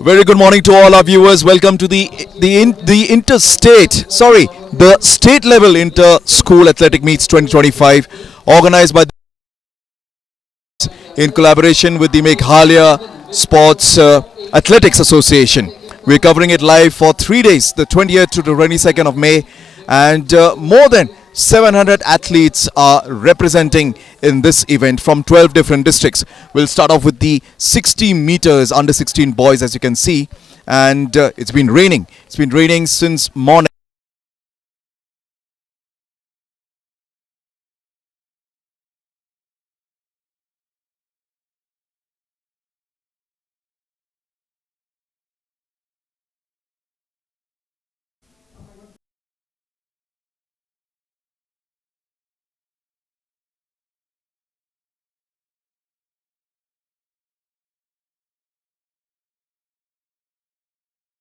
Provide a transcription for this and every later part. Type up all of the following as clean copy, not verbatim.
Very good morning to all our viewers. Welcome to the state level inter school athletic meets 2025, organized by in collaboration with the Meghalaya Sports Athletics Association. We're covering it live for 3 days, the 20th to the 22nd of May, and more than 700 athletes are representing in this event from 12 different districts. We'll start off with the 60 meters under 16 boys, as you can see, and it's been raining. It's been raining since morning.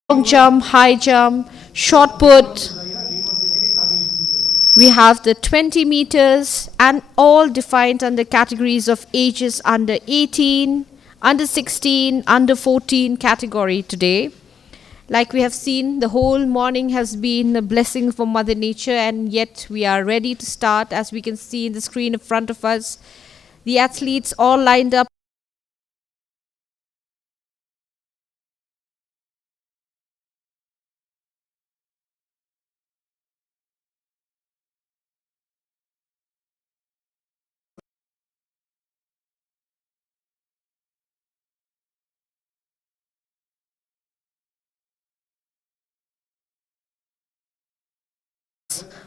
Long jump, high jump, shot put. We have the 20 meters and all defined under categories of ages under 18, under 16, under 14 category today. Like we have seen, the whole morning has been a blessing from Mother Nature, and yet we are ready to start. As we can see in the screen in front of us, the athletes all lined up.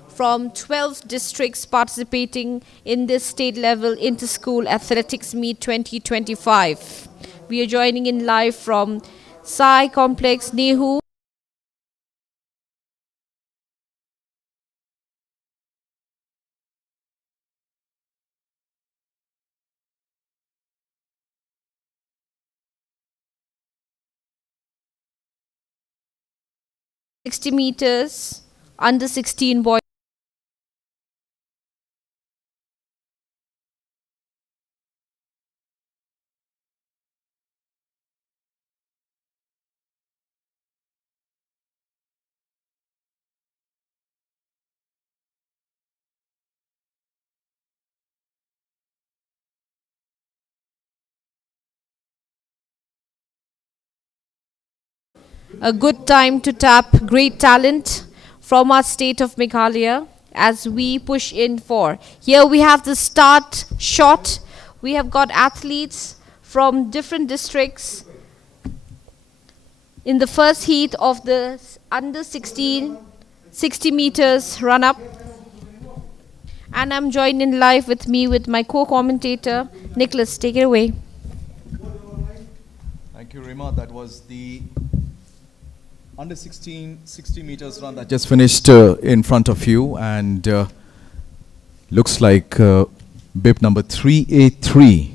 From 12 districts participating in this state level inter-school athletics meet 2025. We are joining in live from Sai Complex, Nehu. $60 meters, under 16 boys. A good time to tap great talent from our state of Meghalaya as we push in for. Here we have the start shot. We have got athletes from different districts in the first heat of the under 16 60 meters run up. And I'm joined in live with me with my co-commentator Nicholas. Take it away. Thank you, Rima. That was the under 16 60 meters run that just finished in front of you, and looks like bib number 383.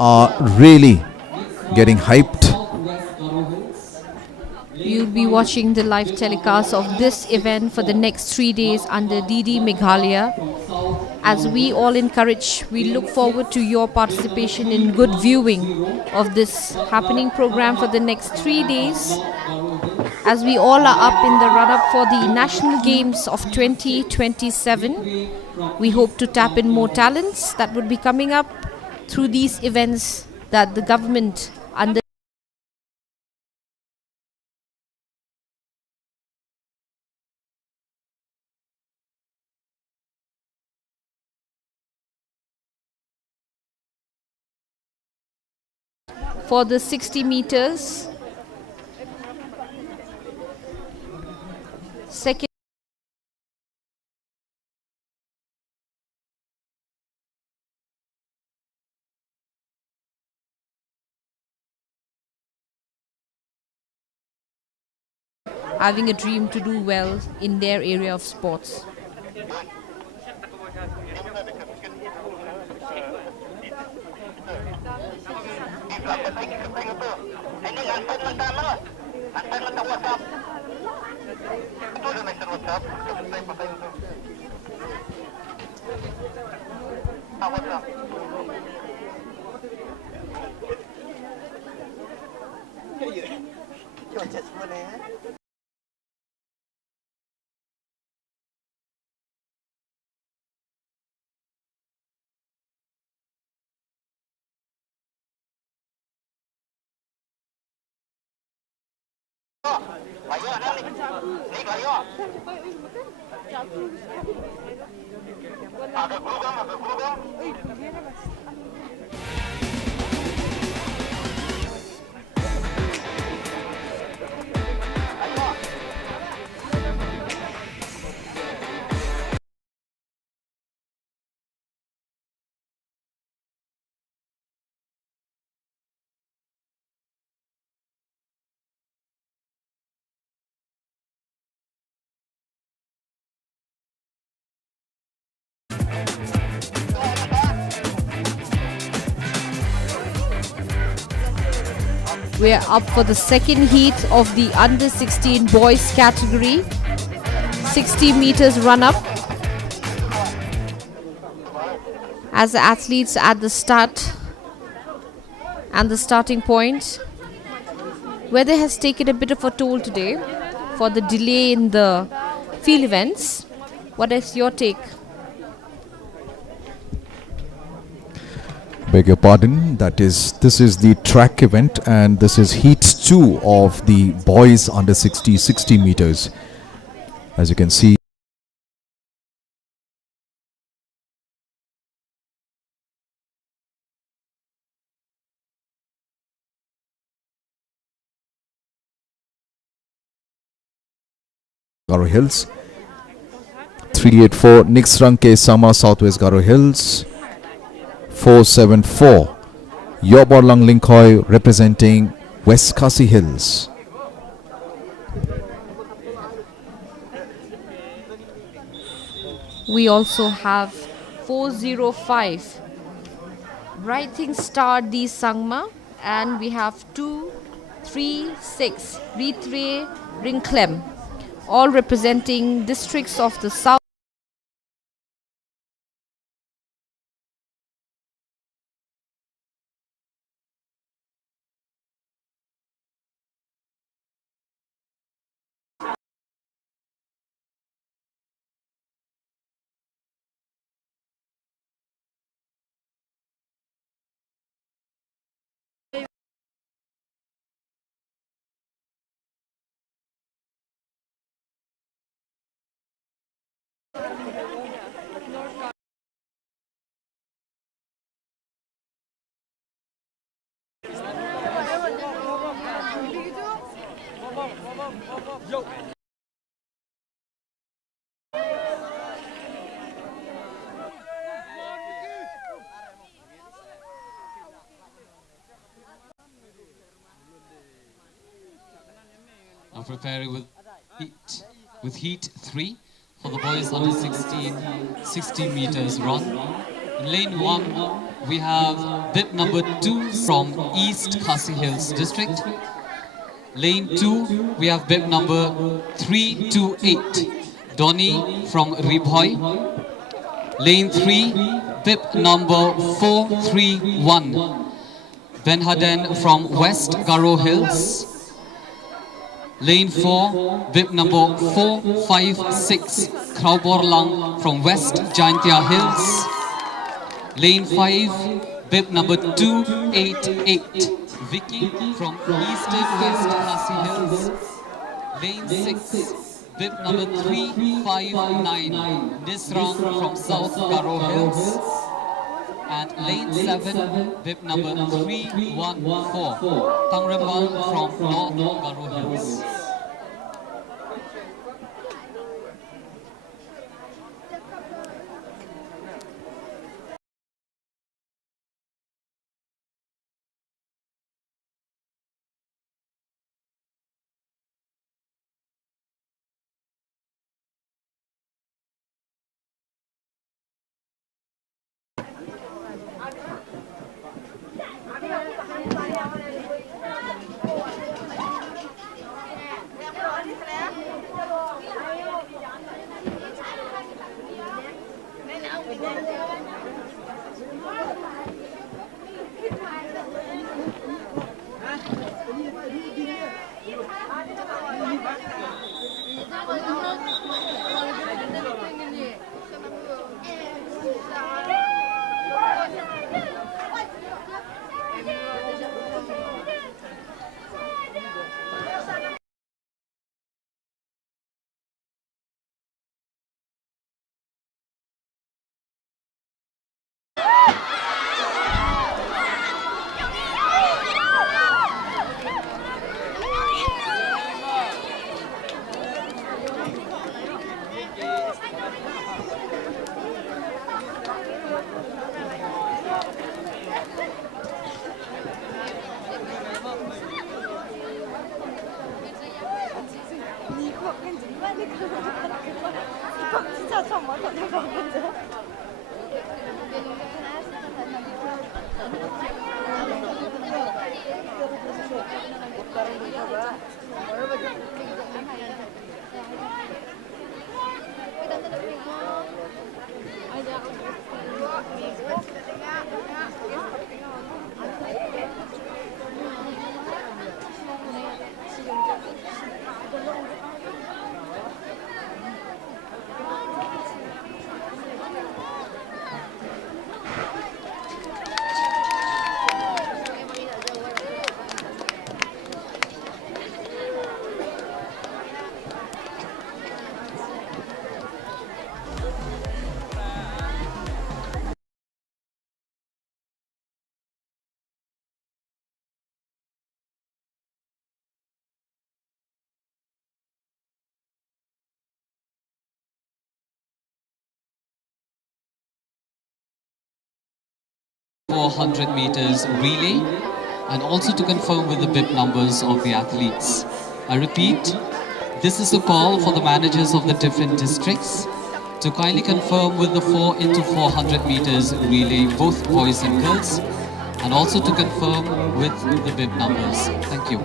Are really getting hyped. You'll be watching the live telecast of this event for the next 3 days under DD Meghalaya. As we all encourage, we look forward to your participation in good viewing of this happening program for the next 3 days, as we all are up in the run-up for the National Games of 2027. We hope to tap in more talents that would be coming up through these events that the government under for the 60 meters. Second having a dream to do well in their area of sports. We're up for the second heat of the under 16 boys category. 60 meters run up. As the athletes at the start and the starting point. Weather has taken a bit of a toll today for the delay in the field events. What is your take? Beg your pardon, this is the track event and this is heat 2 of the boys under 60 meters. As you can see, Garo Hills 384 Nixranke Sama Southwest Garo Hills 474 Yoborlang Linkhoi representing West Khasi Hills. We also have 405 Writing Star D Sangma, and we have 236 Ritre Ringklem, all representing districts of the south. I'm preparing with heat 3 for the boys under 16 60 meters run. In lane 1 we have bib number 2 from East Khasi Hills district. Lane 2 we have bib number 328 Donny from Ribhoi. Lane 3 bib number 431 Ben Haden from West Garo Hills. Lane 4, bib number 456, Krauborlang from West Jaintia Hills. Lane 5, bib number 288, Vicky from Eastern West Khasi Hills. Lane 6, bib number 359, Nisrang from South Garo Hills. And lane 7, bib number 314, Tangrembang from North Garo Hills. 400 meters relay, and also to confirm with the bib numbers of the athletes. I repeat, this is a call for the managers of the different districts to kindly confirm with the 4 into 400 meters relay, both boys and girls, and also to confirm with the bib numbers. Thank you.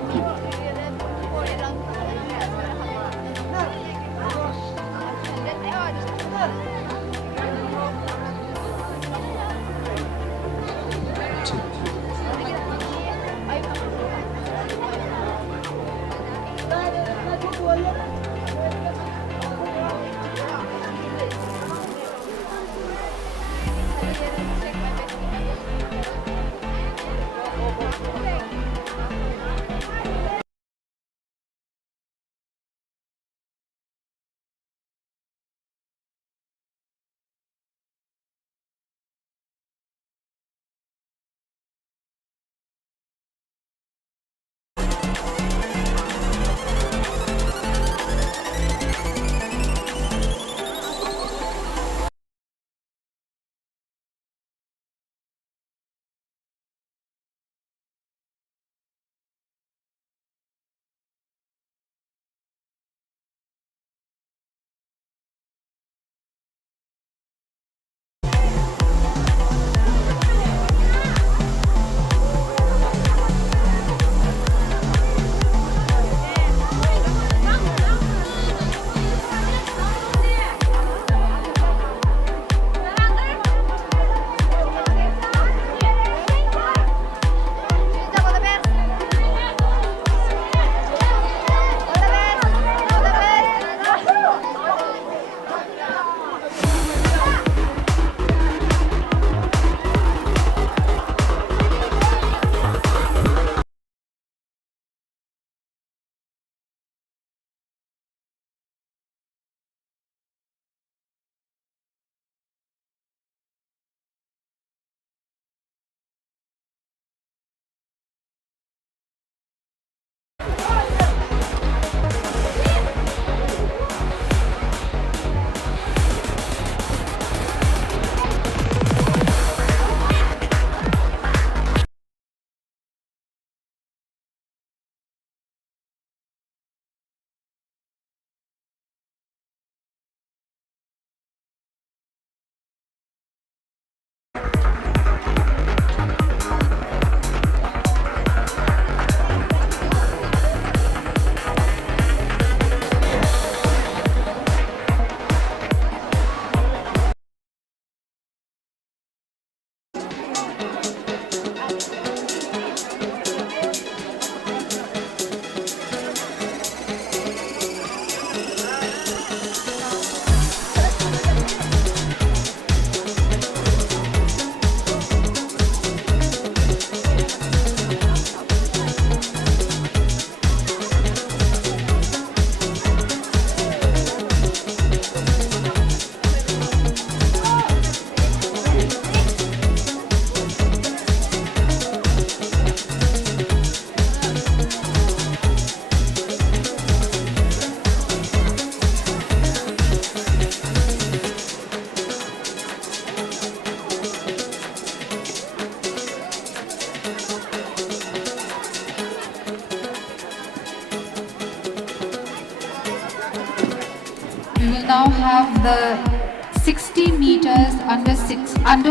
We will now have the 60 meters under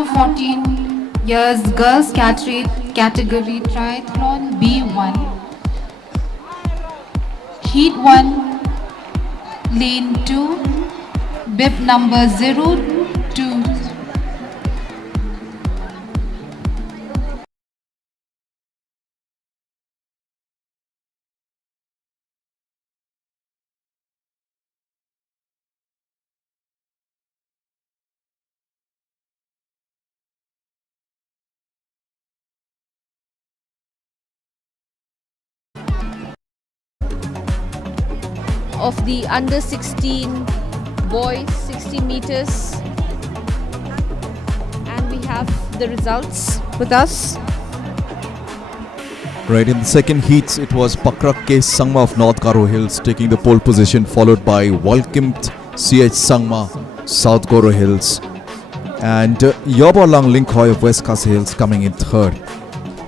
14 years girls category triathlon B1. Heat 1, lane 2, bib number 02. Of the under 16 boys 60 meters, and we have the results with us. Right, in the second heats, it was Pakrak K. Sangma of North Garo Hills taking the pole position, followed by Walkimt CH Sangma, South Garo Hills, and Yobalang Linkhoi of West Khasi Hills coming in third.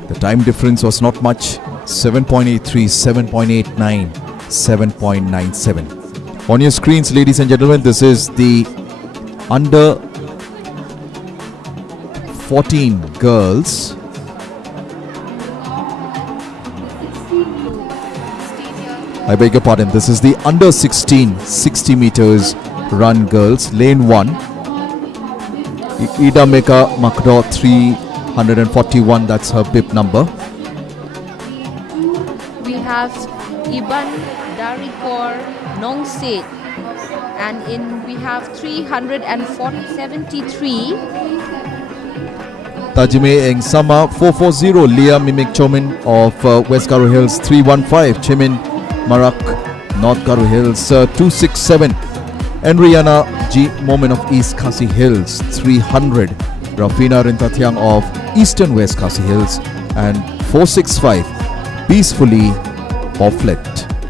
The time difference was not much, 7.83, 7.89, 7.97. On your screens, ladies and gentlemen, this is the under 14 girls. I beg your pardon, this is the under 16 60 meters run girls, lane 1. Ida Meka Makdo 341, that's her bib number. We have Iban Darikor Nongset, and we have 373. Tajime Eng Sama 440, Leah Mimik Chomin of West Garo Hills 315, Chimin Marak North Garo Hills 267, Enriana G Momin of East Khasi Hills 300, Rafina Rintathyang of Eastern West Khasi Hills, and 465 Peacefully Offlet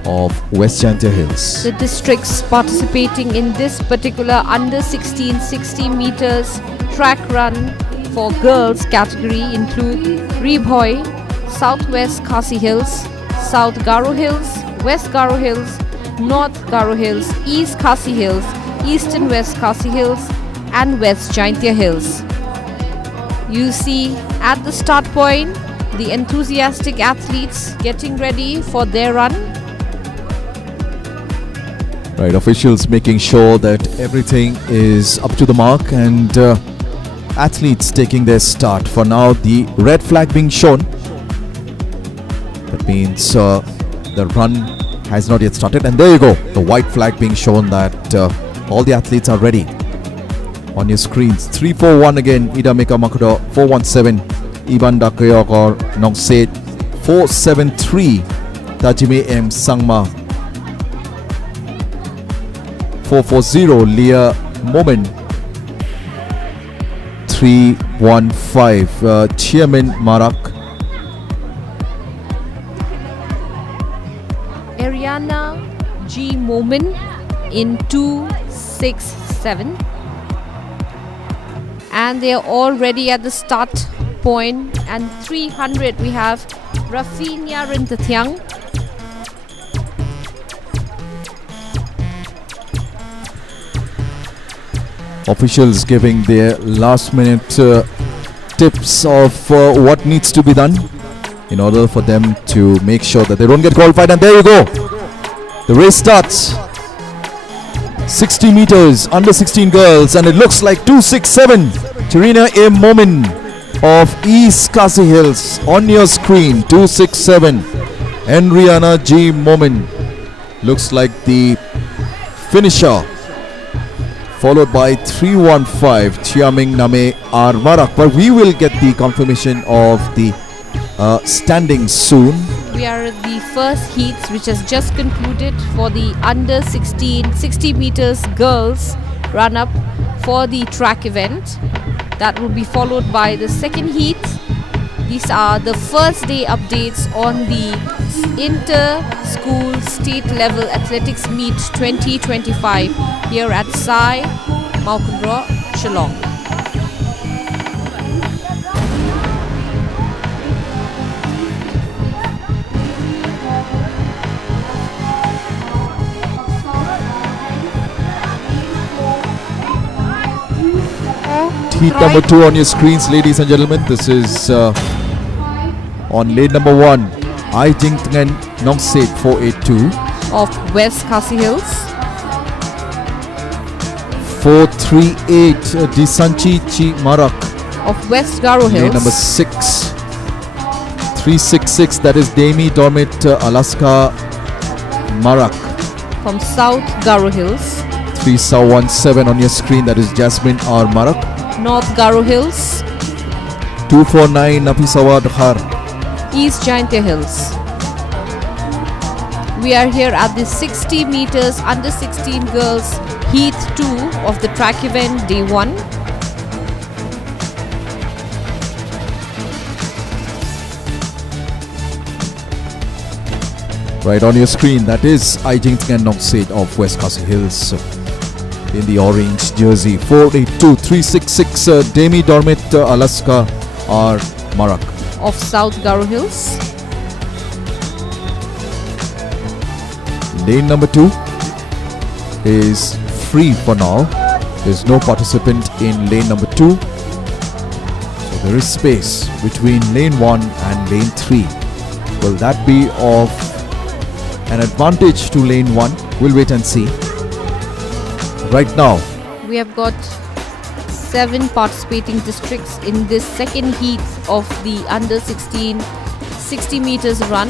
of West Jantia Hills. The districts participating in this particular under 16 60 meters track run for girls category include Ribhoi, Southwest Khasi Hills, South Garo Hills, West Garo Hills, North Garo Hills, East Khasi Hills, Eastern West Khasi Hills, and West Jaintia Hills. You see at the start point the enthusiastic athletes getting ready for their run. Right, officials making sure that everything is up to the mark, and athletes taking their start. For now, the red flag being shown. That means the run has not yet started, and there you go, the white flag being shown that all the athletes are ready. On your screens, 341 again, Ida Meka Makudo 417, Iban Dakayokor Nongset 473, Tajime M Sangma 440, Leah Momin 315, Chairman Marak, Ariana G Momin in 267, and they are all ready at the start point. And 300 we have Rafinia Rintathyang, officials giving their last minute tips of what needs to be done in order for them to make sure that they don't get qualified. And there you go, the race starts. 60 meters under 16 girls, and it looks like 267, Charina A. Momin of East Khasi Hills on your screen, 267, Enriana G. Momin looks like the finisher, followed by 315, Chiaming Name R. Marak. But we will get the confirmation of the standings soon. we are at the first heats which has just concluded for the under 16 60 meters girls run up for the track event. That will be followed by the second heat. These are the first day updates on the inter-school state level athletics meet 2025 here at Sai Maukundra, Shillong. heat number 2 on your screens, ladies and gentlemen. This is on lane number 1. I Jing Tngen Nongset 482. of West Khasi Hills. 438 Disanchi Chi Marak. Of West Garo Lane number Hills. 6. 366, that is Demi Dormit Alaska Marak. From South Garo Hills. 3717 on your screen, that is Jasmine R. Marak. North Garo Hills. 249 Nafisawa Dhar. East Jaintia Hills. We are here at the 60 meters under 16 girls heat 2 of the track event day 1. Right on your screen, that is Ijing Tngen Nongset of West Khasi Hills in the orange jersey. 482 366 Demi Dormit Alaska R. Marak. Of South Garo Hills. Lane number 2 is free for now. There's no participant in lane number 2. So there is space between lane 1 and lane 3. Will that be of an advantage to lane 1? We'll wait and see. Right now, We have got 7 participating districts in this second heat of the under 16 60 meters run.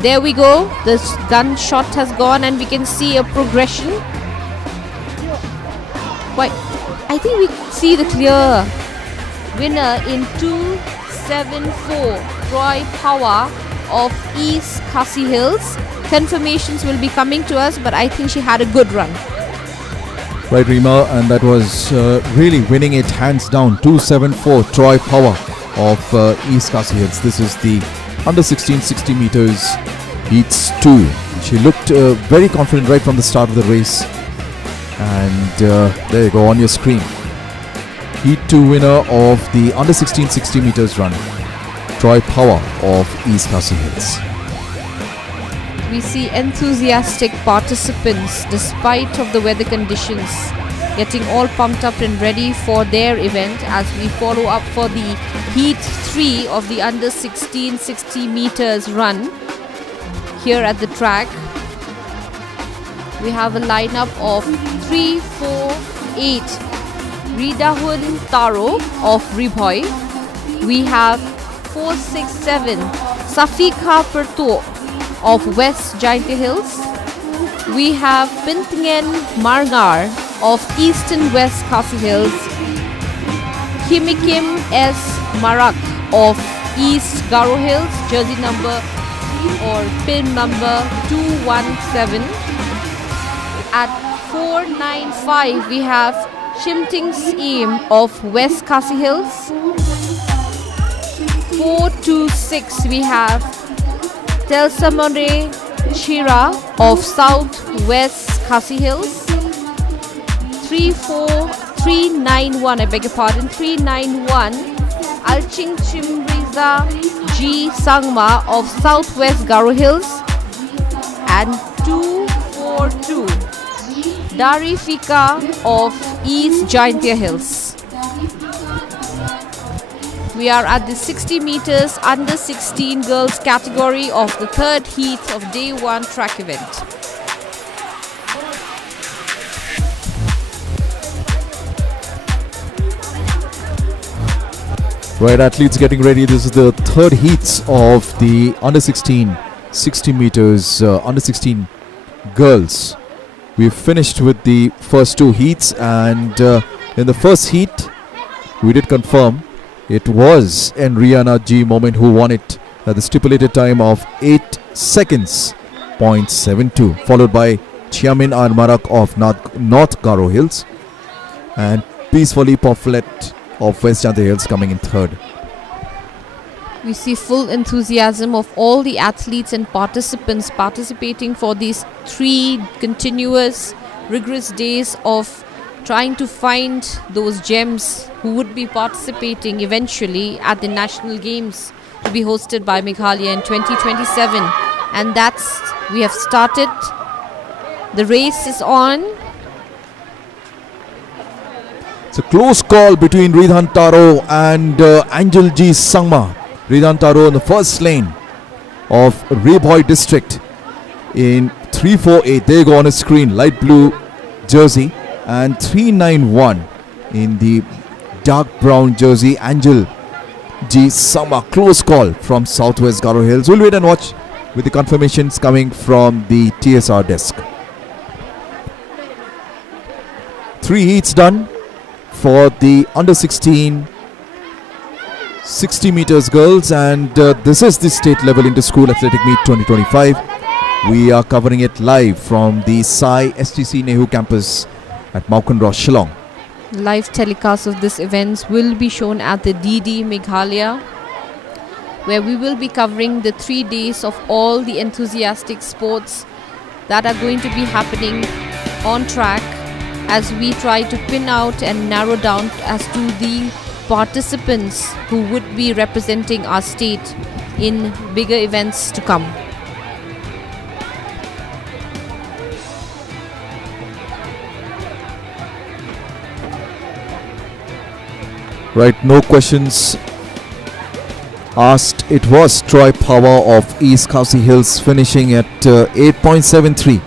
There we go. The gun shot has gone and we can see a progression. Quite, I think we see the clear winner in 274, Troy Power of East Khasi Hills. Confirmations will be coming to us, but I think she had a good run. right, Rima, and that was really winning it hands down. 274 Troy Power of East Khasi Hills. This is the under 16 60 meters heats 2. She looked very confident right from the start of the race. And there you go on your screen. Heat 2 winner of the under 16 60 meters run, Troy Power of East Khasi Hills. We see enthusiastic participants despite of the weather conditions getting all pumped up and ready for their event as we follow up for the heat 3 of the under 16 60 meters run here at the track. We have a lineup of 348 Ridahun Taro of Ribhoi. We have 467 Safika Perto of West Jaintia Hills. We have Pintingen Margar of Eastern West Khasi Hills. Himikim S. Marak of East Garo Hills, jersey number or pin number 217. At 495 we have Shimting Seam of West Khasi Hills. 426 we have Telsamore Chira of South West Khasi Hills. 39391, I beg your pardon, 391 Alching Chimriza G Sangma of Southwest Garo Hills, and 242 Dari Fika of East Jaintia Hills. We are at the 60 meters under 16 girls category of the third heat of day 1 track event. Right, athletes getting ready. This is the third heats of the under 16 60 meters under 16 girls. We've finished with the first 2 heats, and in the first heat we did confirm it was Enriana G. Moment who won it at the stipulated time of 8 seconds .72, followed by Chiamin R. Marak of North Garo Hills and Peacefully Poflet of West Jaintia Hills coming in third. We see full enthusiasm of all the athletes and participants participating for these 3 continuous rigorous days of trying to find those gems who would be participating eventually at the National Games to be hosted by Meghalaya in 2027. And that's, we have started. The race is on. It's a close call between Ridhan Taro and Angel G. Sangma. Ridhan Taro in the first lane of Reboy district in 348. There you go on a screen, light blue jersey, and 391 in the dark brown jersey, Angel G. Sangma. Close call from Southwest Garo Hills. We'll wait and watch with the confirmations coming from the TSR desk. 3 heats done for the under 16 60 meters girls, and this is the state level inter-school athletic meet 2025. We are covering it live from the Sai STC Nehu campus at Maukan Shillong. Live telecast of this event will be shown at the DD Meghalaya, where we will be covering the 3 days of all the enthusiastic sports that are going to be happening on track, as we try to pin out and narrow down as to the participants who would be representing our state in bigger events to come. Right, no questions asked. It was Troy Power of East Khasi Hills finishing at 8.73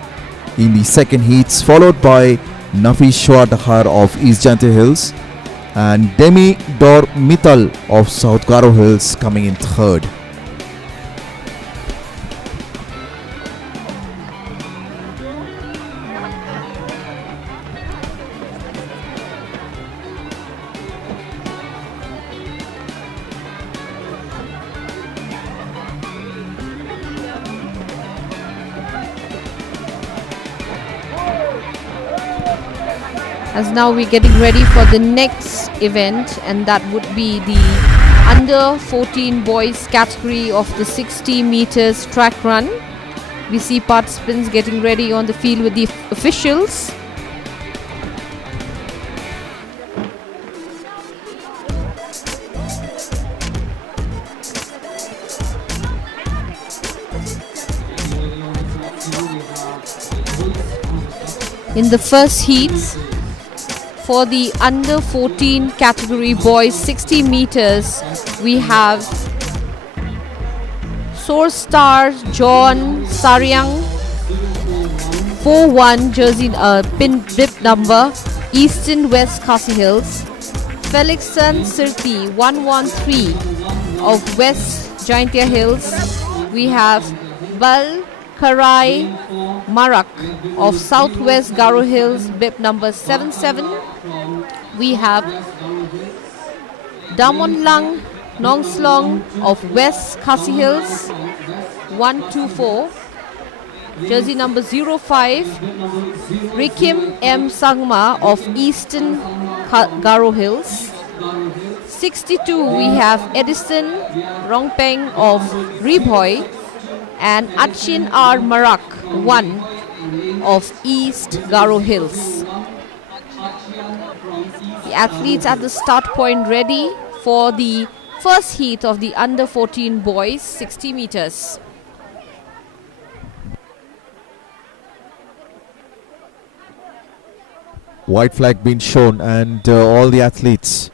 in the second heats, followed by Nafi Shwadhar of East Jante Hills and Demi Dor Mittal of South Garo Hills coming in third. As now we're getting ready for the next event, and that would be the under 14 boys category of the 60 meters track run. We see participants getting ready on the field with the officials. In the first heats, for the under 14 category boys 60 meters, we have Source Star John Saryang 41 jersey pin bib number, Eastern West Khasi Hills. Felixson Sirti 113 of West Jaintia Hills. We have Bal Karai Marak of Southwest Garo Hills, bib number 77. We have Damonlang Nongslong of West Khasi Hills 124, jersey number 05. Rikim M. Sangma of Eastern Garo Hills. 62 we have Edison Rongpeng of Reboy and Achin R. Marak 1 of East Garo Hills. The athletes at the start point ready for the first heat of the under 14 boys 60 meters. White flag being shown, and all the athletes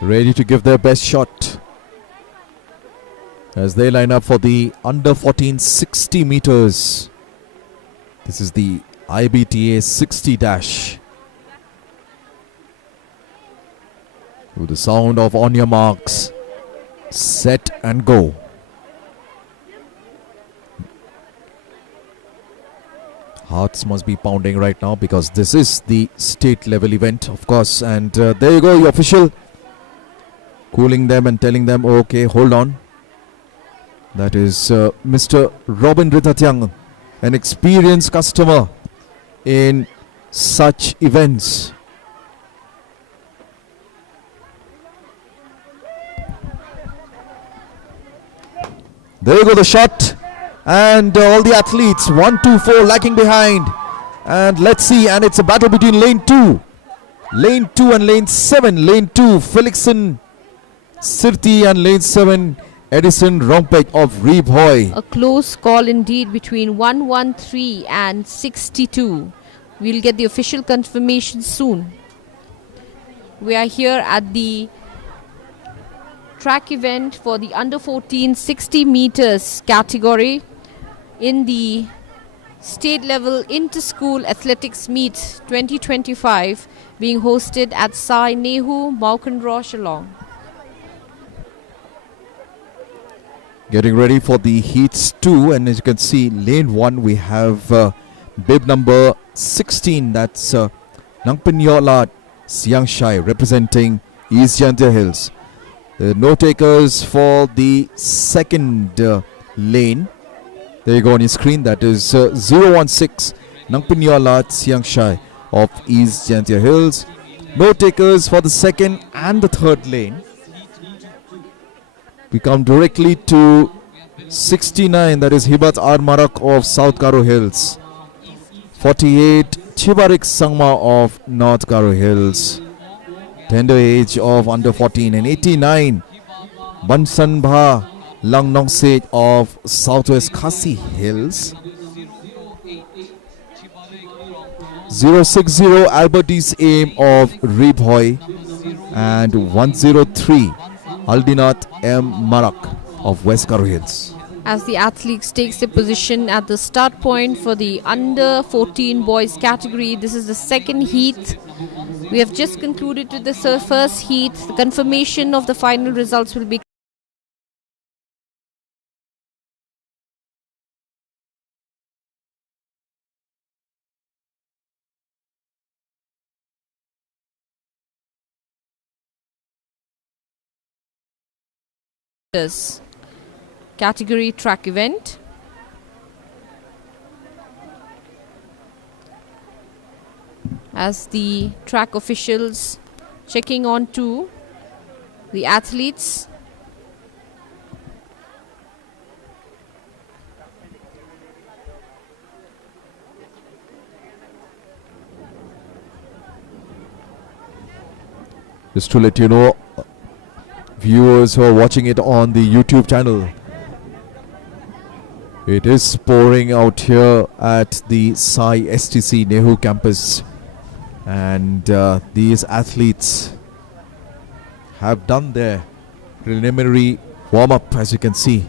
ready to give their best shot as they line up for the under 14 60 meters. This is the IBTA 60 dash. With the sound of on your marks, set and go. Hearts must be pounding right now because this is the state level event, of course. And there you go, the official cooling them and telling them, okay, hold on. That is Mr. Robin Ritatyang, an experienced customer in such events. There you go, the shot, and all the athletes 1, 2, 4 lagging behind, and let's see, and it's a battle between lane 2 and lane 7. Lane 2 Felixson Sirti and lane 7 Edison Rompek of Reboy. A close call indeed between 113 and 62. We'll get the official confirmation soon. We are here at the track event for the under 14 60 meters category in the state level inter-school athletics meet 2025 being hosted at Sai Nehu Maukanraw Shillong. Getting ready for the heats 2, and as you can see, lane 1 we have bib number 16, that's Nangpinyola Siang Shai representing East Jantia Hills. The no takers for the second lane. There you go on your screen, that is 016 Nangpinyola Siang Shai of East Jantia Hills. No takers for the second and the third lane. We come directly to 69, that is Hibat R. Marak of South Garo Hills. 48, Chibarik Sangma of North Garo Hills. Tender age of under 14. And 89, Bansan Bha Lang Nong Sej of Southwest Khasi Hills. 060, Albertese Aim of Ribhoy. And 103, Aldinat M. Marak of West Garo Hills. As the athletes takes their position at the start point for the under 14 boys category, this is the second heat. We have just concluded with the first heat. The confirmation of the final results will be category track event. As the track officials checking on to the athletes. Just to let you know, viewers who are watching it on the YouTube channel, it is pouring out here at the Sai STC Nehu campus, and these athletes have done their preliminary warm-up, as you can see.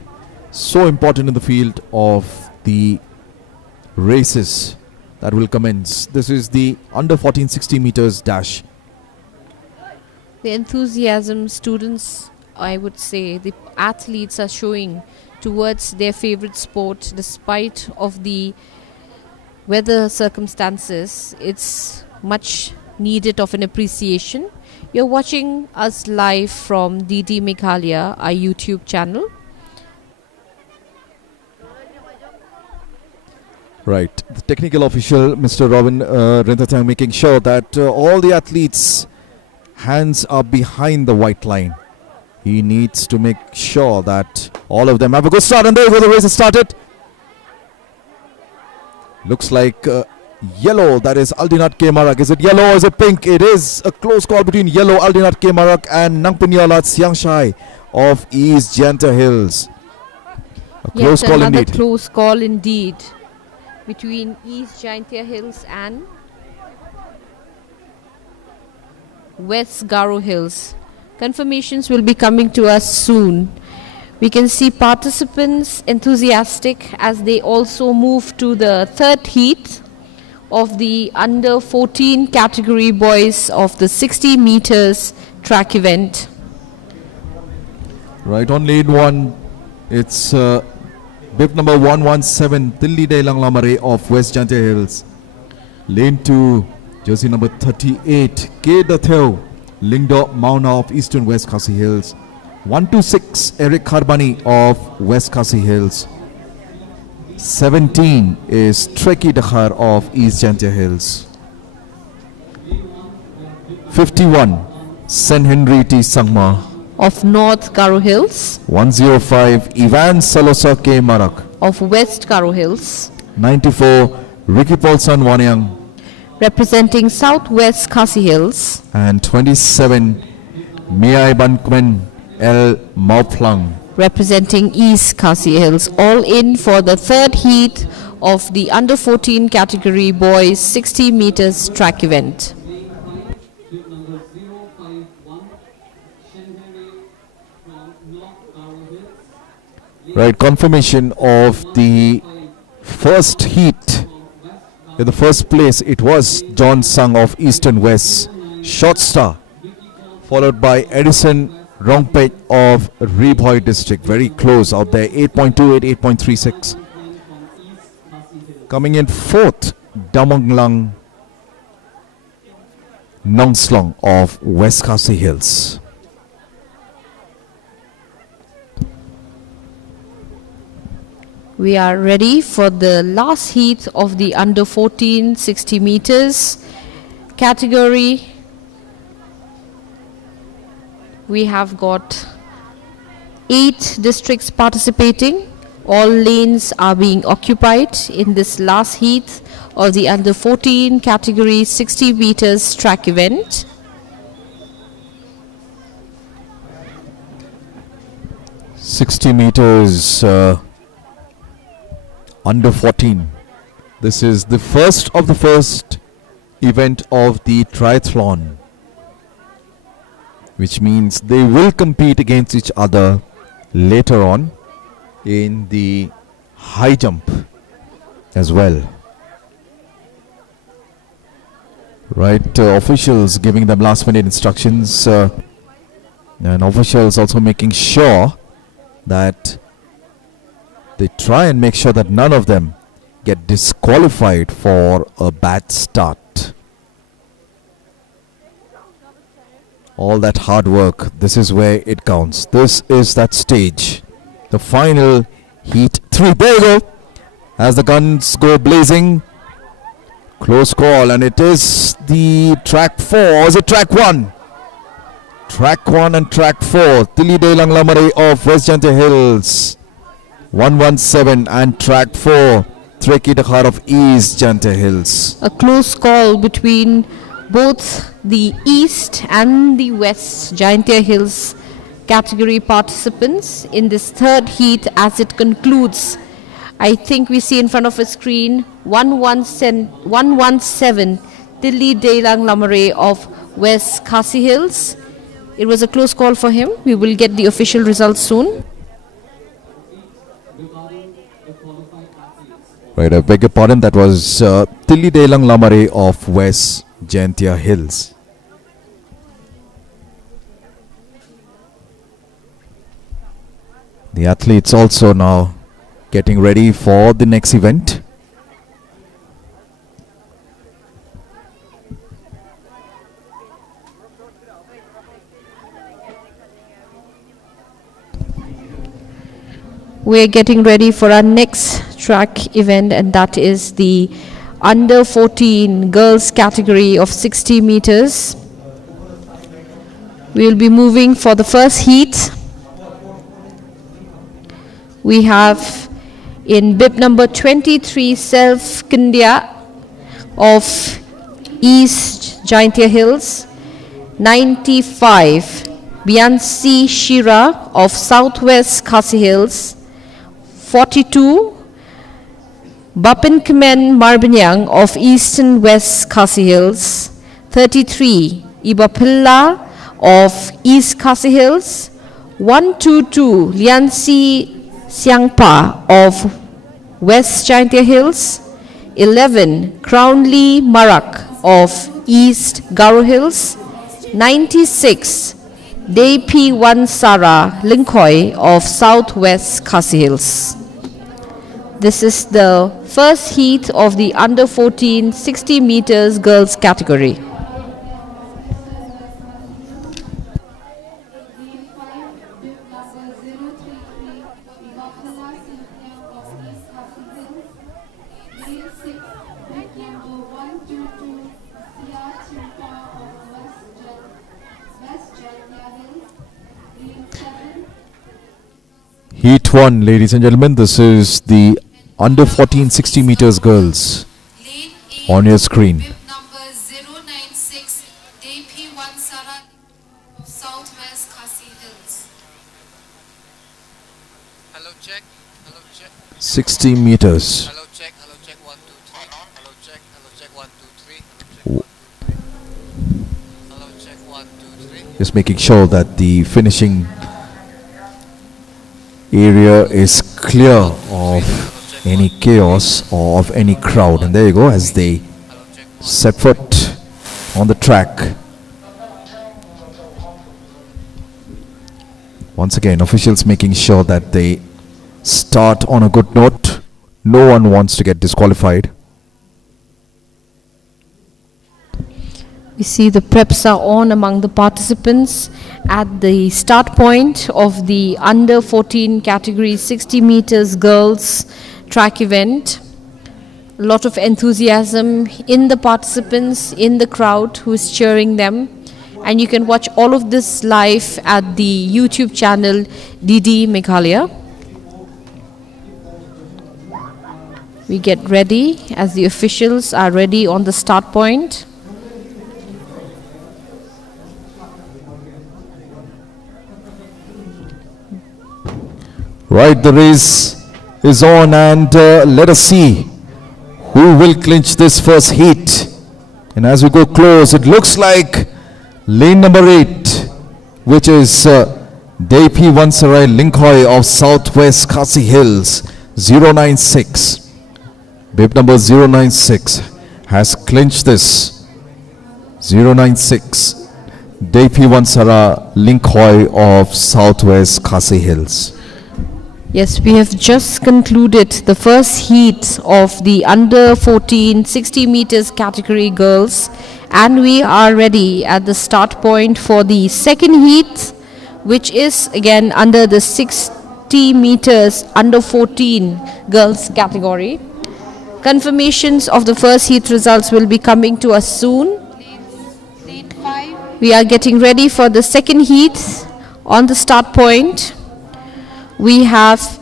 So important in the field of the races that will commence. This is the under 14 60 meters dash. The enthusiasm students, I would say, the athletes are showing towards their favorite sport despite of the weather circumstances. It's much needed of an appreciation. You're watching us live from DD Meghalaya, our YouTube channel. Right, the technical official, Mr. Robin Rentatang, making sure that all the athletes' hands are behind the white line. He needs to make sure that all of them have a good start. And there you go, the race has started. Looks like yellow, that is Aldinat K. Marak. Is it yellow or is it pink? It is a close call between yellow Aldinat K. Marak and Nangpinyola Siang Shai of East Janta Hills. A close call another indeed. Close call indeed between East Jaintia Hills and West Garo Hills. Confirmations will be coming to us soon. We can see participants enthusiastic as they also move to the third heat of the under 14 category boys of the 60 meters track event. Right on lane 1, it's bib number 117, Tilli Dailang Lamare of West Jantia Hills. Lane 2, jersey number 38, K. Datheo, Lingdo Mauna of Eastern West Khasi Hills. 126, Eric Kharbani of West Khasi Hills. 17 is Treki Dakhar of East Jantia Hills. 51, Sen Henry T. Sangma Of North Garo Hills. 105, Ivan Salosa K. Marak. Of West Garo Hills. 94, Ricky Paulson Wanyang. Representing Southwest Khasi Hills. And 27, Miai Bankmen L. Mauplang. Representing East Khasi Hills. All in for the third heat of the under 14 category boys 60 meters track event. Right, confirmation of the first heat. In the first place, it was John Sung of Eastern West, short star, followed by Edison Rongpet of Ribhoi district. Very close out there, 8.28, 8.36. Coming in fourth, Damonglang Nongslong of West Khasi Hills. We are ready for the last heat of the under 14 60 meters category. We have got 8 districts participating. All lanes are being occupied in this last heat of the under 14 category 60 meters track event. $60 meters under 14. This is the first of the first event of the triathlon, which means they will compete against each other later on in the high jump as well. Right, officials giving them last minute instructions, and officials also making sure that they try and make sure that none of them get disqualified for a bad start. All that hard work, this is where it counts. This is that stage. The final heat 3. There you go. As the guns go blazing. Close call, and it is the track 4. Or is it track 1? Track 1 and track 4. Tili Delang Lamare of West Jante Hills. 117, and track 4. Treki Dakhar of East Jante Hills. A close call between both the East and the West Giantia Hills category participants in this third heat as it concludes. I think we see in front of a screen 117 Dilli Delang Lamare of West Khasi Hills. It was a close call for him. We will get the official results soon. Right, I beg your pardon, that was Tilli Delang Lamare of West Jantia Hills. The athletes also now getting ready for the next event. We're getting ready for our next track event, and that is the under 14 girls category of 60 meters. We will be moving for the first heat. We have in bib number 23 Self Kindia of East Giantia Hills, 95 Biansi Shira of Southwest Khasi Hills, 42 Bapin Kemen Marbanyang of Eastern West Khasi Hills, 33 Ibapilla of East Khasi Hills, 122 Liansi Siangpa of West Giantia Hills, 11 Crownlee Marak of East Garo Hills, 96 Depi Wansara Linkoy of Southwest Khasi Hills. This is the first heat of the under 14 60 meters girls category. Heat 1, ladies and gentlemen, this is the under 14 60 meters girls on your screen. Number 096, DP Wansara, Southwest Khasi Hills. Hello check, hello check. 60 meters. Hello check, 1 2 3. Hello check, 1 2 3. Hello check 1 2 3. Just making sure that the finishing area is clear of any chaos or of any crowd. And there you go, as they set foot on the track. Once again, officials making sure that they start on a good note. No one wants to get disqualified. We see the preps are on among the participants at the start point of the under 14 category 60 meters girls track event. A lot of enthusiasm in the participants, in the crowd who is cheering them. And you can watch all of this live at the YouTube channel DD Meghalaya. We get ready as the officials are ready on the start point. Right, the race is on, and let us see who will clinch this first heat. And as we go close, it looks like lane number 8, which is Depi Vansarai Linkhoi of Southwest Khasi Hills, 096. Bib number 096 has clinched this. 096. Depi Vansara Linkhoi of Southwest Khasi Hills. Yes, we have just concluded the first heat of the under 14 60 meters category girls, and we are ready at the start point for the second heat, which is again under the 60 meters under 14 girls category. Confirmations of the first heat results will be coming to us soon. Lane 5. We are getting ready for the second heat. On the start point, we have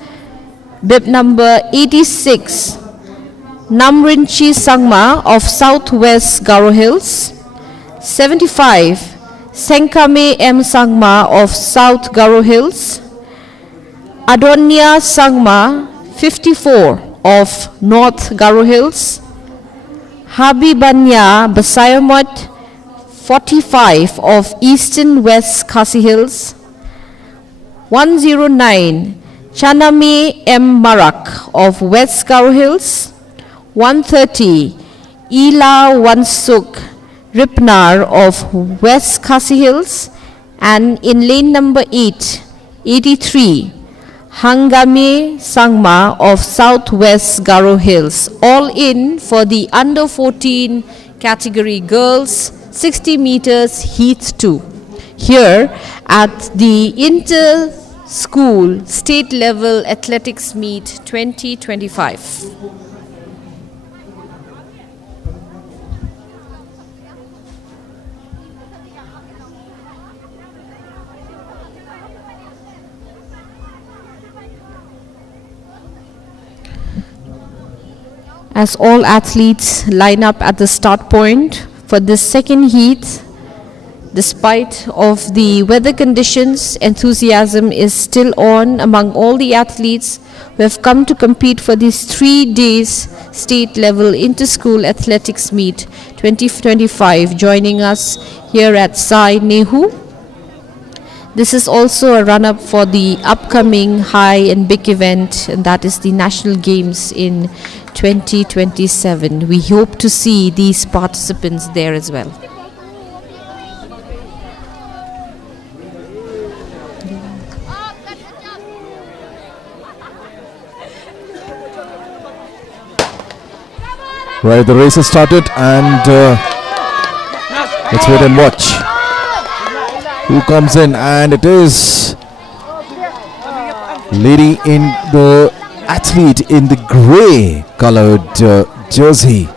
bib number 86, Namrinchi Sangma of Southwest Garo Hills, 75, Senkame M Sangma of South Garo Hills, Adonia Sangma, 54, of North Garo Hills, Habibanya Basayamot, 45, of Eastern West Khasi Hills, 109, Chaname M. Marak of West Garo Hills, 130, Ila Wansuk Ripnar of West Khasi Hills, and in lane number 8, 83, Hangame Sangma of Southwest Garo Hills, all in for the under 14 category girls 60 meters heat 2. Here at the Inter-School State Level Athletics Meet 2025. As all athletes line up at the start point for this second heat, despite of the weather conditions, enthusiasm is still on among all the athletes who have come to compete for these 3 days state level inter-school athletics meet 2025, joining us here at Sai Nehu. This is also a run-up for the upcoming high and big event, and that is the National Games in 2027. We hope to see these participants there as well. Right, the race has started, and let's wait and watch who comes in. And it is lady in the athlete in the grey colored jersey,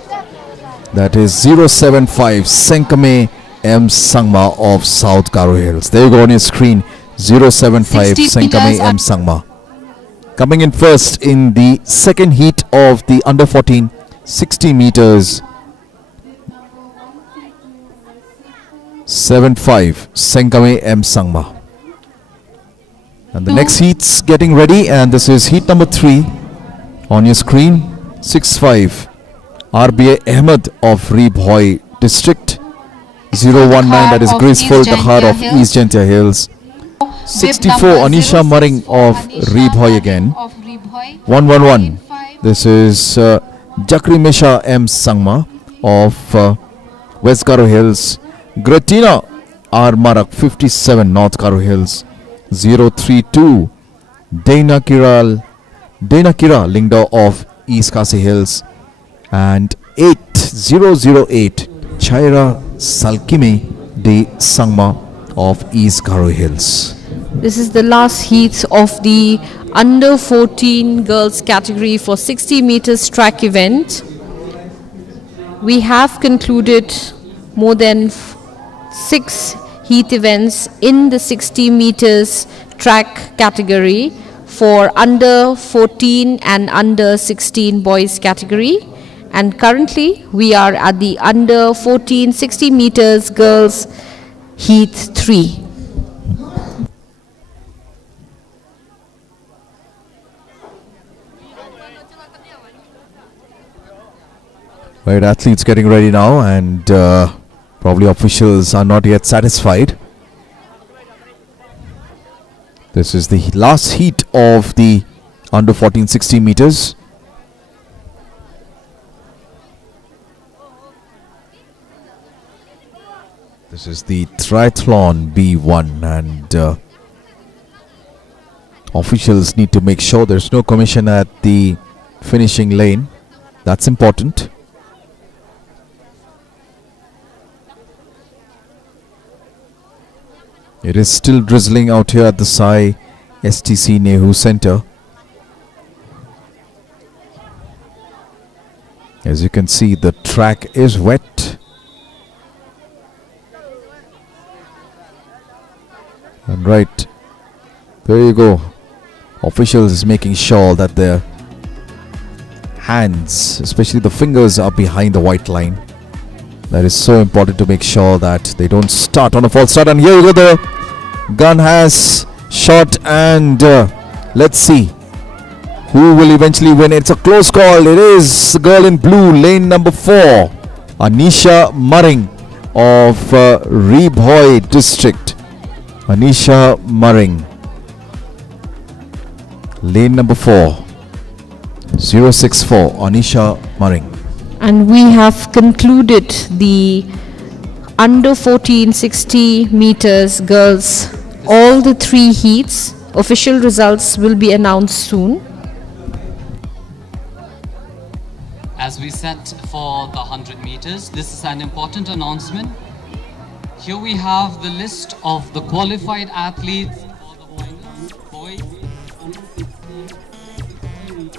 that is 075 Senkame M Sangma of South Garo Hills. There you go on your screen, 075 Senkame M Sangma, coming in first in the second heat of the under 14 60 meters. 75 Senkame M Sangma. And the next heat's getting ready, and this is heat number 3 on your screen. 65 RBA Ahmed of Reebhoy District, 019, that is Graceful Dahar of East Gentia Hills, 64 Anisha Maring of Rebhoy again. 111. This is Jakri Misha M Sangma of West Garo Hills. Gratina R Marak 57 North Garo Hills. 032 Dana Kira Lingdo of East Khasi Hills. And 8008 Chaira Salkimi de Sangma of East Garo Hills. This is the last heat of the under 14 girls category for 60 meters track event. We have concluded more than 6 heat events in the 60 meters track category for under 14 and under 16 boys category. And currently we are at the under 14 60 meters girls heat 3. Right, athletes getting ready now, and probably officials are not yet satisfied. This is the last heat of the under 14 60 meters. This is the triathlon B1, and officials need to make sure there's no commotion at the finishing lane. That's important. It is still drizzling out here at the Sai STC Nehu Center. As you can see, the track is wet. And right, there you go. Officials making sure that their hands, especially the fingers, are behind the white line. That is so important to make sure that they don't start on a false start. And here you go, the gun has shot, and let's see who will eventually win. It's a close call. It is the girl in blue, lane number 4, Anisha Maring of Rebhoy district. Anisha Maring, lane number 4, 064, Anisha Maring. And we have concluded the under 14 60 meters girls, all the 3 heats. Official results will be announced soon. As we set for the 100 meters, this is an important announcement. Here we have the list of the qualified athletes for the boys.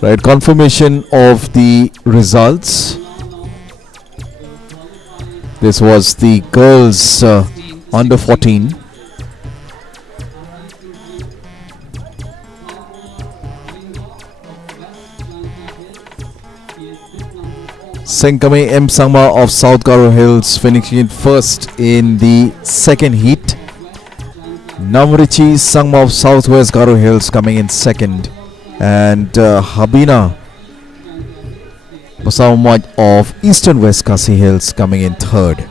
Right, confirmation of the results. This was the girls under 14. Senkame M Sangma of South Garo Hills finishing in first in the second heat. Namrichi Sangma of Southwest Garo Hills coming in second. And Habina Basawamaj of Eastern West Khasi Hills coming in third.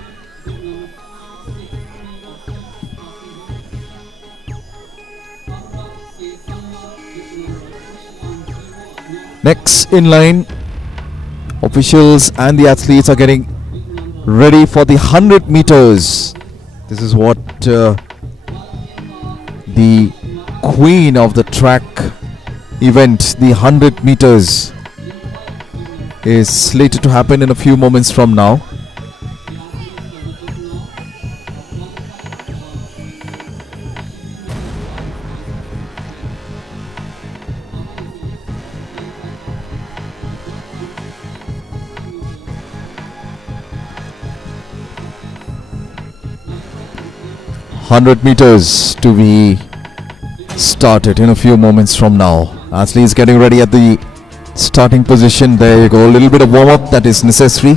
Next in line, officials and the athletes are getting ready for the 100 meters. This is what the queen of the track event, the 100 meters, is slated to happen in a few moments from now. "100 meters to be started in a few moments from now." Athletes getting ready at the starting position. There you go, a little bit of warm-up that is necessary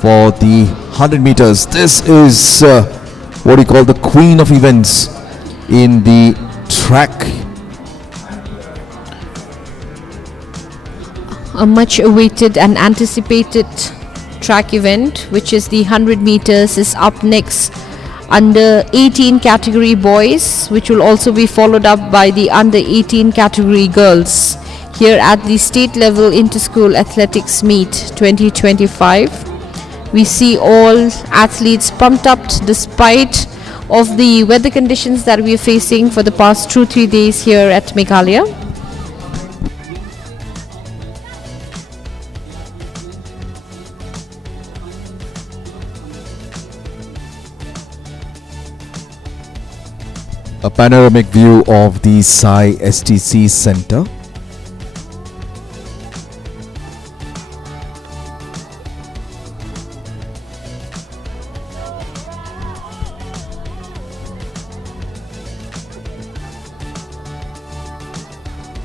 for the 100 meters. This is what we call the queen of events in the track. A much awaited and anticipated track event, which is the 100 meters, is up next. under 18 category boys, which will also be followed up by the under 18 category girls here at the state level inter-school athletics meet 2025. We see all athletes pumped up despite of the weather conditions that we are facing for the past 2-3 days here at Meghalaya. A panoramic view of the Sai STC Center.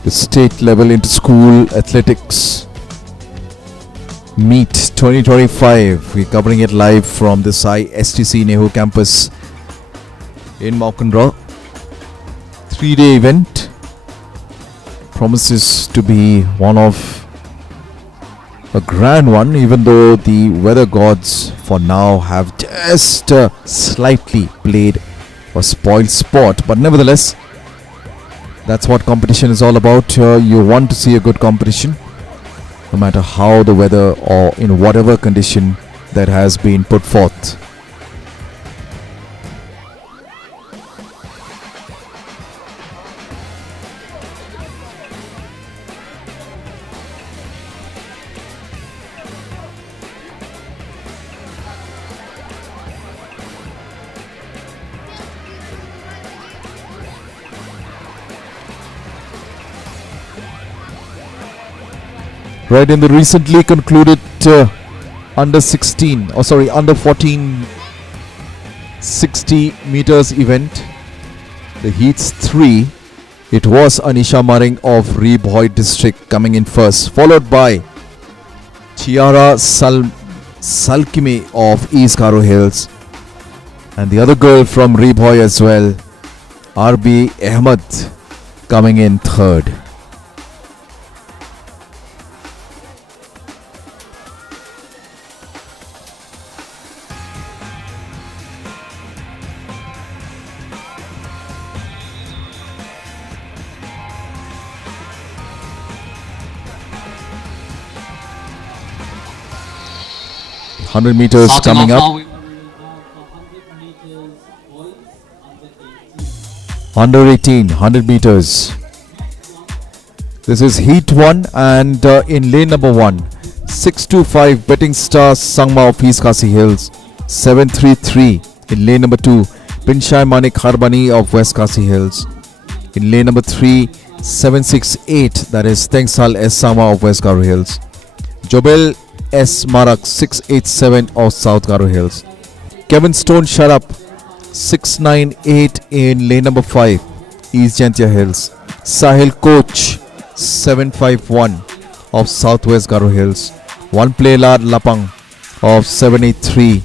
The state level inter-school athletics meet 2025. We're covering it live from the Sai STC Nehu campus in Maukanra. 3-day event promises to be one of a grand one, even though the weather gods for now have just slightly played a spoiled sport. But nevertheless, that's what competition is all about. You want to see a good competition, no matter how the weather or in whatever condition that has been put forth. Right, in the recently concluded under 14 60 meters event, the heats 3, it was Anisha Maring of Rebhoy district coming in first, followed by Chiara Salkime of East Karo Hills, and the other girl from Rebhoy as well, RB Ahmed, coming in third. Hundred meters Starting coming off up. now, we will have 100 meters boys under 18. 100 meters. This is heat 1, and in lane number 1, 625 betting star Sangma of East Khasi Hills. 733 in lane number 2, Pinshai Manik Harbani of West Khasi Hills. In lane number 3, 768, that is Tengsal S Sama of West Garo Hills. Jobel S Marak 687 of South Garo Hills. Kevin Stone Sharap 698 in lane number 5, East Jantia Hills. Sahil Coach 751 of Southwest Garo Hills. One Playlard Lapang of 783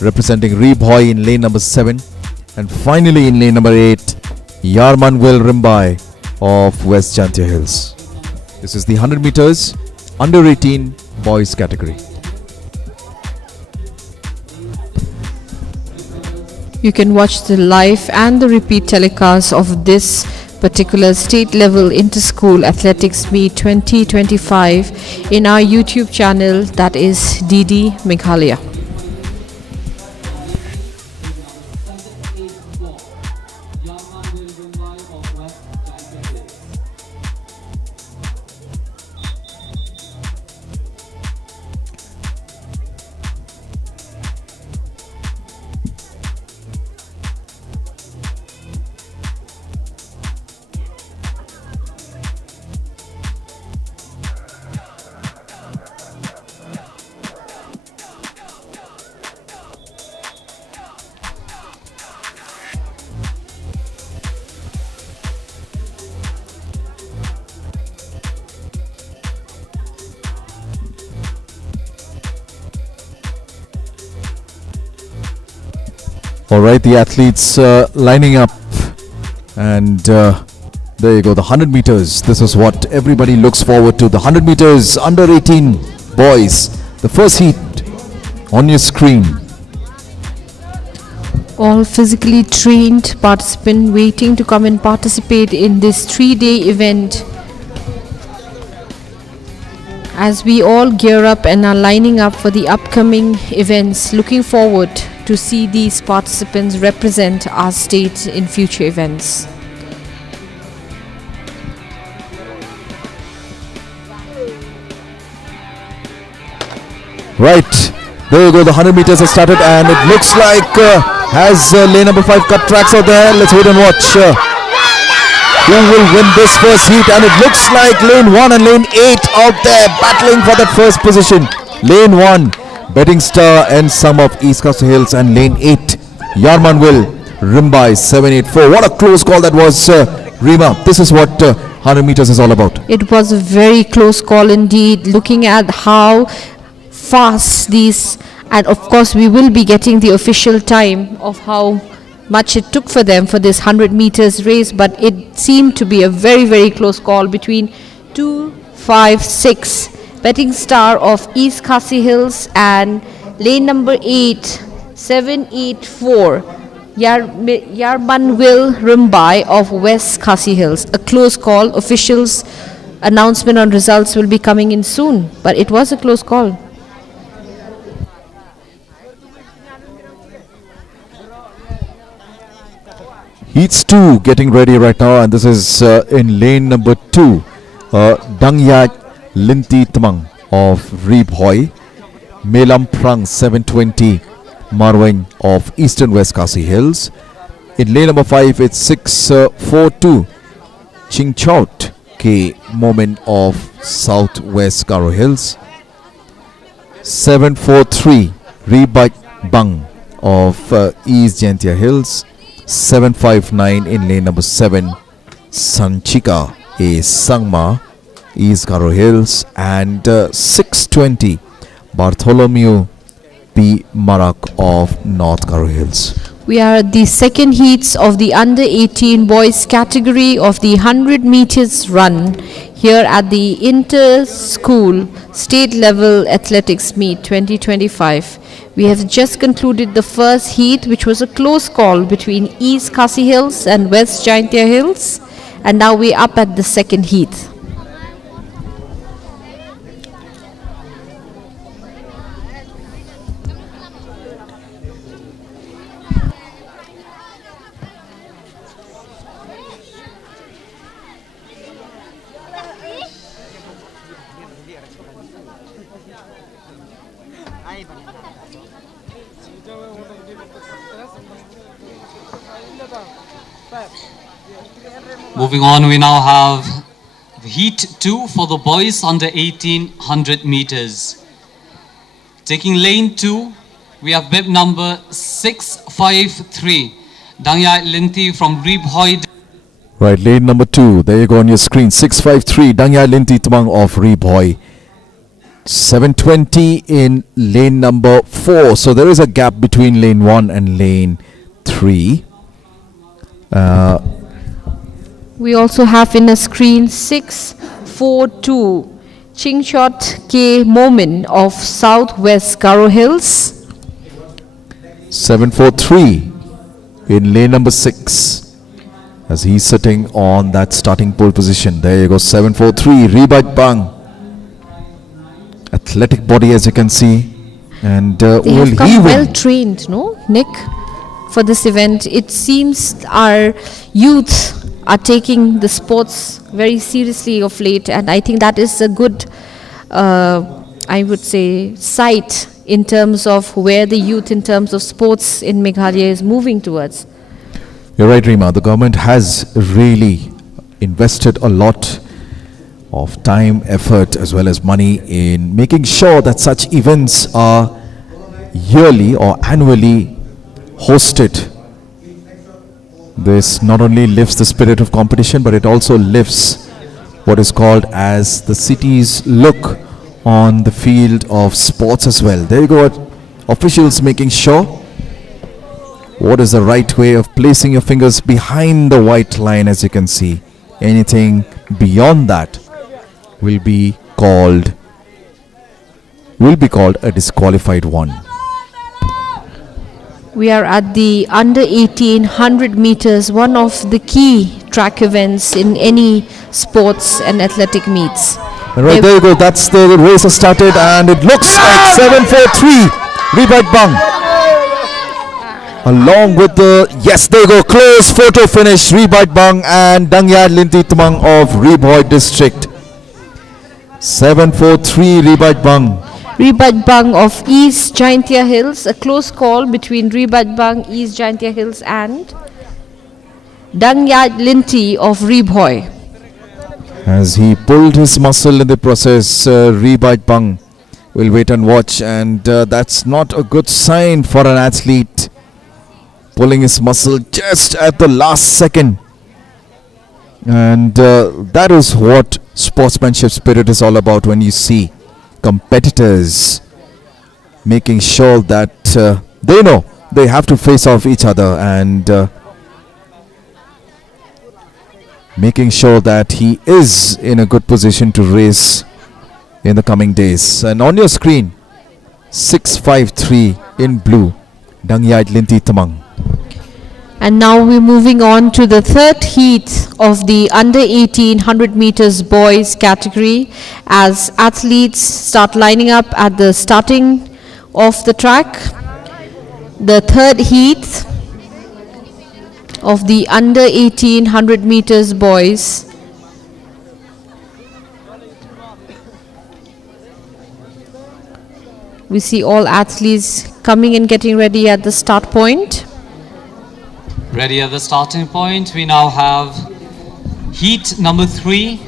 representing Rebhoy in lane number 7. And finally in lane number 8, Yarman Will Rimbai of West Jantia Hills. This is the 100 meters under 18 boys category. You can watch the live and the repeat telecast of this particular state level inter-school athletics meet 2025 in our YouTube channel, that is DD Meghalaya. Alright, the athletes lining up, and there you go, the 100 meters. This is what everybody looks forward to. The 100 meters under 18 boys. The first heat on your screen. All physically trained participants waiting to come and participate in this 3-day event. As we all gear up and are lining up for the upcoming events, looking forward to see these participants represent our state in future events. Right, there you go, the 100 meters has started and it looks like has lane number 5 cut tracks out there. Let's wait and watch who will win this first heat, and it looks like lane 1 and lane 8 out there battling for that first position. Lane 1, Betting Star and some of East Coast Hills, and lane 8, Yarmanville, Rimbai 784. What a close call that was, Rima. This is what 100 meters is all about. It was a very close call indeed, looking at how fast these, and of course we will be getting the official time of how much it took for them for this 100 meters race, but it seemed to be a very, very close call between 2, 5, 6, Betting Star of East Khasi Hills and lane number 8, 784, Yarmanville Rimbai of West Khasi Hills. A close call. Officials' announcement on results will be coming in soon, but it was a close call. Heats 2 getting ready right now, and this is in lane number 2, Dangyat Linti Tmang of Reeb Hoi, Melam Prang 720 Marwing of Eastern West Khasi Hills. In lane number 5, it's 642 Chingchout K Moment of Southwest Garo Hills, 743 Reebak Bang of East Jantia Hills, 759 in lane number 7 Sanchika A Sangma East Garo Hills, and 620 Bartholomew P Marak of North Garo Hills. We are at the second heats of the under 18 boys category of the 100 meters run here at the Inter School State Level Athletics Meet 2025. We have just concluded the first heat, which was a close call between East Khasi Hills and West Jaintia Hills, and now we're up at the second heat. Moving on, we now have Heat 2 for the boys under 1800 meters. Taking lane 2, we have bib number 653, Dangya Linti from Reeb Hoi. Right, lane number 2, there you go on your screen, 653 Dangya Linti Tmang of Reeb Hoi, 720 in lane number 4. So there is a gap between lane 1 and lane 3. We also have in a screen 642 Chingshot K Momin of Southwest Garo Hills, 743 in lane number 6 as he's sitting on that starting pole position. There you go, 743 Reebak Bang. Athletic body, as you can see, and they will have come he well win? trained, no, Nick, for this event. It seems our youth are taking the sports very seriously of late, and I think that is a good, I would say, sight in terms of where the youth in terms of sports in Meghalaya is moving towards. You're right, Rima. The government has really invested a lot of time, effort, as well as money in making sure that such events are yearly or annually hosted. This not only lifts the spirit of competition, but it also lifts what is called as the city's look on the field of sports as well. There you go, officials making sure what is the right way of placing your fingers behind the white line, as you can see. Anything beyond that will be called a disqualified one. We are at the under 18 100 meters, one of the key track events in any sports and athletic meets. And right there you go. That's the race has started, and it looks like 7:43. Rebite Bang. Along with the there you go. Close photo finish. Rebite Bang and Dangyad Linti Tamang of Reboy District. 7:43 Rebite Bang. Rebite Bang of East Jaintia Hills, a close call between Rebite Bang, East Jaintia Hills and Dangyad Linti of Reboy. As he pulled his muscle in the process, Rebite Bang will wait and watch, and that's not a good sign for an athlete. Pulling his muscle just at the last second. And that is what sportsmanship spirit is all about, when you see competitors making sure that they know they have to face off each other, and making sure that he is in a good position to race in the coming days. And on your screen, 6:53 in blue, Dangyad Linti Tamang. And now we're moving on to the third heat of the under 18 100 meters boys category, as athletes start lining up at the starting of the track. The third heat of the under 18 100 meters boys. We see all athletes coming and getting ready at the start point. Ready at the starting point, we now have heat number 3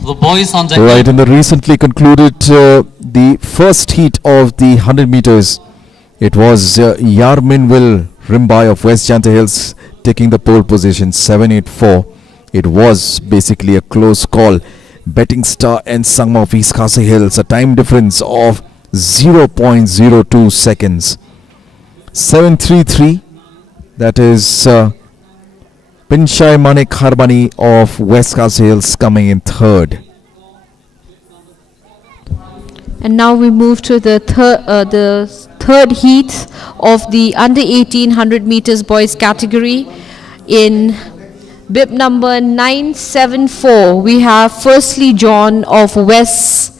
for the boys under Right, in the recently concluded the first heat of the 100 meters, it was Yarminville Rimbai of West Janta Hills taking the pole position, 784. It was basically a close call. Betting Star and Sangma of East Khasi Hills, a time difference of 0.02 seconds. 733. That is Pinchai Manik Harbani of West Khasi Hills coming in third. And now we move to the third heat of the under 18 100 meters boys category. In bib number 974, we have firstly John of West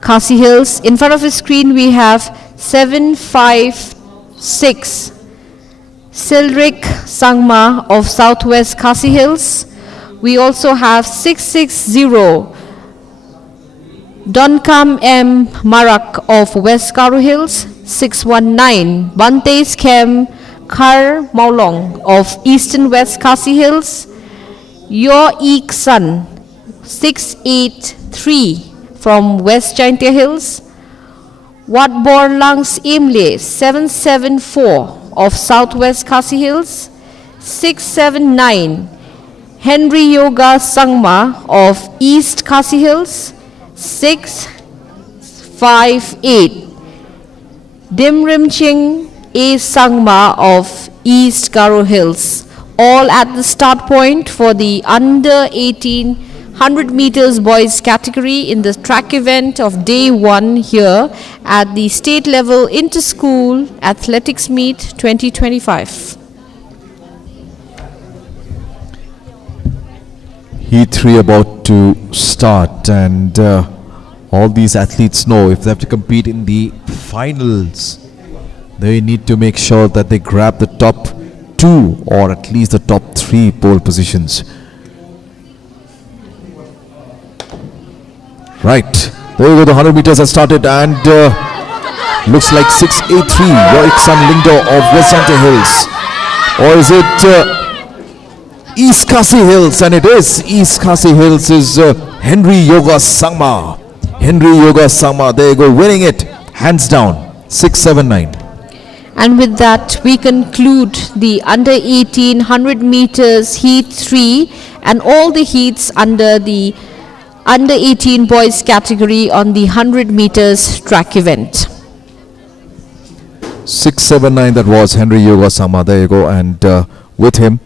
Khasi Hills. In front of his screen, we have 756. Silrik Sangma of Southwest Khasi Hills. We also have 660 Donkam M. Marak of West Karu Hills. 619 Bantes Kem Kar Maulong of Eastern West Khasi Hills. Yo Ik San 683 from West Jaintia Hills. Wat Bor Langs Imle 774 of Southwest Khasi Hills. 679 Henry Yoga Sangma of East Khasi Hills. 658 Dimrim Ching A Sangma of East Garo Hills. All at the start point for the under 18 100 meters boys category in the track event of day 1 here at the state level inter-school athletics meet 2025. Heat 3 about to start, and all these athletes know if they have to compete in the finals, they need to make sure that they grab the top 2 or at least the top 3 pole positions. Right, there you go, the 100 meters has started, and looks like 683 Yoik San Lingdo of West Janta Hills. Or is it East Khasi Hills? And it is East Khasi Hills is Henry Yoga Sangma. Henry Yoga Sangma, there you go, winning it hands down, 679. And with that, we conclude the under 18 100 meters heat 3 and all the heats under the under 18 boys category on the 100 meters track event. 679, that was Henry Yoga Sangma, there you go, and with him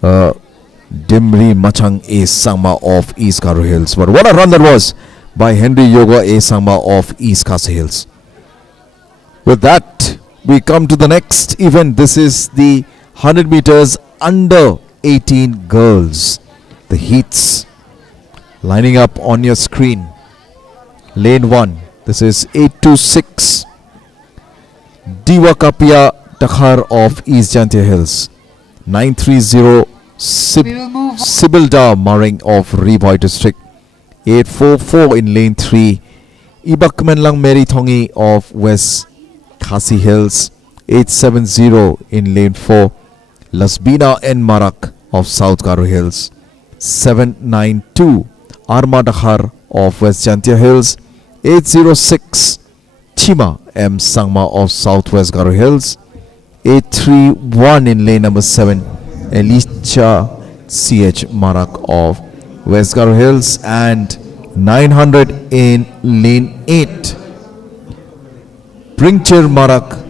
Dimri Machang A Sangma of East Garo Hills. But what a run that was by Henry Yoga A Sangma of East Khasi Hills. With that, we come to the next event. This is the 100 meters under 18 girls. The heats lining up on your screen. Lane 1. This is 826. Diva Kapia Takhar of East Jantia Hills. 930 We will move on. Sibilda Maring of Reboy District. 844 in lane 3. Ibakmenlang Mary Thongi of West Khasi Hills. 870 in lane 4. Lasbina N Marak of South Garo Hills. 792 Arma Dakhar of West Jantia Hills. 806 Chima M Sangma of Southwest Garo Hills. 831 in lane number 7 Elisha CH Marak of West Garo Hills, and 900 in lane 8 Pringchir Marak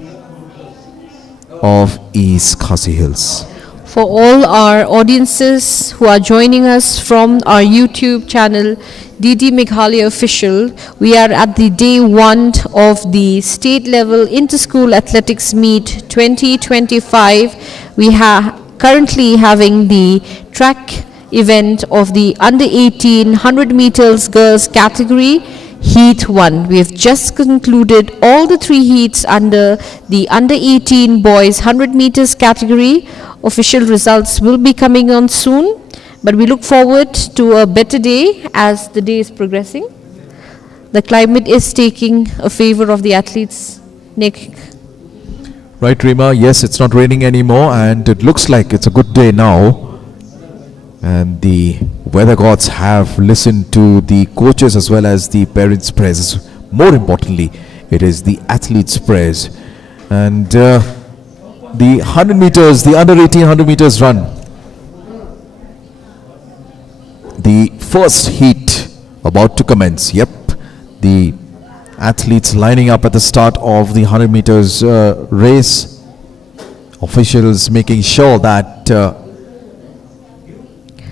of East Khasi Hills. For all our audiences who are joining us from our YouTube channel, DD Meghalaya Official, we are at the day 1 of the state level inter-school athletics meet 2025. We are currently having the track event of the under 18 100 meters girls category. Heat 1. We have just concluded all the 3 heats under the under 18 boys 100 meters category. Official results will be coming on soon, but we look forward to a better day as the day is progressing. The climate is taking a favor of the athletes. Nick. Right, Rima? Yes, it's not raining anymore, and it looks like it's a good day now. And the weather gods have listened to the coaches as well as the parents' prayers. More importantly, it is the athletes' prayers. And the 100 meters, the under 18 100 meters run. The first heat about to commence. Yep, the athletes lining up at the start of the 100 meters race. Officials making sure that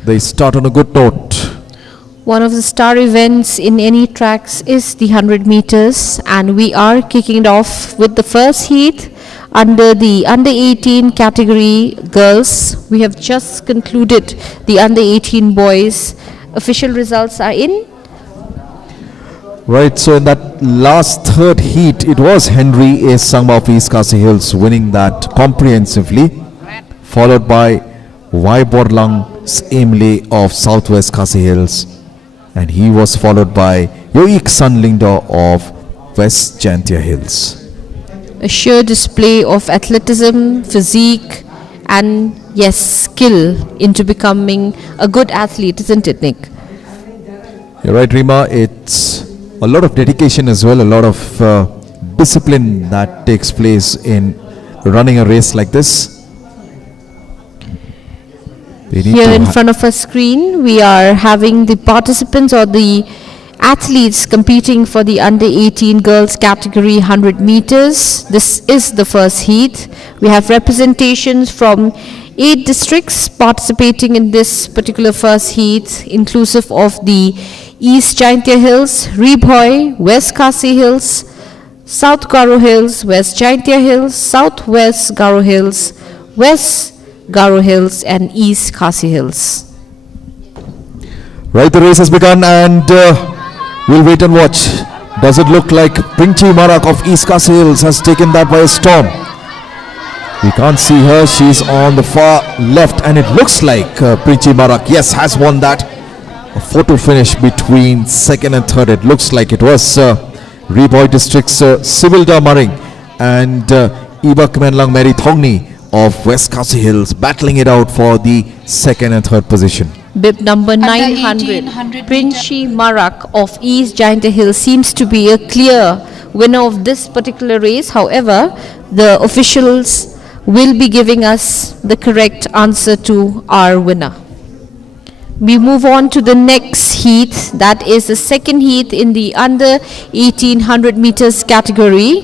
they start on a good note. One of the star events in any tracks is the 100 meters, and we are kicking it off with the first heat under the under 18 category girls. We have just concluded the under 18 boys. Official results are in. Right, so in that last third heat, it was Henry A. Sangma of East Khasi Hills winning that comprehensively, followed by Y. Borlang Imle of Southwest Khasi Hills, and he was followed by Yoik Sanlingdo of West Jantia Hills. A sheer display of athleticism, physique, and yes, skill into becoming a good athlete, isn't it, Nick? You're right, Rima. It's a lot of dedication as well, a lot of discipline that takes place in running a race like this. Here in front of our screen, we are having the participants or the athletes competing for the under 18 girls category 100 meters. This is the first heat. We have representations from 8 districts participating in this particular first heat, inclusive of the East Jaintia Hills, Reboy, West Khasi Hills, South Garo Hills, West Jaintia Hills, Southwest Garo Hills, West Garo Hills, and East Khasi Hills. Right, the race has begun, and we'll wait and watch. Does it look like Pringchi Marak of East Khasi Hills has taken that by a storm? We can't see her. She's on the far left, and it looks like Pringchi Marak, yes, has won that. A photo finish between second and third. It looks like it was Reboy District's Sibilda Maring and Iba Kmenlang Mary Thongni of West Khasi Hills battling it out for the second and third position. Bib number Under 900, 1800 Princhi Marak of East Jaintia Hills seems to be a clear winner of this particular race. However, the officials will be giving us the correct answer to our winner. We move on to the next heat. That is the second heat in the under 1800 meters category.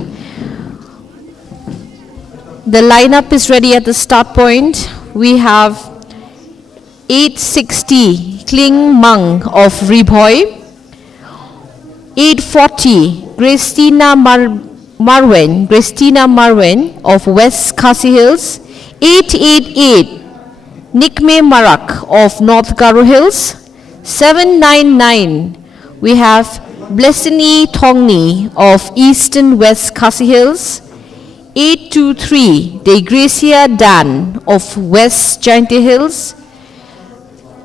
The lineup is ready at the start point. We have 860 Kling Mang of Reboy, 840 Christina Marwen, Christina Marwen of West Khasi Hills. 888, Nikme Marak of North Garo Hills. 799, we have Blessini Tongni of Eastern West Khasi Hills. 823, De Gracia Dan of West Jaintia Hills.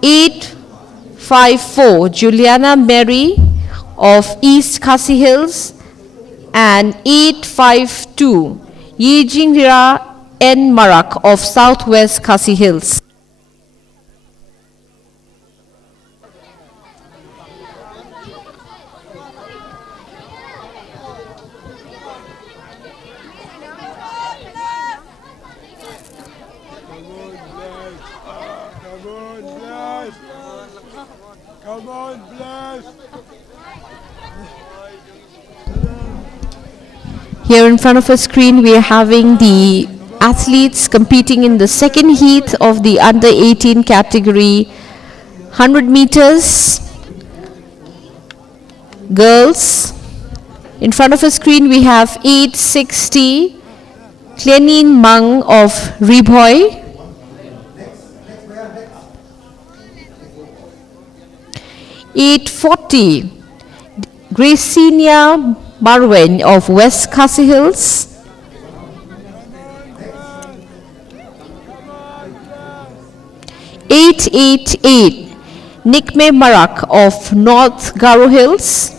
854, Juliana Mary of East Khasi Hills. And 852, Yijingra N. Marak of Southwest Khasi Hills. Come on, bless. Here in front of a screen, we are having the athletes competing in the second heat of the under 18 category, 100 meters, girls. In front of a screen, we have 860, Clenin Mang of Riboy. 840, Gracinia Marwen of West Khasi Hills. 888, Nikme Marak of North Garo Hills.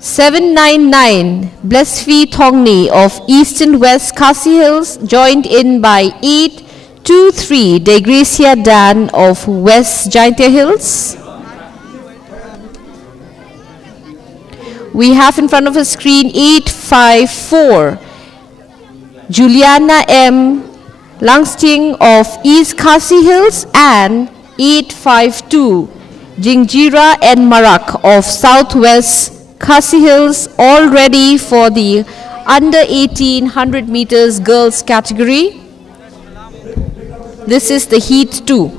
799, Blessfi Tongni of Eastern West Khasi Hills, joined in by 823, De Gracia Dan of West Jaintia Hills. We have in front of a screen 854, Juliana M. Langsting of East Khasi Hills, and 852, Jingjira N. Marak of Southwest Khasi Hills, all ready for the under 18 100 meters girls category. This is the heat 2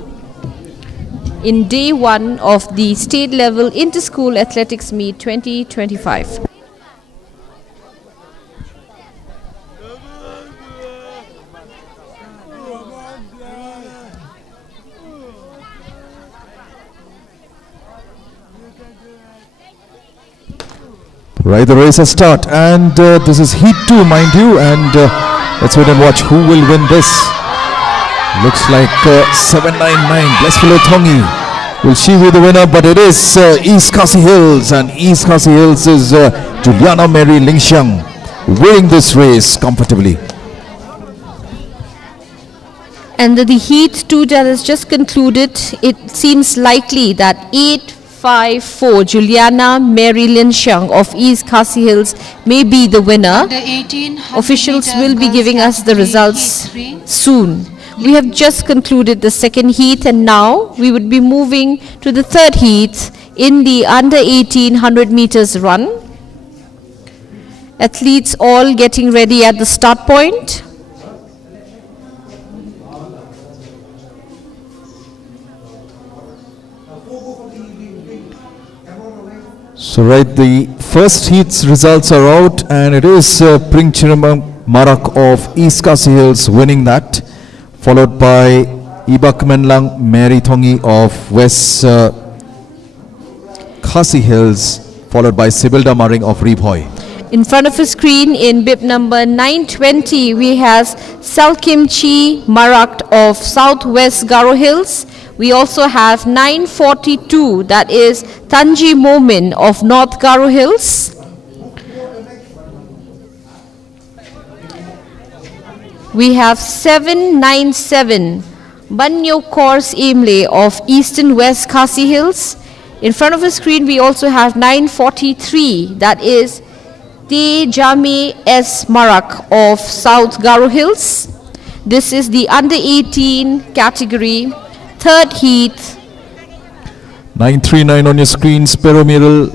in day 1 of the state level inter-school athletics meet 2025. Right, the race has start, and this is heat 2, mind you, and let's wait and watch who will win this. Looks like 799, Blessfilo Tongi. Will she be the winner? But it is East Khasi Hills, and East Khasi Hills is Juliana Mary Lingxiang winning this race comfortably. And the heat 2 that has just concluded, it seems likely that 854, Juliana Mary Lingxiang of East Khasi Hills may be the winner. The 18 Officials will be giving us the results soon. We have just concluded the second heat, and now we would be moving to the third heat in the under 18 100 meters run. Athletes all getting ready at the start point. So right, the first heat's results are out, and it is Pringchirama Marak of East Khasi Hills winning that, followed by Ibakmenlang Mary Tongi of West Khasi Hills, followed by Sibilda Maring of Riboy. In front of a screen in bib number 920, we have Salkimchi Marak of Southwest Garo Hills. We also have 942, that is Tanji Momin of North Garo Hills. We have 797, Banyo Kors Imle of Eastern West Khasi Hills. In front of the screen, we also have 943, that is Te Jami S. Marak of South Garo Hills. This is the under 18 category, third heat. 939 on your screen, Speromilo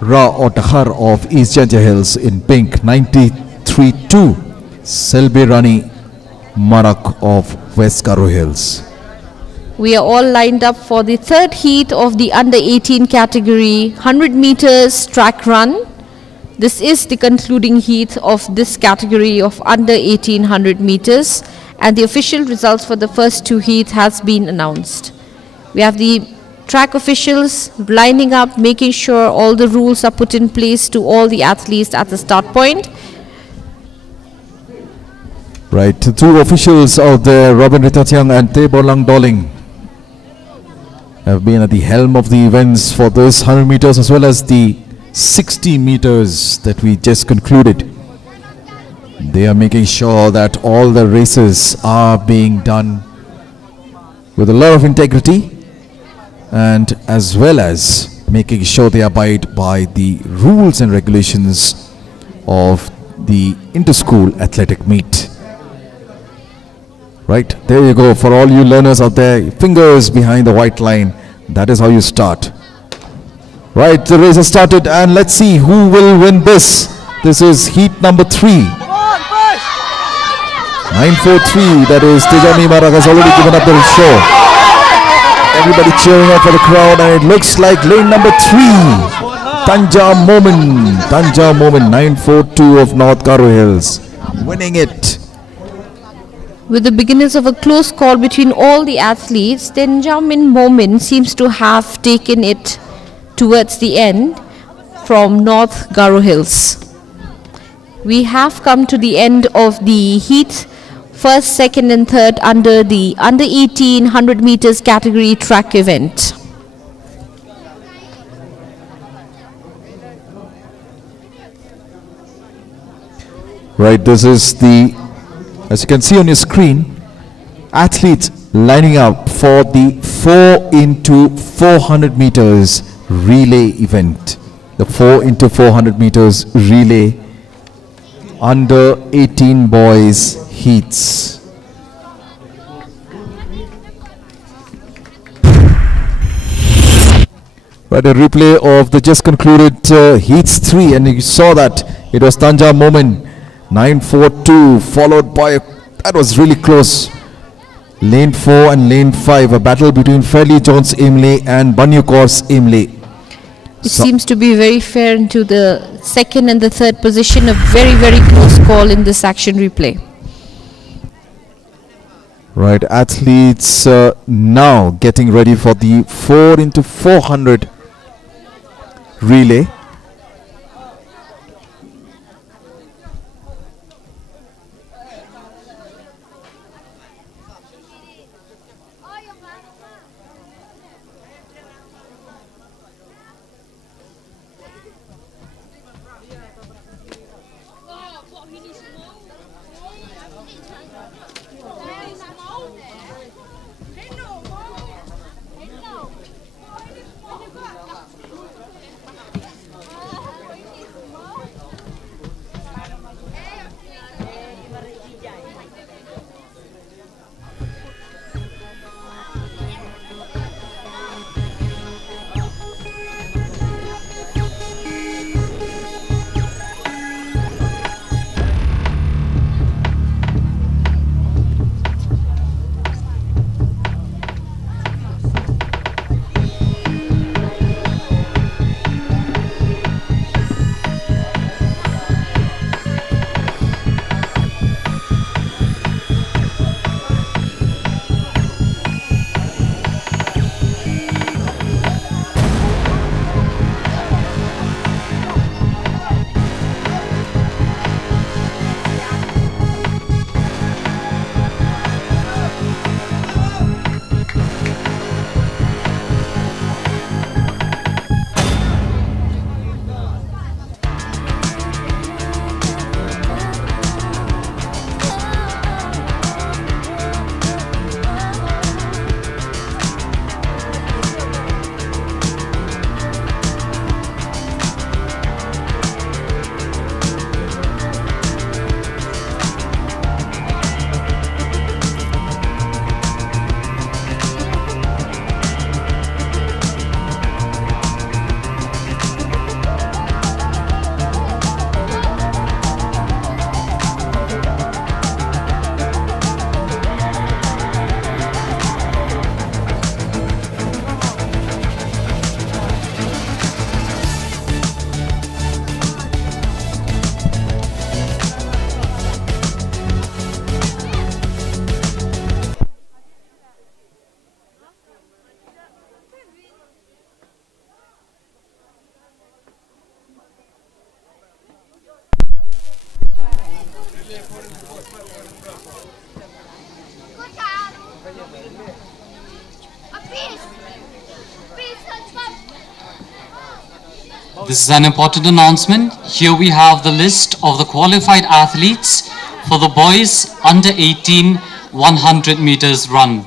Ra Otahar of East Jaintia Hills in pink. 932, Selby Rani Marak of West Garo Hills. We are all lined up for the third heat of the under 18 category 100 meters track run. This is the concluding heat of this category of under 1800 meters, and the official results for the first two heats has been announced. We have the track officials lining up, making sure all the rules are put in place to all the athletes at the start point. Right, the two officials out there, Robin Ritatiang and Te Bolang Doling, have been at the helm of the events for this 100 meters as well as the 60 meters that we just concluded. They are making sure that all the races are being done with a lot of integrity and as well as making sure they abide by the rules and regulations of the inter-school athletic meet. Right, there you go. For all you learners out there, fingers behind the white line. That is how you start. Right, the race has started and let's see who will win this. This is heat number 3. 943, that is Tejami Marak has already given up the show. Everybody cheering up for the crowd and it looks like lane number 3. Tanja Momin, 942 of North Garo Hills, winning it. With the beginnings of a close call between all the athletes, Tenjamin Momin seems to have taken it towards the end from North Garo Hills. We have come to the end of the heat, first, second and third under the under 18 100 meters category track event. Right, this is the, as you can see on your screen, athletes lining up for the 4 into 400 meters relay event. The 4 into 400 meters relay under 18 boys heats. Right, a replay of the just concluded heats 3, and you saw that it was Tanja Momin 942 followed by, that was really close, lane 4 and lane 5, a battle between Fairley Jones Imlay and Banyukors Imlay. It seems to be very fair into the second and the third position, a very, very close call in this action replay. Right, athletes now getting ready for the 4 into 400 relay. This is an important announcement. Here we have the list of the qualified athletes for the boys under 18 100 meters run.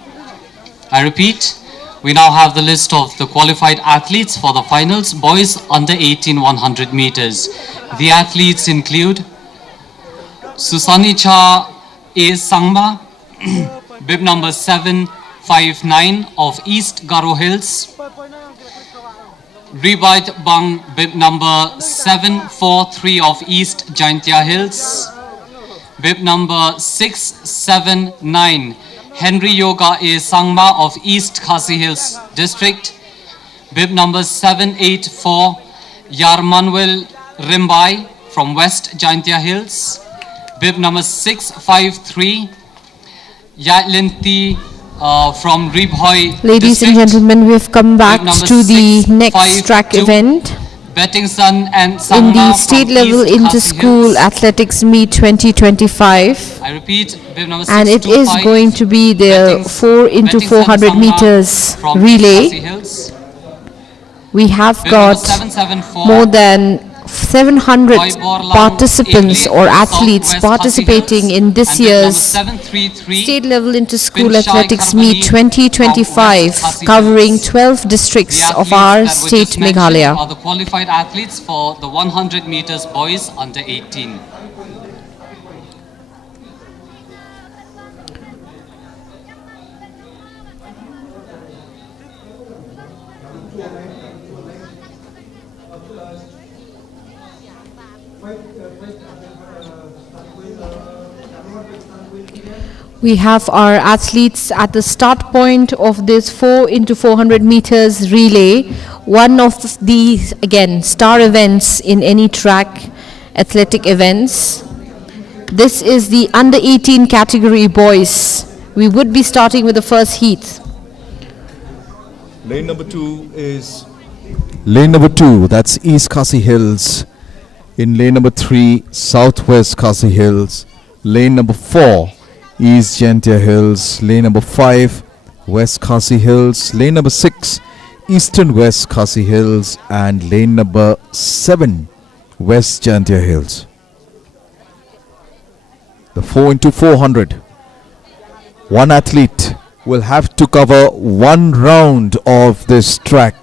I repeat, we now have the list of the qualified athletes for the finals, boys under 18 100 meters. The athletes include Susanicha A. Sangma, bib number 759 of East Garo Hills. Ribait Bang, bib number 743 of East Jaintia Hills. Bib number 679, Henry Yoga A. Sangma of East Khasi Hills District. Bib number 784, Yarmanuel Rimbai from West Jaintia Hills. Bib number 653, Yatlinti from Ribhoi Ladies and District. gentlemen, we have come back Bib number to the next track 652, event Bettingson and in Sangma the from state level East Khasi inter-school Hills. athletics meet 2025. I repeat, bib number And it is 625, going to be the 4 into 400 meters relay. We have got more than 700 participants or athletes participating in this year's state level inter-school athletics meet 2025, covering 12 districts of our state Meghalaya. Are the qualified athletes for the 100 meters boys under 18. We have our athletes at the start point of this 4 into 400 meters relay, one of these, again, star events in any track athletic events. This is the under 18 category boys. We would be starting with the first heat. Lane number 2 is that's East Khasi Hills. In lane number 3, Southwest Khasi Hills. Lane number 4, East Jaintia Hills. Lane number 5, West Khasi Hills. Lane number 6, Eastern West Khasi Hills. And lane number 7, West Jaintia Hills. The 4 into 400. One athlete will have to cover one round of this track.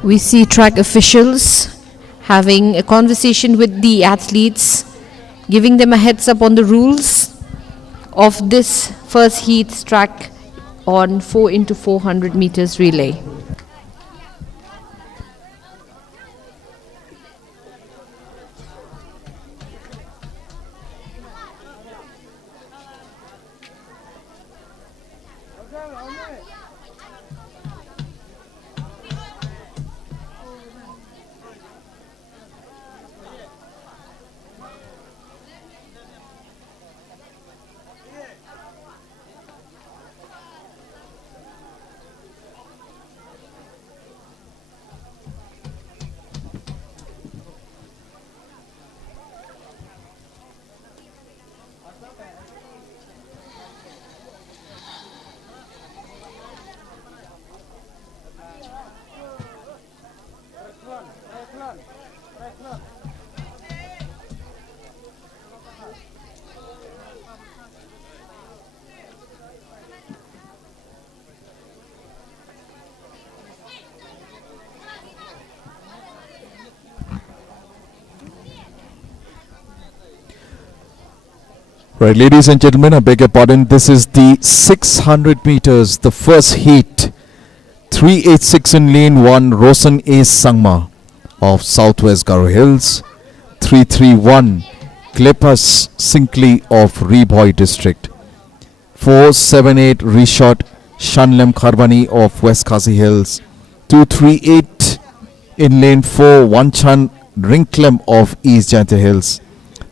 We see track officials having a conversation with the athletes, giving them a heads up on the rules of this first heat track on 4 into 400 meters relay. Right, ladies and gentlemen, I beg your pardon. This is the 600 meters, the first heat. 386 in lane 1, Rosan A. Sangma of Southwest Garo Hills. 331, Klepas Sinkley of Ribhoi District. 478, Rishot Shanlem Kharbani of West Khasi Hills. 238 in lane 4, Wanchan Rinklem of East Jaintia Hills.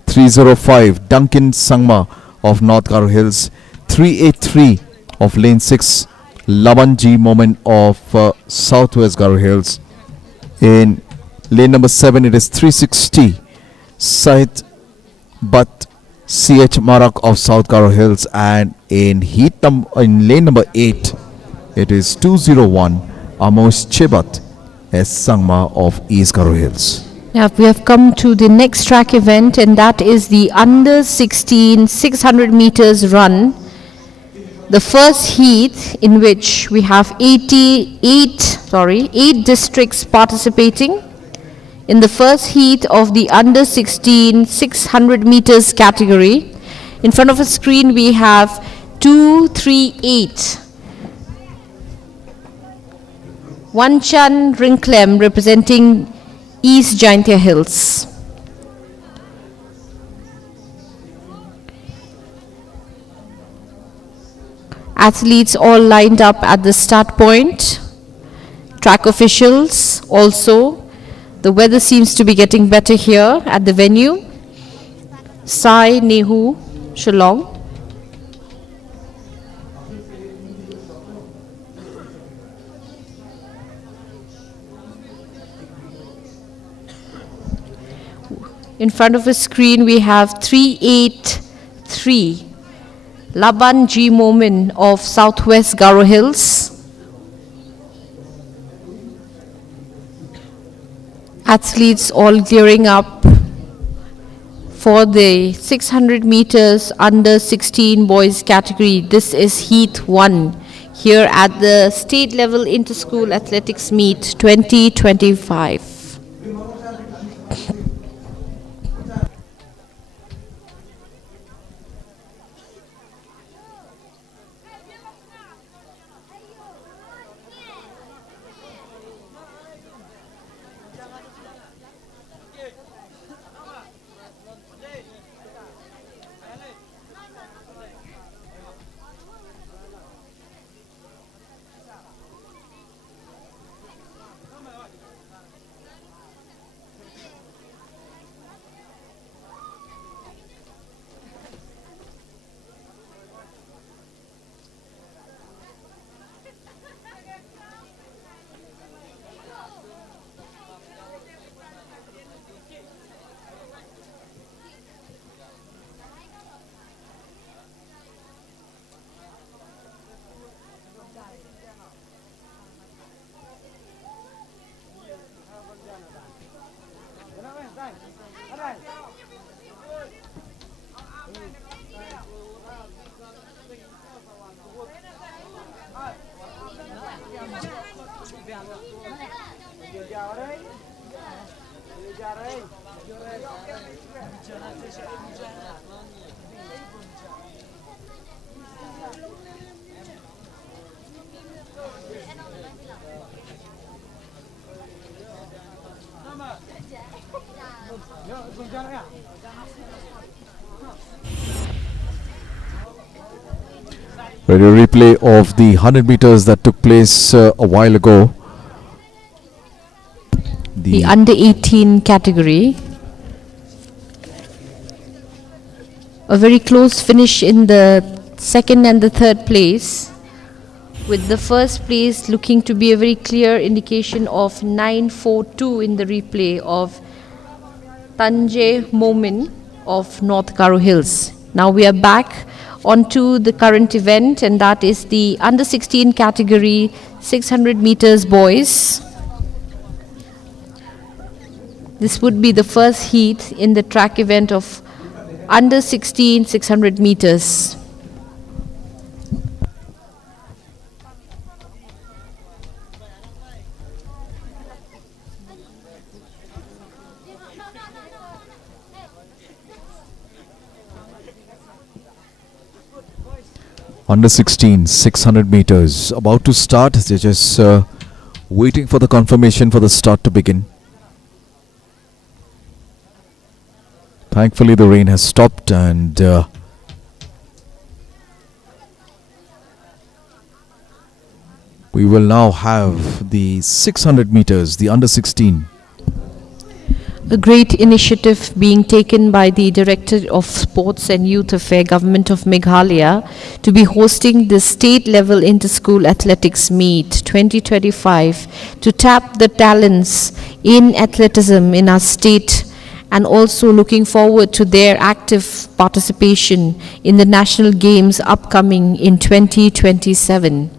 305, Duncan Sangma of North Garo Hills. 383 of lane 6, Labanji Moment of Southwest Garo Hills. In lane number 7, it is 360, Said But CH Marak of South Garo Hills, and in in lane number 8 it is 201 Amos Chebat S Sangma of East Garo Hills. Now we have come to the next track event, and that is the under 16 600 meters run. The first heat, in which we have 8 districts participating. In the first heat of the under 16 600 meters category, in front of a screen we have 238. Wanchan Rinklem representing East Jaintia Hills. Athletes all lined up at the start point. Track officials also. The weather seems to be getting better here at the venue. Sai Nehu Shillong. In front of a screen we have 383. Laban G. Momin of Southwest Garo Hills. Athletes all gearing up for the 600 meters under 16 boys category. This is Heat 1 here at the state level inter-school athletics meet 2025. Radio replay of the 100 meters that took place a while ago. The under 18 category. A very close finish in the second and the third place, with the first place looking to be a very clear indication of 942 in the replay of Tanjay Momin of North Garo Hills. Now we are back onto the current event, and that is the under 16 category 600 meters boys. This would be the first heat in the track event of under 16 600 meters. Under 16 600 meters about to start. They're just waiting for the confirmation for the start to begin. Thankfully the rain has stopped, and we will now have the 600 meters, the under 16. A great initiative being taken by the Director of Sports and Youth Affairs, Government of Meghalaya, to be hosting the state-level inter-school athletics meet 2025 to tap the talents in athleticism in our state and also looking forward to their active participation in the national games upcoming in 2027.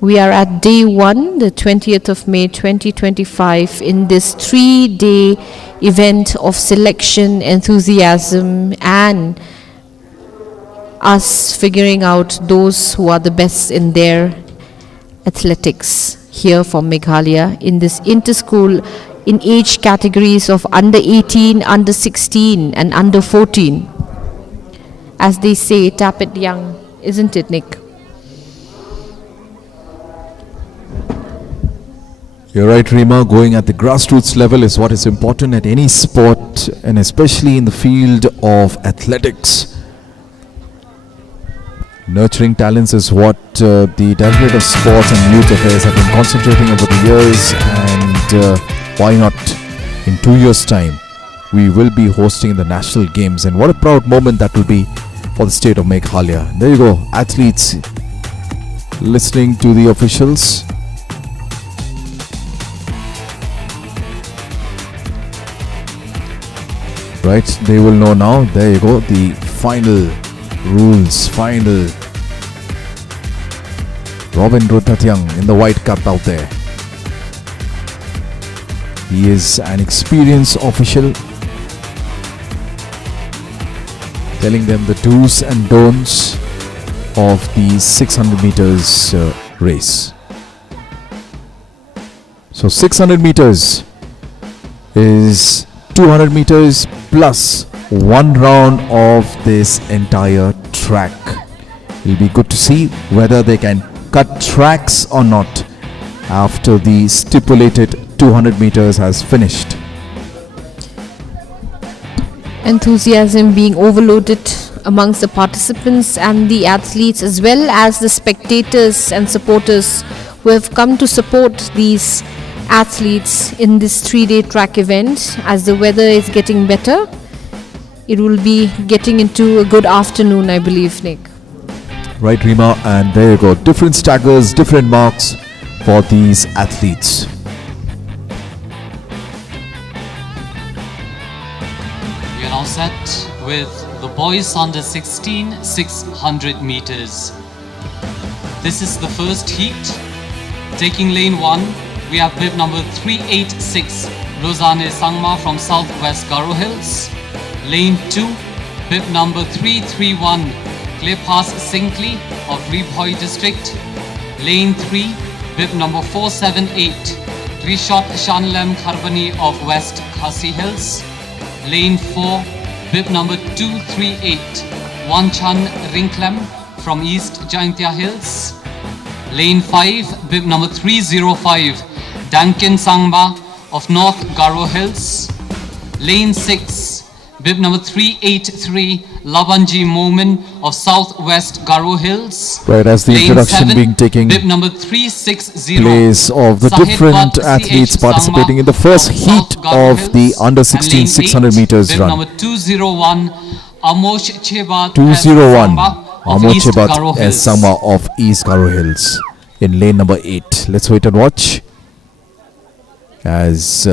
We are at day 1, the 20th of May 2025, in this 3-day event of selection, enthusiasm, and us figuring out those who are the best in their athletics here from Meghalaya in this inter-school in age categories of under 18, under 16, and under 14. As they say, tap it young, isn't it, Nick? You're right, Rima. Going at the grassroots level is what is important at any sport, and especially in the field of athletics. Nurturing talents is what the Directorate of Sports and Youth Affairs have been concentrating over the years, and why not in 2 years' time we will be hosting the national games, and what a proud moment that will be for the state of Meghalaya. There you go, athletes listening to the officials. Right, they will know now. There you go, the final rules, final. Robin Rutatyang in the white cap out there. He is an experienced official, telling them the do's and don'ts of the 600 meters race. So 600 meters is 200 meters plus one round of this entire track. It'll be good to see whether they can cut tracks or not after the stipulated 200 meters has finished. Enthusiasm being overloaded amongst the participants and the athletes, as well as the spectators and supporters who have come to support these athletes in this 3-day track event. As the weather is getting better, it will be getting into a good afternoon, I believe, Nick. Right, Rima, and there you go. Different staggers, different marks for these athletes. We are now set with the boys under 16 600 meters. This is the first heat. Taking lane 1, we have bib number 386, Rosanne Sangma from Southwest Garo Hills. Lane 2, bib number 331, Cleopas Sinkley of Ribhoi District. Lane 3, bib number 478, Trishot Shanlem Kharbani of West Khasi Hills. Lane 4, bib number 238, Wanchan Rinklem from East Jaintia Hills. Lane 5, bib number 305, Duncan Sangba of North Garo Hills. Lane 6, bib number 383, Lavanji Momin of Southwest Garo Hills. Right, as the Lane introduction 7, being taking bib number 360, place of the Sahib different Bhat athletes CH participating Sangma in the first of heat South Garo of the Hills. under And 16 lane 600 8, meters bib run. number 201, Amosh Chebat 201 of East Amochebat Garo S. Hills. Sama of East Garo Hills in lane number 8. Let's wait and watch as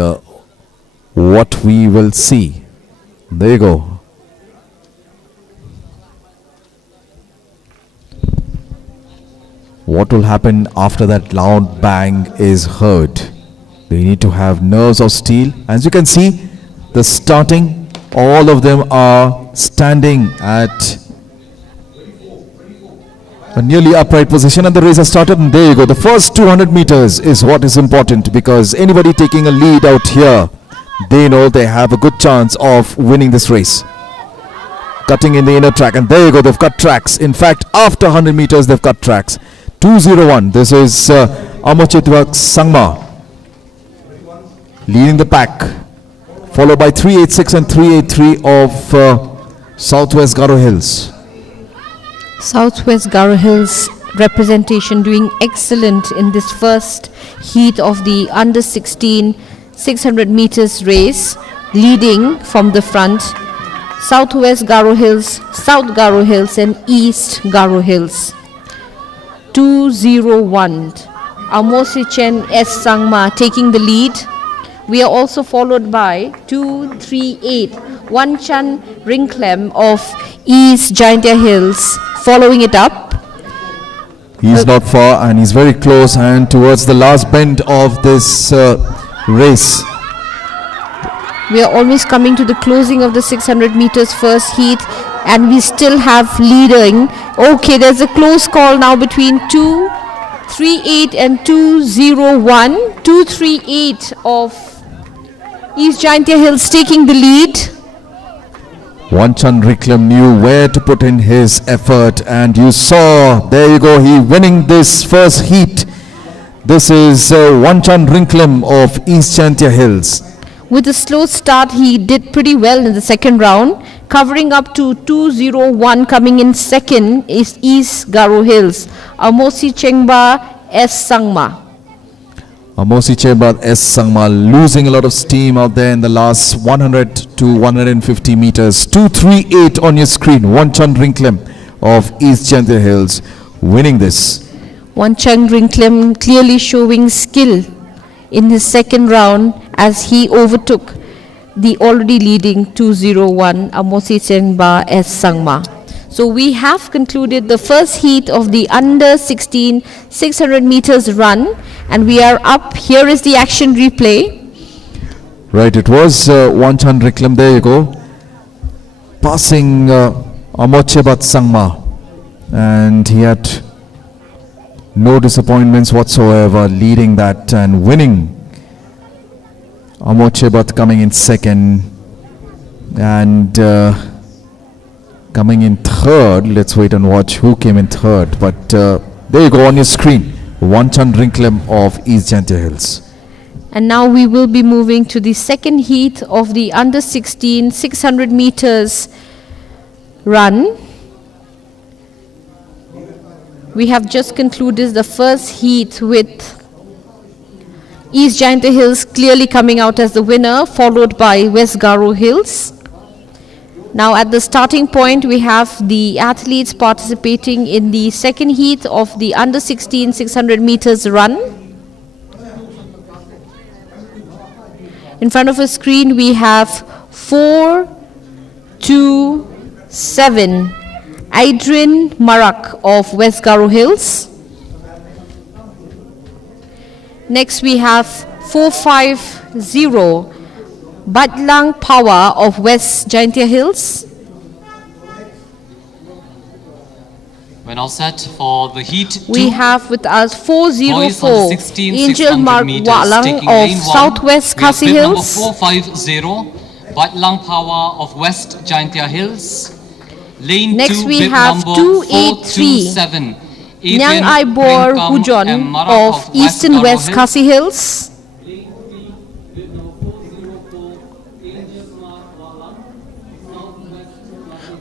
what we will see. There you go. What will happen after that loud bang is heard? They need to have nerves of steel. As you can see, the starting, all of them are standing at a nearly upright position, and the race has started, and there you go. The first 200 meters is what is important, because anybody taking a lead out here, they know they have a good chance of winning this race. Cutting in the inner track, and there you go, they've cut tracks. In fact, after 100 meters, they've cut tracks. 201, this is Amochetua Sangma leading the pack, followed by 386 and 383 of Southwest Garo Hills. Southwest Garo Hills representation doing excellent in this first heat of the under 16 600 meters race, leading from the front Southwest Garo Hills, South Garo Hills and East Garo Hills. 201 Amosichen S. Sangma taking the lead. We are also followed by 238 Wanchan Rinklem of East Giantia Hills following it up. He's not far and he's very close and towards the last bend of this race. We are almost coming to the closing of the 600 meters first heat and we still have leading. Okay, there's a close call now between 238 and 201. 238 of East Giantia Hills taking the lead. Wanchan Riklam knew where to put in his effort and you saw, there you go, he winning this first heat. This is Wanchan Rinklem of East Giantia Hills. With a slow start, he did pretty well in the second round. Covering up to 201, coming in second is East Garo Hills. Amosi Chengba S. Sangma. Amosi Chebad S. Sangma losing a lot of steam out there in the last 100 to 150 meters. 238 on your screen. Wanchan Rinklem of East Giantia Hills winning this. Wanchan Rinklem clearly showing skill in his second round as he overtook the already leading 201 Amosi Chengba S. Sangma. So we have concluded the first heat of the under 16 600 meters run and we are up. Here is the action replay. Right, it was Wanchan Rinklem, there you go, passing Amochebat Sangma and he had no disappointments whatsoever leading that and winning. Amochebat coming in second and coming in third. Let's wait and watch who came in third. But there you go on your screen. Wanchan Rinklem of East Giantia Hills. And now we will be moving to the second heat of the under 16 600 meters run. We have just concluded the first heat with East Giantia Hills clearly coming out as the winner, followed by West Garo Hills. Now at the starting point, we have the athletes participating in the second heat of the under 16 600 meters run. In front of a screen, we have 4, 2, 7. Adrian Marak of West Garo Hills. Next we have 450 Batlang Power of West Giantia Hills. We're now set for the heat We 2. have with us Boys on 404 16, Angel 600 Mark meters, Walang taking of lane 1. Southwest We have Khasi bib number Hills. 450, Batlang Power of West Giantia Hills. Lane Next 2, we bib have number 283, 427, Nyang Adrian Aibor Ringkam Hujon and Marak of Eastern Garo West Hills. Khasi Hills.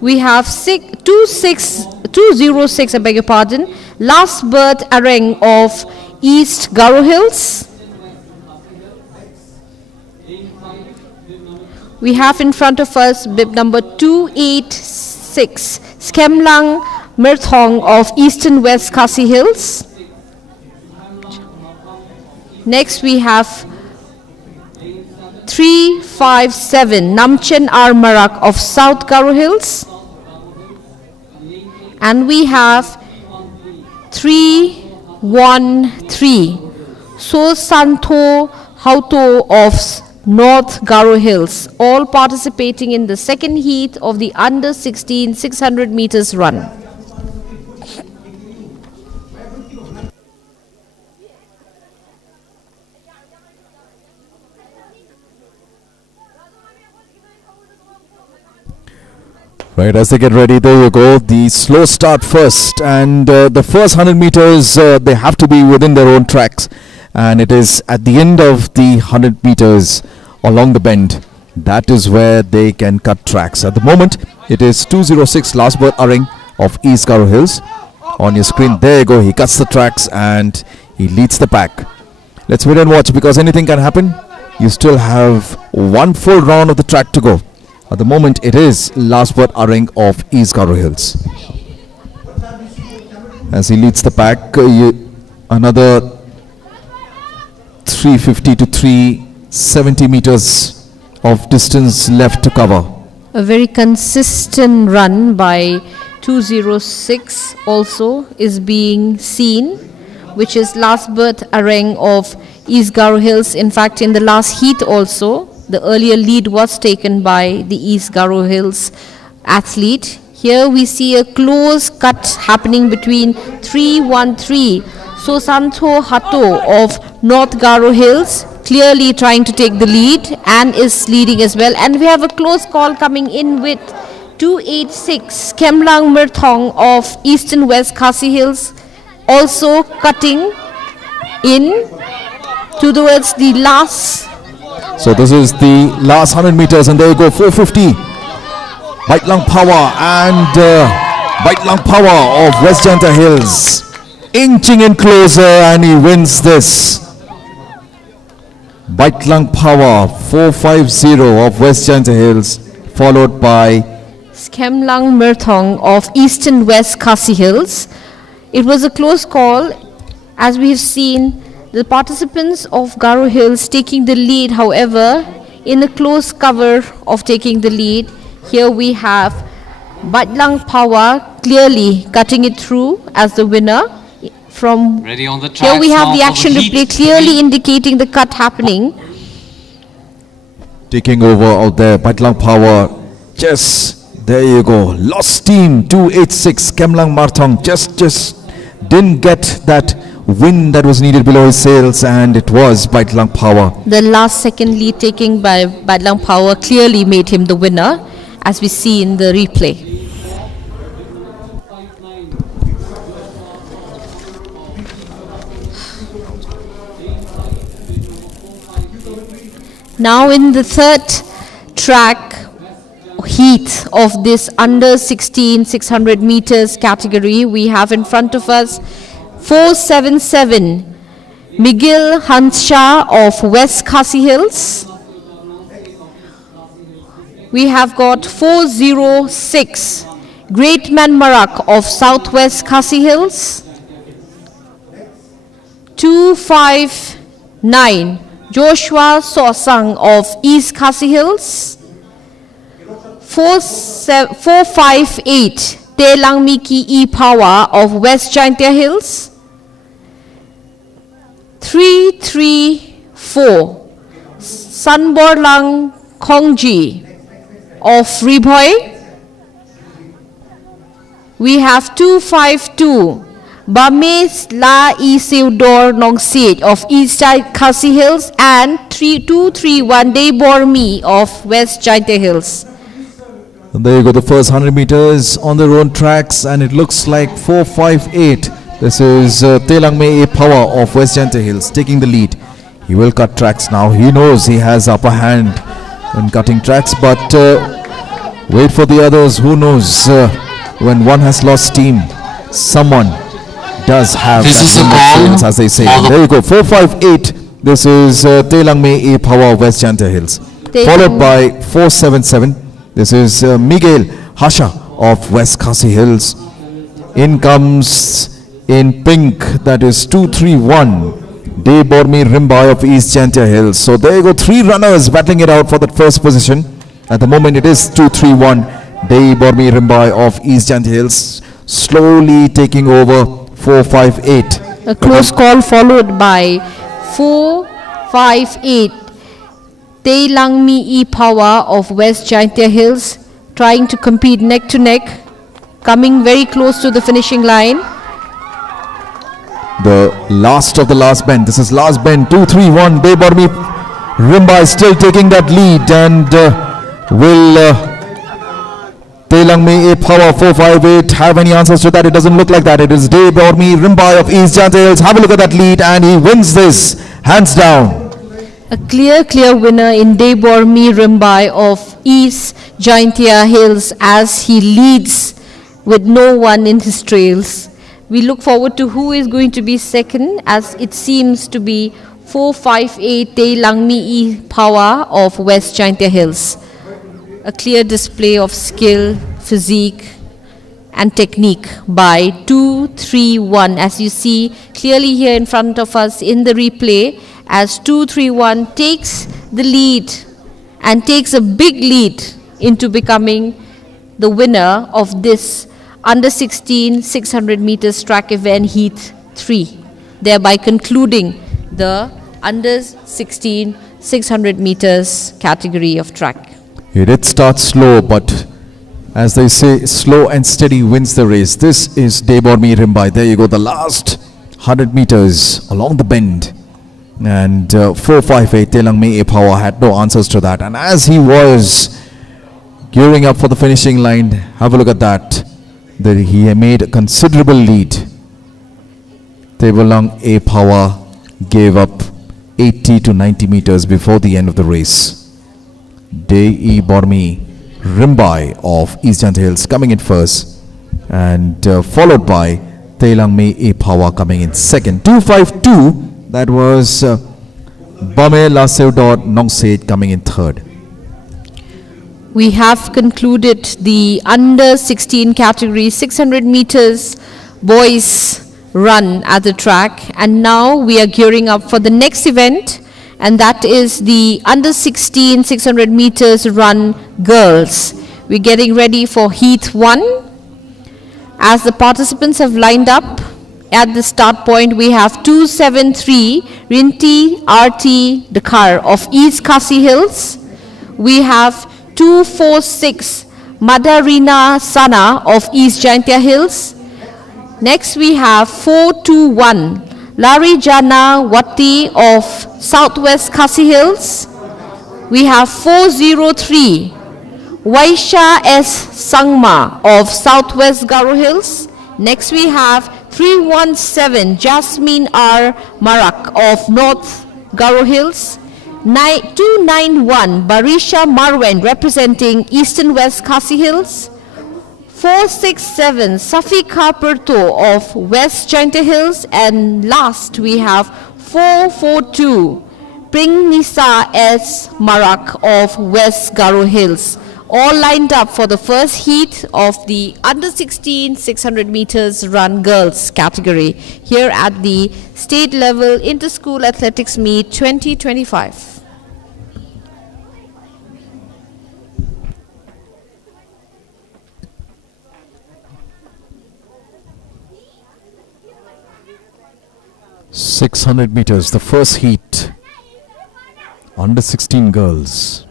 We have 206, I beg your pardon, Last Bird Areng of East Garo Hills. We have in front of us bib number 286, Skemlang Mirthong of Eastern West Khasi Hills. Next we have 357, Namchen R. Marak of South Garo Hills. And we have 313, So Santo Hauto of North Garo Hills, all participating in the second heat of the under 16 600 meters run. Right, as they get ready, there you go. The slow start first, and the first 100 meters, they have to be within their own tracks. And it is at the end of the 100 meters along the bend. That is where they can cut tracks. At the moment, it is 206 Last Bird Areng of East Garo Hills. On your screen, there you go. He cuts the tracks and he leads the pack. Let's wait and watch because anything can happen. You still have one full round of the track to go. At the moment, it is Last Bird Areng of East Garo Hills. As he leads the pack, another 350 to 370 meters of distance left to cover. A very consistent run by 206 also is being seen, which is Lasbert Areng of East Garo Hills. In fact, in the last heat also, the earlier lead was taken by the East Garo Hills athlete. Here we see a close cut happening between 313 Sosanto Hato of North Garo Hills, clearly trying to take the lead and is leading as well. And we have a close call coming in with 286 Kemlang Merthong of Eastern West Khasi Hills, also cutting in towards the last. So this is the last 100 meters, and there you go, 450. Baitlang Power and Baitlang Power of West Janta Hills inching in closer, and he wins this. Baitlang Power 450 of West Janta Hills, followed by Kemlang Merthong of Eastern West Khasi Hills. It was a close call, as we have seen the participants of Garo Hills taking the lead. However, in a close cover of taking the lead, here we have Baitlang Power clearly cutting it through as the winner. From Ready on the here tracks we have now the for action heat replay clearly three. indicating the cut happening. taking over out there. Baitlang Power, just there you go. Lost steam, 286. Kemlang Marthong just didn't get that wind that was needed below his sails, and it was Baitlang Power. The last second lead taken by Baitlang Power clearly made him the winner, as we see in the replay. Now in the third track heat of this under 16 600 meters category, we have in front of us 477 Miguel Hansha of West Khasi Hills. We have got 406 Great Man Marak of Southwest Khasi Hills. 259 Joshua Sosang of East Khasi Hills. 458 Telang Miki E Power of West Jaintia Hills. 334 Sanborlang Kongji of Riboy. We have 252 Bames La Isildur Nongsit of East Khasi Hills and 231 Debormi of West Jaintia Hills. And there you go, the first 100 meters on their own tracks, and it looks like 458. This is Telang Me Power of West Janta Hills taking the lead. He will cut tracks now. He knows he has upper hand in cutting tracks, but wait for the others. Who knows? When one has lost steam, someone does have This that is a wind call experience, as they say. for the- There you go, 458. This is Telang Me Power of West Janta Hills, followed by 477. This is Miguel Hasha of West Khasi Hills. In comes in pink, that is 231 Debormi Rimbai of East Jantia Hills. So there you go, three runners battling it out for that first position. At the moment it is 231 Debormi Rimbai of East Jantia Hills, slowly taking over 458. A close call followed by 458 Telang Mi E Power of West Jaintia Hills, trying to compete neck to neck, coming very close to the finishing line. The last of the last bend. This is last bend, 231 Debormi Rimbai still taking that lead, and will Telang Me A Power 458 have any answers to that? It doesn't look like that. It is Debormi Rimbai of East Janta Hills. Have a look at that lead, and he wins this hands down. A clear winner in Debormi Rimbai of East Jaintia Hills, as he leads with no one in his trails. We look forward to who is going to be second, as it seems to be 458 Telang Mi E Power of West Jaintia Hills. A clear display of skill, physique, and technique by 2-3-1, as you see clearly here in front of us in the replay, as 2-3-1 takes the lead and takes a big lead into becoming the winner of this under 16 600 meters track event heat 3, thereby concluding the under 16 600 meters category of track. He did start slow, but as they say, slow and steady wins the race. This is Debormi Rimbai. There you go, the last 100 meters along the bend. And 458 Telangme Epawa had no answers to that. And as he was gearing up for the finishing line, have a look at that. He made a considerable lead. Tebalang Epawa gave up 80 to 90 meters before the end of the race. Dei Bormi Rimbai of East Janta Hills coming in first, and followed by Telangme Epawa coming in second. 252, that was Bame Lasevdor Nongset coming in third. We have concluded the under 16 category 600 meters boys run at the track, and now we are gearing up for the next event, and that is the under 16 600 meters run girls. We're getting ready for heat 1. As the participants have lined up at the start point, we have 273 Rinti RT Dakar of East Khasi Hills. We have 246 Madarina Sana of East Jaintia Hills. Next we have 421 Larijana Wati of Southwest Khasi Hills. We have 403 Waisha S. Sangma of Southwest Garo Hills. Next we have 317 Jasmine R. Marak of North Garo Hills. 291 Barisha Marwen representing Eastern West Khasi Hills. 467 Safika Perto of West Jaintia Hills, and last we have 442 Pring Nisa S. Marak of West Garo Hills, all lined up for the first heat of the under 16 600 meters run girls category here at the state level inter-school athletics meet 2025. .600 meters, the first heat, under 16 girls.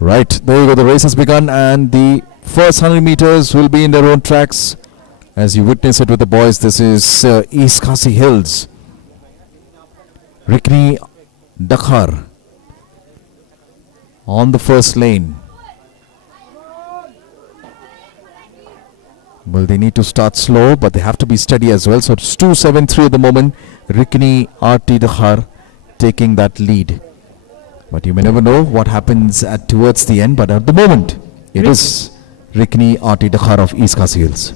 Right, there you go, the race has begun, and the first 100 meters will be in their own tracks. As you witness it with the boys, this is East Khasi Hills. Rikni Dakar on the first lane. Well, they need to start slow, but they have to be steady as well. So it's 273 at the moment. Rikni RT Dakar taking that lead. But you may never know what happens towards the end. But at the moment, it is Rikni RT Dakar of East Khasi Hills.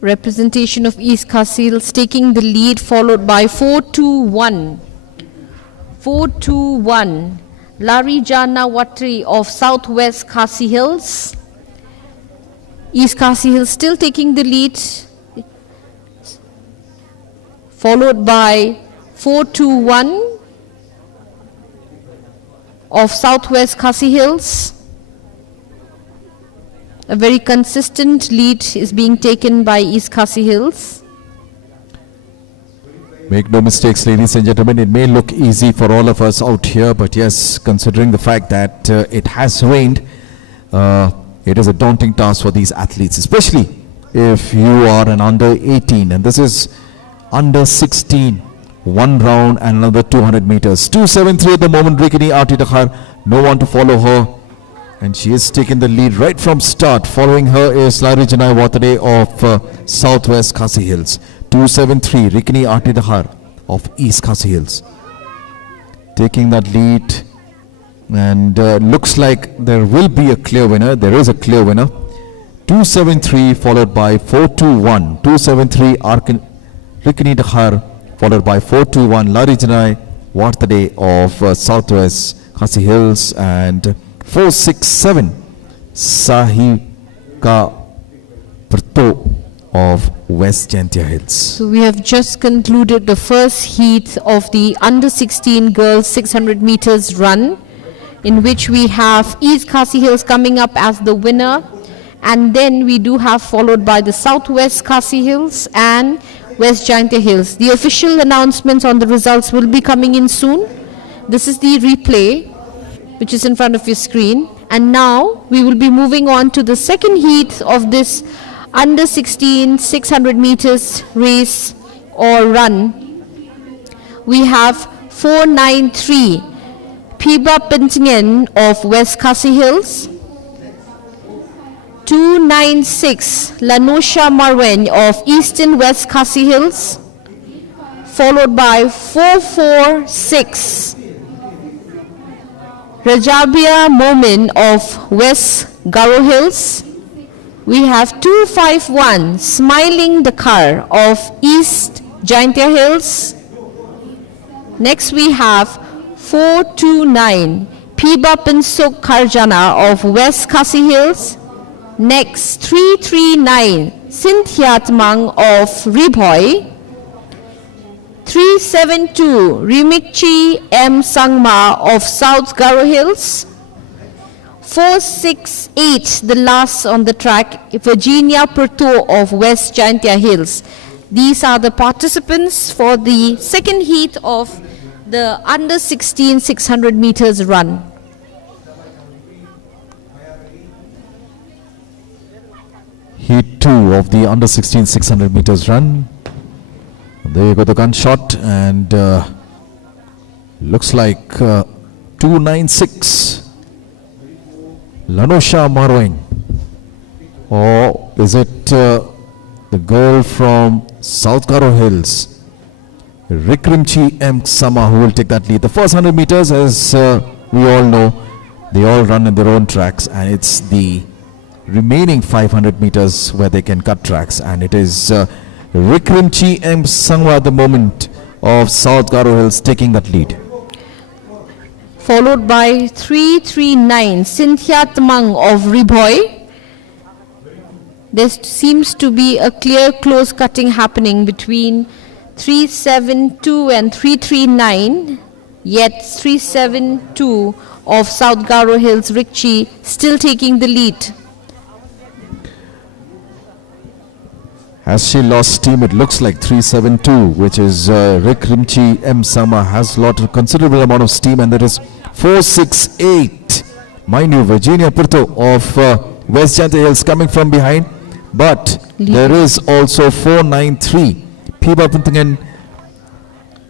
Representation of East Khasi Hills taking the lead, followed by 421. 421 Larijana Watri of Southwest Khasi Hills. East Khasi Hills still taking the lead, followed by 421 of Southwest Khasi Hills. A very consistent lead is being taken by East Khasi Hills. Make no mistakes, ladies and gentlemen, it may look easy for all of us out here, but yes, considering the fact that it has rained, it is a daunting task for these athletes, especially if you are an under 18, and this is under 16, one round and another 200 meters. 273 at the moment, Rikini RT Dakar, no one to follow her, and she has taken the lead right from start. Following her is Larijana Watade of Southwest Khasi Hills. 273 Rikini RT Dakar of East Khasi Hills taking that lead. And looks like there will be a clear winner. There is a clear winner. 273 followed by 421. 273 Rikini Dakar followed by 421 Larijana Wartade of Southwest Khasi Hills, and 467 Sahika Prato of West Jaintia Hills. So we have just concluded the first heat of the under 16 girls 600 meters run, in which we have East Khasi Hills coming up as the winner, and then we do have followed by the Southwest Khasi Hills and West Jaintia Hills. The official announcements on the results will be coming in soon. This is the replay which is in front of your screen, and now we will be moving on to the second heat of this under 16 600 meters race or run. We have 493 Piba Pintingen of West Khasi Hills, 296 Lanosha Marwen of Eastern West Khasi Hills, followed by 446 Rajabia Momin of West Garo Hills. We have 251 Smiling Dakar of East Jaintia Hills. Next we have 429 Piba Pinsuk Karjana of West Khasi Hills. Next 339 Cynthia Tmang of Riboy. 372 Rimikchi M. Sangma of South Garo Hills. 468, the last on the track, Virginia Perto of West Jaintia Hills. These are the participants for the second heat of the under 16 600 meters run. Heat 2 of the under 16 600 meters run. There you go, the gunshot, and looks like 296 Lanosha Marwing, or is it the girl from South Garo Hills, Rikrimchi M. Sama, who will take that lead? The first 100 meters, as we all know, they all run in their own tracks, and it's the remaining 500 meters where they can cut tracks, and it is Rikrimchi M. Sangwa at the moment of South Garo Hills taking that lead. Followed by 339 Cynthia Tmang of Riboy. There seems to be a clear close cutting happening between 372 and 339, yet 372 of South Garo Hills Rikchi still taking the lead. Has she lost steam? It looks like 372, which is Rick Rimchi M. Sama has lost a considerable amount of steam, and that is 468. Mind you, Virginia Purto of West Jaintia Hills coming from behind, but there is also 493 Piba Pintingen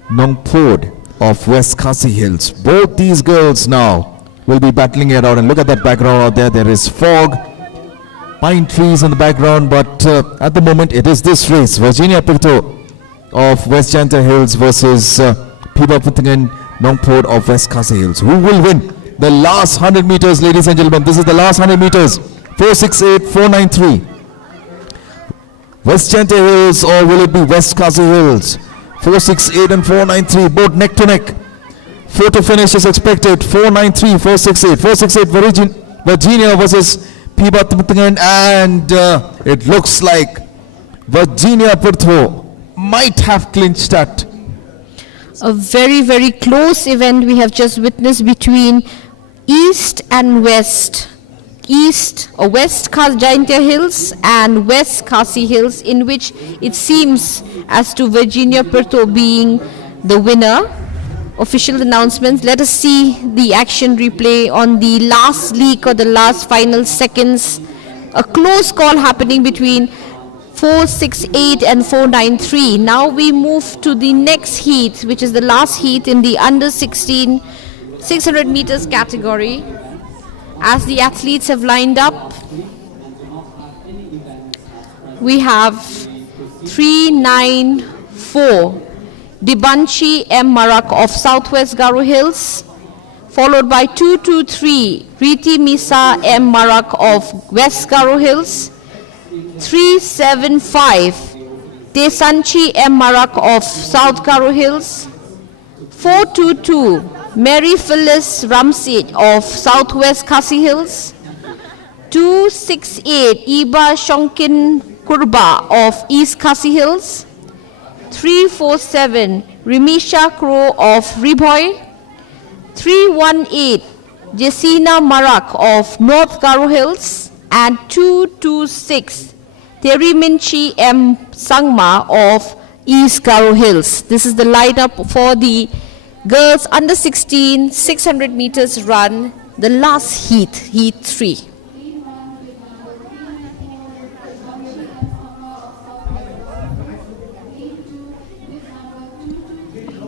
Nongpod of West Khasi Hills. Both these girls now will be battling it out, and look at that background out there. There is fog, pine trees in the background, but at the moment it is this race, Virginia Purto of West Jaintia Hills versus Piba Pintingen Nongpod of West Khasi Hills. Who will win the last 100 meters, ladies and gentlemen? This is the last 100 meters. 468, 493. West Jaintia Hills, or will it be West Khasi Hills? 468 and 493, both neck to neck. Photo finish is expected. 493, 468. 468 Virginia versus Piba Pintingen, and it looks like Virginia Purto might have clinched that. A very, very close event we have just witnessed between East and West. East or West Jaintia Hills and West Khasi Hills, in which it seems as to Virginia Purto being the winner. Official announcements. Let us see the action replay on the last leak or the last final seconds. A close call happening between 468 and 493. Now we move to the next heat, which is the last heat in the under 16 600 meters category. As the athletes have lined up, we have 394 Dibanchi M. Marak of Southwest Garo Hills, followed by 223 Riti Misa M. Marak of West Garo Hills, 375 Tesanchi M. Marak of South Garo Hills, 422 Mary Phyllis Ramsey of Southwest Khasi Hills, 268 Iba Shonkin Kurba of East Khasi Hills. 347 Rimisha Crow of Riboy. 318 Jessina Marak of North Garo Hills. And 226 Teriminchi M. Sangma of East Garo Hills. This is the lineup for the girls under 16 600 meters run, the last heat, heat 3.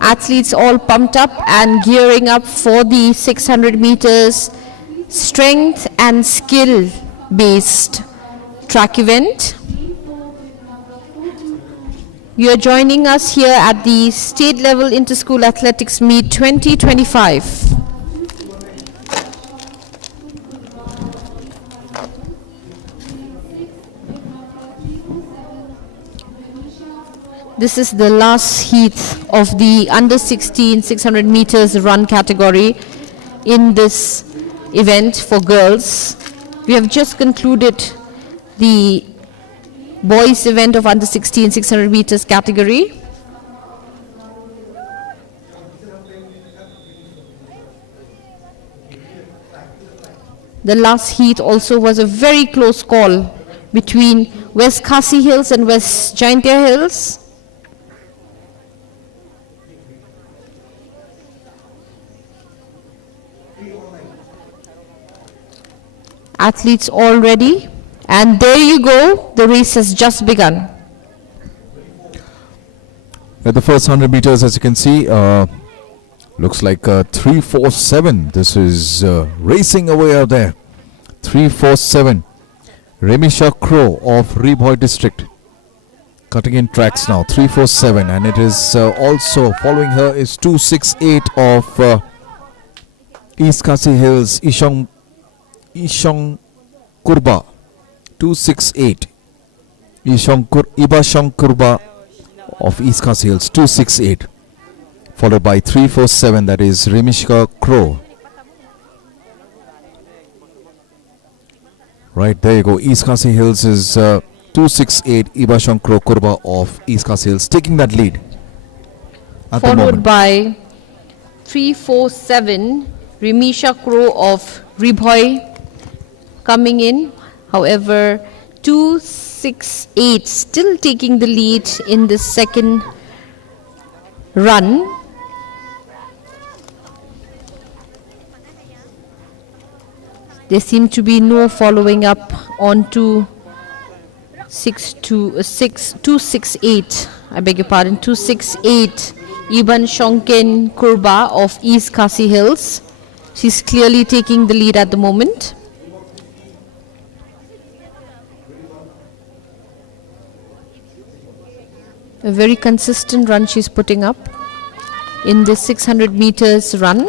Athletes all pumped up and gearing up for the 600 meters strength and skill based track event. You are joining us here at the State Level Inter-School Athletics Meet 2025. This is the last heat of the under 16 600 meters run category in this event for girls. We have just concluded the boys event of under 16 600 meters category. The last heat also was a very close call between West Khasi Hills and West Jaintia Hills. Athletes all ready. And there you go, the race has just begun. At the first 100 meters, as you can see, looks like 347. This is racing away out there. 347. Remisha Crow of Riboy district. Cutting in tracks now. 347. And it is also following her is 268 of East Khasi Hills, Ishong Kurba. 268 Iba Kurba of East Khasi Hills. 268 followed by 347, that is Remishka Crow. Right, there you go. East Khasi Hills is 268 Iba Crow Kurba of East Khasi Hills taking that lead at the Followed moment. by 347 Remisha Crow of Riboy coming in. However, 268 still taking the lead in the second run. There seem to be no following up on 268. I beg your pardon, 268 Iban Shonken Kurba of East Khasi Hills. She's clearly taking the lead at the moment. A very consistent run she's putting up in this 600 meters run.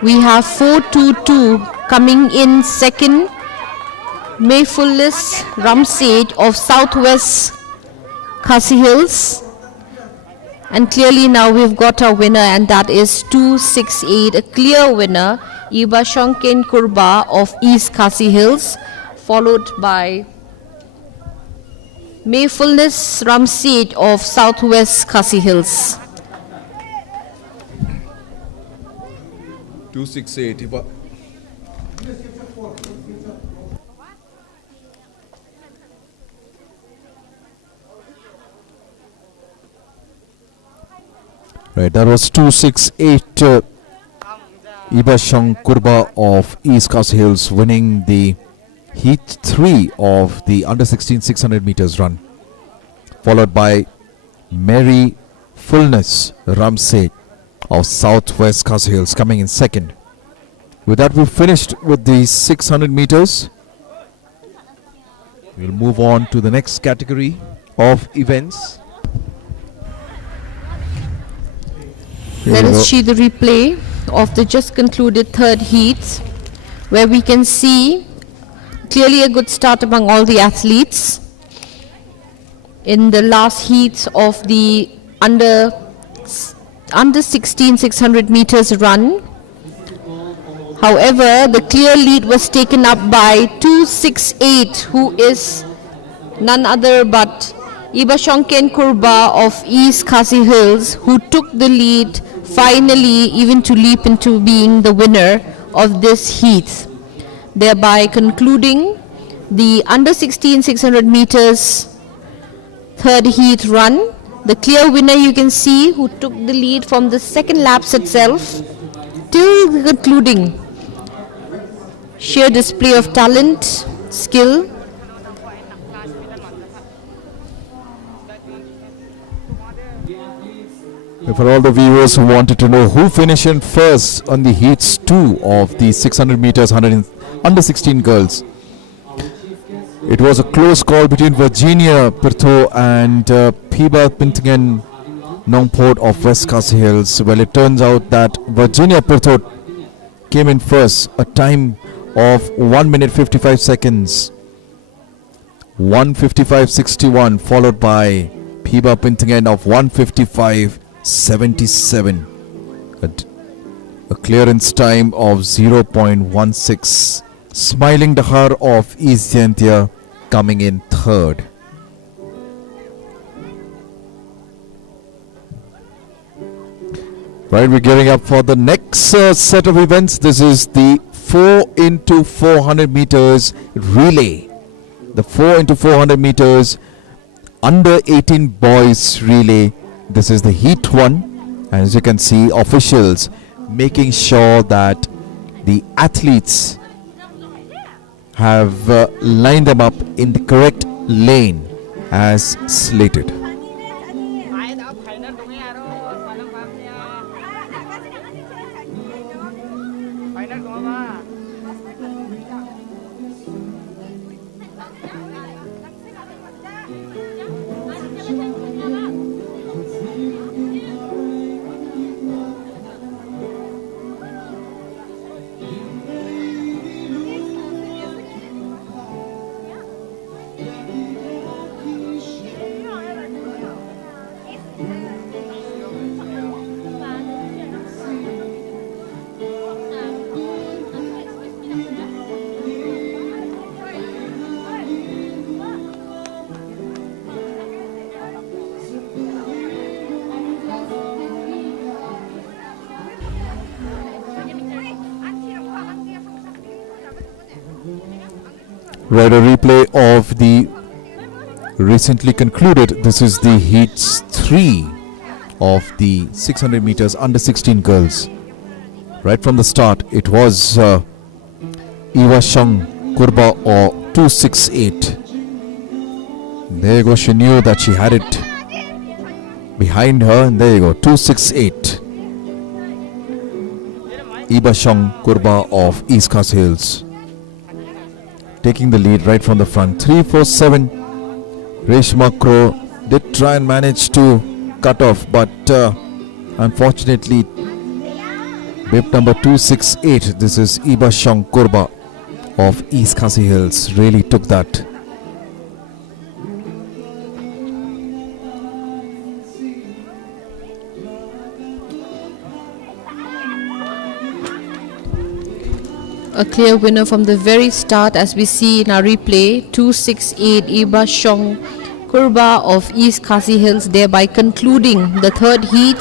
We have 422 coming in second. Mayfulness Ramsage of Southwest Khasi Hills. And clearly now we've got our winner, and that is 268, a clear winner. Iba Shonken Kurba of East Khasi Hills, followed by Mayfulness Ramsage of Southwest Khasi Hills. 268 Iba. Right, that was 268 Iba Kurba of East Khasi Hills winning the Heat 3 of the under 16 600 meters run, followed by Mary Fullness Ramsey of Southwest Khasi Hills coming in second. With that, we've finished with the 600 meters. We'll move on to the next category of events. Let us see the replay of the just concluded third heat, where we can see clearly a good start among all the athletes. In the last heats of the under under 16 600 meters run. However, the clear lead was taken up by 268, who is none other but Ibashonken Kurba of East Khasi Hills, who took the lead finally, even to leap into being the winner of this heat, thereby concluding the under 16 600 meters third heat run. The clear winner, you can see, who took the lead from the second laps itself till concluding. Sheer display of talent, skill. For all the viewers who wanted to know who finished in first on the heats 2 of the 600 meters under 16 girls, it was a close call between Virginia Pirtho and Piba Pintingen Nongport of West Khasi Hills. Well, it turns out that Virginia Pirtho came in first, a time of 1 minute 55 seconds, 1:55.61, followed by Piba Pintingen of 1:55.77, a clearance time of 0.16. Smiling Dahar of East Jaintia coming in third. Right, we're gearing up for the next set of events. This is the 4x400 meters relay. The 4x400 meters under 18 boys relay. This is the heat 1. As you can see, officials making sure that the athletes have lined them up in the correct lane as slated. Right, a replay of the recently concluded. This is the heats 3 of the 600 meters under 16 girls. Right from the start, it was Iwa Shang Kurba or 268. There you go, she knew that she had it behind her, and there you go, 268. Iba Shang Kurba of East Khasi Hills taking the lead right from the front. 347. Reshma Crow did try and manage to cut off, but unfortunately bib number 268, this is Iba Shang Kurba of East Khasi Hills, really took that. A clear winner from the very start, as we see in our replay. 268 Iba Shong Kurba of East Khasi Hills, thereby concluding the third heat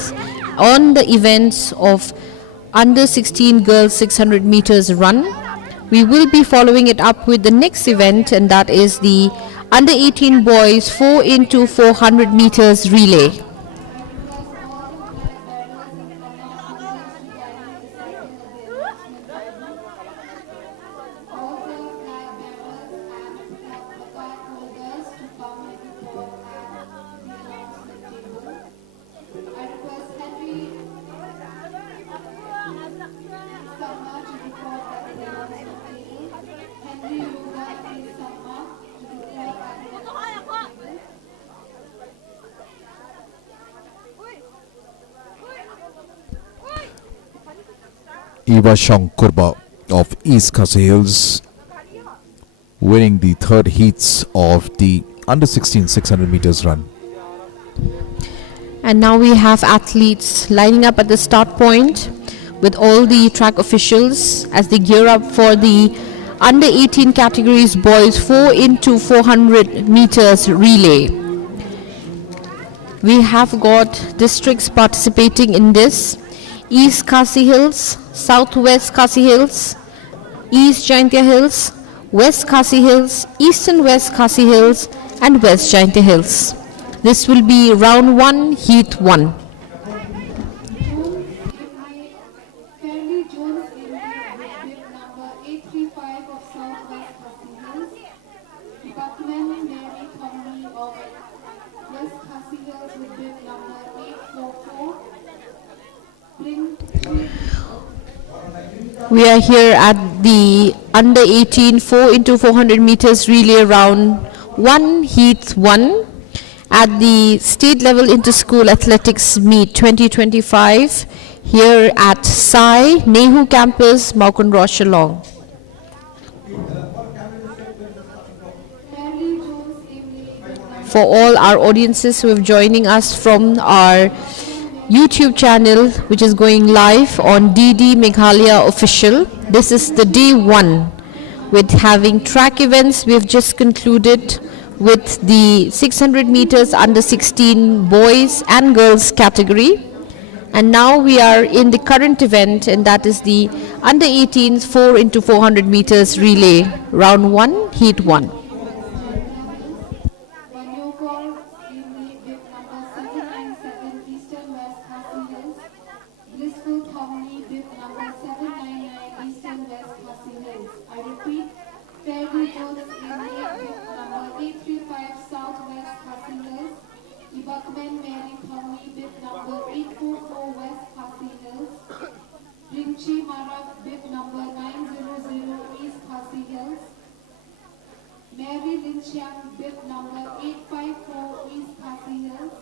on the events of under 16 girls 600 meters run. We will be following it up with the next event, and that is the under 18 boys 4x400 meters relay. Iba Shang Kurba of East Khasi Hills winning the third heats of the under 16 600 meters run. And now we have athletes lining up at the start point with all the track officials as they gear up for the under 18 categories boys 4 into 400 meters relay. We have got districts participating in this: East Khasi Hills, Southwest Khasi Hills, East Jaintia Hills, West Khasi Hills, Eastern West Khasi Hills, and West Jaintia Hills. This will be round 1, heat 1. Fairly Jones in bib number 835 of Southwest Khasi Hills. Buckman Mary Thomney of West Khasi Hills with bib number 844. We are here at the under 18 4 into 400 meters relay round 1, heat 1 at the state level inter-school athletics meet 2025 here at Sai Nehu campus, Maukon Rochellong. For all our audiences who are joining us from our YouTube channel, which is going live on DD Meghalaya Official. This is the day 1 with having track events. We have just concluded with the 600 meters under 16 boys and girls category. And now we are in the current event, and that is the under 18s 4 into 400 meters relay, round 1, heat 1. Buckman Mary Thomney bib number 844 West Khasi Hills. Rimchi Marak bib number 900 East Khasi Hills. Mary Linchiang bib number 854 East Khasi Hills.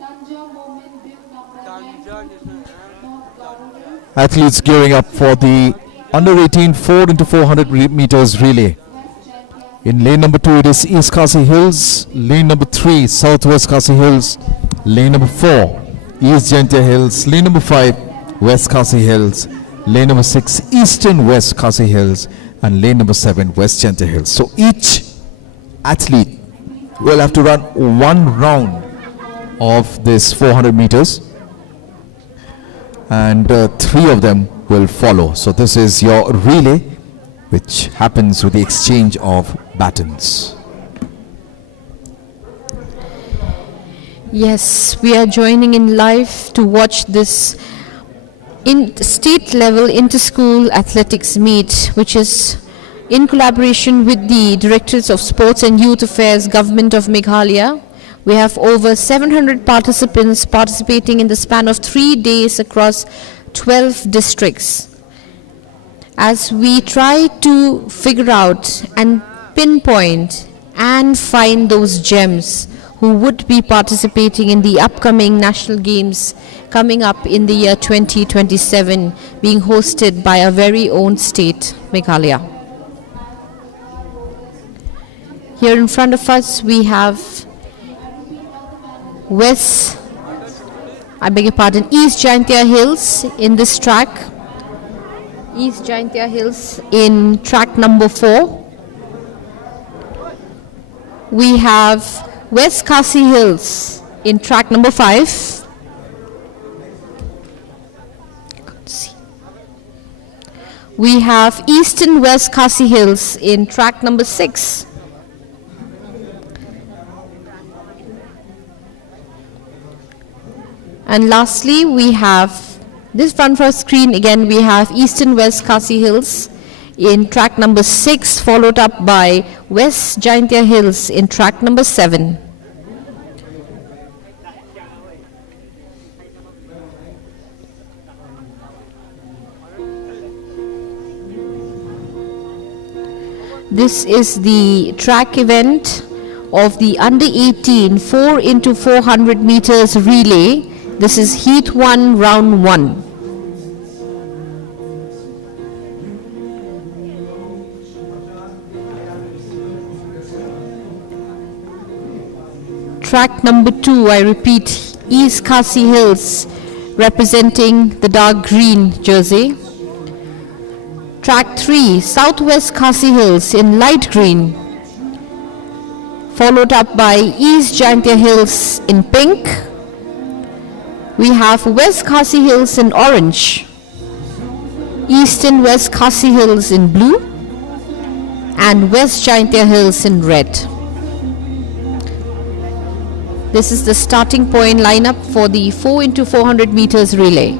Tanja Momin bib number 922 North Garo Hills. Athletes gearing up for the under 18 4 into 400 meters relay. In lane number 2 it is East Khasi Hills, lane number 3 Southwest Khasi Hills, lane number 4 East Jaintia Hills, lane number 5 West Khasi Hills, lane number 6 Eastern West Khasi Hills, and lane number 7 West Jaintia Hills. So each athlete will have to run one round of this 400 meters, and 3 of them will follow. So this is your relay, which happens with the exchange of batons. Yes, we are joining in live to watch this state level inter-school athletics meet, which is in collaboration with the Directorates of Sports and Youth Affairs, Government of Meghalaya. We have over 700 participants participating in the span of 3 days across 12 districts, as we try to figure out and pinpoint and find those gems who would be participating in the upcoming national games coming up in the year 2027, being hosted by our very own state, Meghalaya. Here in front of us we have East Jaintia Hills in this track. East Jaintia Hills in track number 4. We have West Khasi Hills in track number 5. We have Eastern West Khasi Hills in track number 6. And lastly, we have this front of screen again, we have Eastern West Khasi Hills in track number 6, followed up by West Jaintia Hills in track number 7. This is the track event of the under 18 4 into 400 meters relay. This is heat 1, round 1. Track number 2, I repeat, East Khasi Hills representing the dark green jersey. Track 3, Southwest Khasi Hills in light green, followed up by East Jaintia Hills in pink. We have West Khasi Hills in orange, East and West Khasi Hills in blue, and West Jaintia Hills in red. This is the starting point lineup for the 4x400 meters relay.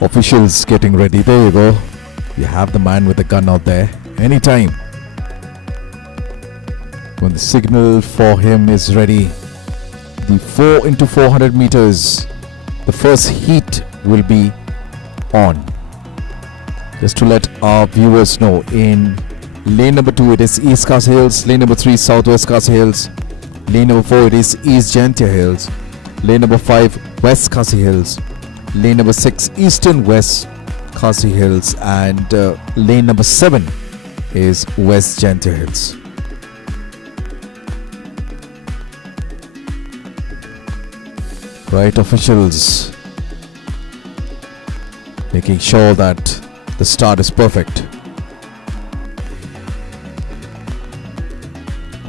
Officials getting ready. There you go. You have the man with the gun out there. Anytime. When the signal for him is ready, the 4x400 meters, the first heat will be on. Just to let our viewers know, in lane number 2 it is East Khasi Hills, lane number 3 Southwest Khasi Hills, lane number 4 it is East Jaintia Hills, lane number 5 West Khasi Hills, lane number 6 Eastern West Khasi Hills, and lane number 7 is West Jaintia Hills. Right, officials making sure that the start is perfect.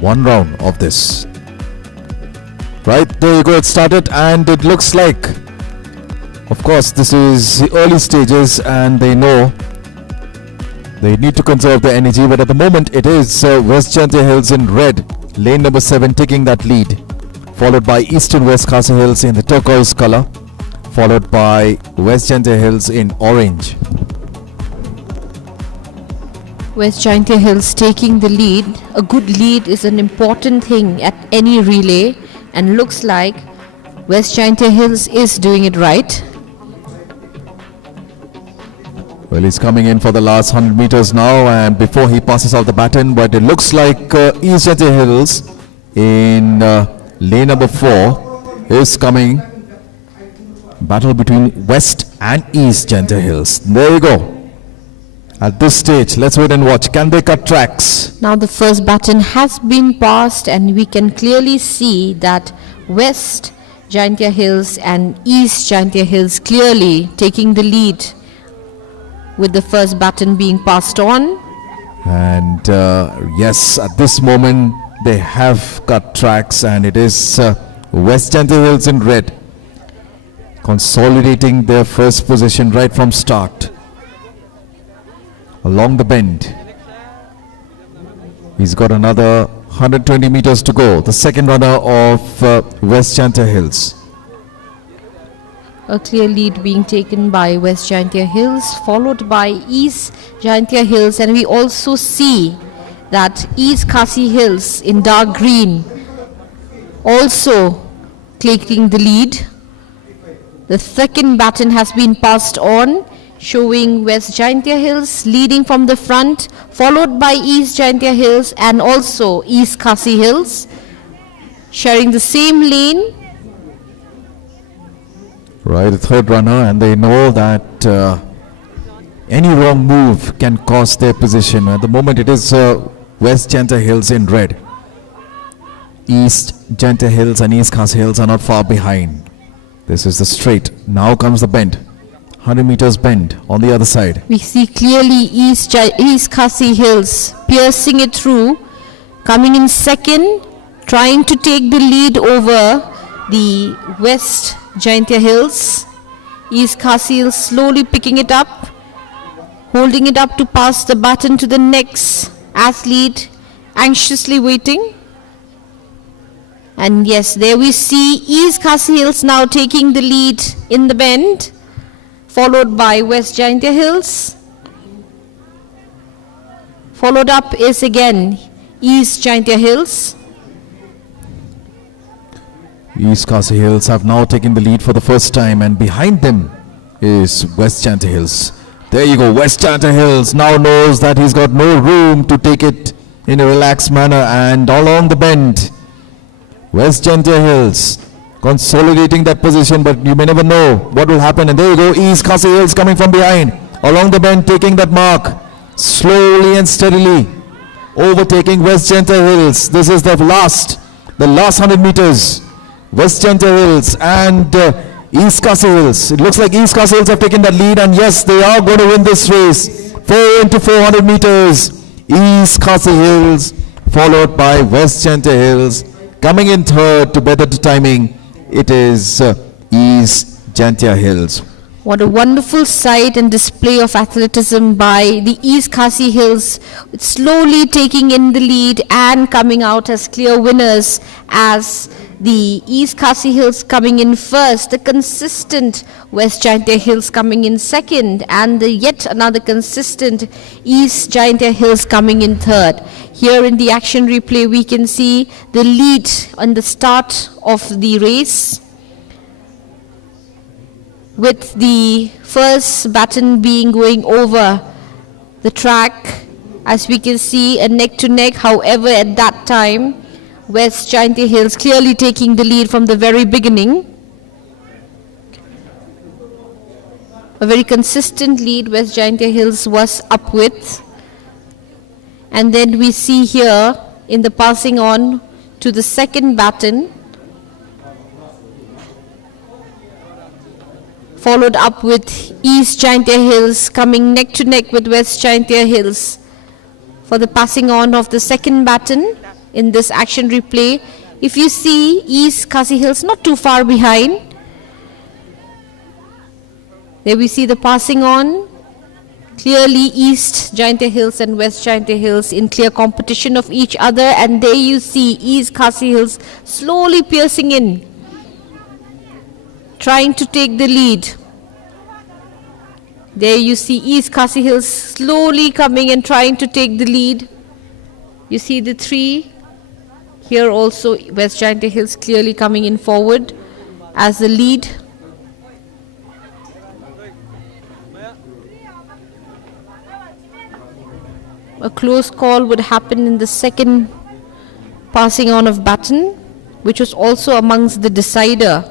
One round of this. Right, there you go, it started, and it looks like, of course, this is the early stages and they know they need to conserve the energy, but at the moment it is West Jaintia Hills in red, lane number 7 taking that lead, followed by Eastern West Khasi Hills in the turquoise color, followed by West Jaintia Hills in orange. West Jaintia Hills taking the lead. A good lead is an important thing at any relay, and looks like West Jaintia Hills is doing it right. Well, he's coming in for the last 100 meters now, and before he passes out the baton, but it looks like East Jaintia Hills in lane number 4 is coming. Battle between West and East Jaintia Hills. There you go. At this stage, let's wait and watch. Can they cut tracks? Now the first baton has been passed, and we can clearly see that West Jaintia Hills and East Jaintia Hills clearly taking the lead with the first baton being passed on. And yes, at this moment, They have cut tracks, and it is West Gentle Hills in red, consolidating their first position right from start. Along the bend, he's got another 120 meters to go. The second runner of West Gentle Hills. A clear lead being taken by West Giantia Hills, followed by East Giantia Hills, and we also see that East Khasi Hills in dark green also taking the lead. The second baton has been passed on, showing West Giantia Hills leading from the front, followed by East Giantia Hills and also East Khasi Hills, sharing the same lane. Right, the third runner, and they know that any wrong move can cost their position. At the moment, it is West Gentle Hills in red. East Gentle Hills and East Khasi Hills are not far behind. This is the straight. Now comes the bend. 100 meters bend on the other side. We see clearly East Khasi Hills piercing it through, coming in second, trying to take the lead over the West Giantia Hills. East Khasi Hills slowly picking it up, holding it up to pass the baton to the next athlete, anxiously waiting. And yes, there we see East Khasi Hills now taking the lead in the bend, followed by West Giantia Hills. Followed up is again East Giantia Hills. East Khasi Hills have now taken the lead for the first time, and behind them is West Gentle Hills. There you go, West Gentle Hills now knows that he's got no room to take it in a relaxed manner, and along the bend, West Gentle Hills consolidating that position, but you may never know what will happen. And there you go, East Khasi Hills coming from behind, along the bend, taking that mark, slowly and steadily, overtaking West Gentle Hills. This is the last 100 meters. West Gentle Hills and East Khasi Hills. It looks like East Khasi Hills have taken that lead, and yes, they are going to win this race. 4 into 400 meters. East Khasi Hills followed by West Gentle Hills. Coming in third to better the timing, it is East Giantia Hills. What a wonderful sight and display of athleticism by the East Khasi Hills, slowly taking in the lead and coming out as clear winners, as the East Khasi Hills coming in first, the consistent West Giantia Hills coming in second, and the yet another consistent East Giantia Hills coming in third. Here in the action replay, we can see the lead on the start of the race, with the first baton being going over the track. As we can see, a neck to neck. However, at that time, West Giantia Hills clearly taking the lead from the very beginning. A very consistent lead West Giantia Hills was up with. And then we see here in the passing on to the second baton, followed up with East Giantia Hills coming neck to neck with West Giantia Hills for the passing on of the second baton in this action replay. If you see East Khasi Hills not too far behind, there we see the passing on. Clearly East Giantia Hills and West Giantia Hills in clear competition of each other, and there you see East Khasi Hills slowly piercing in, trying to take the lead. There you see East Khasi Hills slowly coming and trying to take the lead. You see the three. Here also West Giantia Hills clearly coming in forward as the lead. A close call would happen in the second passing on of baton, which was also amongst the decider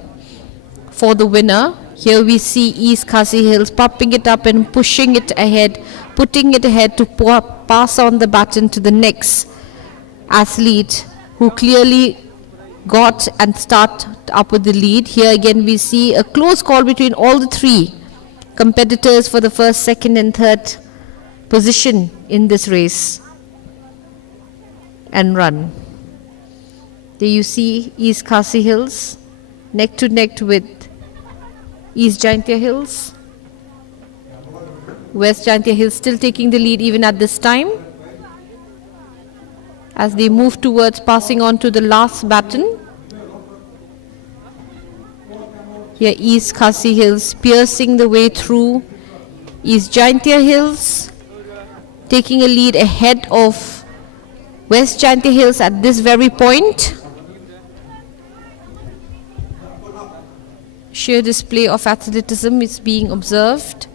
for the winner. Here we see East Khasi Hills popping it up and pushing it ahead, putting it ahead to pass on the baton to the next athlete, who clearly got and start up with the lead. Here again we see a close call between all the three competitors for the first, second and third position in this race and run. There you see East Khasi Hills neck to neck with East Jaintia Hills. West Jaintia Hills still taking the lead even at this time, as they move towards passing on to the last baton. Here East Khasi Hills piercing the way through East Jaintia Hills, taking a lead ahead of West Jaintia Hills at this very point. Sheer display of athleticism is being observed.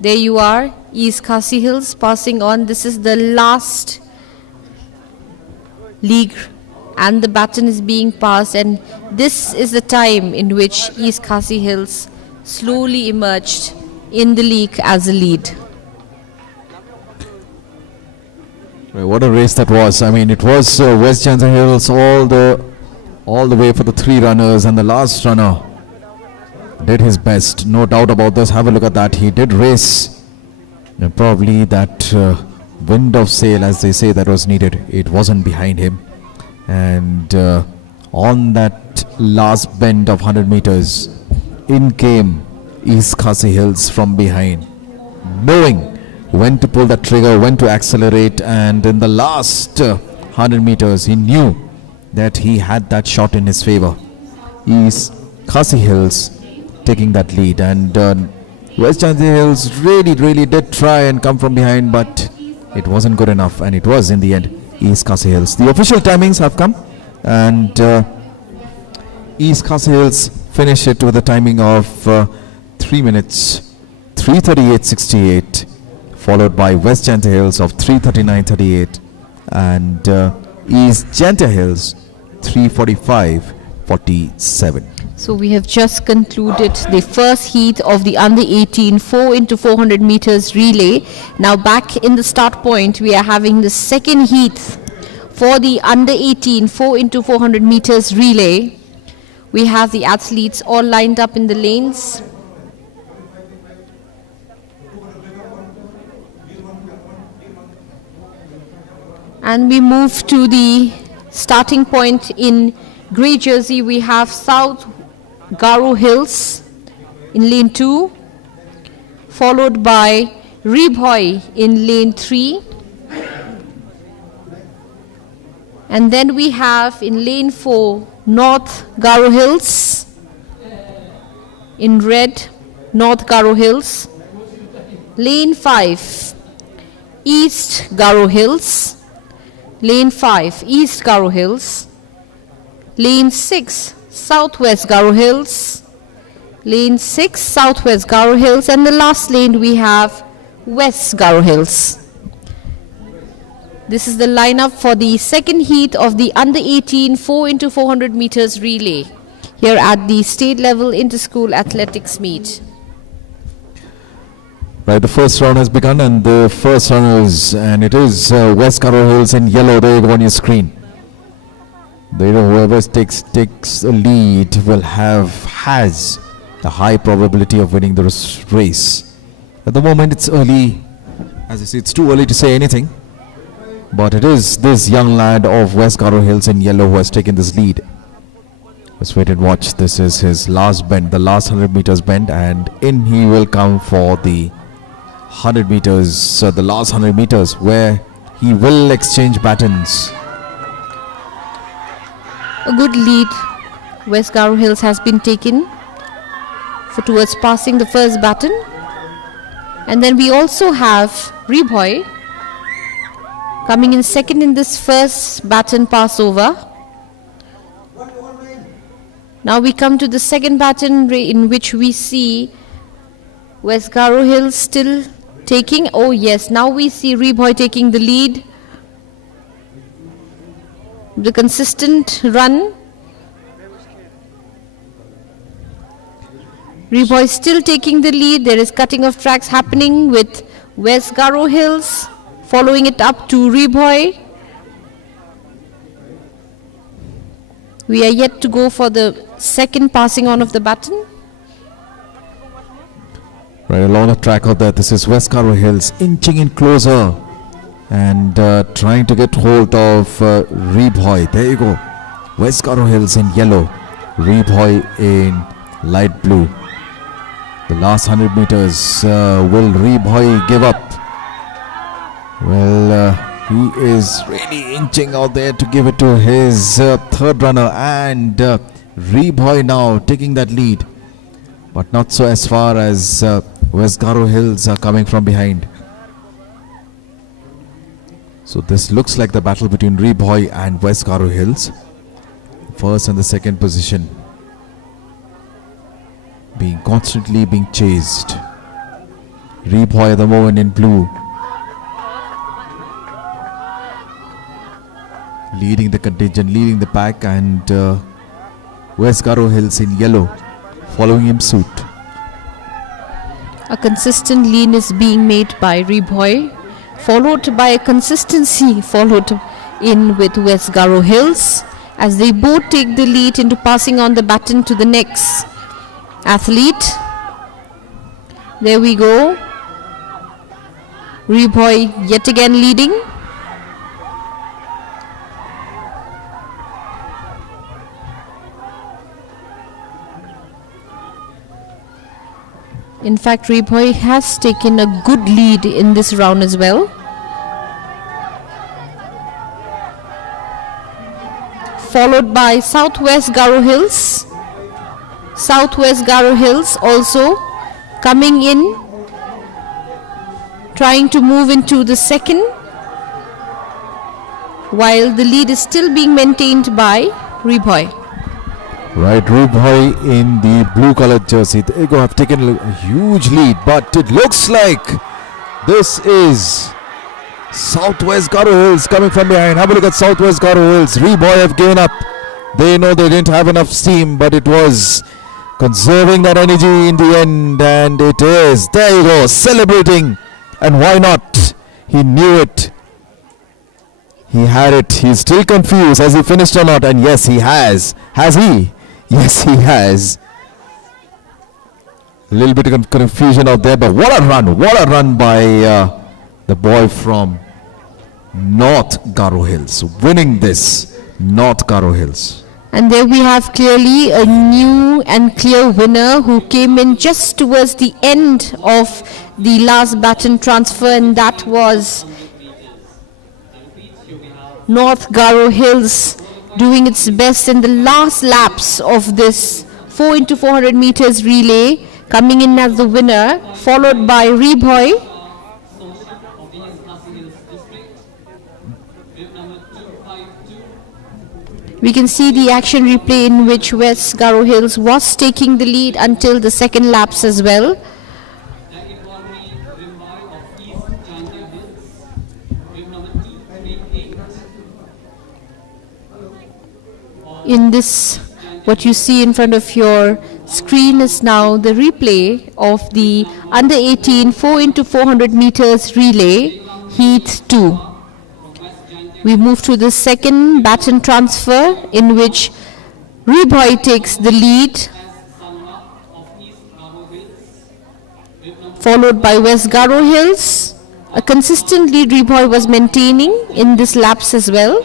There you are, East Khasi Hills passing on. This is the last league and the baton is being passed, and this is the time in which East Khasi Hills slowly emerged in the league as a lead. What a race that was. I mean, it was West Jaintia Hills all the way for the three runners, and the last runner did his best, no doubt about this. Have a look at that. He did race, and probably that wind of sail, as they say, that was needed, it wasn't behind him. And on that last bend of 100 meters, in came East Khasi Hills from behind, knowing when to pull that trigger, when to accelerate, and in the last 100 meters he knew that he had that shot in his favor. East Khasi Hills taking that lead, and West Jaintia Hills really did try and come from behind, but it wasn't good enough, and it was in the end East Khasi Hills. The official timings have come, and East Khasi Hills finished it with a timing of 3 minutes 3:38.68, followed by West Jaintia Hills of 3:39.38, and East Jaintia Hills 3:45.47. So we have just concluded the first heat of the under 18 4 into 400 meters relay. Now back in the start point, we are having the second heat for the under 18 4 into 400 meters relay. We have the athletes all lined up in the lanes. And we move to the starting point in grey jersey. We have South Garo Hills in lane 2, followed by Ribhoy in lane 3. And then we have in lane 4, North Garo Hills in red, North Garo Hills. Lane 5, East Garo Hills. Lane 5, East Garo Hills. Lane 6, Southwest Garo Hills. Lane 6, Southwest Garo Hills. And the last lane we have West Garo Hills. This is the lineup for the second heat of the under 18 4 into 400 meters relay here at the state level inter-school athletics meet. Right, the first round has begun, and the first runners, and it is West Garo Hills in yellow. There you go on your screen. There you know, whoever takes a lead has a high probability of winning the race. At the moment, it's early. As I say, it's too early to say anything. But it is this young lad of West Garo Hills in yellow who has taken this lead. Let's wait and watch. This is his last bend, the last 100 meters bend, and in he will come for the 100 meters, the last 100 meters, where he will exchange batons. A good lead West Garo Hills has been taken towards passing the first baton. And then we also have Ribhoy coming in second in this first baton passover. Now we come to the second baton in which we see West Garo Hills still taking. Oh yes, now we see Ribhoy taking the lead. The consistent run. Ribhoy still taking the lead. There is cutting of tracks happening with West Garo Hills following it up to Ribhoy. We are yet to go for the second passing on of the baton. Right along the track of that, this is West Garo Hills inching in closer and trying to get hold of Ribhoy. There you go. West Garo Hills in yellow, Reboy in light blue. The last 100 meters, will Reboy give up? Well, he is really inching out there to give it to his third runner, and Reboy now taking that lead, but not so as far as West Garo Hills are coming from behind. So this looks like the battle between Reboy and West Garo Hills. First and the second position constantly being chased. Reboy at the moment in blue, leading the contingent, leading the pack, and West Garo Hills in yellow following him suit. A consistent lean is being made by Reboy, followed by a consistency followed in with West Garo Hills, as they both take the lead into passing on the baton to the next athlete. There we go. Reboy yet again leading. In fact, Reboy has taken a good lead in this round as well. Followed by Southwest Garo Hills. Southwest Garo Hills also coming in, trying to move into the second, while the lead is still being maintained by Reboy. Right, Reboy in the blue colored jersey. They have taken a huge lead, but it looks like this is Southwest Garo Hills coming from behind. Have a look at Southwest Garo Hills. Reboy have given up. They know they didn't have enough steam, but it was conserving that energy in the end, and it is. There you go, celebrating. And why not? He knew it. He had it. He's still confused. Has he finished or not? And yes, he has. Has he? Yes, he has. A little bit of confusion out there, but what a run. What a run by the boy from North Garo Hills. Winning this, North Garo Hills. And there we have clearly a new and clear winner who came in just towards the end of the last baton transfer, and that was North Garo Hills doing its best in the last laps of this 4x400 meters relay, coming in as the winner, followed by Reboy. We can see the action replay in which West Garo Hills was taking the lead until the second laps as well. In this, what you see in front of your screen is now the replay of the under 18 4x400 meters relay heat 2. We move to the second baton transfer in which Reboy takes the lead, followed by West Garo Hills. A consistent lead Reboy was maintaining in this laps as well.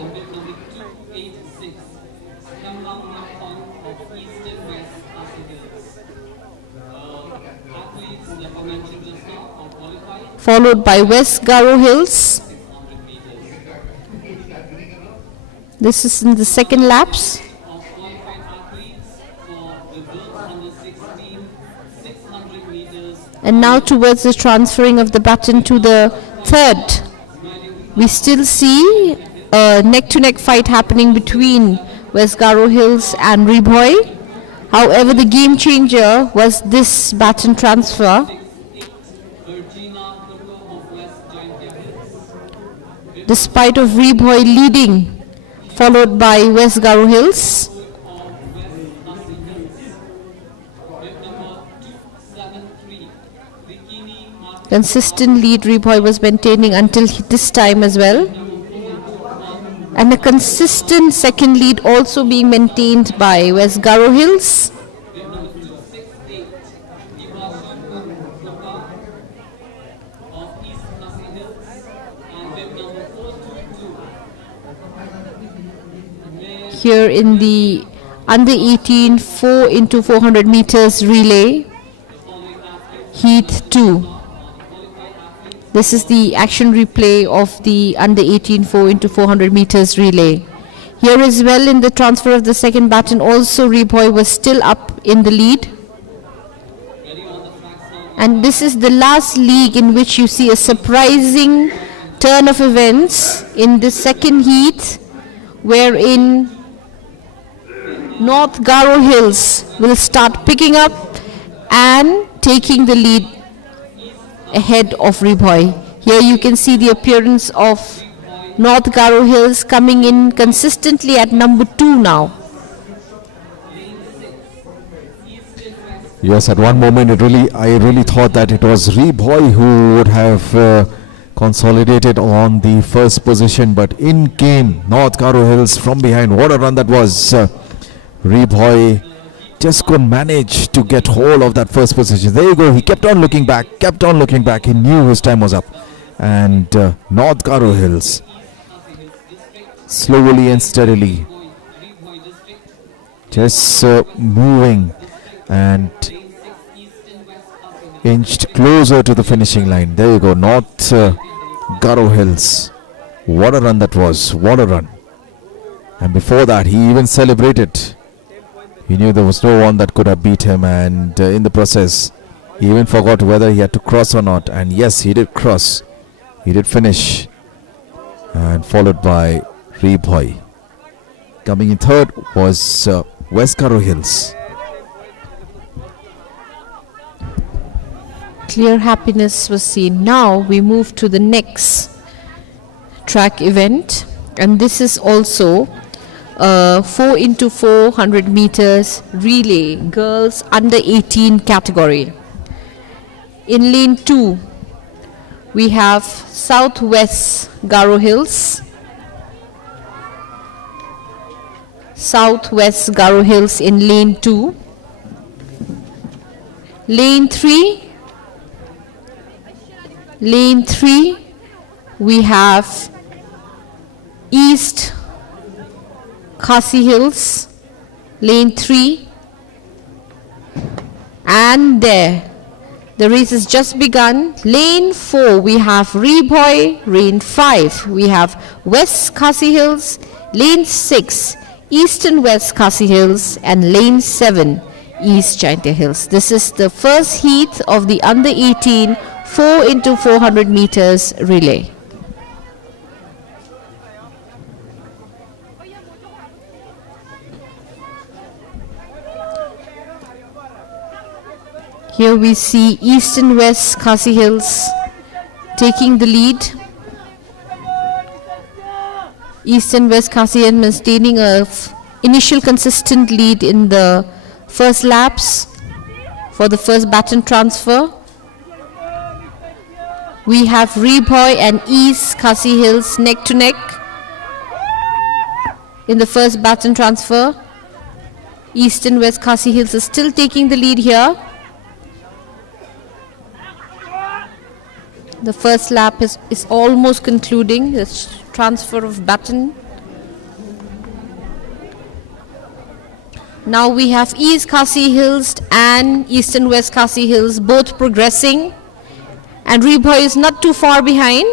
Followed by West Garo Hills. This is in the second laps. And now towards the transferring of the baton to the third. We still see a neck-to-neck fight happening between West Garo Hills and Reboy. However, the game changer was this baton transfer. Despite of Reboy leading, followed by West Garo Hills. Consistent lead Reboy was maintaining until this time as well. And a consistent second lead also being maintained by West Garo Hills. here in the under 18 4 into 400 meters relay, heat 2. This is the action replay of the under 18 4 into 400 meters relay. Here as well in the transfer of the second baton, also Reboy was still up in the lead. And this is the last league in which you see a surprising turn of events in the second heat, wherein North Garo Hills will start picking up and taking the lead ahead of Reboy. Here you can see the appearance of North Garo Hills coming in consistently at number 2 now. Yes, at one moment I really thought that it was Reboy who would have consolidated on the first position, but in came North Garo Hills from behind. What a run that was. Reboy just couldn't manage to get hold of that first position. There you go. He kept on looking back. He knew his time was up. And North Garo Hills, slowly and steadily, just moving and inched closer to the finishing line. There you go. North Garo Hills. What a run that was. What a run. And before that, he even celebrated. He knew there was no one that could have beat him, and in the process, he even forgot whether he had to cross or not. And yes, he did cross. He did finish. And followed by Reboy. Coming in third was West Garo Hills. Clear happiness was seen. Now we move to the next track event, and this is also 4 into 400 meters relay, girls under 18 category. In lane 2, we have Southwest Garo Hills. Southwest Garo Hills in lane 2. Lane 3, we have East Khasi Hills, lane 3, and there the race has just begun. Lane 4 we have Reboy, lane 5 we have West Khasi Hills, lane 6 East and West Khasi Hills, and lane 7 East Chaitya Hills. This is the first heat of the under 18 4 into 400 meters relay. Here we see East and West Khasi Hills taking the lead. East and West Khasi Hills maintaining a initial consistent lead in the first laps for the first baton transfer. We have Reboy and East Khasi Hills neck to neck in the first baton transfer. East and West Khasi Hills is still taking the lead here. The first lap is almost concluding, this transfer of baton. Now we have East Khasi Hills and East and West Khasi Hills both progressing, and Reboy is not too far behind.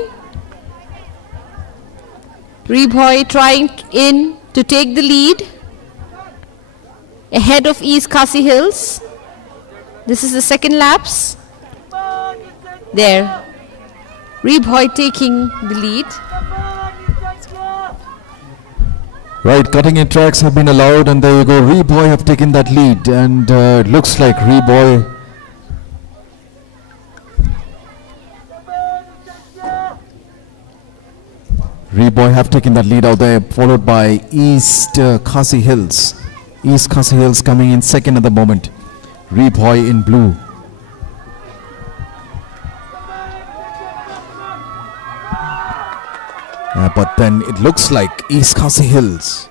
Reboy trying to take the lead ahead of East Khasi Hills. This is the second laps. There. Reboy taking the lead. Right, cutting in tracks have been allowed, and there you go. Reboy have taken that lead, and it looks like Reboy have taken that lead out there, followed by East Khasi Hills. East Khasi Hills coming in second at the moment. Reboy in blue. But then it looks like East Khasi Hills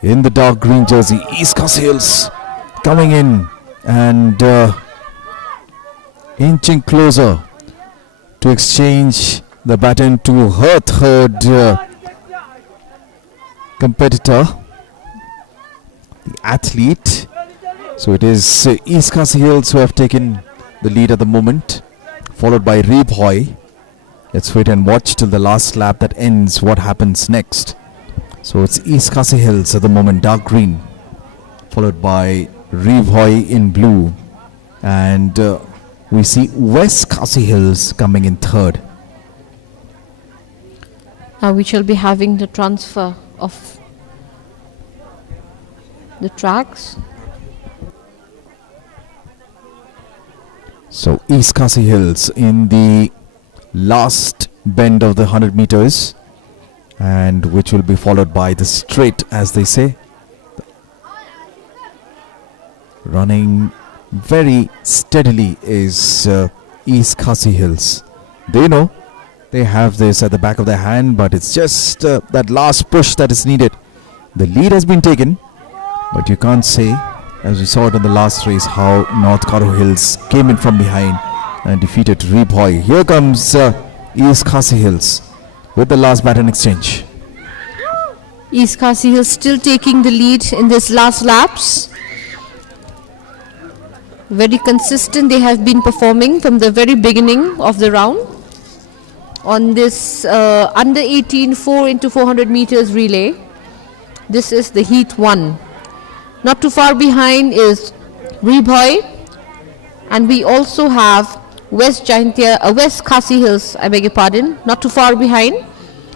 in the dark green jersey. East Khasi Hills coming in and inching closer to exchange the baton to her third competitor. athlete. So it is East Khasi Hills who have taken the lead at the moment, followed by Rebhoy. Let's wait and watch till the last lap that ends what happens next. So it's East Khasi Hills at the moment, dark green, followed by Rebhoy in blue, and we see West Khasi Hills coming in third. Now we shall be having the transfer of the tracks. So East Khasi Hills in the last bend of the 100 meters, and which will be followed by the straight, as they say. Running very steadily is East Khasi Hills. They know they have this at the back of their hand, but it's just that last push that is needed. The lead has been taken, but you can't say, as we saw it in the last race, how North Karo Hills came in from behind and defeated Rebhoy. Here comes East Khasi Hills with the last baton exchange. East Khasi Hills still taking the lead in this last laps. Very consistent they have been performing from the very beginning of the round on this under 18 4 into 400 meters relay. This is the heat 1. Not too far behind is Rebhoy, and we also have West Khasi Hills, I beg your pardon, not too far behind.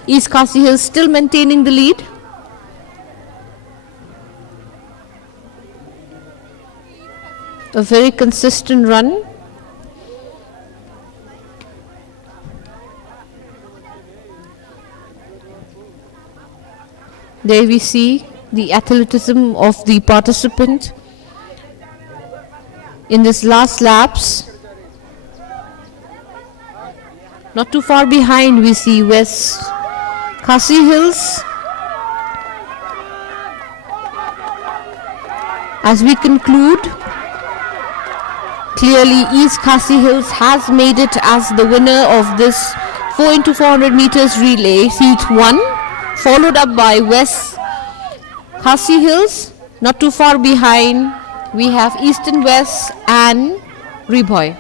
East Khasi Hills still maintaining the lead. A very consistent run. There we see the athleticism of the participant in this last laps. Not too far behind we see West Khasi Hills. As we conclude, clearly East Khasi Hills has made it as the winner of this 4 into 400 meters relay heat 1, followed up by West Khasi Hills. Not too far behind we have East and West and Rebhoy.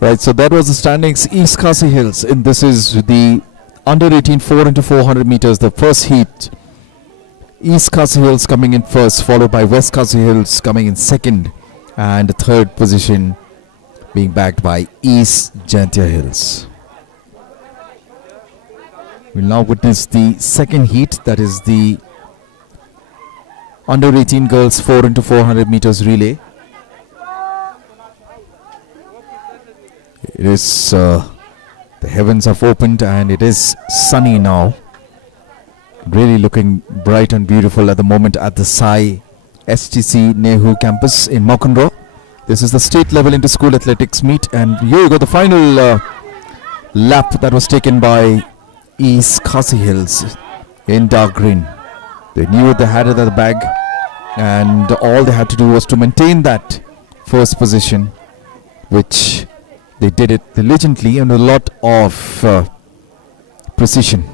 Right, so that was the standings. East Khasi Hills, and this is the under 18 4 into 400 meters, the first heat. East Khasi Hills coming in first, followed by West Khasi Hills coming in second, and the third position being backed by East Jantia Hills. We'll now witness the second heat, that is the under 18 girls 4 into 400 meters relay. It is the heavens have opened and it is sunny now. Really looking bright and beautiful at the moment at the Sai STC Nehu campus in Maukanro. This is the state level inter-school athletics meet, and here you go, the final lap that was taken by East Khasi Hills in dark green. They knew they had it at the bag, and all they had to do was to maintain that first position, which they did it diligently and a lot of precision.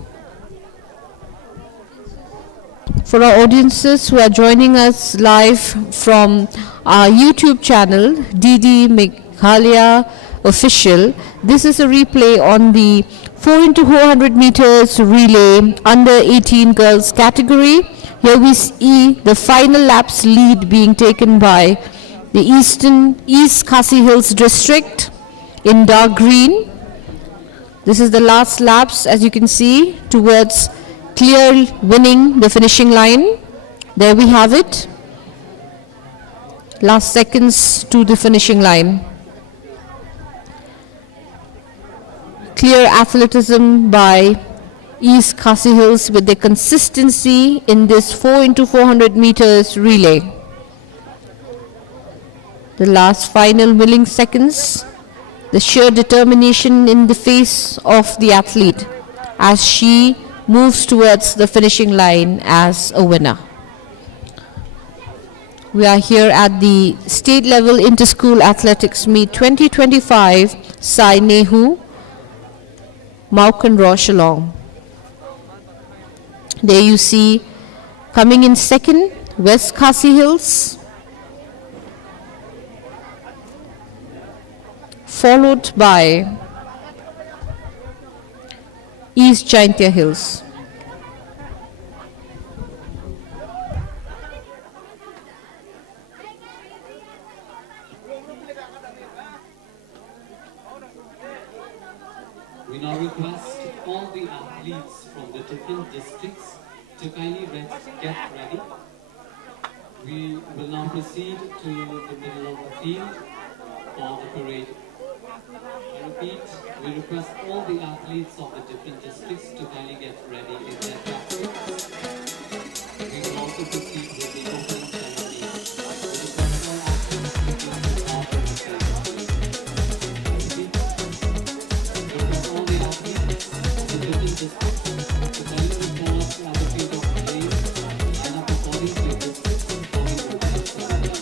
For our audiences who are joining us live from our YouTube channel, DD Meghalaya Official, this is a replay on the 4 into 400 meters relay under 18 girls category. Here we see the final laps lead being taken by the East Khasi Hills district in dark green. This is the last laps, as you can see, towards clear winning the finishing line. There we have it. Last seconds to the finishing line. Clear athleticism by East Khasi Hills with their consistency in this 4 into 400 meters relay. The last final milliseconds. The sheer determination in the face of the athlete as she moves towards the finishing line as a winner. We are here at the state level inter-school athletics meet 2025, Sai Nehu, Maukan Rochalong. There you see coming in second, West Khasi Hills, followed by East Jaintia Hills. We now request all the athletes from the different districts to kindly get ready. We will now proceed to the middle of the field for the parade. I repeat, we request all the athletes of the different districts to kindly get ready in their jackets. We will also proceed with the opening ceremony. We request all athletes to please take part in the ceremony. I repeat, we request all the athletes of the different districts to kindly report at the field of play and up according to this for the opening ceremony.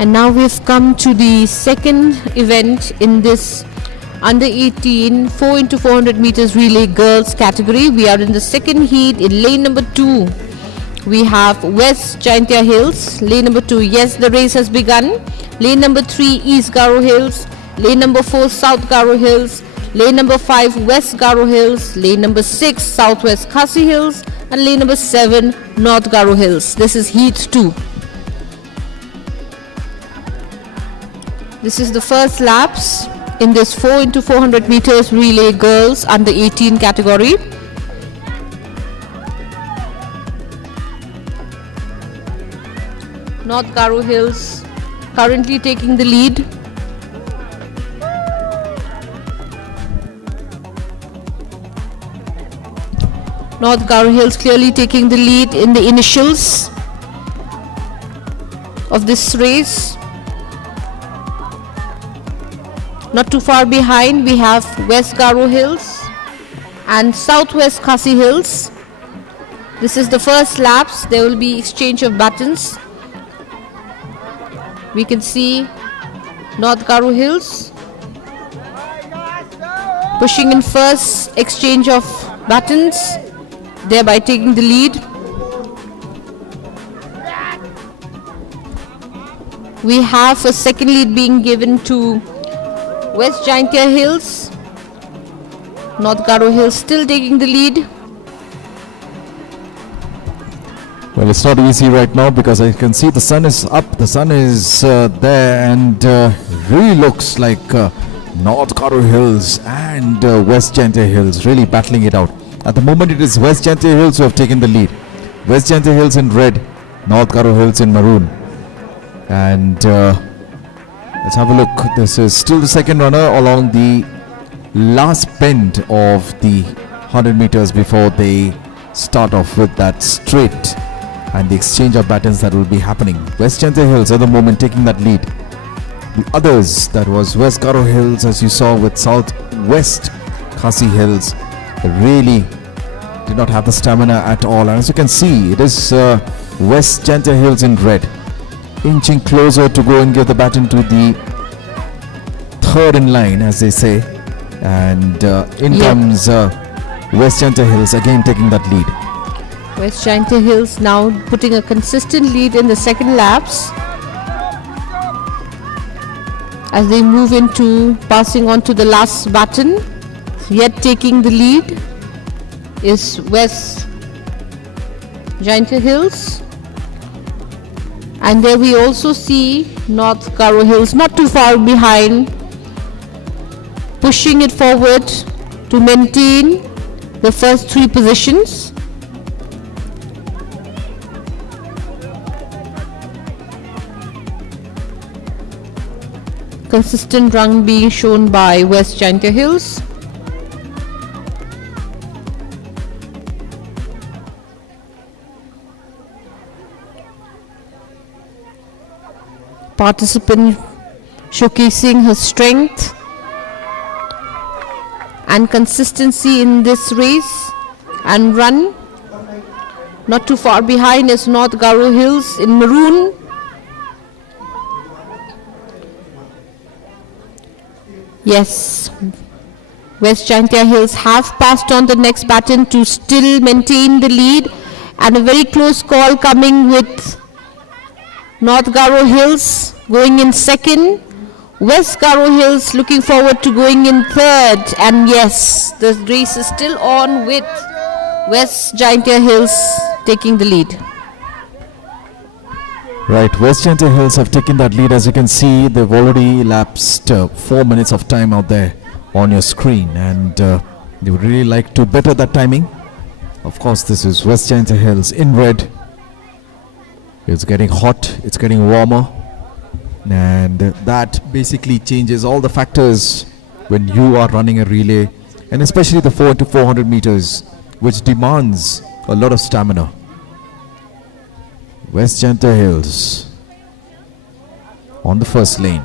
And now we've come to the second event in this under 18 4 into 400 meters relay girls category. We are in the second heat in lane number 2. We have West Jaintia Hills. Lane number 2, yes, the race has begun. Lane number 3, East Garo Hills. Lane number 4, South Garo Hills. Lane number 5, West Garo Hills. Lane number 6, Southwest Khasi Hills. And lane number 7, North Garo Hills. This is heat 2. This is the first laps in this 4 into 400 meters relay girls under 18 category. North Garo Hills currently taking the lead. North Garo Hills clearly taking the lead in the initials of this race. Not too far behind, we have West Garo Hills and Southwest Khasi Hills. This is the first laps. There will be exchange of batons. We can see North Garo Hills pushing in first exchange of batons, thereby taking the lead. We have a second lead being given to West Jaintia Hills. North Garo Hills still taking the lead. Well, it's not easy right now because I can see the sun is up, the sun is there, and really looks like North Garo Hills and West Jaintia Hills really battling it out. At the moment, it is West Jaintia Hills who have taken the lead. West Jaintia Hills in red, North Garo Hills in maroon. And let's have a look. This is still the second runner along the last bend of the 100 meters before they start off with that straight and the exchange of batons that will be happening. West Chantry Hills at the moment taking that lead. The others, that was West Garo Hills, as you saw, with Southwest Khasi Hills, really did not have the stamina at all. And as you can see, it is West Chantry Hills in red, inching closer to go and give the baton to the third in line, as they say. And in comes West Chantry Hills again taking that lead. West Chantry Hills now putting a consistent lead in the second laps as they move into passing on to the last baton. Yet taking the lead is West Chantry Hills, and there we also see North Garo Hills not too far behind, pushing it forward to maintain the first three positions. Consistent run being shown by West Chantry Hills. Participant showcasing her strength and consistency in this race and run. Not too far behind is North Garo Hills in maroon. Yes, West Chantry Hills have passed on the next baton to still maintain the lead, and a very close call coming with North Garo Hills going in second. West Garo Hills looking forward to going in third, and yes, the race is still on with West Chantry Hills taking the lead. Right, West Chantry Hills have taken that lead. As you can see, they've already elapsed 4 minutes of time out there on your screen, and they would really like to better that timing. Of course, this is West Chantry Hills in red. It's getting hot, it's getting warmer, and that basically changes all the factors when you are running a relay, and especially the 4 into 400 meters, which demands a lot of stamina. West Chantry Hills on the first lane,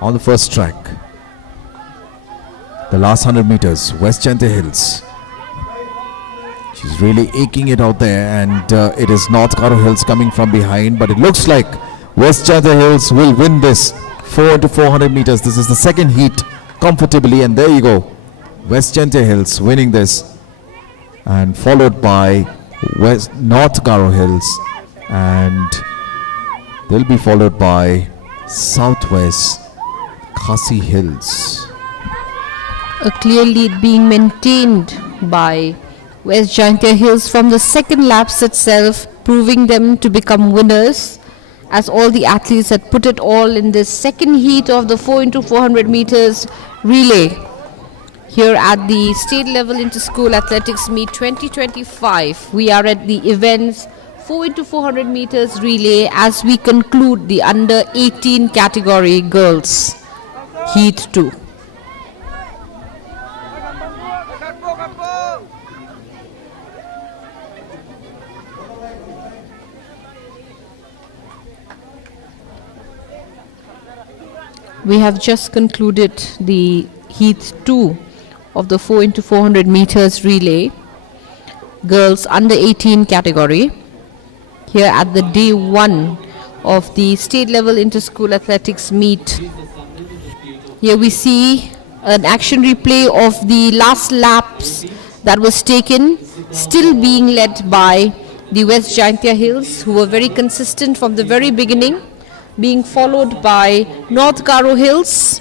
on the first track. The last 100 meters, West Chantry Hills. She's really aching it out there, and it is North Garo Hills coming from behind, but it looks like West Chantry Hills will win this 4 into 400 meters. This is the second heat comfortably, and there you go. West Chantry Hills winning this, and followed by North Garo Hills, and they'll be followed by Southwest Khasi Hills. A clear lead being maintained by West Chantry Hills from the second laps itself, proving them to become winners, as all the athletes had put it all in this second heat of the 4 into 400 meters relay here at the state level inter-school athletics meet 2025. We are at the event's 4 into 400 meters relay as we conclude the under 18 category girls heat 2. We have just concluded the heat 2 of the 4 into 400 meters relay girls under 18 category here at the day 1 of the state level inter-school athletics meet. Here we see an action replay of the last laps that was taken, still being led by the West Chantry Hills, who were very consistent from the very beginning, being followed by North Garo Hills.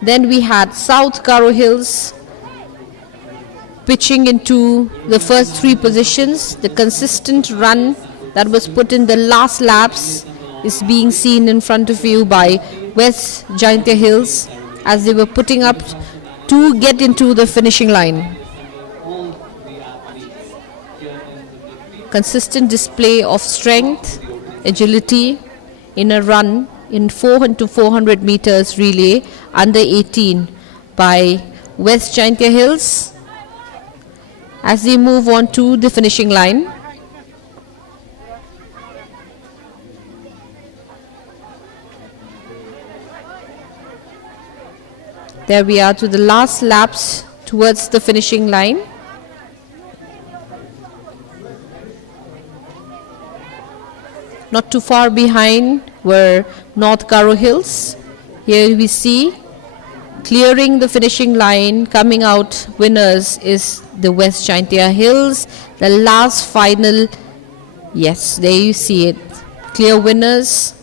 Then we had South Garo Hills pitching into the first three positions. The consistent run that was put in the last laps is being seen in front of you by West Chantry Hills as they were putting up to get into the finishing line. Consistent display of strength, agility in a run in 4 into 400 meters relay under 18 by West Chantry Hills. as they move on to the finishing line. There we are to the last laps towards the finishing line. Not too far behind were North Garo Hills. Here we see clearing the finishing line, coming out winners is the West Jaintia Hills. The last final, yes, there you see it. Clear winners,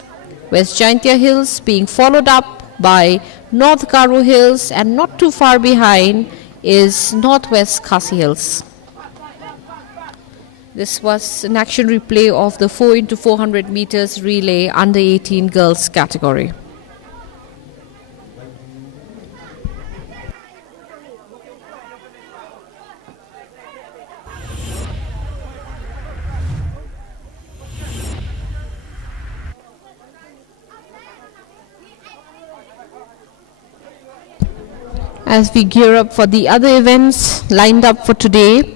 West Jaintia Hills being followed up by North Garo Hills, and not too far behind is Northwest Khasi Hills. This was an action replay of the 4x400 meters relay under 18 girls category. As we gear up for the other events lined up for today,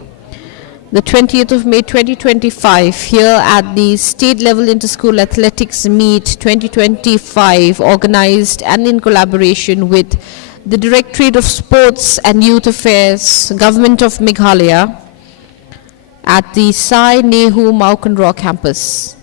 the 20th of May 2025, here at the State Level Inter-School Athletics Meet 2025, organized and in collaboration with the Directorate of Sports and Youth Affairs, Government of Meghalaya, at the Sai Nehu Maukanraw campus.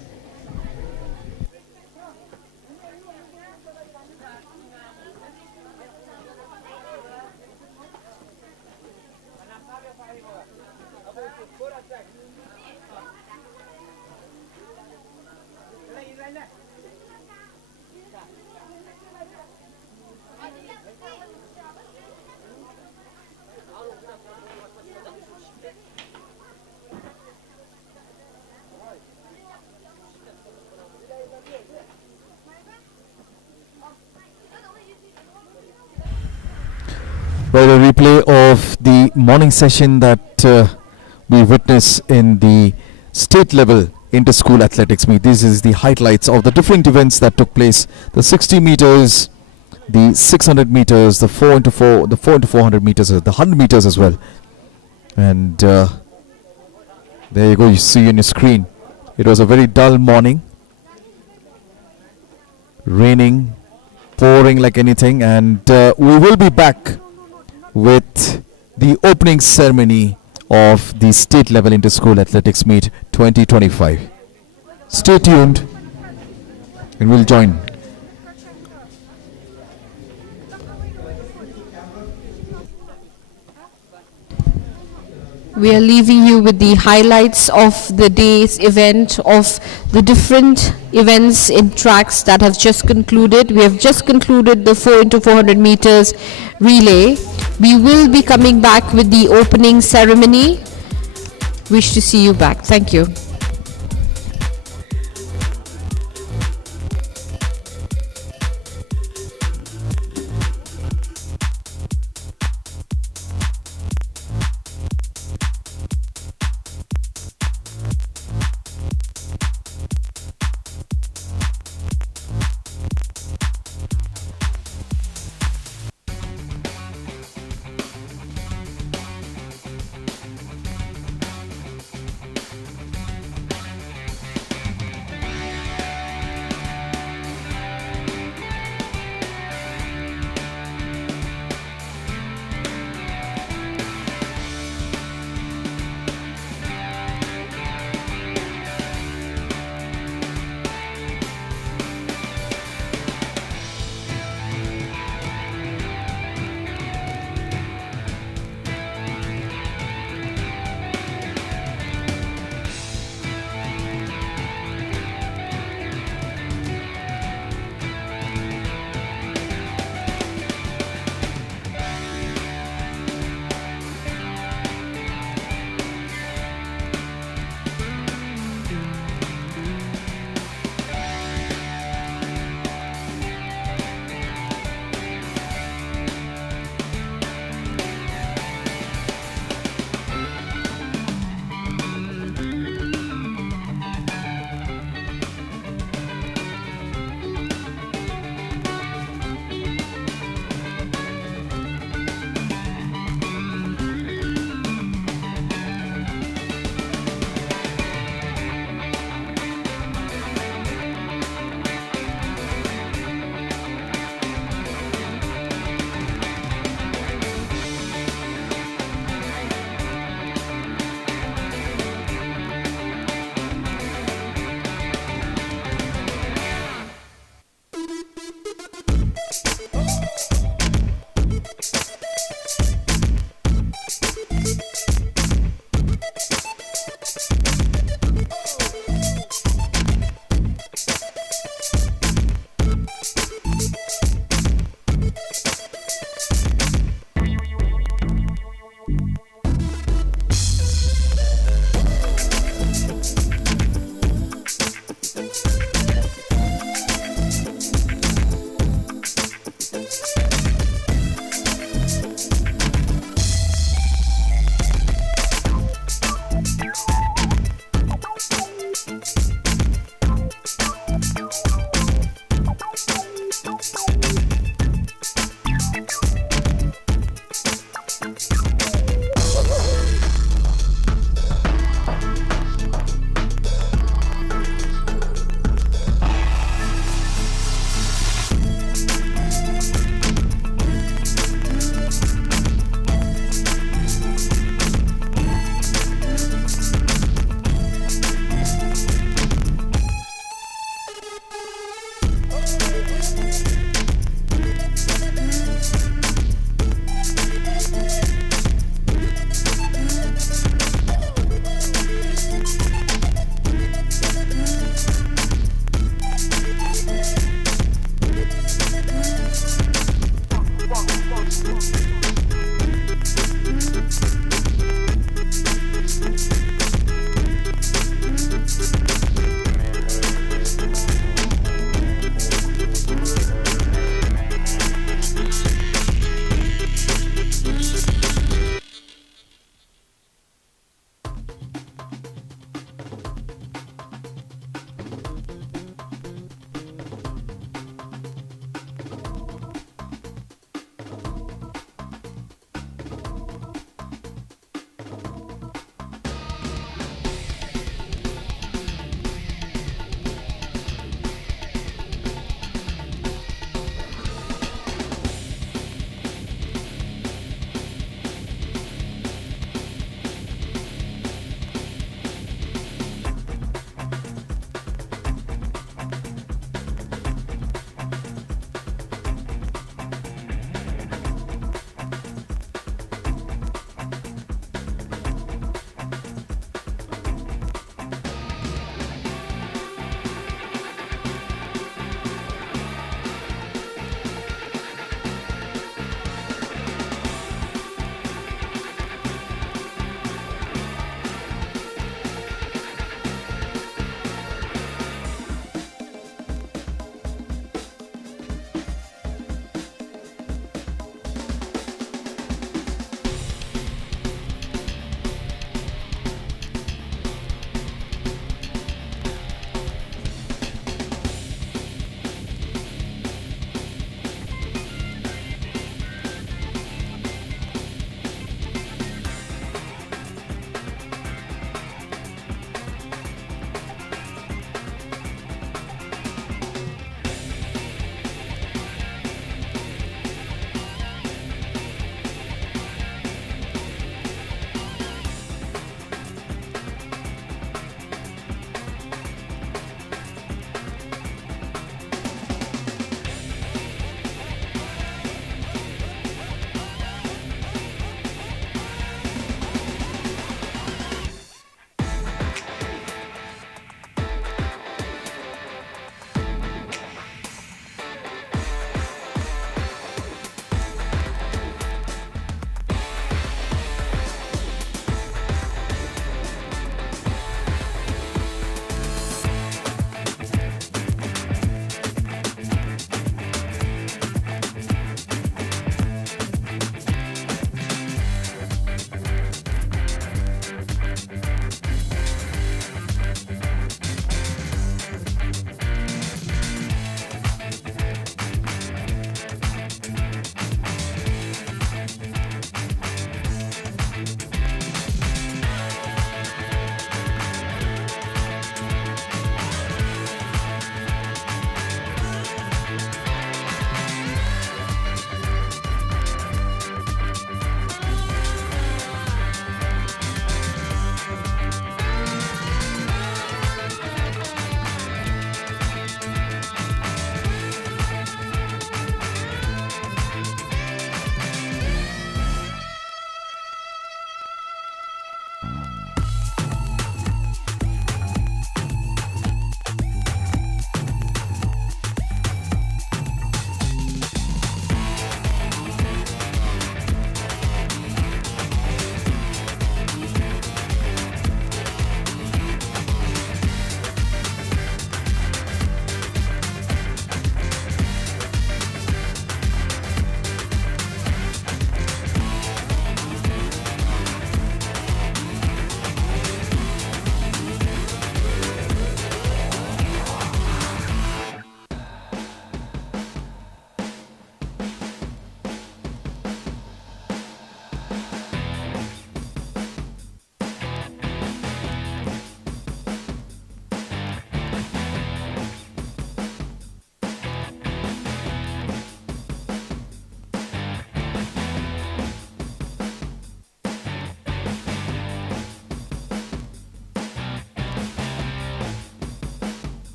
Well, a replay of the morning session that we witness in the state level inter-school athletics meet. This is the highlights of the different events that took place: the 60 meters, the 600 meters, the 4x4, the 4x400 meters, the 100 meters as well. And there you go, you see on your screen. It was a very dull morning, raining, pouring like anything, and we will be back with the opening ceremony of the state level inter-school athletics meet 2025. Stay tuned and we'll join. We are leaving you with the highlights of the day's event, of the different events in tracks that have just concluded. We have just concluded the 4x400 meters relay. We will be coming back with the opening ceremony. Wish to see you back. Thank you.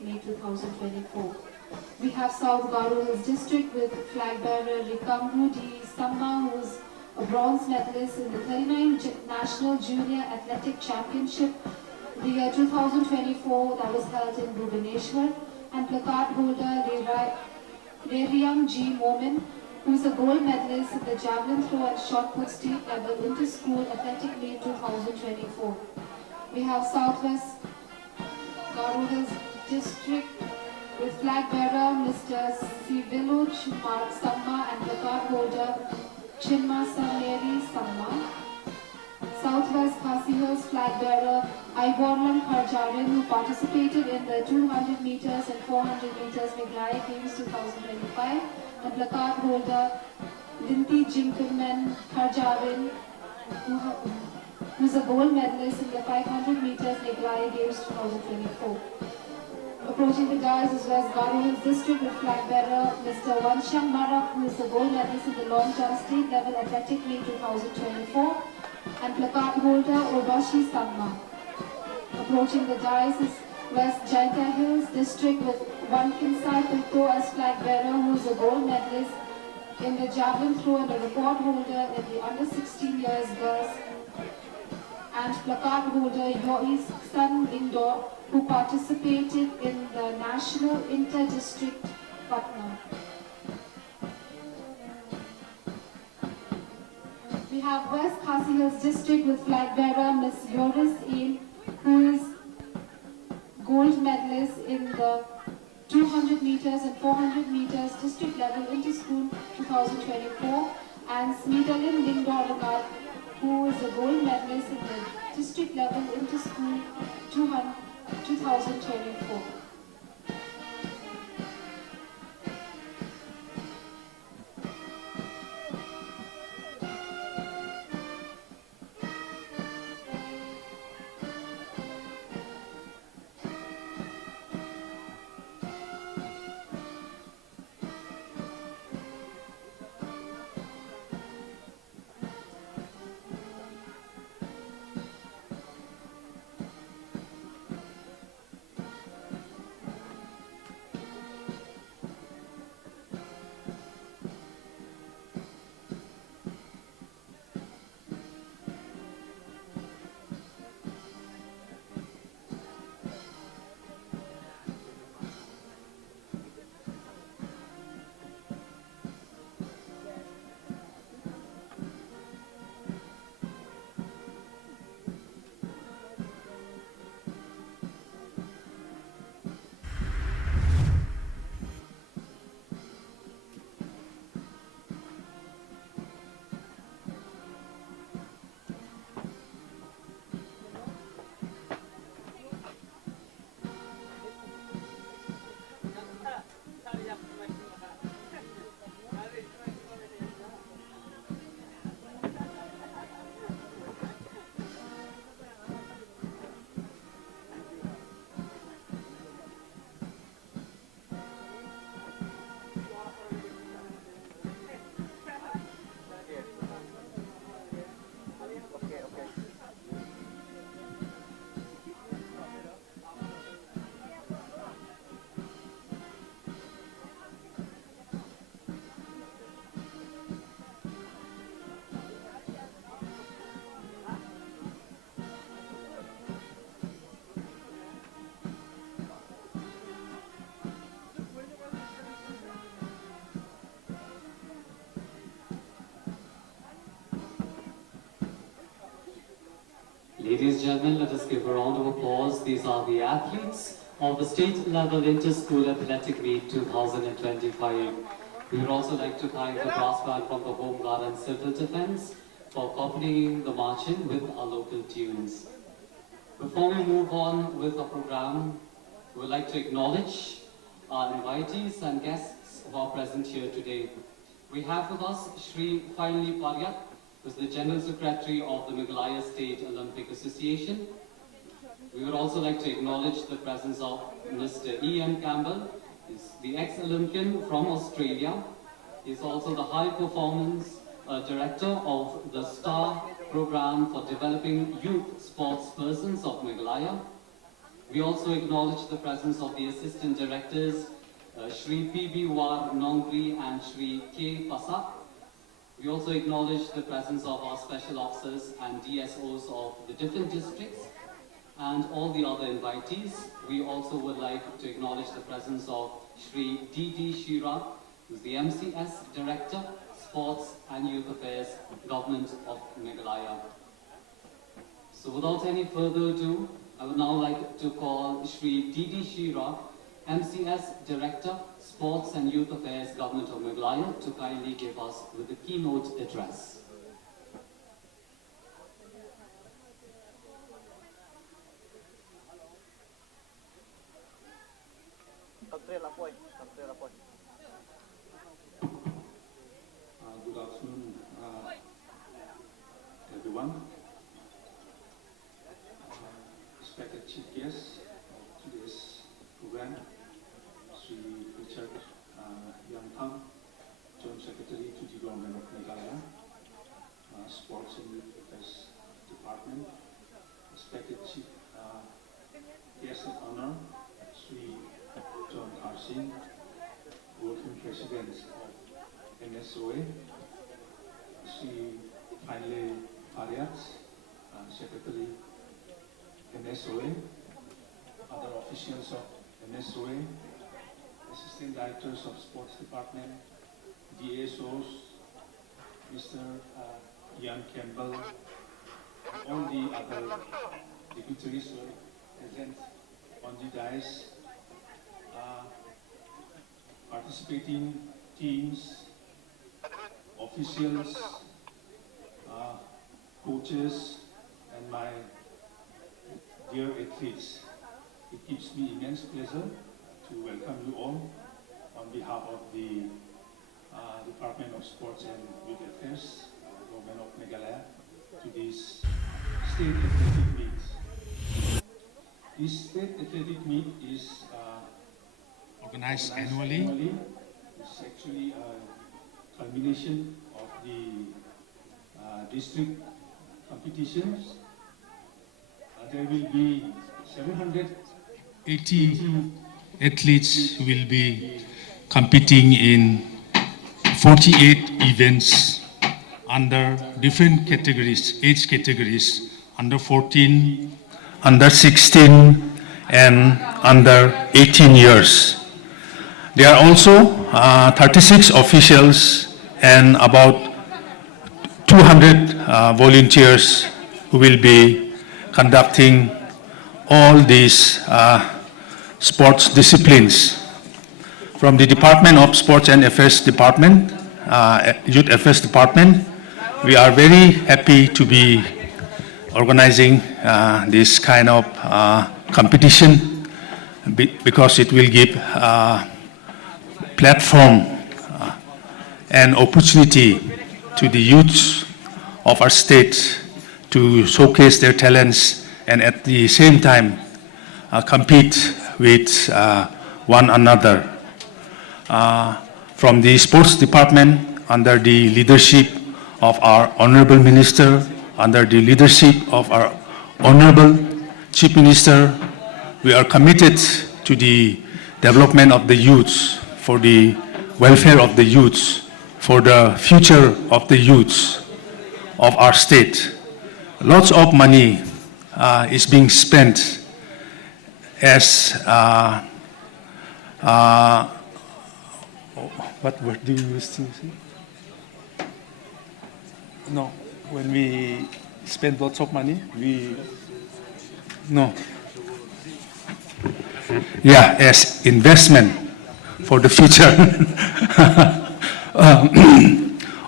Athletic Meet 2024. We have South Garo Hills District with flag bearer Rikamru D. Samma, who is a bronze medalist in the 39 National Junior Athletic Championship the year 2024 that was held in Bhubaneswar, and placard holder Leriam G. Momin, who is a gold medalist in the Javelin throw and shot put state level inter-school athletic meet 2024. We have Southwest Garo Hills District with flag bearer Mr. Sivilo Samma and placard holder Chinma Sameri Samma. Southwest Khasi Hills flag bearer Iborlan Kharjarin, who participated in the 200 meters and 400 meters Meghalaya Games 2025, and placard holder Linti Jinkelman Kharjarin, who is a gold medalist in the 500 meters Meghalaya Games 2024. Approaching the dais is West Garo Hills District with flag bearer Mr. Vansham Marak, who is a gold medalist in the long jump state level athletic meet 2024, and placard holder Obashi Samma. Approaching the dais is West Jaita Hills District with Wankinsai Pilto as flag bearer, who is a gold medalist in the javelin throw and a record holder in the under 16 years girls, and placard holder Yois San Lingdo, who participated in the National Inter-District Patna. We have West Khasi Hills District with flag bearer Miss Yoris Ain, who is gold medalist in the 200 meters and 400 meters district level inter-school 2024, and Smidalin Lingdoranat, who is a gold medalist in the district level inter-school 2024. Ladies and gentlemen, let us give a round of applause. These are the athletes of the state level inter-school athletic meet 2025. We would also like to thank the brass band from the Home Guard and Civil Defense for accompanying the marching with our local tunes. Before we move on with the program, we would like to acknowledge our invitees and guests who are present here today. We have with us Shri Fainli Paryak, who is the General Secretary of the Meghalaya State Olympic Association. We would also like to acknowledge the presence of Mr. E.M. Campbell, who is the ex-Olympian from Australia. He is also the High Performance Director of the STAR Program for Developing Youth Sports Persons of Meghalaya. We also acknowledge the presence of the Assistant Directors, Shri P.B. War Nongri and Shri K. Pasak. We also acknowledge the presence of our special officers and DSOs of the different districts and all the other invitees. We also would like to acknowledge the presence of Shri D.D. Shira, who's the MCS Director, Sports and Youth Affairs, Government of Meghalaya. So without any further ado, I would now like to call Shri D.D. Shira, MCS Director, Sports and Youth Affairs, Government of Meghalaya, to kindly give us with the keynote address. Good afternoon, everyone. Respected chief guests of today's program, Sri Richard Yamthang, Joint Secretary to the Government of Meghalaya, Sports and Youth Affairs Department, respected chief guest of honor, Sri John Karsin, working president of NSOA, Sri Haile Fariat, Secretary NSOA, other officials of NSOA, Assistant Directors of Sports Department, DSOs, Mr. Ian Campbell, all the other dignitaries present on the dais, participating teams, officials, coaches, and my dear athletes. It gives me immense pleasure to welcome you all on behalf of the Department of Sports and Youth Affairs, Government of Meghalaya, to this State Athletic Meet. This State Athletic Meet is organized annually. It's actually a culmination of the district competitions. There will be 780 athletes will be competing in 48 events under different categories, age categories, under 14, under 16, and under 18 years. There are also 36 officials and about 200 volunteers who will be conducting all these sports disciplines. From the Department of Sports and Affairs Department, Youth Affairs Department, we are very happy to be organizing this kind of competition because it will give platform and opportunity to the youths of our state to showcase their talents and at the same time compete with one another. From the sports department, under the leadership of our Honorable Minister, under the leadership of our Honorable Chief Minister, we are committed to the development of the youths, for the welfare of the youths, for the future of the youths of our state. Lots of money is being spent as what word do you use to say? No, when we spend lots of money, as investment for the future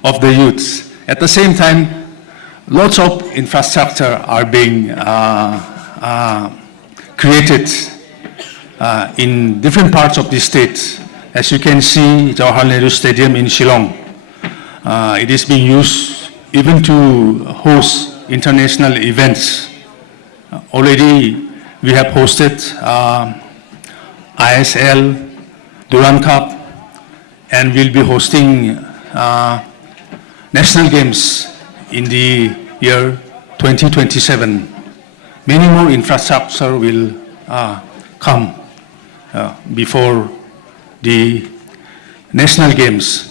of the youths. At the same time, lots of infrastructure are being created in different parts of the state. As you can see, Jawaharlal Nehru Stadium in Shillong, it is being used even to host international events. Already we have hosted ISL, Durand Cup, and we'll be hosting national games in the year 2027. Many more infrastructure will come before the national games.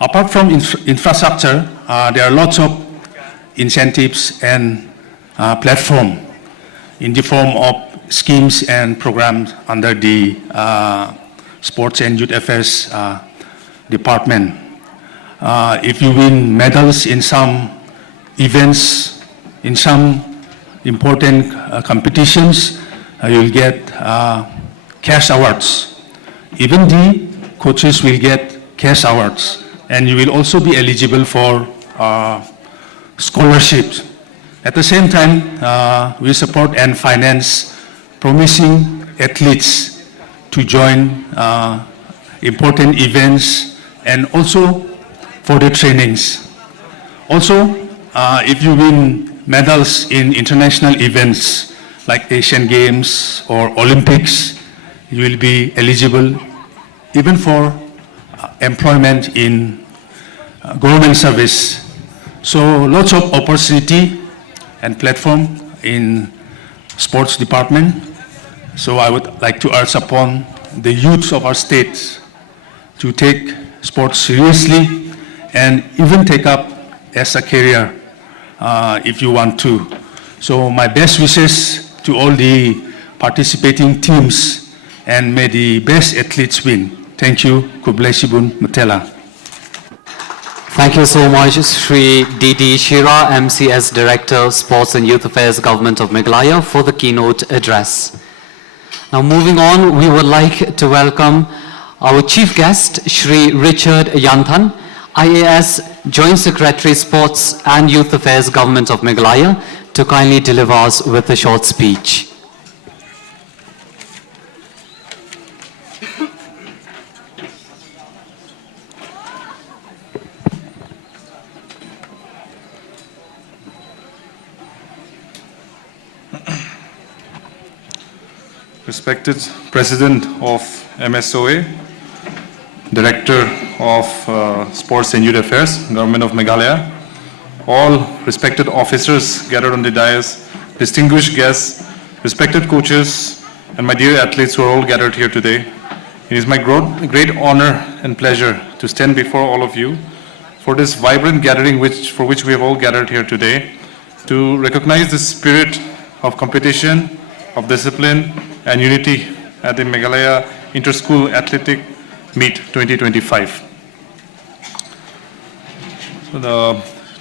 Apart from infrastructure, there are lots of incentives and platform in the form of schemes and programs under the Sports and Youth Affairs Department. If you win medals in some events, in some important competitions, you'll get cash awards. Even the coaches will get cash awards, and you will also be eligible for scholarships. At the same time, we support and finance promising athletes to join important events and also for the trainings. Also, if you win medals in international events like Asian Games or Olympics, you will be eligible even for employment in government service. So lots of opportunity and platform in sports department. So I would like to urge upon the youth of our state to take sports seriously and even take up as a career if you want to. So my best wishes to all the participating teams, and may the best athletes win. Thank you. Kublesibun Mutela. Thank you so much, Sri D.D. Shira, MCS Director, Sports and Youth Affairs, Government of Meghalaya, for the keynote address. Now moving on, we would like to welcome our chief guest, Sri Richard Yanthan, IAS Joint Secretary, Sports and Youth Affairs, Government of Meghalaya, to kindly deliver us with a short speech. Respected President of MSOA, Director of Sports and Youth Affairs, Government of Meghalaya, all respected officers gathered on the dais, distinguished guests, respected coaches, and my dear athletes who are all gathered here today. It is my great honor and pleasure to stand before all of you for this vibrant gathering for which we have all gathered here today, to recognize the spirit of competition, of discipline, and unity at the Meghalaya Inter-School Athletic Meet 2025.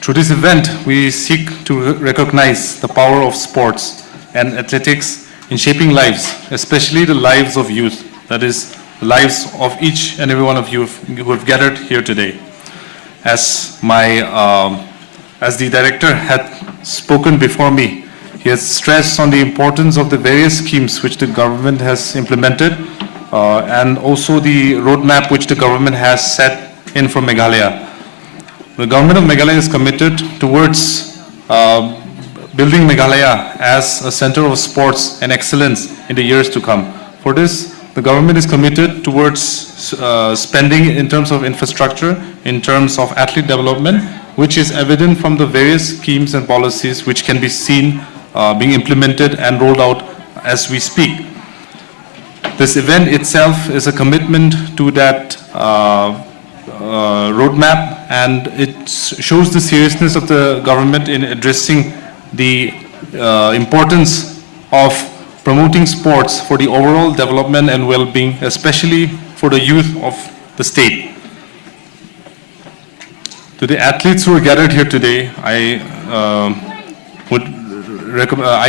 Through this event, we seek to recognize the power of sports and athletics in shaping lives, especially the lives of youth, that is, the lives of each and every one of you who have gathered here today. As the director had spoken before me, he has stressed on the importance of the various schemes which the government has implemented and also the roadmap which the government has set in for Meghalaya. The government of Meghalaya is committed towards building Meghalaya as a center of sports and excellence in the years to come. For this, the government is committed towards spending in terms of infrastructure, in terms of athlete development, which is evident from the various schemes and policies which can be seen being implemented and rolled out as we speak. This event itself is a commitment to that roadmap, and it shows the seriousness of the government in addressing the importance of promoting sports for the overall development and well-being, especially for the youth of the state. To the athletes who are gathered here today, I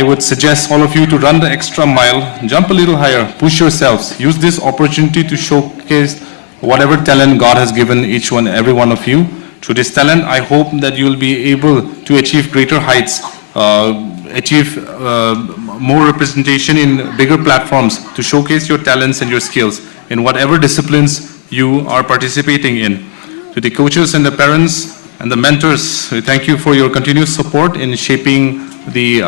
would suggest all of you to run the extra mile, jump a little higher, push yourselves, use this opportunity to showcase whatever talent God has given each one, every one of you. Through this talent, I hope that you will be able to achieve greater heights, achieve more representation in bigger platforms to showcase your talents and your skills in whatever disciplines you are participating in. To the coaches and the parents and the mentors, we thank you for your continuous support in shaping the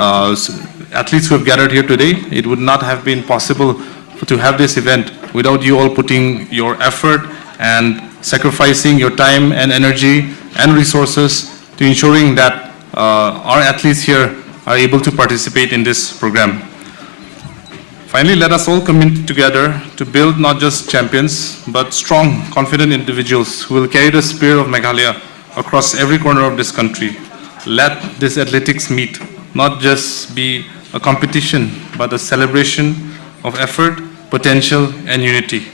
athletes who have gathered here today. It would not have been possible to have this event without you all putting your effort and sacrificing your time and energy and resources to ensuring that our athletes here are able to participate in this program. Finally, let us all commit together to build not just champions, but strong, confident individuals who will carry the spirit of Meghalaya across every corner of this country. Let this athletics meet not just be a competition, but a celebration of effort, potential, and unity.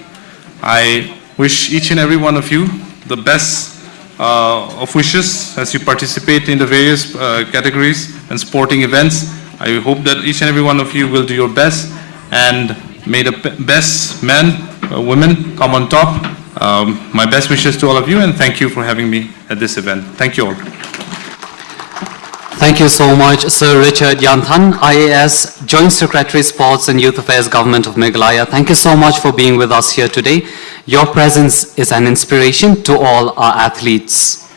I wish each and every one of you the best of wishes as you participate in the various categories and sporting events. I hope that each and every one of you will do your best, and may the best men, women come on top. My best wishes to all of you, and thank you for having me at this event. Thank you all. Thank you so much, Sir Richard Yanthan, IAS, Joint Secretary, Sports and Youth Affairs, Government of Meghalaya. Thank you so much for being with us here today. Your presence is an inspiration to all our athletes.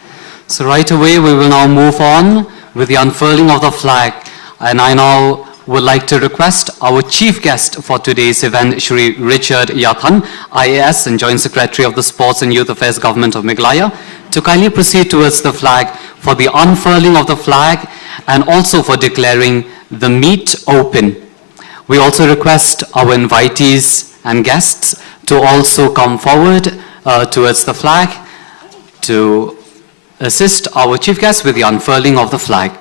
So right away, we will now move on with the unfurling of the flag. And I now would like to request our chief guest for today's event, Shri Richard Yathan, IAS and Joint Secretary of the Sports and Youth Affairs, Government of Meghalaya, to kindly proceed towards the flag for the unfurling of the flag and also for declaring the meet open. We also request our invitees and guests to also come forward towards the flag to assist our chief guest with the unfurling of the flag.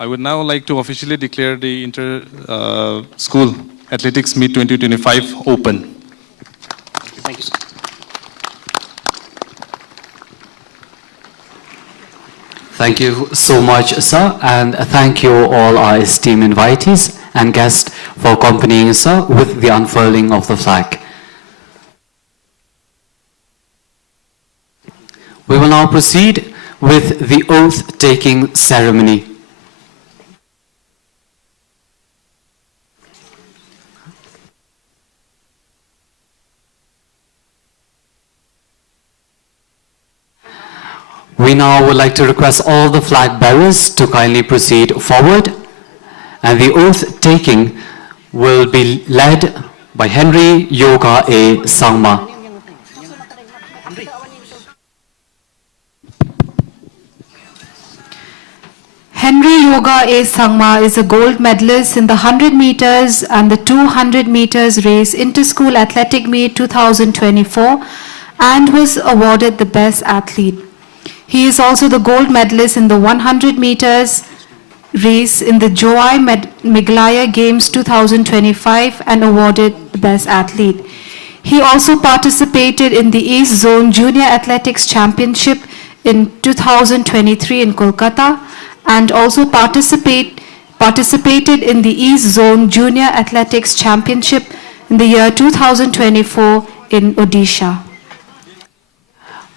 I would now like to officially declare the Inter-School Athletics Meet 2025 open. Thank you, sir. Thank you so much, sir, and thank you all our esteemed invitees and guests for accompanying us, sir, with the unfurling of the flag. We will now proceed with the oath-taking ceremony. We now would like to request all the flag bearers to kindly proceed forward, and the oath taking will be led by Henry Yoga A. Sangma. Henry Yoga A. Sangma is a gold medalist in the 100 meters and the 200 meters race Inter-School Athletic Meet 2024 and was awarded the Best Athlete. He is also the gold medalist in the 100 meters race in the Joy Meghalaya Games 2025 and awarded the Best Athlete. He also participated in the East Zone Junior Athletics Championship in 2023 in Kolkata and also participated in the East Zone Junior Athletics Championship in the year 2024 in Odisha.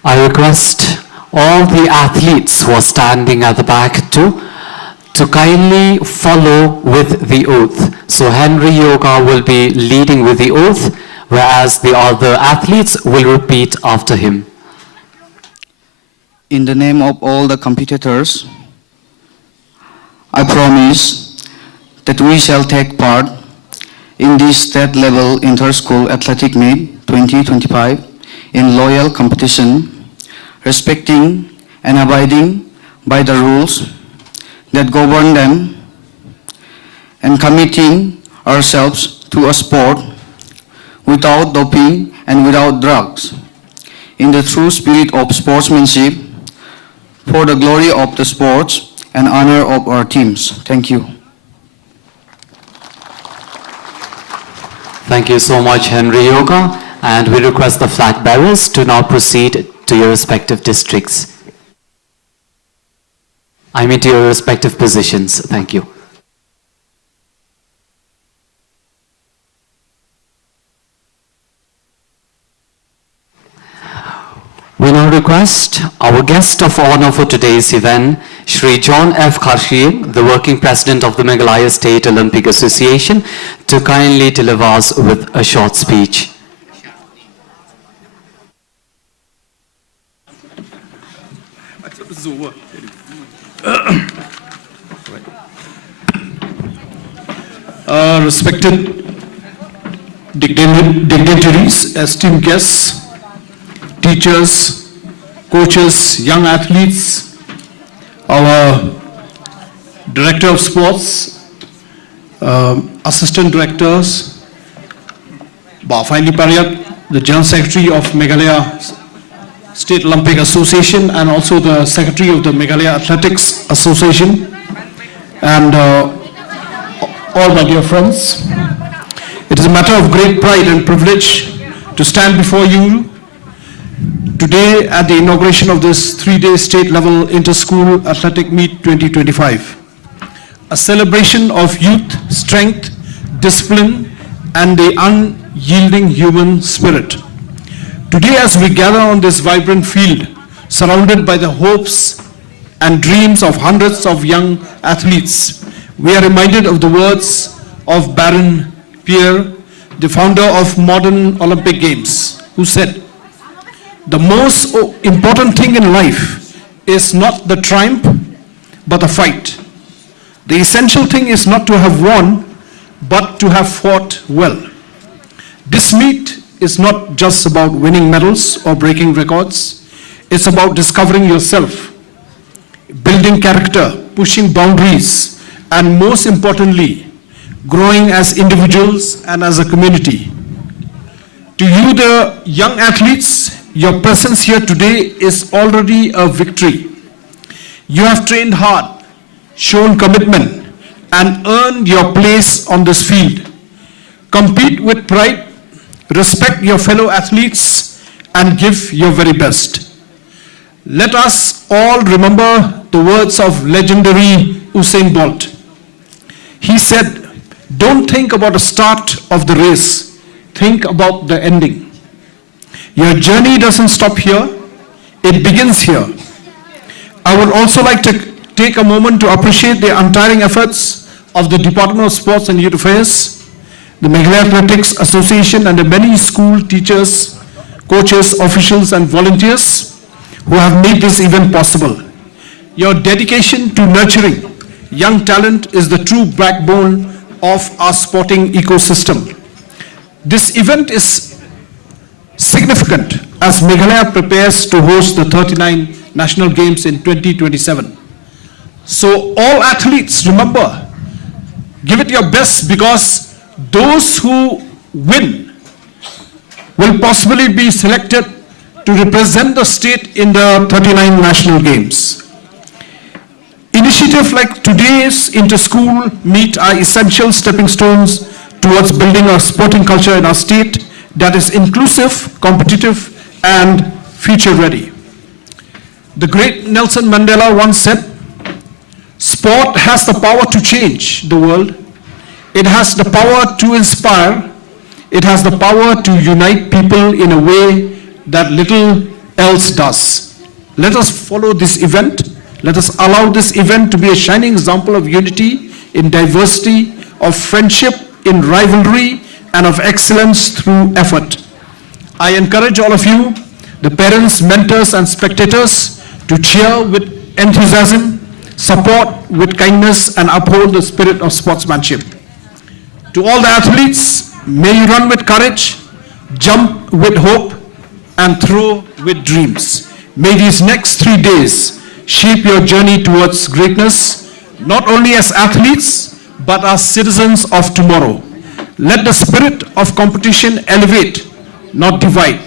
I request all the athletes who are standing at the back to kindly follow with the oath. So Henry Yoga will be leading with the oath, whereas the other athletes will repeat after him. In the name of all the competitors, I promise that we shall take part in this state-level inter-school athletic meet 2025 in loyal competition, respecting and abiding by the rules that govern them, and committing ourselves to a sport without doping and without drugs, in the true spirit of sportsmanship, for the glory of the sports and honor of our teams. Thank you. Thank you so much, Henry Yoga, and we request the flag bearers to now proceed to your respective districts. I mean to your respective positions. Thank you. We now request our guest of honor for today's event, Shri John F. Kharshi, the working president of the Meghalaya State Olympic Association, to kindly deliver us with a short speech. respected dignitaries, esteemed guests, teachers, coaches, young athletes, our Director of Sports, Assistant Directors, Finally Pariat, the General Secretary of Meghalaya State Olympic Association, and also the Secretary of the Meghalaya Athletics Association, and all my dear friends. It is a matter of great pride and privilege to stand before you today at the inauguration of this 3-day state-level inter-school athletic meet 2025. A celebration of youth, strength, discipline, and the unyielding human spirit. Today, as we gather on this vibrant field, surrounded by the hopes and dreams of hundreds of young athletes, we are reminded of the words of Baron Pierre, the founder of modern Olympic Games, who said, "The most important thing in life is not the triumph, but the fight. The essential thing is not to have won, but to have fought well." This meet is not just about winning medals or breaking records. It's about discovering yourself, building character, pushing boundaries, and most importantly, growing as individuals and as a community. To you, the young athletes, your presence here today is already a victory. You have trained hard, shown commitment, and earned your place on this field. Compete with pride, respect your fellow athletes, and give your very best. Let us all remember the words of legendary Usain Bolt. He said, "Don't think about the start of the race, think about the ending." Your journey doesn't stop here, it begins here. I would also like to take a moment to appreciate the untiring efforts of the Department of Sports and Youth Affairs, the Meghalaya Athletics Association, and the many school teachers, coaches, officials, and volunteers who have made this event possible. Your dedication to nurturing young talent is the true backbone of our sporting ecosystem. This event is significant as Meghalaya prepares to host the 39 National Games in 2027. So all athletes, remember, give it your best, because those who win will possibly be selected to represent the state in the 39 National Games. Initiatives like today's inter-school meet are essential stepping stones towards building a sporting culture in our state that is inclusive, competitive, and future-ready. The great Nelson Mandela once said, "Sport has the power to change the world. It has the power to inspire. It has the power to unite people in a way that little else does." Let us follow this event. Let us allow this event to be a shining example of unity in diversity, of friendship in rivalry, and of excellence through effort. I encourage all of you, the parents, mentors, and spectators, to cheer with enthusiasm, support with kindness, and uphold the spirit of sportsmanship. To all the athletes, may you run with courage, jump with hope, and throw with dreams. May these next 3 days shape your journey towards greatness, not only as athletes, but as citizens of tomorrow. Let the spirit of competition elevate, not divide.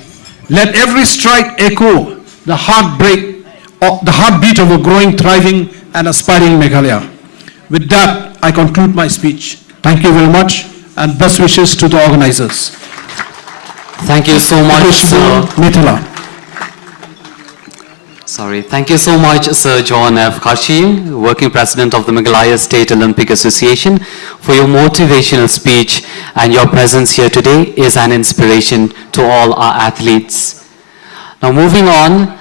Let every stride echo the heartbeat of a growing, thriving, and aspiring Meghalaya. With that, I conclude my speech. Thank you very much, and best wishes to the organizers. Thank you so much, sir. Mithila. Thank you so much, Sir John F. Kashim, Working President of the Meghalaya State Olympic Association, for your motivational speech, and your presence here today is an inspiration to all our athletes. Now moving on,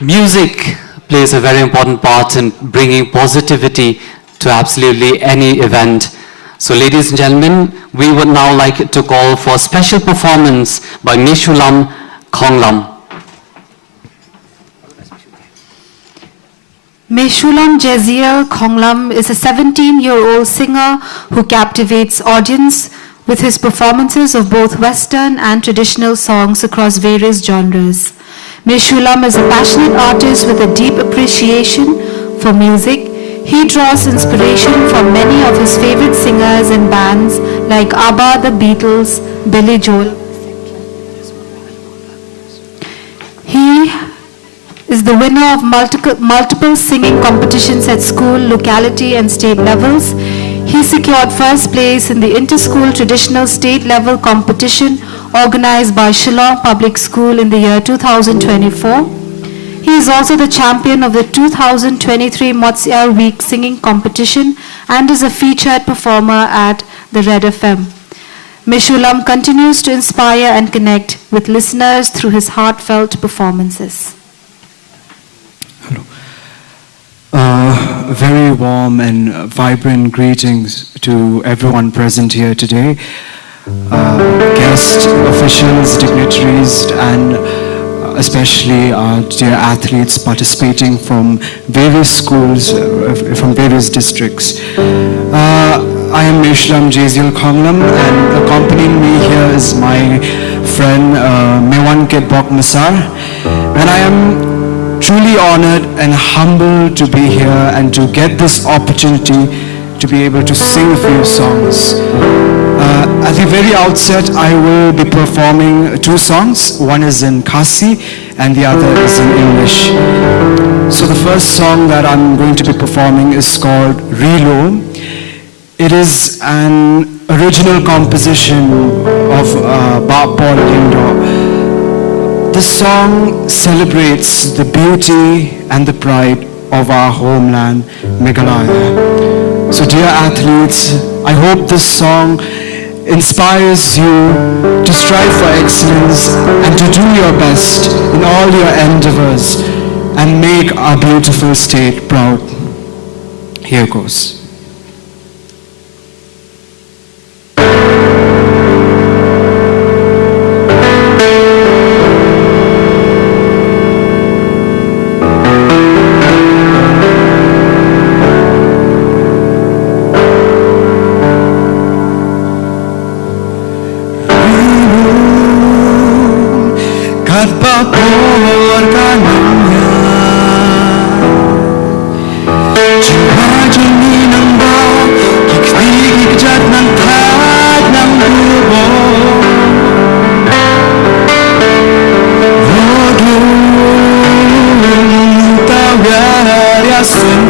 music plays a very important part in bringing positivity to absolutely any event. So ladies and gentlemen, we would now like to call for a special performance by Mishulam Khonglam. Meshulam Jeziel Khonglam is a 17-year-old singer who captivates audience with his performances of both Western and traditional songs across various genres. Meshulam is a passionate artist with a deep appreciation for music. He draws inspiration from many of his favorite singers and bands like ABBA, the Beatles, Billy Joel. He is the winner of multiple singing competitions at school, locality and state levels. He secured first place in the inter-school traditional state level competition organized by Shillong Public School in the year 2024. He is also the champion of the 2023 Motsiar Week singing competition and is a featured performer at the Red FM. Meshulam continues to inspire and connect with listeners through his heartfelt performances. Very warm and vibrant greetings to everyone present here today, guests, officials, dignitaries, and especially our dear athletes participating from various schools, from various districts. I am Meshulam Jeziel Khonglam, and accompanying me here is my friend Mewan Ketbok Masar, and I am truly honored and humbled to be here and to get this opportunity to be able to sing a few songs. At the very outset, I will be performing two songs. One is in Khasi and the other is in English. So the first song that I'm going to be performing is called Relo. It is an original composition of Paul Lindo. This song celebrates the beauty and the pride of our homeland, Meghalaya. So dear athletes, I hope this song inspires you to strive for excellence and to do your best in all your endeavors and make our beautiful state proud. Here goes. Simply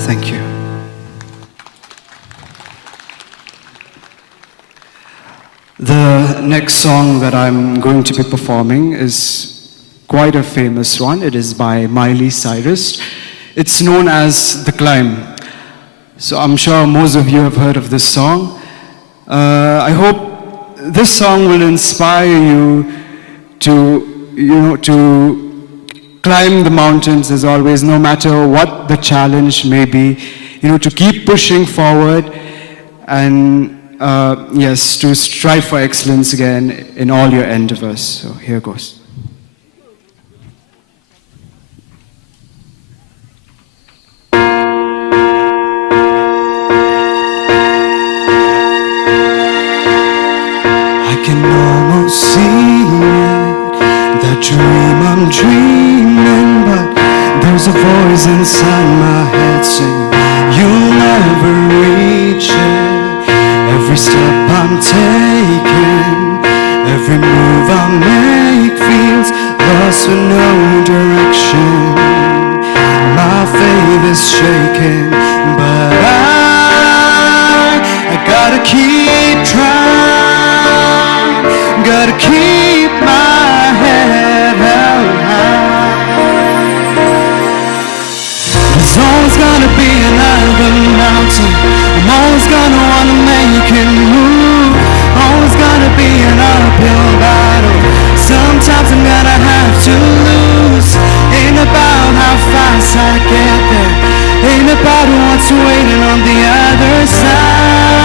Thank you. The next song that I'm going to be performing is quite a famous one. It is by Miley Cyrus. It's known as The Climb. So I'm sure most of you have heard of this song. I hope this song will inspire you to climb the mountains as always, no matter what the challenge may be, to keep pushing forward and yes, to strive for excellence again in all your endeavors. So here goes. I can almost see it, that dream I'm dreaming, but there's a voice inside my head saying, you'll never reach it. Every step I'm taking, every move I make feels lost with no direction. My faith is shaking, but I gotta keep trying, gotta keep my head held high. There's always gonna be another mountain, I'm always gonna wanna make it move. Always gonna be an uphill battle, sometimes I'm gonna have to lose. Ain't about how fast I get there, ain't about what's waiting on the other side.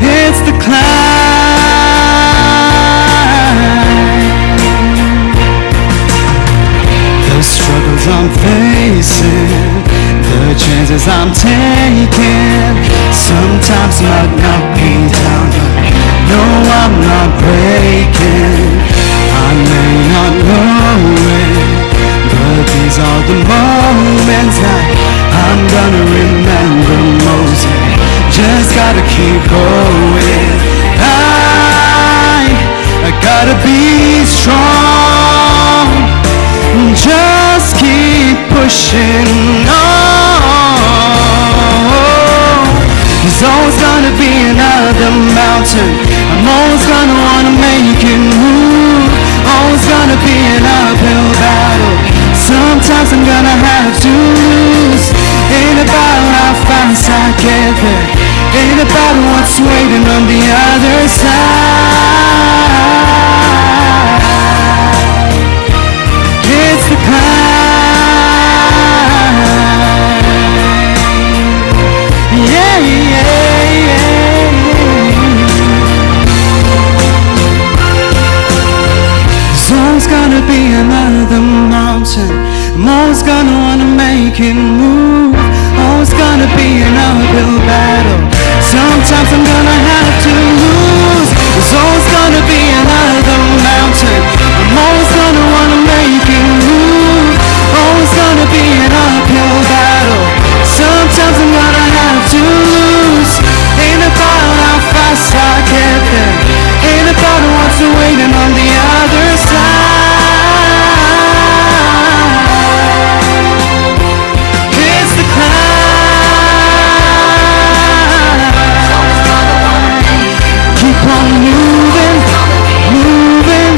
It's the climb, the struggles I'm facing, the chances I'm taking, sometimes knock me down, but no, I'm not breaking. I may not know it, but these are the moments that I'm gonna remember most. Just gotta keep going. I gotta be strong, just keep pushing on. There's always gonna be another mountain, I'm always gonna wanna make it move. Always gonna be an uphill battle, sometimes I'm gonna have to lose. Ain't about how fast I get there, ain't about what's waiting on the other side. It's the climb, yeah, yeah, yeah. There's always gonna be another mountain, I'm always gonna wanna make it move. Always gonna be an uphill battle, sometimes I'm gonna have to lose. There's always gonna be another mountain, I'm always gonna wanna make it move. Always gonna be an uphill battle, sometimes I'm gonna have to lose. Ain't about how fast I get there, ain't about what's waiting on the other side. It's the climb, keep on moving, moving.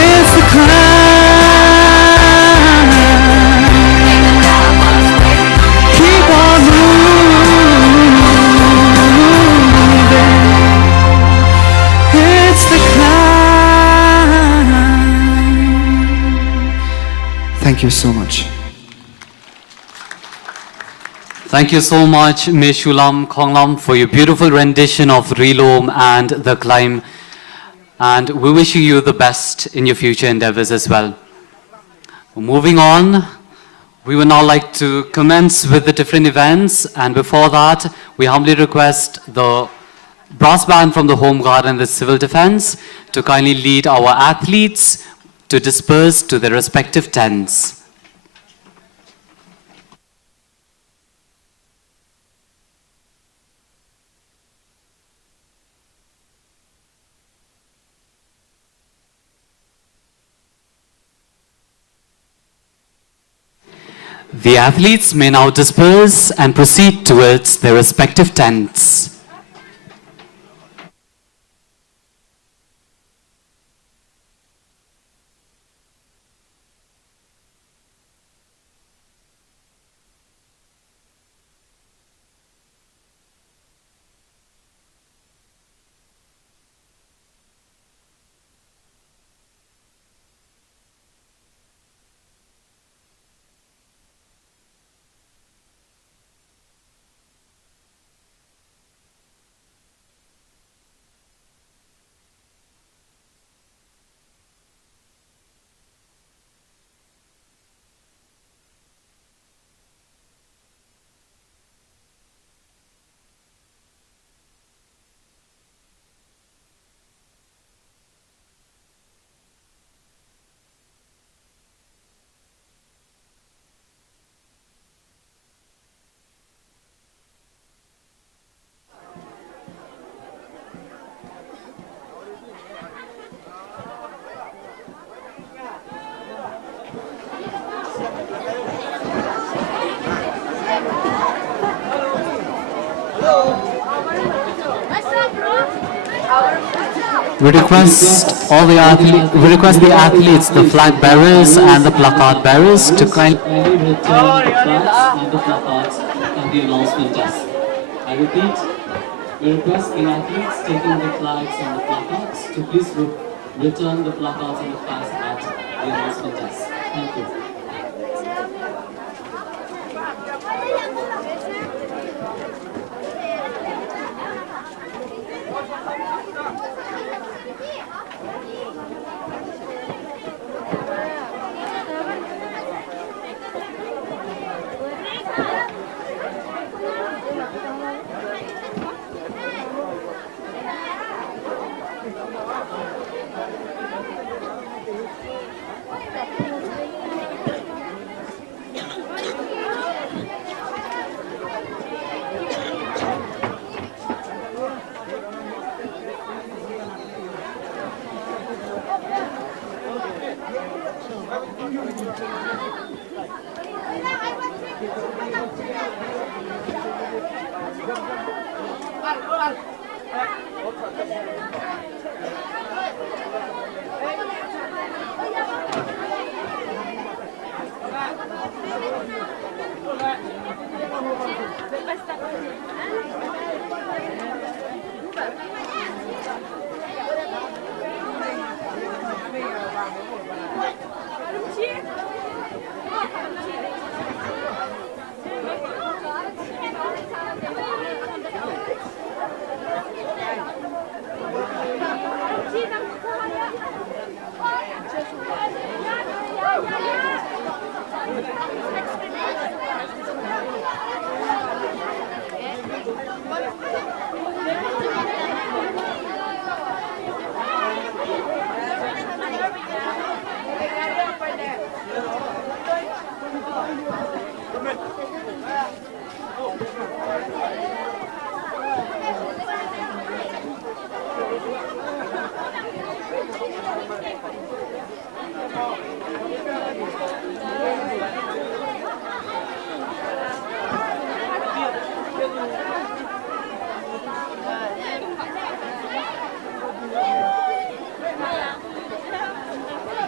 It's the climb, keep on moving. It's the climb. Thank you so much. Thank you so much, Ms. Shulam Khonglam, for your beautiful rendition of Relom and The Climb. And we wish you the best in your future endeavors as well. Moving on, we would now like to commence with the different events. And before that, we humbly request the brass band from the Home Guard and the Civil Defense to kindly lead our athletes to disperse to their respective tents. The athletes may now disperse and proceed towards their respective tents. We request the athletes, the flag bearers and the placard bearers to kindly return the flags and the placards at the announcement desk. I repeat, we request the athletes taking the flags and the placards to please return the placards and the flags at the announcement desk. Thank you.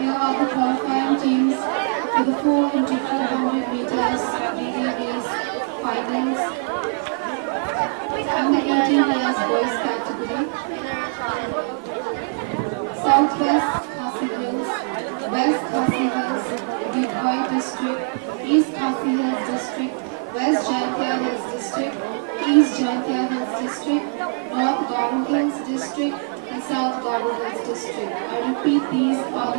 Here are the qualifying teams for the 4 into 400 meters relay race finals and the 18 years boys category. Southwest Khasi Hills, West Khasi Hills, Dudhwai District, East Khasi Hills District, West Jaintia Hills District, East Jaintia Hills District, North Garo Hills District, and South Garo Hills District. I repeat, these are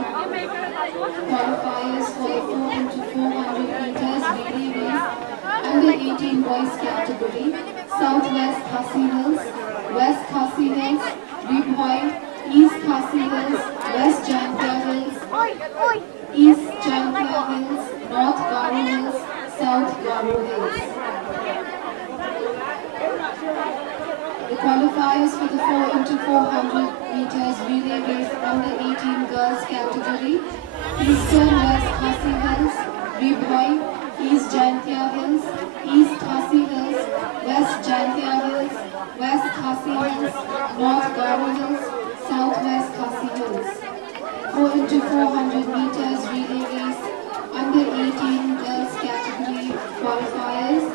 the qualifiers for the 4 into 400 meters relay race and the 18 boys category. Southwest Khasi Hills, West Khasi Hills, Dudhwai, East Khasi Hills, West Jaintia Hills, East Jaintia Hills, North Garo Hills, South Garo Hills. The qualifiers for the 4 into 400 meters relay race under 18 girls category. Eastern West Khasi Hills, Dudhwai, East Jantia Hills, East Khasi Hills, West Jantia Hills, West Khasi Hills, North Garo Hills, Southwest Khasi Hills. 4 into 400 meters relay race, under 18 girls category qualifiers,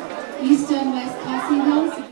Eastern West Khasi Hills.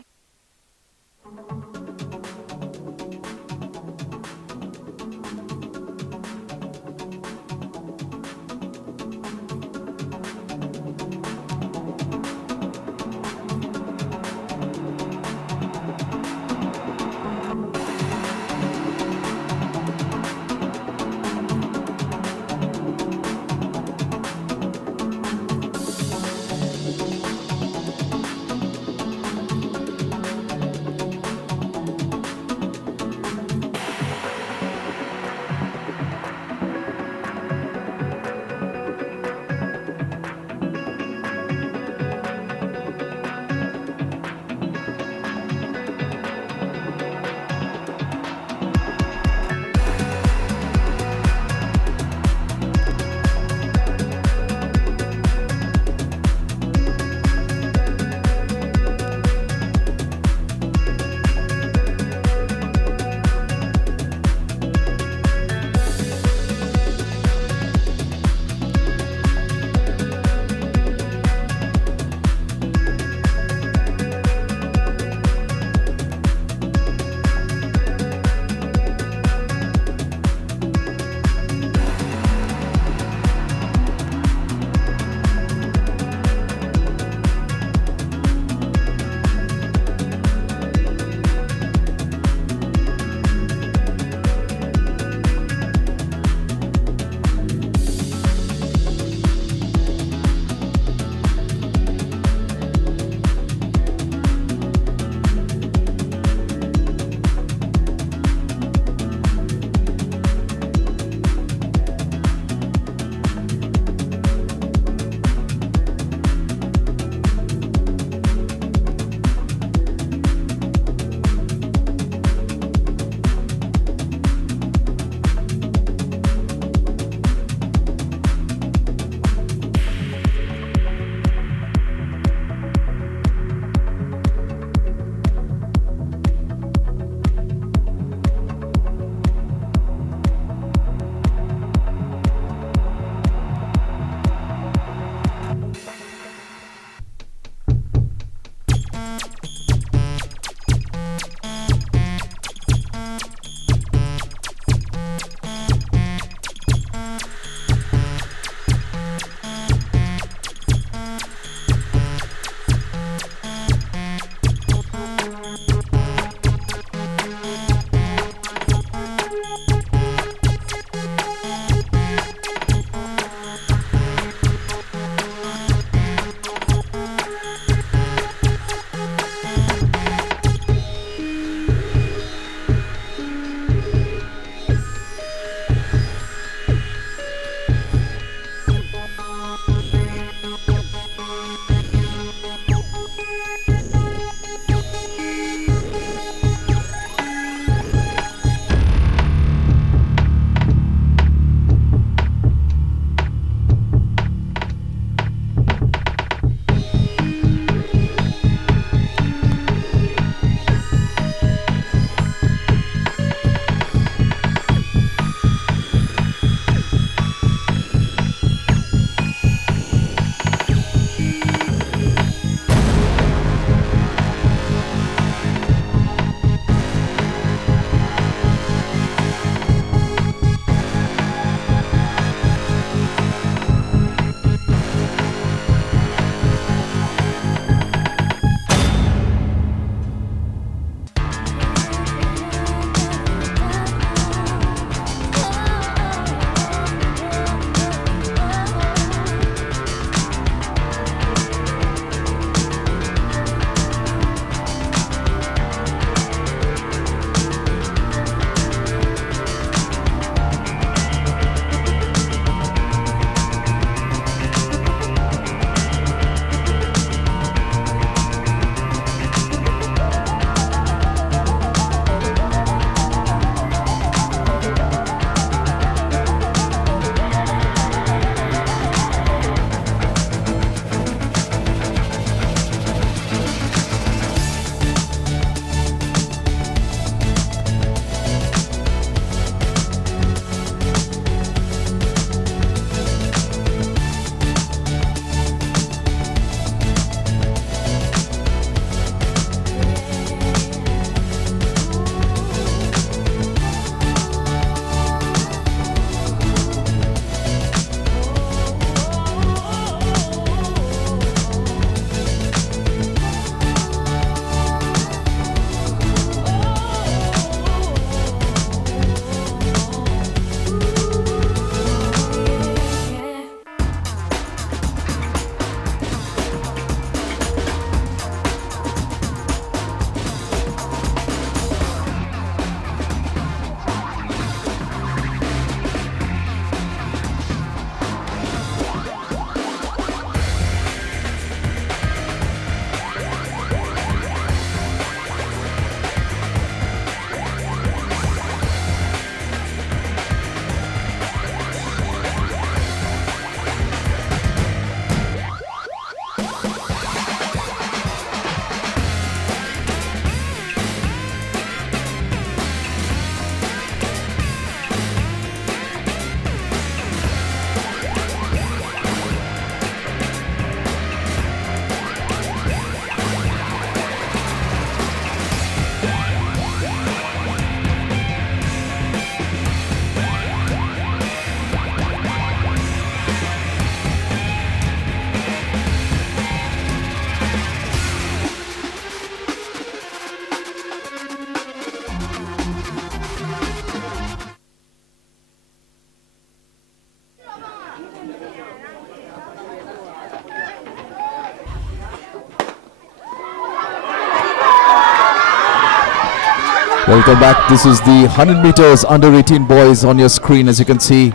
Welcome back. This is the 100 meters under 18 boys on your screen, as you can see.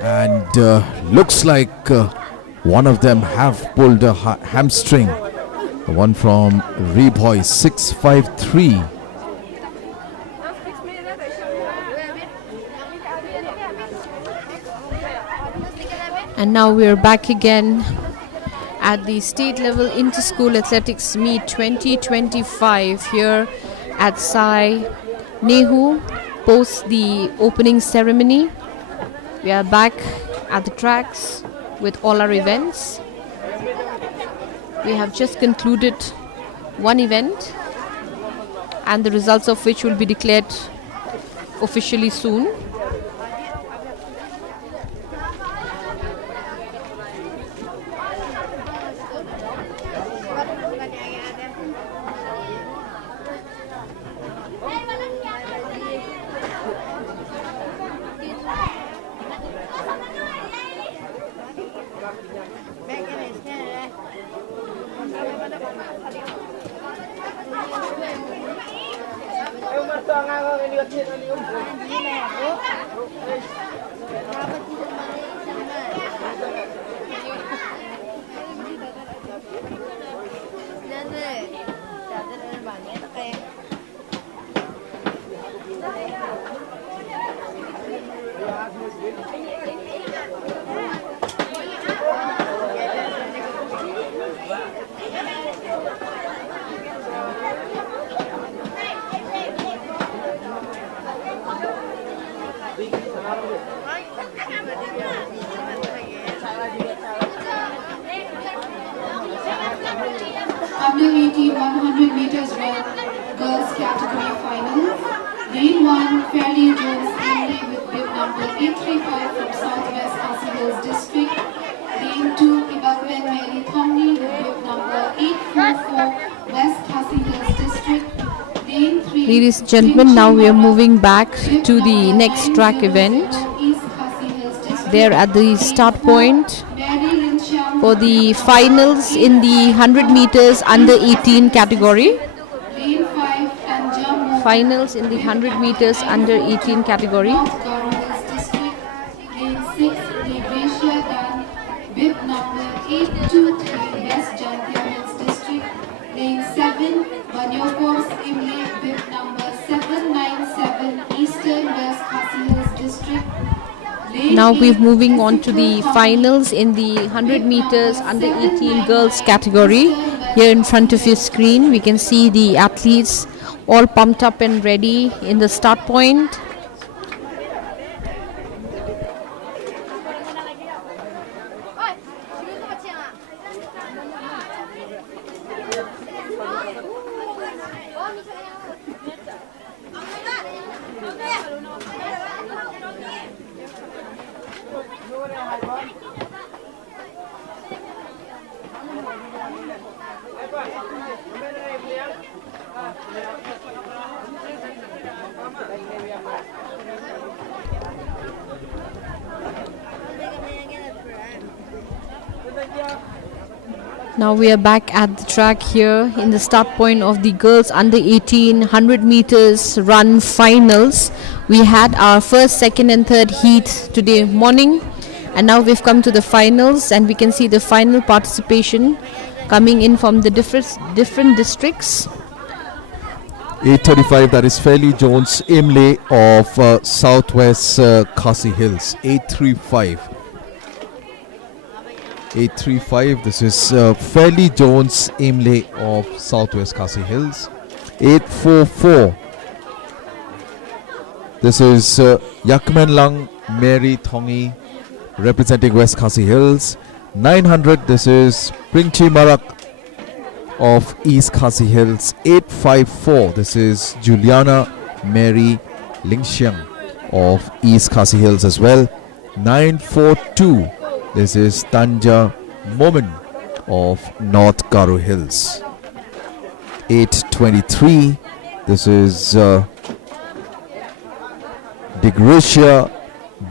And looks like one of them have pulled a hamstring. The one from Reboy 653. And now we're back again at the state level inter-school athletics meet 2025 here at Sai Nehu post the opening ceremony. We are back at the tracks with all our events. We have just concluded one event and the results of which will be declared officially soon. Under 18 100 meters run girls category finals. Lane 1 Fairly Jones Inley with bib number 835 from Southwest Khasi Hills District. Lane 2 Javelin Mary Thomney with bib number 844 West Khasi Hills District. Lane 3 Ladies and gentlemen, now we are moving back to the next track event. There at the start point for the finals in the 100 meters under 18 category. Finals in the 100 meters under 18 category. Lane 6 Negracia Dan bib number 823 West Jantia Hills District. Lane 7 Banyopors Imle bib number 797 Eastern West Khasi Hills District. Now we're moving on to the finals in the 100 meters under 18 girls category. Here in front of your screen we can see the athletes all pumped up and ready in the start point. Now we are back at the track here in the start point of the girls under 18 100 meters run finals. We had our first, second and third heat today morning, and now we've come to the finals, and we can see the final participation coming in from the different districts. 835, that is Fairly Jones Imlay of Southwest Khasi Hills. 835. 835, this is Fairly Jones Imlay of Southwest Khasi Hills. 844, this is Yakmen Lang Mary Thongi representing West Khasi Hills. 900, this is Pringchi Marak of East Khasi Hills. 854, this is Juliana Mary Lingxiang of East Khasi Hills as well. 942, this is Tanja Momin of North Garo Hills. 823, this is Degracia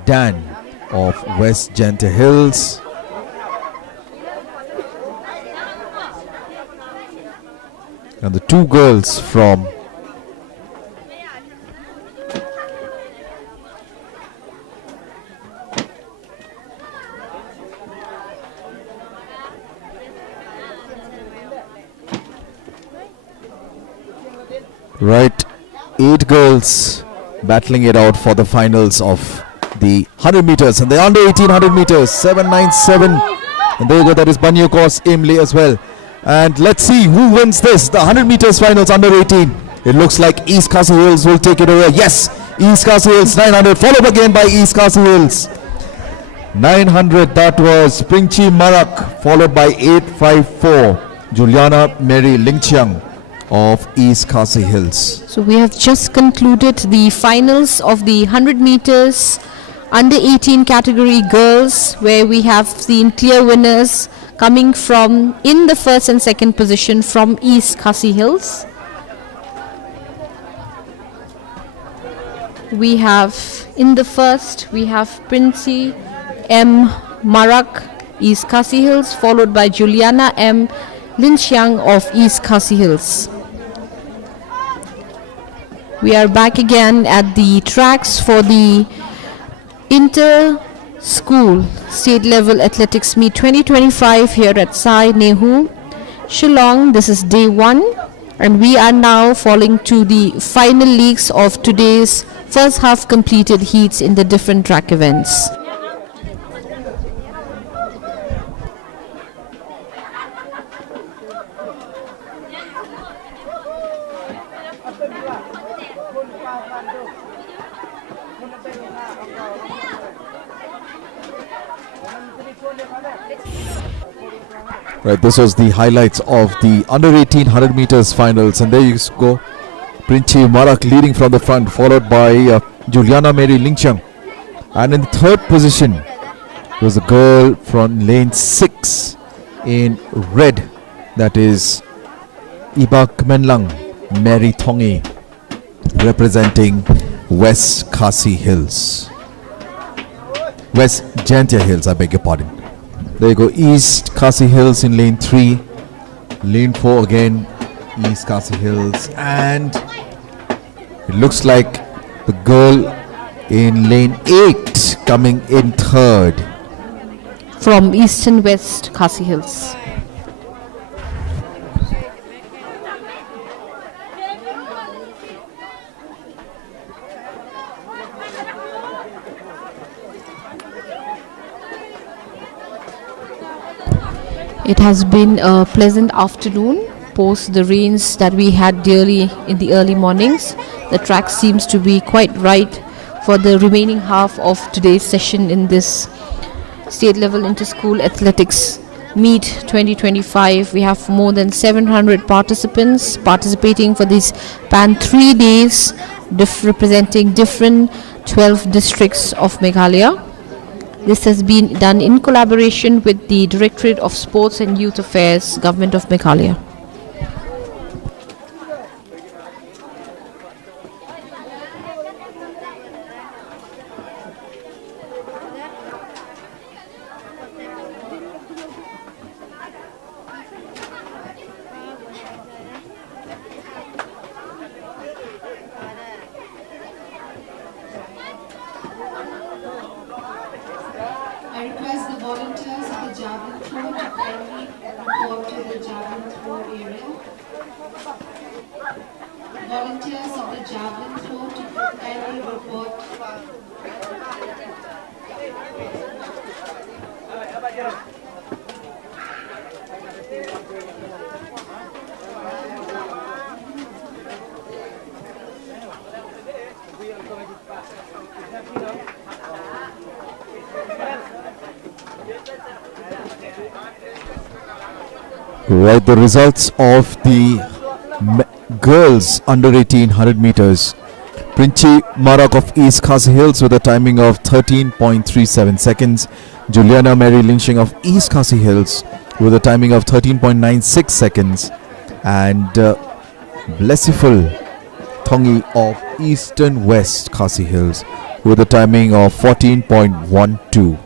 Dan of West Janta Hills. And the two girls from right, 8 girls battling it out for the finals of the 100 meters and the under 1800 meters, 797. And there you go, that is Banyo Kos Imli as well. And let's see who wins this, the 100 meters finals under 18. It looks like East Castle Hills will take it over. Yes, East Castle Hills 900, followed again by East Castle Hills. 900, that was Pringchi Marak, followed by 854, Juliana Mary Lingchiang of East Castle Hills. So we have just concluded the finals of the 100 meters under 18 category girls, where we have the clear winners coming from in the first and second position from East Castle Hills. We have in the first, we have Princy M. Marak, East Castle Hills, followed by Juliana M. Linxiang of East Castle Hills. We are back again at the tracks for the Inter-School State Level Athletics Meet 2025 here at Sai Nehu, Shillong. This is day 1, and we are now falling to the final leagues of today's first half completed heats in the different track events. Right, this was the highlights of the under 18 100 meters finals, and there you go, Princhi Marak leading from the front, followed by Juliana Mary Lingchang. And in the third position was a girl from lane 6 in red, that is Iba Kmenlang Mary Thongi, representing West Khasi Hills. West Jantia Hills, I beg your pardon. There you go, East Khasi Hills in lane 3, lane 4 again, East Khasi Hills, and it looks like the girl in lane 8 coming in third. From East and West Khasi Hills. It has been a pleasant afternoon post the rains that we had dearly in the early mornings. The track seems to be quite right for the remaining half of today's session in this state level inter-school athletics meet 2025. We have more than 700 participants participating for this span 3 days, representing different 12 districts of Meghalaya. This has been done in collaboration with the Directorate of Sports and Youth Affairs, Government of Meghalaya. I request the volunteers of the Javelin throw to kindly report to the Javelin throw area. Volunteers of the Javelin throw to kindly report. Right, the results of the girls under 18 100 meters. Princhi Marak of East Khasi Hills with a timing of 13.37 seconds. Juliana Mary Lynching of East Khasi Hills with a timing of 13.96 seconds. And Blessiful Thongi of Eastern West Khasi Hills with a timing of 14.12.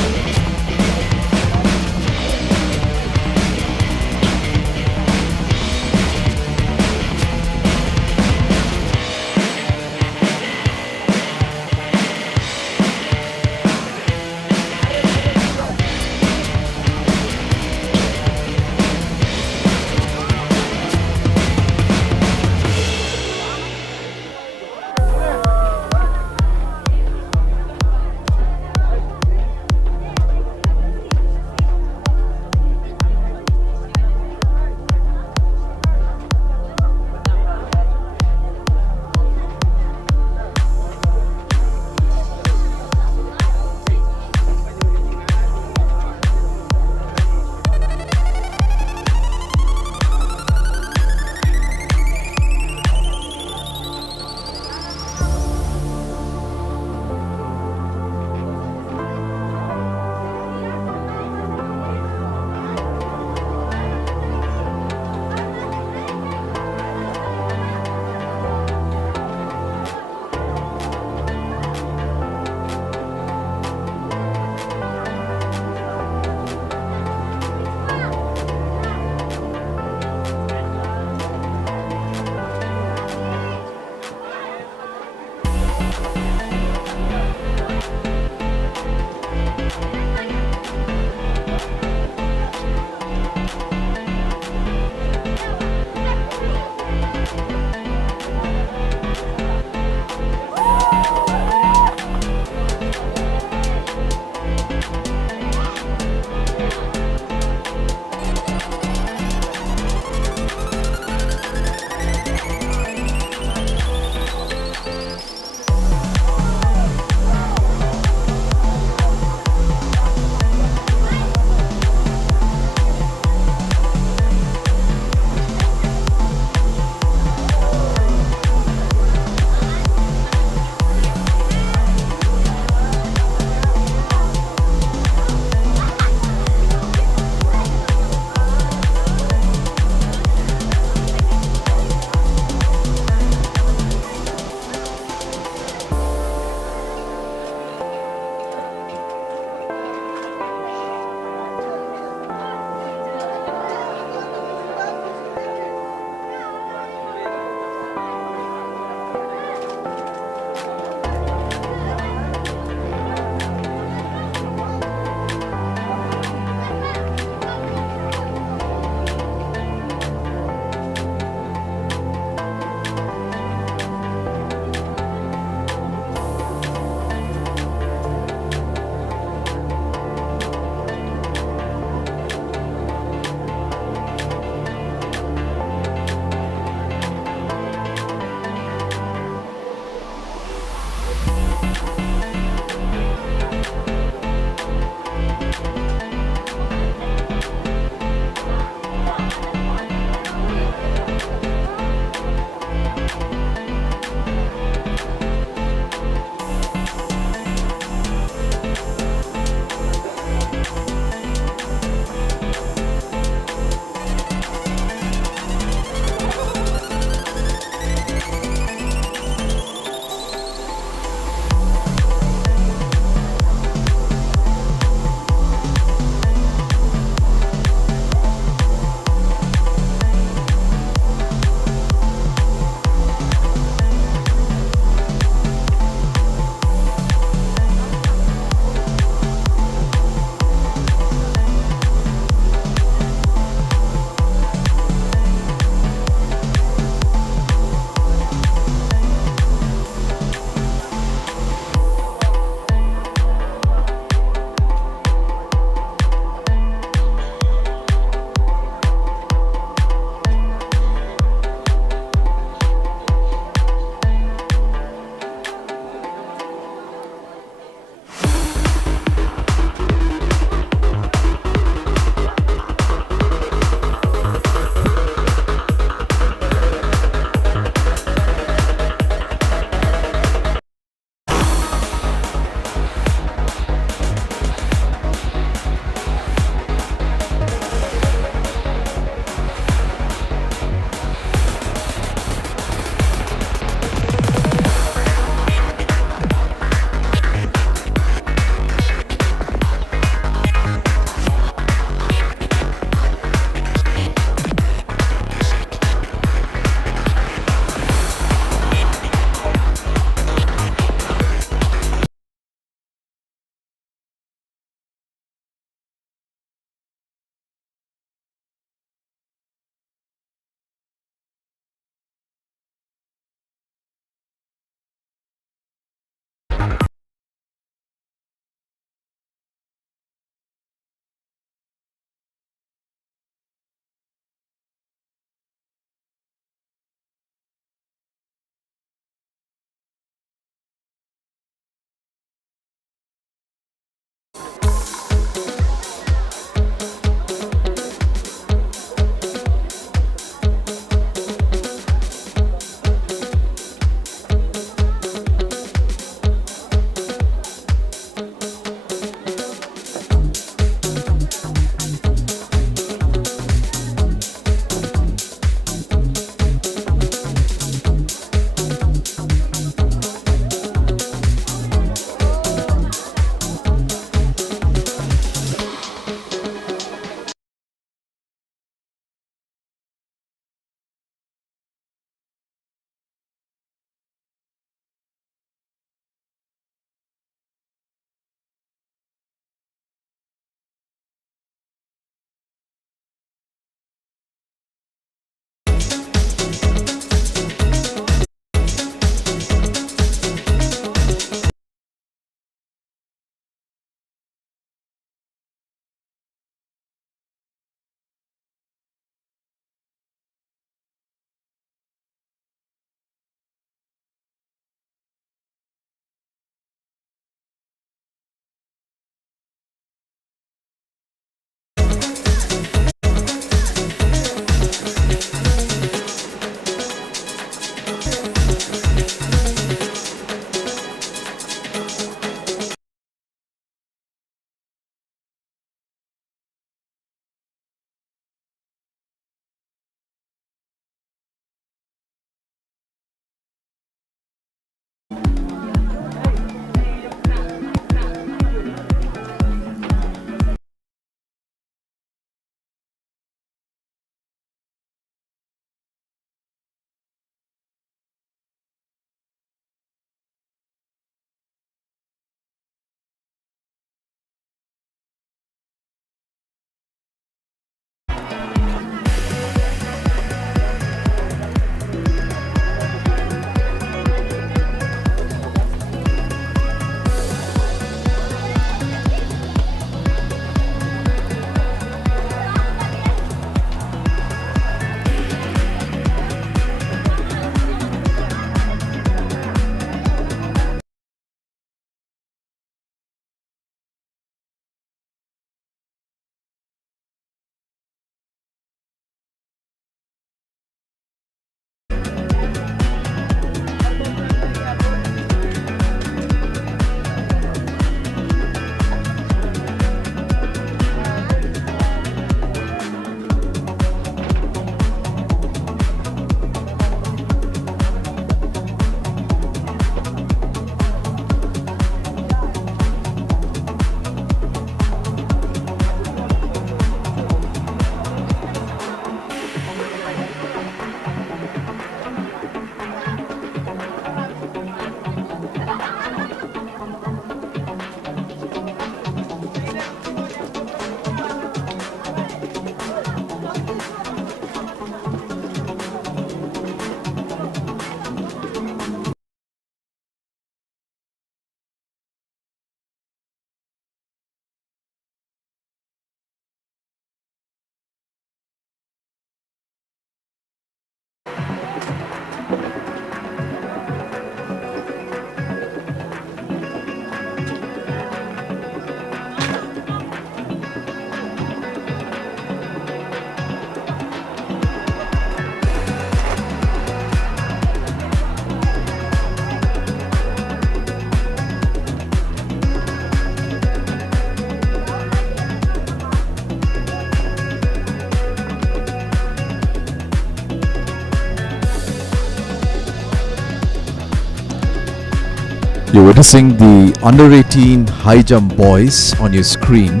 You're witnessing the under 18 high jump boys on your screen.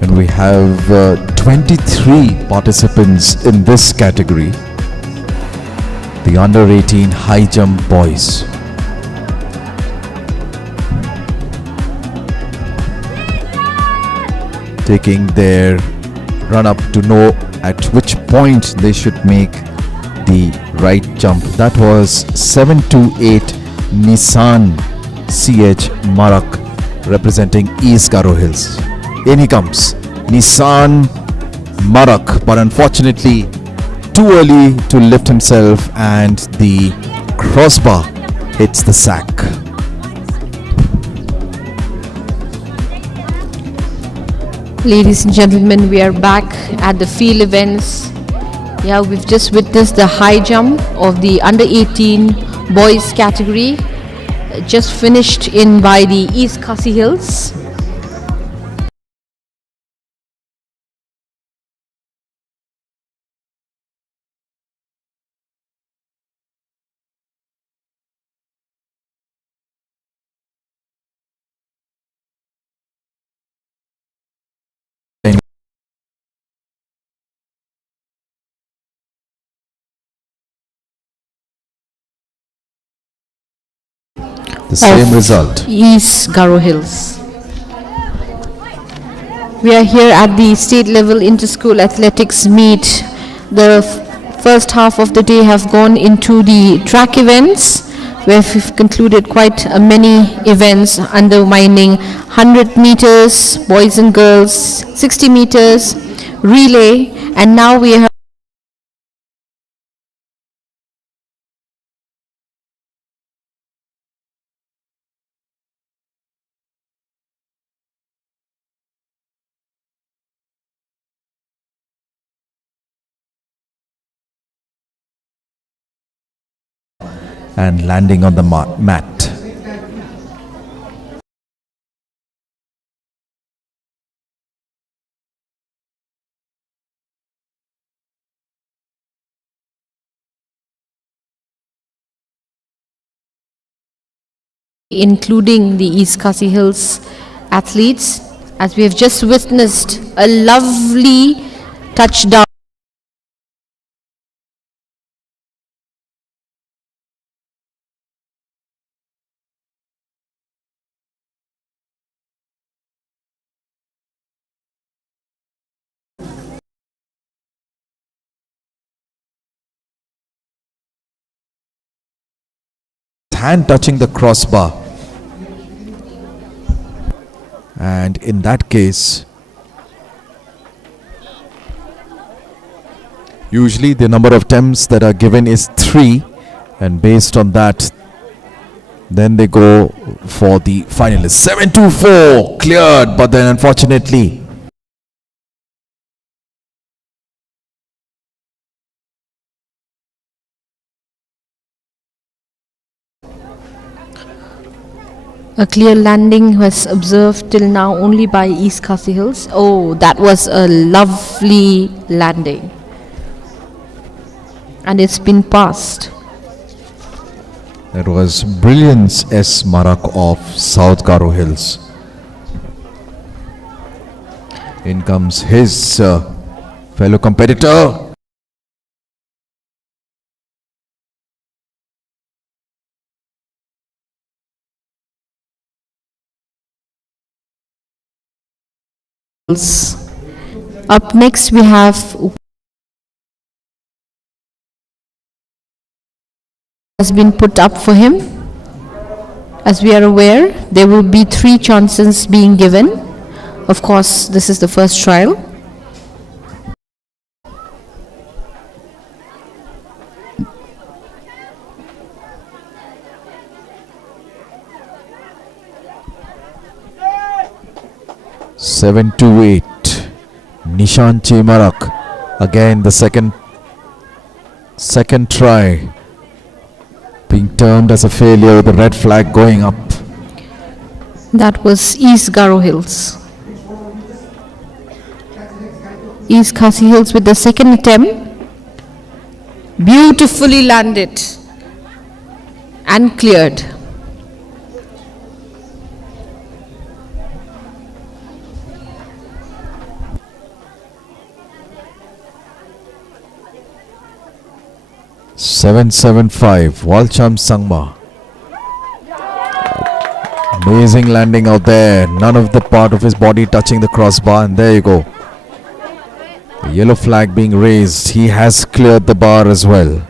And we have 23 participants in this category. The under 18 high jump boys. Taking their run up to know at which point they should make the right jump. That was 728 Nissan CH Marak representing East Garo Hills. In he comes, Nissan Marak, but unfortunately too early to lift himself and the crossbar hits the sack. Ladies and gentlemen, we are back at the field events. Yeah, we've just witnessed the high jump of the under 18 boys category, just finished in by the East Khasi Hills. The same result. East Garo Hills. We are here at the state level inter-school athletics meet. The first half of the day have gone into the track events, where we've concluded quite many events undermining 100 meters, boys and girls, 60 meters, relay, and now we have and landing on the mat. including the East Khasi Hills athletes, as we have just witnessed a lovely touchdown. Hand touching the crossbar, and in that case usually the number of attempts that are given is 3, and based on that then they go for the finalists. 724 cleared, but then unfortunately a clear landing was observed till now only by East Khasi Hills. Oh, that was a lovely landing. And it's been passed. that was Brilliance S. Marak of South Garo Hills. In comes his fellow competitor. Up next we have has been put up for him. As we are aware, there will be 3 chances being given. Of course, this is the first trial. Seven to 8. Nishan Marak. Again the second try being termed as a failure with the red flag going up. That was East Garo Hills. East Khasi Hills with the second attempt. Beautifully landed. and cleared. Seven 7-5. Walcham Sangma. Amazing landing out there. None of the part of his body touching the crossbar, and there you go. The yellow flag being raised. He has cleared the bar as well.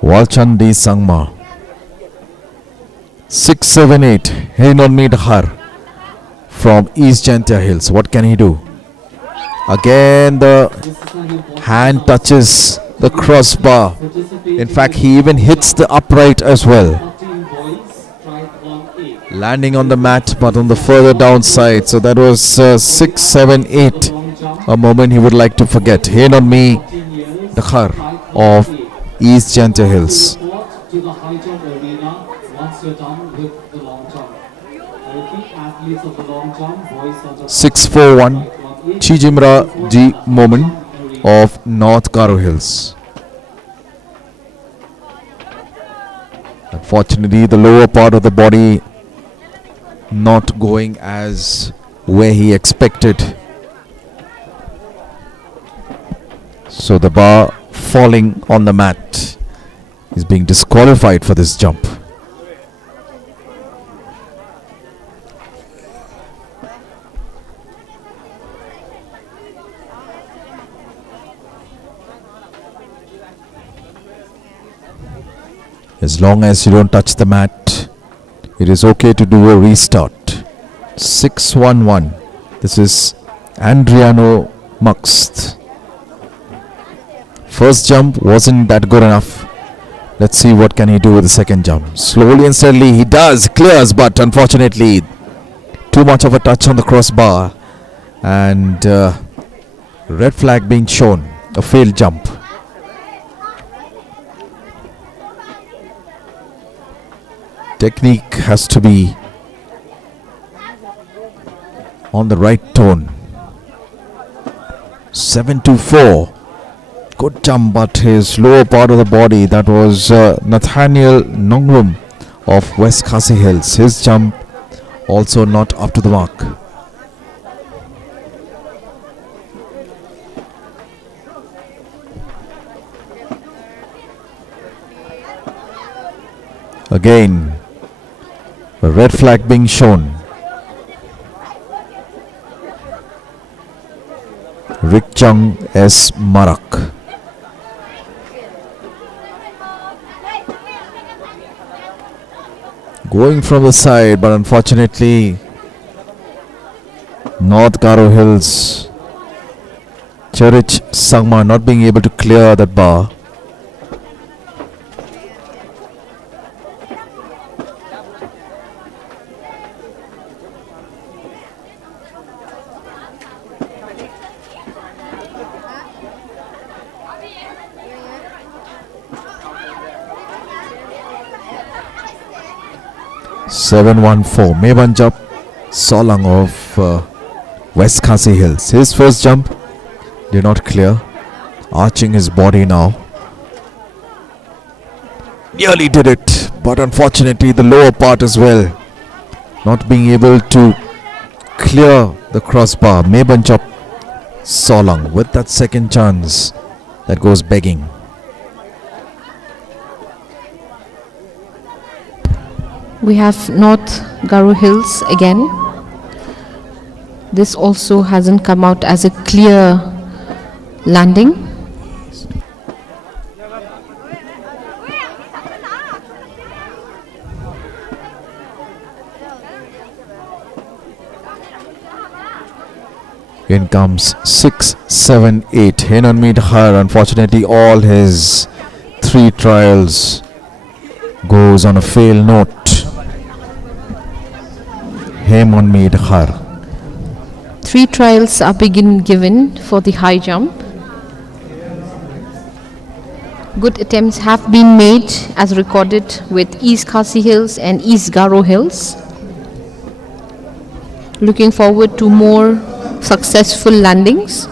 Walchandi Sangma. 6-7-8. Henonmi Dhar from East Jantia Hills. What can he do? Again, the hand touches the crossbar. In fact, he even hits the upright as well. Landing on the mat, but on the further down side. So that was 6-7-8. A moment he would like to forget. Henonmi Dhar of East Jantia Hills. To the high jump arena once you're done with the long jump. I repeat, athletes of the long jump, boys are 6-4-1. Chijimra G. Momin of North Garo Hills. Unfortunately, the lower part of the body not going as where he expected. So the bar falling on the mat. He's being disqualified for this jump. As long as you don't touch the mat, it is okay to do a restart. 6-1-1. This is Andriano Muxt. First jump wasn't that good enough. Let's see what can he do with the second jump. Slowly and steadily he does, clears, but unfortunately too much of a touch on the crossbar, and red flag being shown, a failed jump. Technique has to be on the right tone. 7-4. Good jump, but his lower part of the body, that was Nathaniel Nongrum of West Khasi Hills. His jump also not up to the mark. Again, a red flag being shown. Rick Chung S. Marak. Going from the side, but unfortunately North Garo Hills Charich Sangma not being able to clear that bar. Seven 1-4. Mebanjap Solang of West Khasi Hills. His first jump did not clear. Arching his body now. Nearly did it, but unfortunately the lower part as well. Not being able to clear the crossbar. Mebanjap Solang with that second chance that goes begging. We have North Garo Hills again. This also hasn't come out as a clear landing. In comes 6-7-8. Henonmi Dhar, unfortunately all his 3 trials goes on a fail note. Henonmi Dhar. 3 trials are given for the high jump. Good attempts have been made as recorded with East Khasi Hills and East Garo Hills. Looking forward to more successful landings.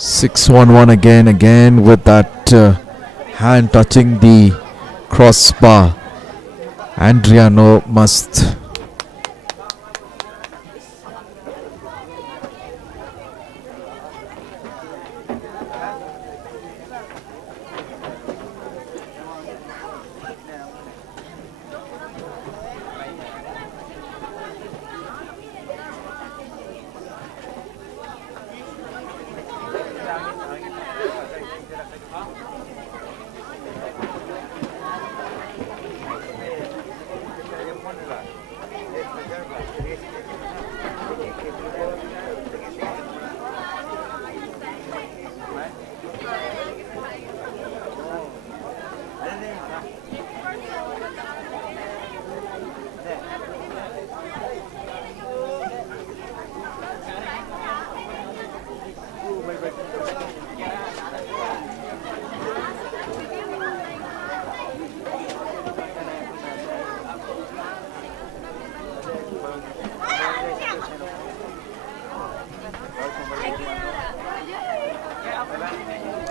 6-1-1 again with that hand touching the crossbar. Andriano must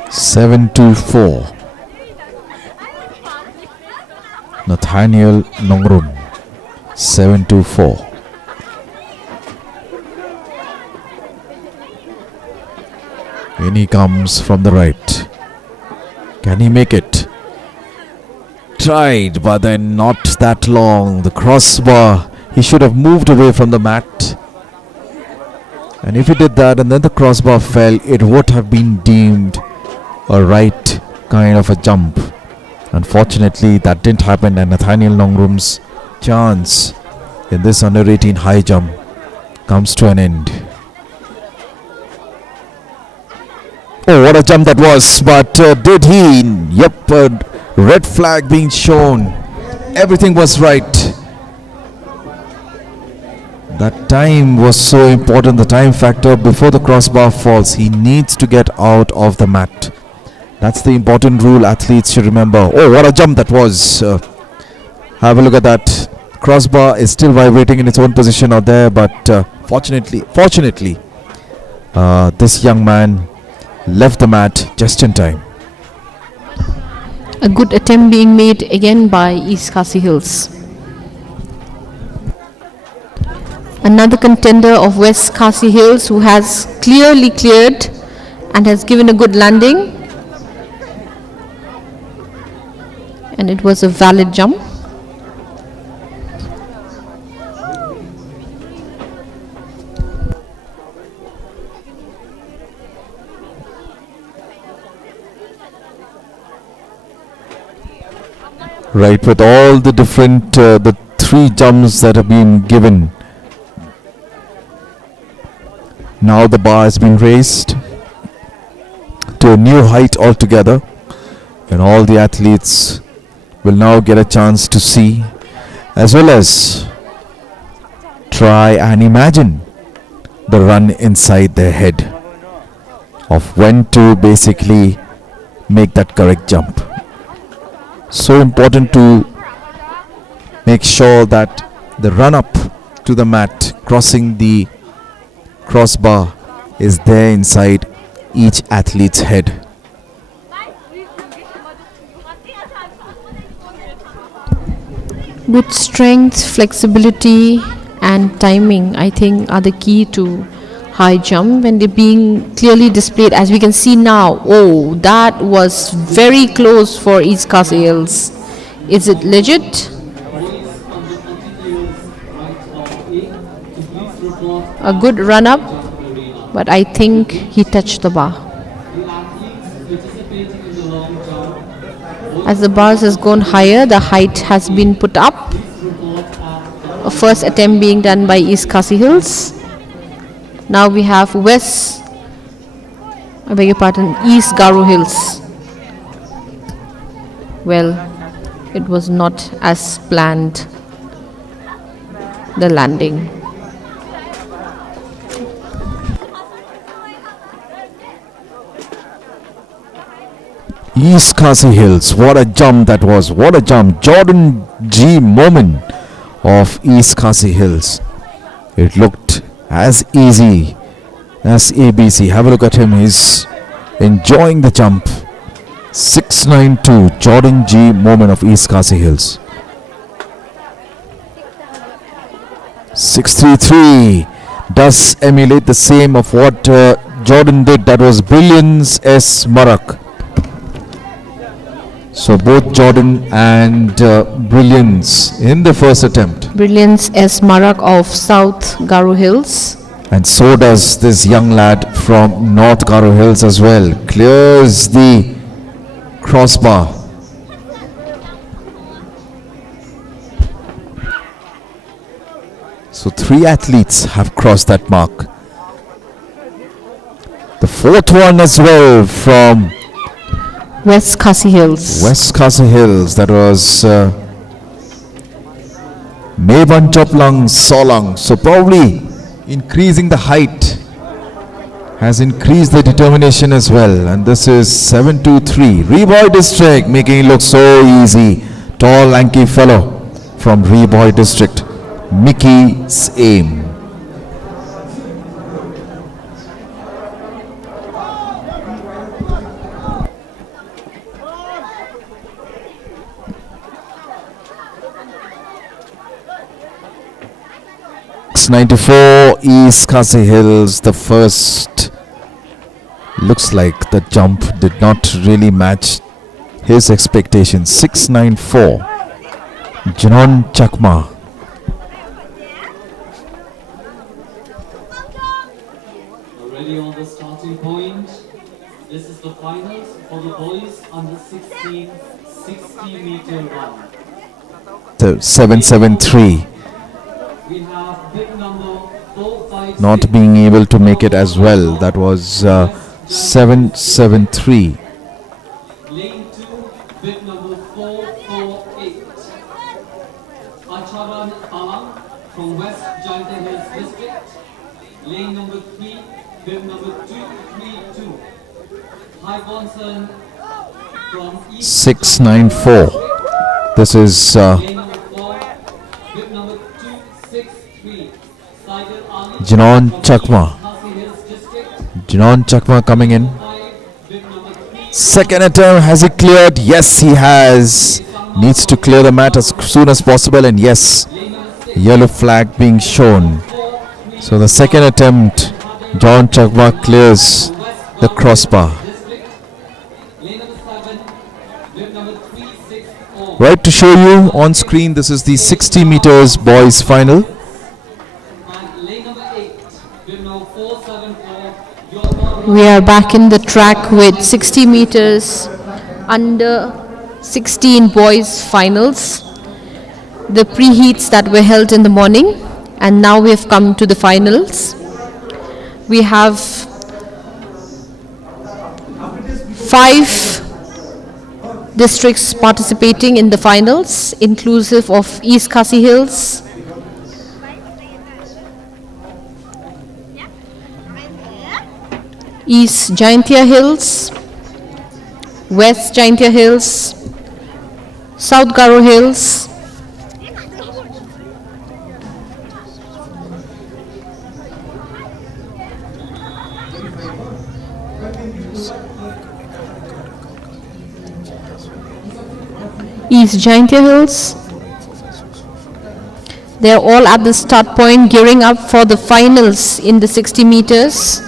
Seven to 4. Nathaniel Nongrum. 7-4. In he comes from the right. Can he make it? Tried, but then not that long. The crossbar. He should have moved away from the mat. And if he did that and then the crossbar fell, it would have been deemed a right kind of a jump. Unfortunately, that didn't happen, and Nathaniel Nongrum's chance in this under 18 high jump comes to an end. Oh, what a jump that was! But did he? Yep, red flag being shown. Everything was right. That time was so important, the time factor before the crossbar falls. He needs to get out of the mat. That's the important rule athletes should remember. Oh, what a jump that was. Have a look at that. Crossbar is still vibrating in its own position out there, but fortunately, this young man left the mat just in time. A good attempt being made again by East Khasi Hills. Another contender of West Khasi Hills who has clearly cleared and has given a good landing. And it was a valid jump. Right, with all the different, the 3 jumps that have been given. Now the bar has been raised to a new height altogether, and all the athletes will now get a chance to see as well as try and imagine the run inside their head of when to basically make that correct jump. So important to make sure that the run up to the mat, crossing the crossbar, is there inside each athlete's head. Good strength, flexibility and timing, I think, are the key to high jump when they're being clearly displayed, as we can see now. Oh, that was very close for East Khasi Hills. Is it legit? A good run up, but I think he touched the bar. As the bars has gone higher, the height has been put up. A first attempt being done by East Khasi Hills. Now we have East Garo Hills. Well, it was not as planned, the landing. East Khasi Hills, what a jump that was, what a jump. Jordan G. Momin of East Khasi Hills. It looked as easy as ABC. Have a look at him, he's enjoying the jump. 692 Jordan G. Moment of East Khasi Hills. 633 does emulate the same of what Jordan did. That was Brilliance S. Marak. So both Jordan and Brilliance in the first attempt. Brilliance S. Marak of South Garo Hills. And so does this young lad from North Garo Hills as well. Clears the crossbar. So 3 athletes have crossed that mark. The fourth one as well from West Khasi Hills. West Khasi Hills. That was Meban Choplang Solang. So probably increasing the height has increased the determination as well. And this is 723. Reboy District making it look so easy. Tall, lanky fellow from Reboy District. Mickey's aim. .94 East Khasi Hills. The first looks like the jump did not really match his expectations. 694 Janon Chakma. Already on the starting point. This is the finals for the boys under 16 60-meter run. 773. We have bib number 456. Not being able to make it as well. That was 773. Lane 2, bib number 448. Acharan Alang from West Javelin Hills District. Lane number 3, bib number 232. High Bonson from East 694. This is Lane number 4, bib number 263. Saidul Ali Janon Chakma. Khasi Hills District. Janon Chakma coming in. 5, bib number 3. Second attempt, has he cleared? Yes, he has. Needs to clear the mat as soon as possible, and yes, yellow flag being shown. So the second attempt, John Chakma clears the crossbar. Lane number 7, bib number 364. Right, to show you on screen, this is the 60 meters boys final. And lane number 8, bib number 474. We are back in the track with 60 meters under 16 boys finals. The preheats that were held in the morning, and now we have come to the finals. We have 5 districts participating in the finals, inclusive of East Khasi Hills, East Jaintia Hills, West Jaintia Hills, South Garo Hills, East Jaintia Hills. They're all at the start point gearing up for the finals in the 60 meters.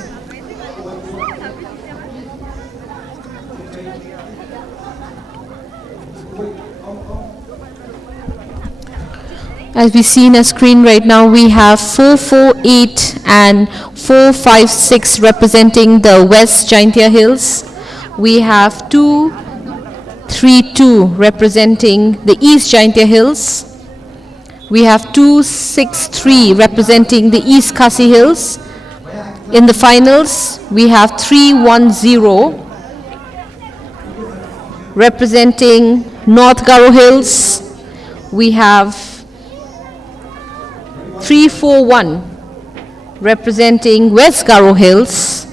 As we see in a screen right now, we have 448 and 456 representing the West Jaintia Hills. We have 232 representing the East Jaintia Hills. We have 263 representing the East Khasi Hills. In the finals, we have 310 representing North Garo Hills. We have 341 representing West Garo Hills.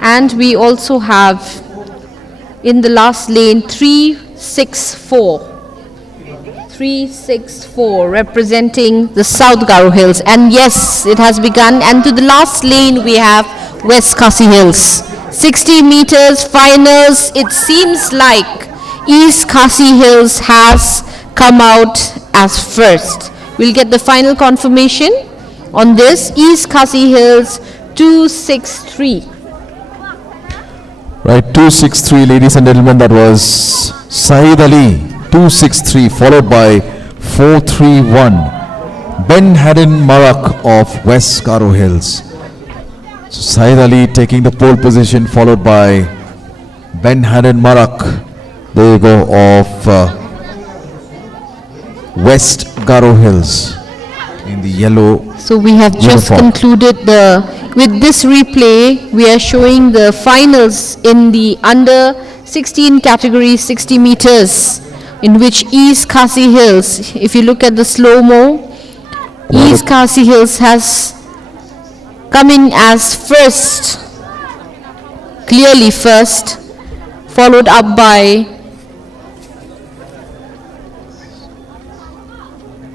And we also have in the last lane 364 364 representing the South Garo Hills. And yes, it has begun. And to the last lane we have West Khasi Hills. 60 meters finals. It seems like East Khasi Hills has come out as first. We'll get the final confirmation on this. East Khasi Hills 263. Right, 263, ladies and gentlemen, that was Saeed Ali, 263, followed by 431, Ben Haddon Marak of West Garo Hills. So Saeed Ali taking the pole position, followed by Ben Haddon Marak, there you go, of West Garo Hills in the yellow. So we have just uniform. concluded with this replay, we are showing the finals in the under 16 category 60 meters, in which East Khasi Hills, if you look at the slow-mo, East Khasi Hills has come in as first, clearly first, followed up by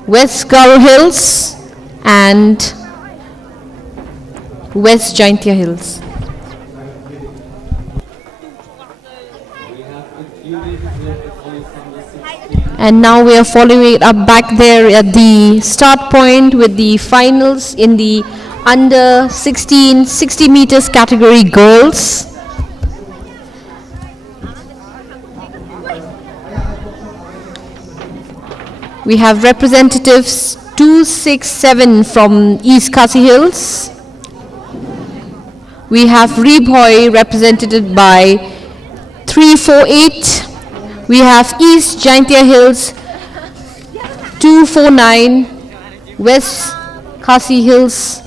West Garo Hills and West Jaintia Hills. And now we are following it up back there at the start point with the finals in the under 16 60 meters category girls. We have representatives 267 from East Khasi Hills. We have Reboy represented by 348. We have East Jaintia Hills 249. West Khasi Hills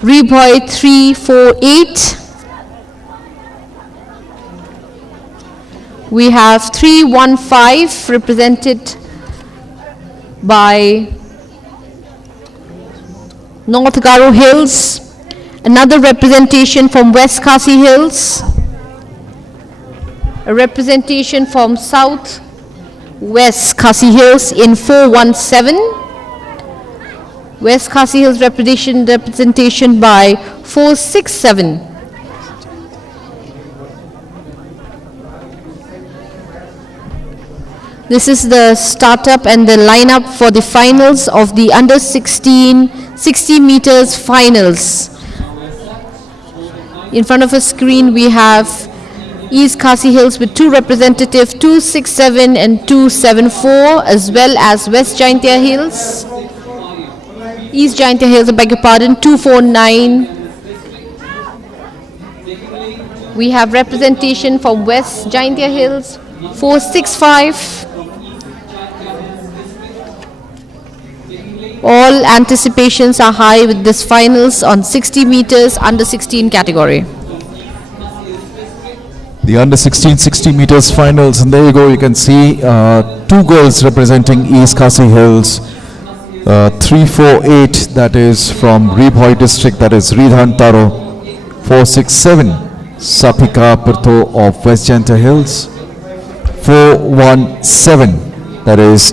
Reboy 348. We have 315 represented by North Garo Hills. Another representation from West Khasi Hills. A representation from South West Khasi Hills in 417. West Khasi Hills representation by 467. This is the startup and the lineup for the finals of the under 16 60 meters finals. In front of a screen we have East Khasi Hills with two representatives, 267 and 274, as well as West Jaintia Hills. East Jaintia Hills, I beg your pardon, 249. We have representation from West Jaintia Hills, 465. All anticipations are high with this finals on 60 meters under 16 category. The under 16 60 meters finals, and there you go, you can see two girls representing East Khasi Hills. 348, that is from Reboy district, that is Ridhan Taro. 467, Sapika Pirto of West Jaintia Hills. 417, that is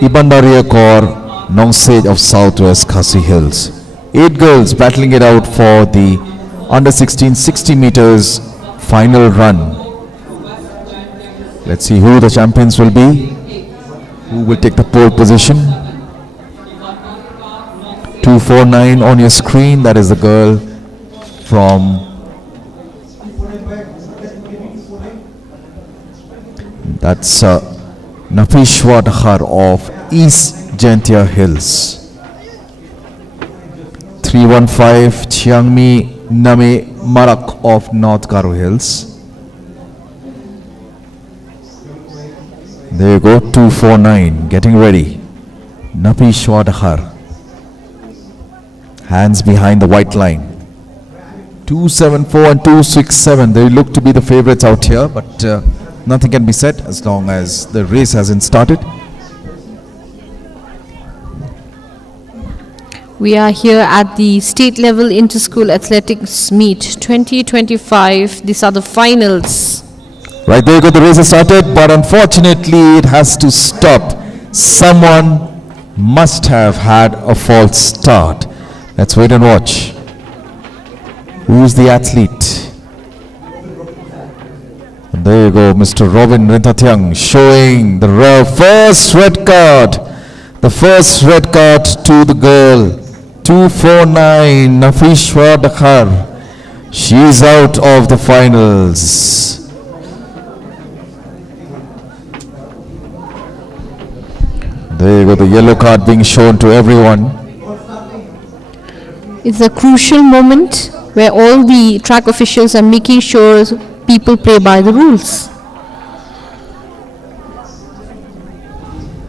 Ibandaria Kaur Nongsej of Southwest Khasi Hills. 8 girls battling it out for the under 16 60 meters final run. Let's see who the champions will be. Who will take the pole position? 249 on your screen, that is the girl from that's Nafishwa Dakhar of East Jaintia Hills. 315 Chiangmi Name Marak of North Garo Hills. There you go, 249, getting ready. Nafishwa Dakhar. Hands behind the white line. 274 and 267, they look to be the favorites out here, but nothing can be said as long as the race hasn't started. We are here at the state level inter-school athletics meet 2025. These are the finals. Right, there you go, the race has started, but unfortunately it has to stop Someone must have had a false start. Let's wait and watch. Who's the athlete? And there you go, Mr. Robin Rintathyang showing the first red card. The first red card to the girl. 249 Nafishwa Dakhar. She's out of the finals. There you go, the yellow card being shown to everyone. It's a crucial moment where all the track officials are making sure people play by the rules.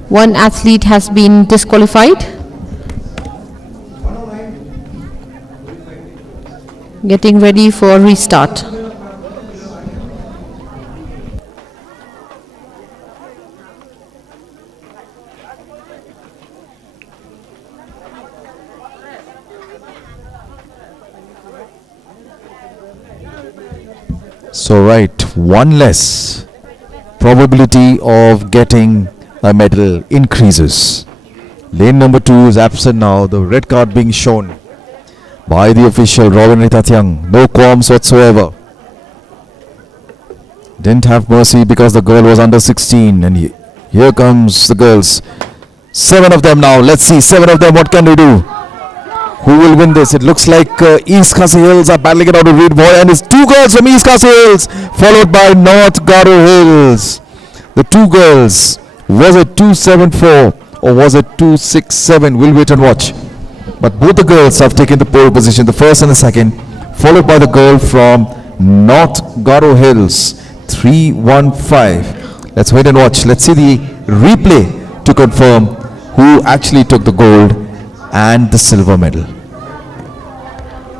One athlete has been disqualified. Getting ready for a restart. So right, one less. Probability of getting a medal increases. Lane number 2 is absent now. The red card being shown by the official Robin Rintathyang. No qualms whatsoever. Didn't have mercy because the girl was under 16. And here comes the girls. 7 of them now. Let's see, 7 of them. What can they do? Who will win this? It looks like East Khasi Hills are battling it out with Reed Boy, and it's 2 girls from East Khasi Hills, followed by North Garo Hills. The 2 girls, was it 274 or was it 267? We'll wait and watch. But both the girls have taken the pole position, the first and the second, followed by the girl from North Garo Hills, 315. Let's wait and watch. Let's see the replay to confirm who actually took the gold and the silver medal.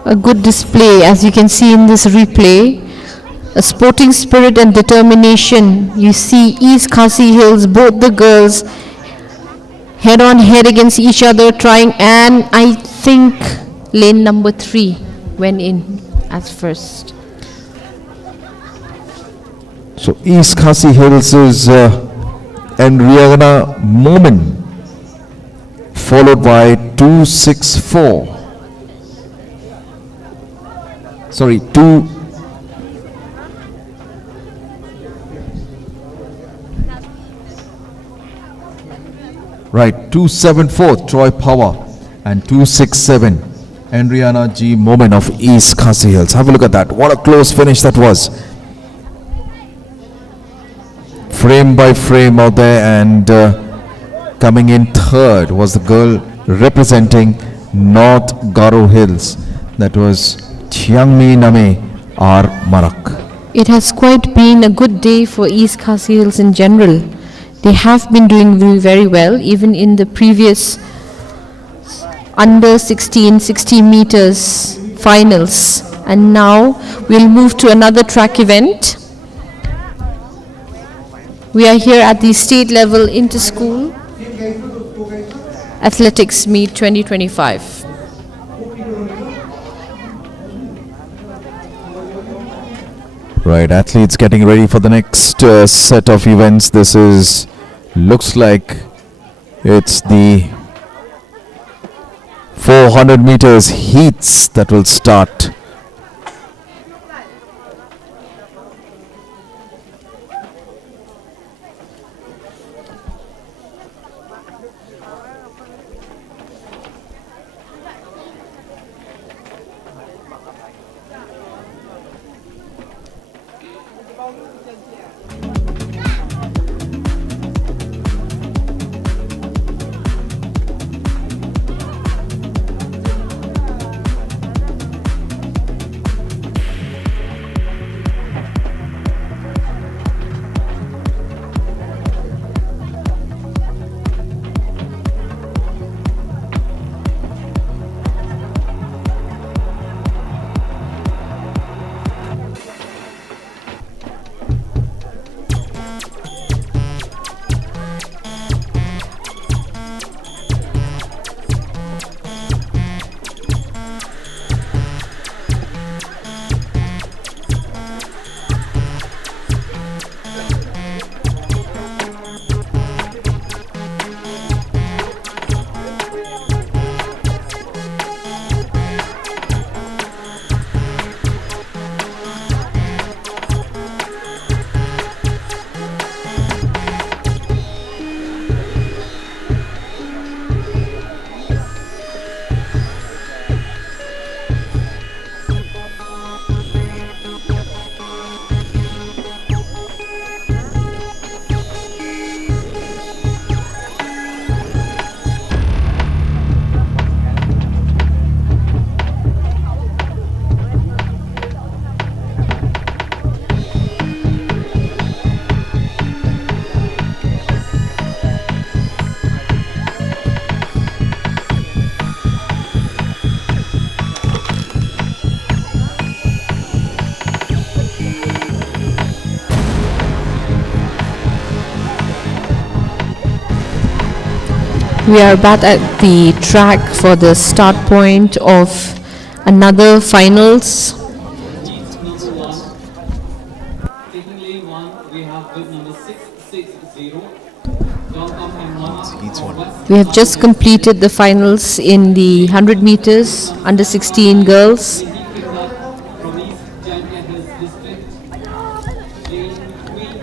A good display, as you can see in this replay. A sporting spirit and determination. You see East Khasi Hills, both the girls head on head against each other trying, and I think lane number 3 went in as first. So East Khasi Hills is Enriana Momin, followed by 264. Sorry, 2. Right, 274 Troy Power and 267 Enriana G. Momin of East Khasi Hills. Have a look at that. What a close finish that was. Frame by frame out there, and coming in third was the girl representing North Garo Hills. That was Chiangmi Name R. Marak. It has quite been a good day for East Khasi Hills in general. They have been doing very well, even in the previous under 60 meters finals. And now we'll move to another track event. We are here at the state level inter-school athletics meet 2025. Right, athletes getting ready for the next set of events. This is, looks like it's the 400 meters heats that will start. We are back at the track for the start point of another finals. Taking lane 1, we have bib number 660. Welcome and We have just completed the finals in the 100 meters under 16 girls. from East Jaintia Hills District. Lane 3, bib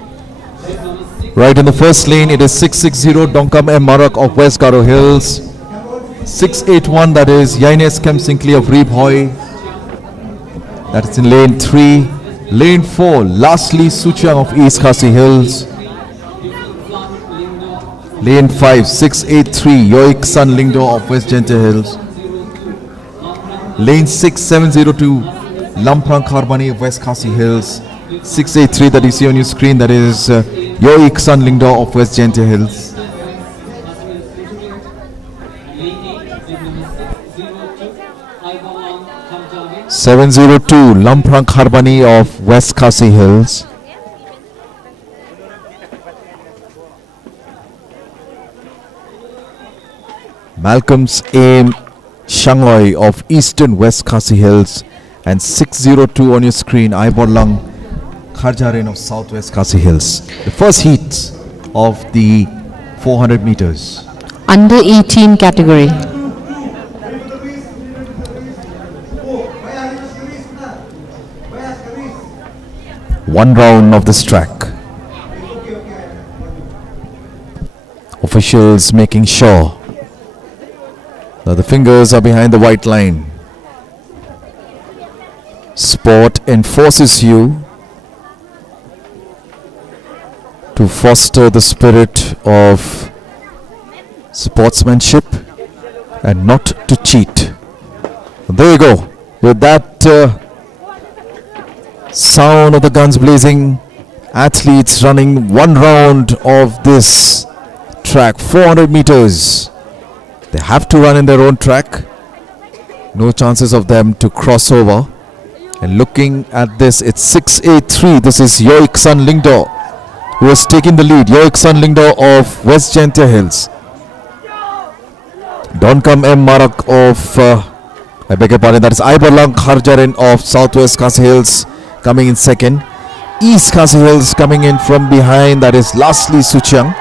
number 6. Right in the first lane, it is 660 Donkam M. Marak of West Garo Hills. 681, that is Yaines Kem Sinclair of Reebhoy. That's in lane 3. Lane 4, lastly Suchang of East Khasi Hills. Lane 5, 683 Yoik San Lingdo of West Jaintia Hills. Lane 6, 702 Lamprang Kharbani of West Khasi Hills. 683 that you see on your screen, that is Yoik San Lingdo of West Jaintia Hills. 702 Lamprang Kharbani of West Khasi Hills. Malcolm's Aim Shanghai of Eastern West Khasi Hills, and 602 on your screen Aiborlang Kharjaren of Southwest Khasi Hills. The first heat of the 400 meters. Under 18 category. One round of this track. Officials making sure that the fingers are behind the white line. Sport enforces you to foster the spirit of sportsmanship and not to cheat. There you go. With that sound of the guns blazing, athletes running one round of this track, 400 meters. They have to run in their own track. No chances of them to cross over. And looking at this, it's 683. This is Yoik San Lingdo who has taken the lead. Yoik San Lingdo of West Jaintia Hills. Donkam M. Marak of, I beg your pardon, that is Aiborlang Kharjaren of Southwest Khasi Hills coming in second. East Khasi Hills coming in from behind, that is lastly Suchang.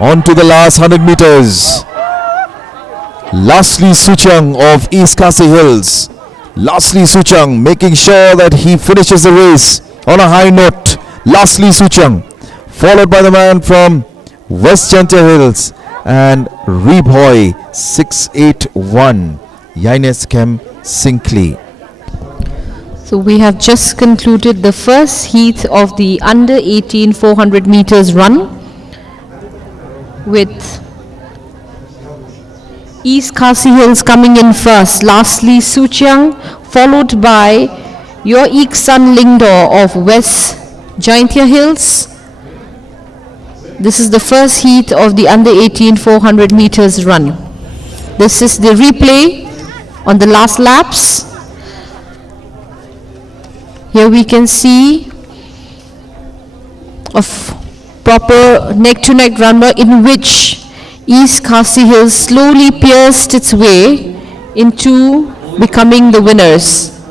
On to the last 100 meters. Lastly Suchang of East Khasi Hills. Lastly Suchang making sure that he finishes the race on a high note. Lastly Suchang, followed by the man from West Jaintia Hills and Reebhoy 681 Yaines Kem Sinclair. So we have just concluded the first heat of the under 18 400 meters run with East Khasi Hills coming in first, lastly Suchang, followed by Yoik San Lingdo of West Jaintia Hills. This is the first heat of the under 18 400 meters run. This is the replay on the last laps. Here we can see a proper neck-to-neck runner in which East Khasi Hills slowly pierced its way into becoming the winners.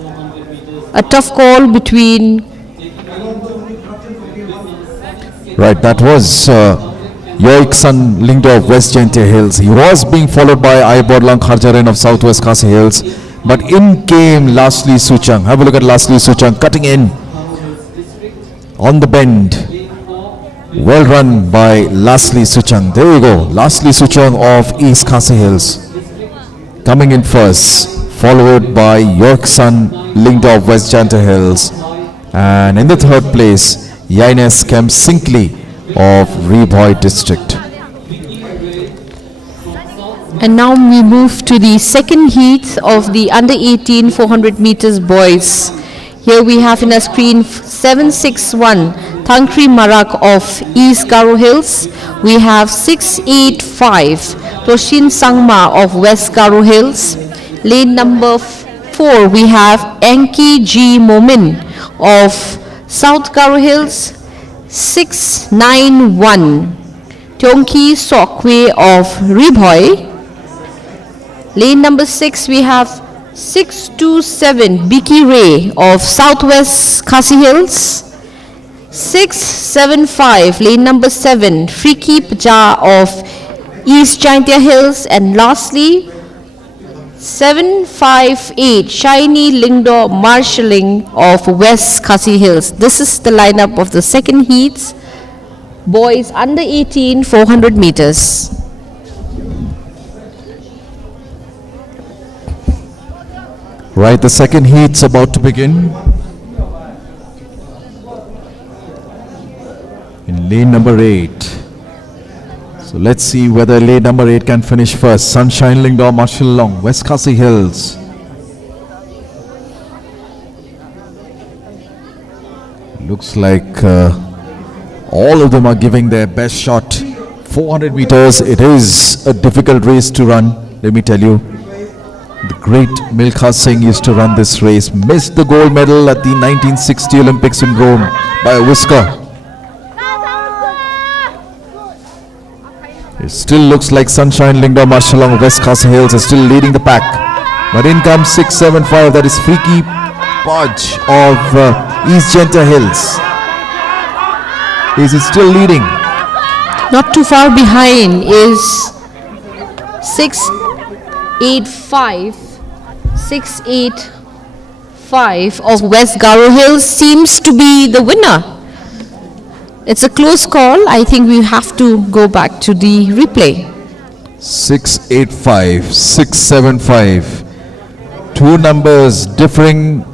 A tough call between... Right, that was Yoik San Lingdo of West Jaintia Hills. He was being followed by Aiborlang Kharjaren of Southwest Khasi Hills. But in came lastly Suchang. Have a look at lastly Suchang cutting in on the bend. Well run by lastly Suchang. There you go. Lastly Suchang of East Khasi Hills coming in first, followed by Yoik San Lingdo of West Jaintia Hills. And in the third place, Yaines Kem Sinclair of Reebhoy District. And now we move to the second heat of the under 18 400 meters boys. Here we have in a screen 761 Thankri Marak of East Garo Hills. We have 685 Toshin Sangma of West Garo Hills. Lane number 4 we have Enki G Momin of South Garo Hills. 691 Tonki Sokwe of Riboy. Lane number 6, we have 627 Biki Ray of Southwest Khasi Hills. 675, lane number 7, Freaky Paja of East Jaintia Hills. And lastly, 758, Shiny Lingdo Marshalling of West Khasi Hills. This is the lineup of the second heats. Boys under 18, 400 meters. Right, the second heat's about to begin. In lane number 8. So let's see whether lane number 8 can finish first. Sunshine Lingdor Marshall Long, West Khasi Hills. Looks like all of them are giving their best shot. 400 meters, it is a difficult race to run, let me tell you. The great Milkha Singh used to run this race, missed the gold medal at the 1960 Olympics in Rome by a whisker. It still looks like Sunshine Lingdor Marshall Long, West Khasi Hills is still leading the pack. But in comes 675, that is Freaky Podge of East Jaintia Hills. Is he still leading? Not too far behind is 685 of West Garo Hills seems to be the winner. It's a close call. I think we have to go back to the replay. 685, 675. Two numbers differing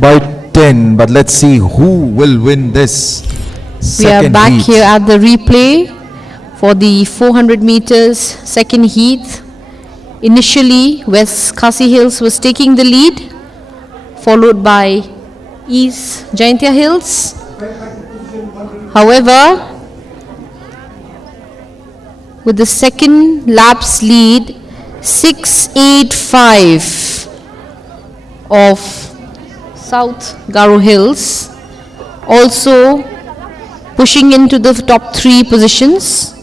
by 10, but let's see who will win this We are second back heat. here at the replay for the 400 meters second heat. Initially, West Khasi Hills was taking the lead, followed by East Jaintia Hills. However, with the second lap's lead, 685 of South Garo Hills also pushing into the top 3 positions.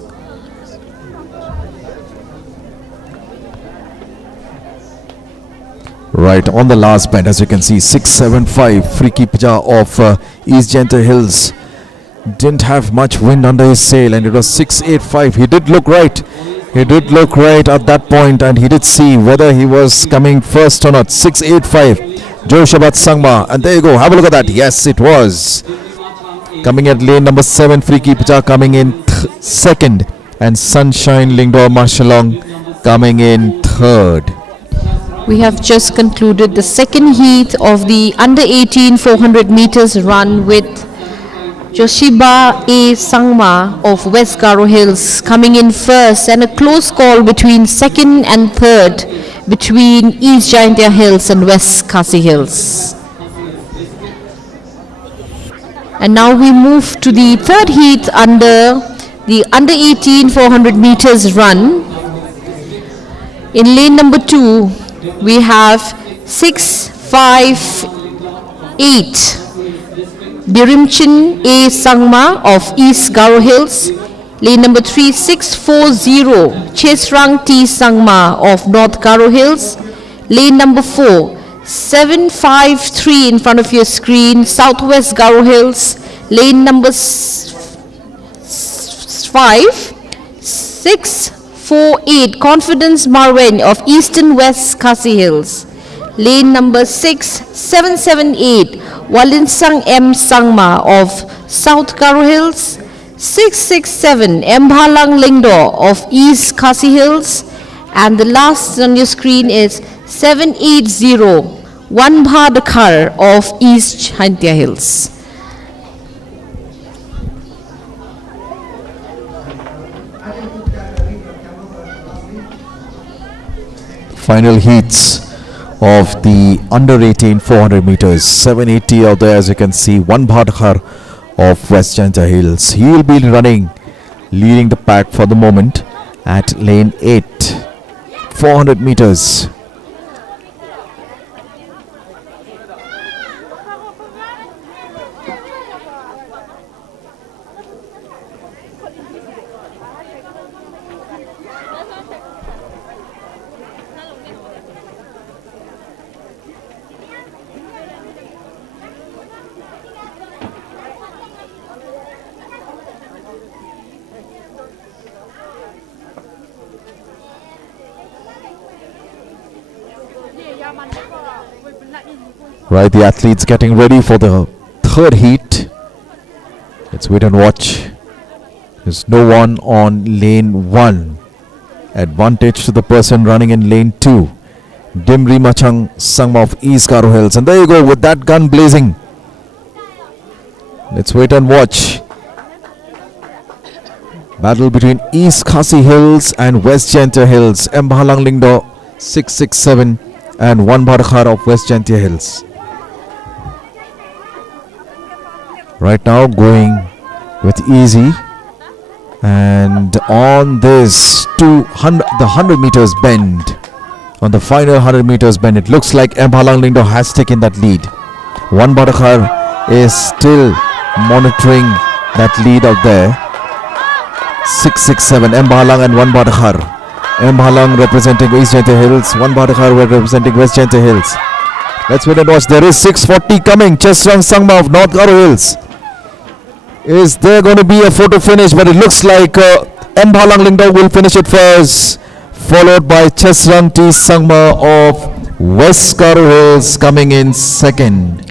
Right, on the last bend, as you can see, 675, Freaky Paja of East Jaintia Hills. Didn't have much wind under his sail, and it was 685. He did look right. He did look right at that point, and he did see whether he was coming first or not. 685, Joshabat Sangma. And there you go, have a look at that. Yes, it was. Coming at lane number 7, Freaky Paja coming in second, and Sunshine Lingdor Marshalong coming in third. We have just concluded the second heat of the under 18 400 meters run with Joshiba A. Sangma of West Garo Hills coming in first, and a close call between second and third between East Jaintia Hills and West Khasi Hills. And now we move to the third heat under the under 18 400 meters run. In lane number 2, we have 658 Birimchin A. Sangma of East Garo Hills. Lane number 3, 640 Chesrang T. Sangma of North Garo Hills. Lane number 4, 753 in front of your screen, Southwest Garo Hills. Lane number 5, 648 Confidence Marwen of Eastern West Khasi Hills. Lane number 6, 778 Walinsang M. Sangma of South Garo Hills. 667 Mbhalang Lingdor of East Khasi Hills. And the last on your screen is 780 Wanbha Dakhar of East Jaintia Hills. Final heats of the under 18 400 meters. 780 out there, as you can see. One Bhadkar of West Jaintia Hills. He will be running, leading the pack for the moment at lane 8. 400 meters. Right, the athletes getting ready for the third heat. Let's wait and watch. There's no one on lane 1. Advantage to the person running in lane 2. Dimri Machang Sangma of East Garo Hills. And there you go with that gun blazing. Let's wait and watch. Battle between East Khasi Hills and West Jantia Hills. Mbhalang Lingdo 667 and 1 Bhadakhar of West Jantia Hills. Right now going with easy. And on this the 100 meters bend, on the final 100 meters bend, it looks like Mbhalang Lingdo has taken that lead. 1 Bhadakhar is still monitoring that lead out there. 667 Mbhalang and 1 Bhadakhar. Mbhalang representing East Jantia Hills, 1 Bhadakhar representing West Jantia Hills. Let's wait and watch. There is 640 coming. Chesrang Sangma of North Garo Hills. Is there going to be a photo finish? But it looks like Mbhalang Lingdo will finish it first, followed by Chesrang T Sangma of West Garo Hills coming in second.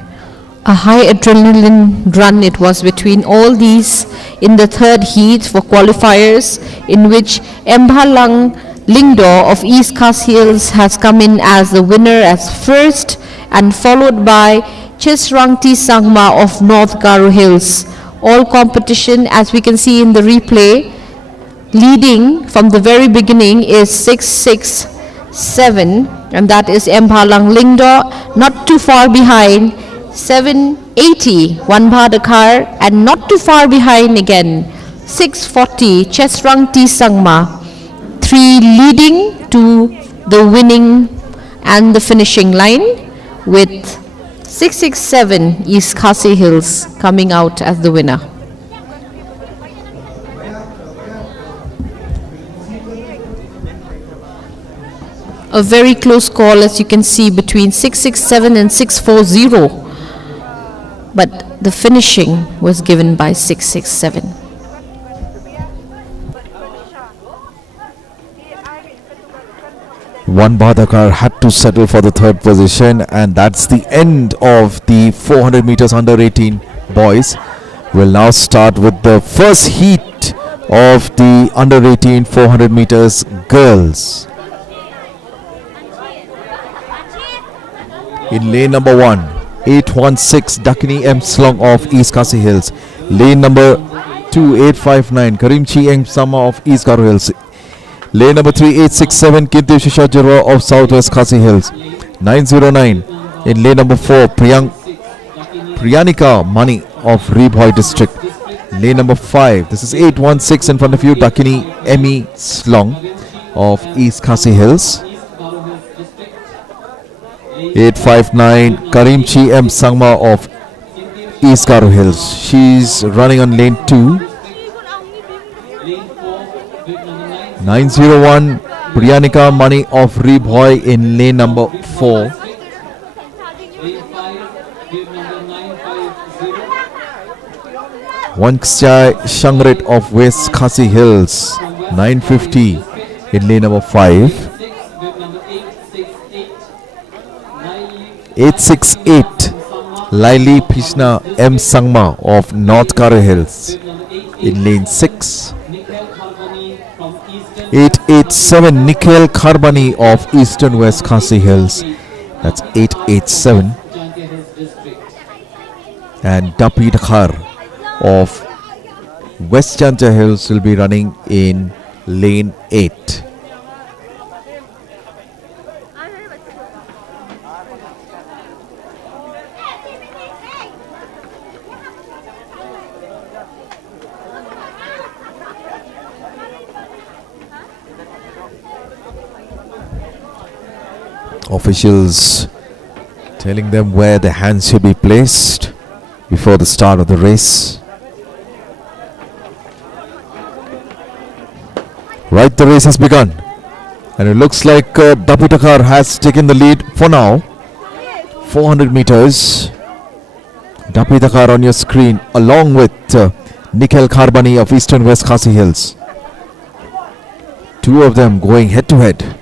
A high adrenaline run it was between all these in the third heat for qualifiers, in which Mbhalang Lingdo of East Khasi Hills has come in as the winner as first, and followed by Chesrang T Sangma of North Garo Hills. All competition, as we can see in the replay, leading from the very beginning is 667, and that is Mbhalang Lingdo. Not too far behind, 780, 1 Bhadakhar, and not too far behind again, 640, Chesrang T Sangma. 3 leading to the winning and the finishing line, with 667 East Khasi Hills coming out as the winner. A very close call, as you can see, between 667 and 640. But the finishing was given by 667. One Bhadakhar had to settle for the third position, and that's the end of the 400 meters under 18 boys. We'll now start with the first heat of the under 18 400 meters girls. In lane number 1, 816 Dakini M Slong of East Khasi Hills. Lane number 2, 859 Karimchi M Sama of East Garo Hills. Lane number 3, 867 Kinti Shisha Jirwa of Southwest Khasi Hills. 909 in lane number 4, Priyanika Mani of Rebhoy District. Lane number 5, this is 816 in front of you, Dakini Emi Slong of East Khasi Hills. 859 Karimchi M Sangma of East Garo Hills. She's running on lane 2. 901 Priyanika Mani of Rebhoy in lane number 4. Wangchai Shangrit of West Khasi Hills. 950 in lane number 5. 868 Laili Pishna M Sangma of North Garo Hills in lane 6. 887 Nikhil Kharbani of Eastern West Khasi Hills. That's 887. And Dapi Dakhar of West Jantia Hills will be running in lane 8. Officials telling them where the hands should be placed before the start of the race. Right, the race has begun, and it looks like Dapi Dakhar has taken the lead for now. 400 meters. Dapi Dakhar on your screen, along with Nikhil Kharbani of Eastern West Khasi Hills. Two of them going head to head.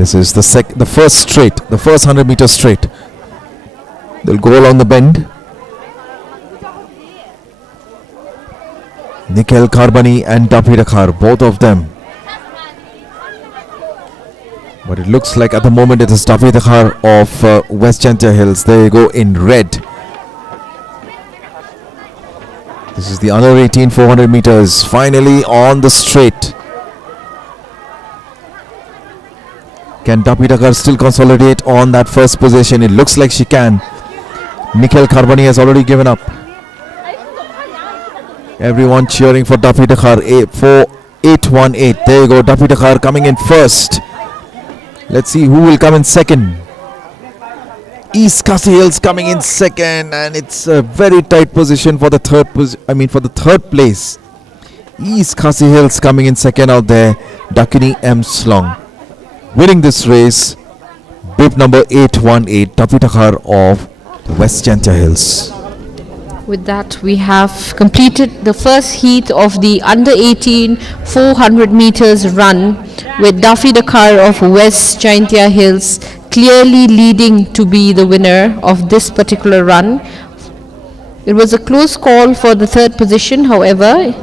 This is the first straight, the first 100-meter straight. They'll go along the bend. Nikhil Karbani and Dapi Dakhar, both of them. But it looks like at the moment it is Dapi Dakhar of West Chantia Hills. They go in red. This is the under 18 400 meters. Finally on the straight. Can Dapi Dakhar still consolidate on that first position? It looks like she can. Nikhil Karbani has already given up. Everyone cheering for Dapi Dakhar. 818. There you go. Dapi Dakhar coming in first. Let's see who will come in second. East Khasi Hills coming in second, and it's a very tight position for the third place. East Khasi Hills coming in second out there. Dakini M. Slong winning this race. Bib number 818, Dapi Dakhar of West Chantia Hills. With that, we have completed the first heat of the under 18 400 meters run with Dapi Dakhar of West Chantia Hills clearly leading to be the winner of this particular run. It was a close call for the third position, however,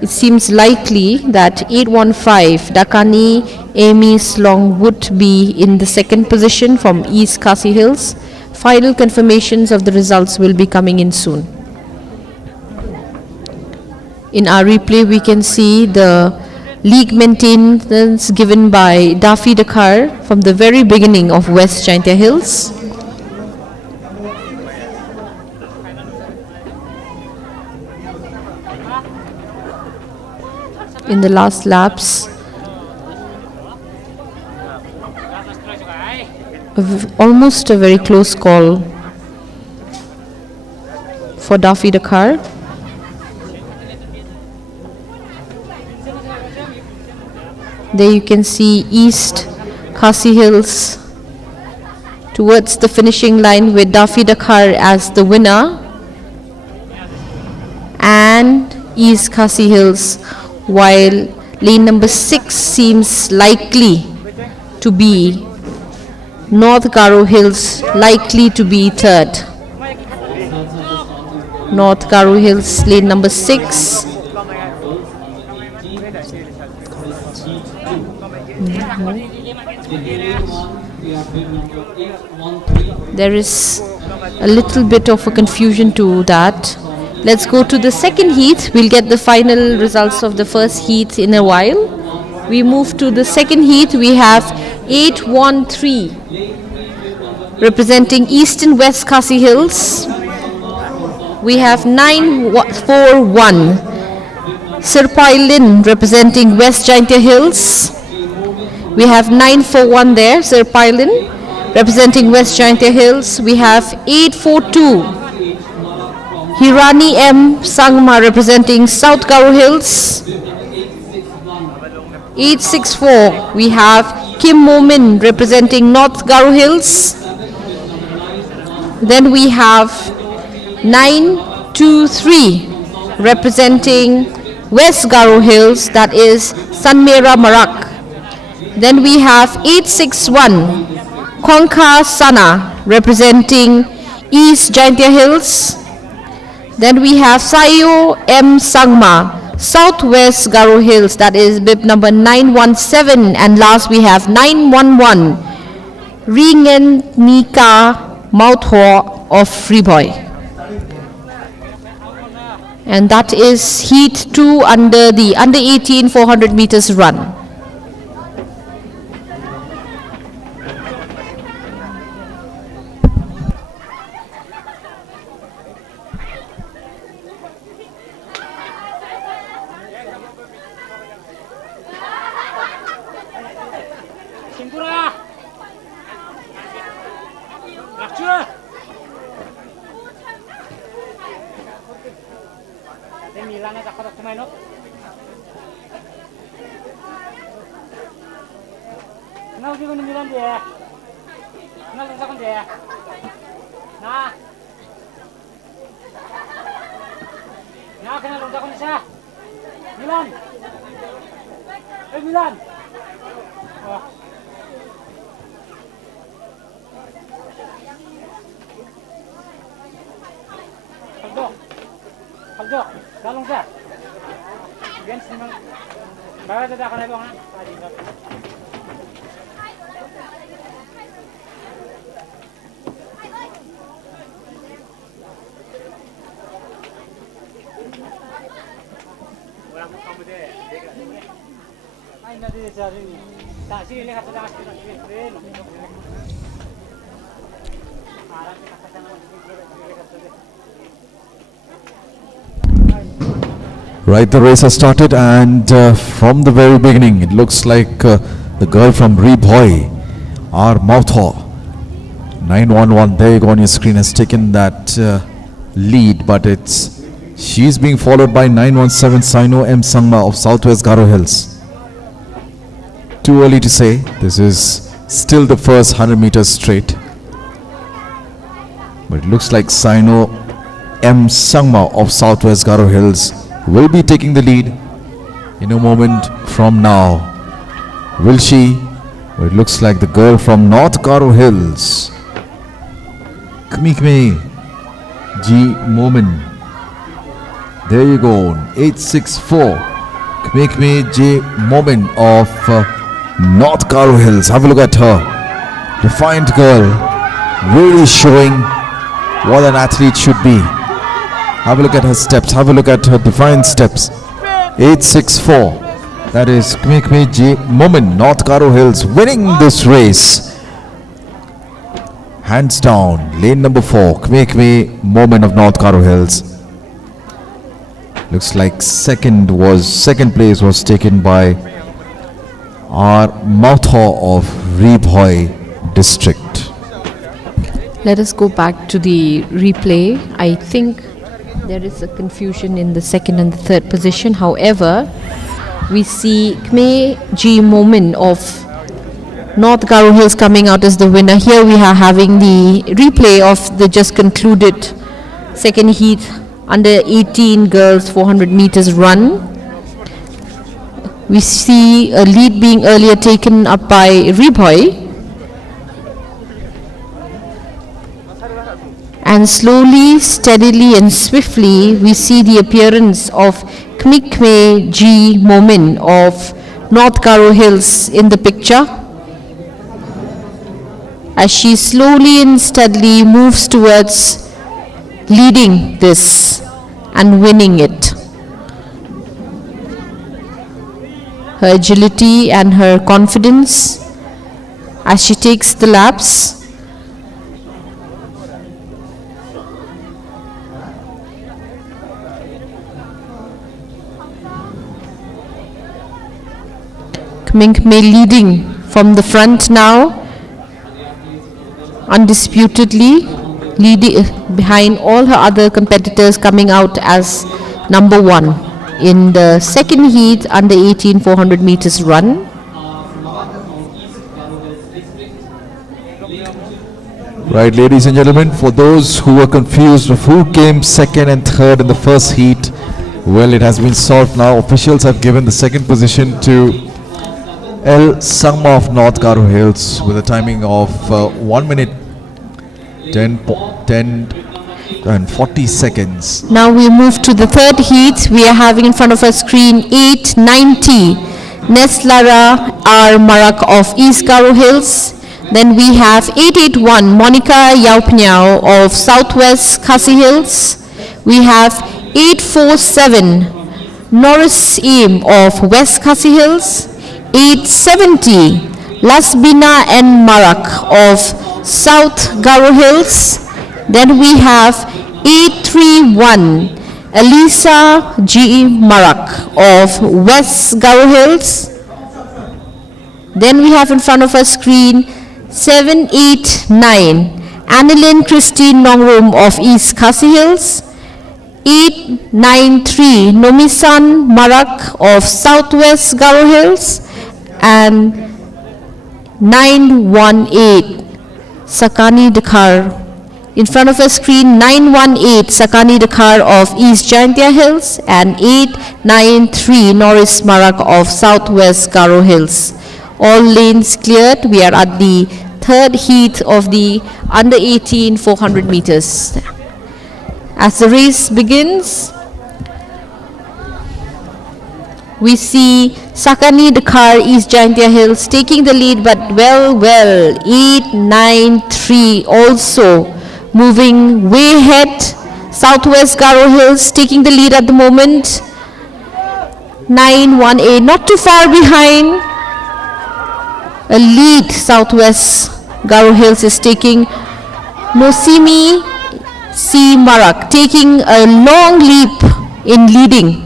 it seems likely that 815 Dakani Amy Slong would be in the second position from East Khasi Hills. Final confirmations of the results will be coming in soon. In our replay, we can see the league maintenance given by Dapi Dakhar from the very beginning of West Chantia Hills. In the last laps, almost a very close call for Dapi Dakhar. There you can see East Khasi Hills towards the finishing line with Dapi Dakhar as the winner, and East Khasi Hills, while lane number 6 seems likely to be North Garo Hills, likely to be third. North Garo Hills, lane number 6. There is a little bit of a confusion to that. Let's go to the second heat. We'll get the final results of the first heat in a while. We move to the second heat. We have 813 representing East and West Khasi Hills. We have 941 Sirpailin representing West Chantia Hills. We have 941 there, Sirpailin representing West Chantia Hills. We have 842 Hirani M. Sangma representing South Garo Hills. 864 we have Kim Momin representing North Garo Hills. Then we have 923 representing West Garo Hills, that is Sanmera Marak. Then we have 861 Konka Sana representing East Jaintia Hills. Then we have Sayo M. Sangma, Southwest Garo Hills, that is bib number 917. And last we have 911 Ringen Nika Mautho of Freeboy. And that is heat 2 under the under 18 400 meters run. Right, the race has started, and from the very beginning, it looks like the girl from Reboy, our Mautho, 911. There you go on your screen, has taken that lead, but she's being followed by 917 Sino M Sangma of Southwest Garo Hills. Too early to say. This is still the first 100 meters straight, but it looks like Sino M Sangma of Southwest Garo Hills will be taking the lead in a moment from now. Will she? Well, it looks like the girl from North Garo Hills, Kmikme G Momin. There you go, 864. Kmikme J Momin of North Garo Hills. Have a look at her. Refined girl, really showing what an athlete should be. Have a look at her steps. Have a look at her defined steps. 864. That is Kmikme J Momin, North Garo Hills, winning this race. Hands down, lane number 4, Kmikme Momin of North Garo Hills. Looks like second place was taken by our Mautho of Reboy district. Let us go back to the replay. I think there is a confusion in the second and the third position. However, we see Kme G Momin of North Garo Hills coming out as the winner. Here we are having the replay of the just concluded second heat under 18 girls 400 meters run. We see a lead being earlier taken up by Reboy. And slowly, steadily and swiftly, we see the appearance of Kmikme G Momin of North Garo Hills in the picture, as she slowly and steadily moves towards leading this and winning it. Her agility and her confidence as she takes the laps. Kmikme leading from the front now, undisputedly, leading behind all her other competitors, coming out as number 1 in the second heat under 18 400 meters run. Right, ladies and gentlemen, for those who were confused of who came second and third in the first heat, well, it has been solved now. Officials have given the second position to El Sangma of North Garo Hills with a timing of 1 minute 10 and 40 seconds. Now we move to the third heat. We are having in front of our screen 890 Neslara R. Marak of East Garo Hills. Then we have 881 Monica Yaupnyao of Southwest Khasi Hills. We have 847 Norris Aim of West Khasi Hills. 870 Lasbina N. Marak of South Garo Hills. Then we have 831 Elisa G. Marak of West Garo Hills. Then we have in front of our screen 789 Annalyn Christine Nongrum of East Khasi Hills. 893 Nomisan Marak of Southwest Garo Hills. And 918 Sakani Dakar. In front of a screen, 918 Sakani Dakar of East Jaintia Hills and 893 Norris Marak of Southwest Garo Hills. All lanes cleared. We are at the third heat of the under 18 400 meters. As the race begins, We see Sakani Dakar East Jaintia Hills taking the lead, but well, 8-9-3 also moving way ahead. Southwest Garo Hills taking the lead at the moment. 9-1-8, not too far behind. A lead Southwest Garo Hills is taking. Nosimi C. Marak taking a long leap in leading,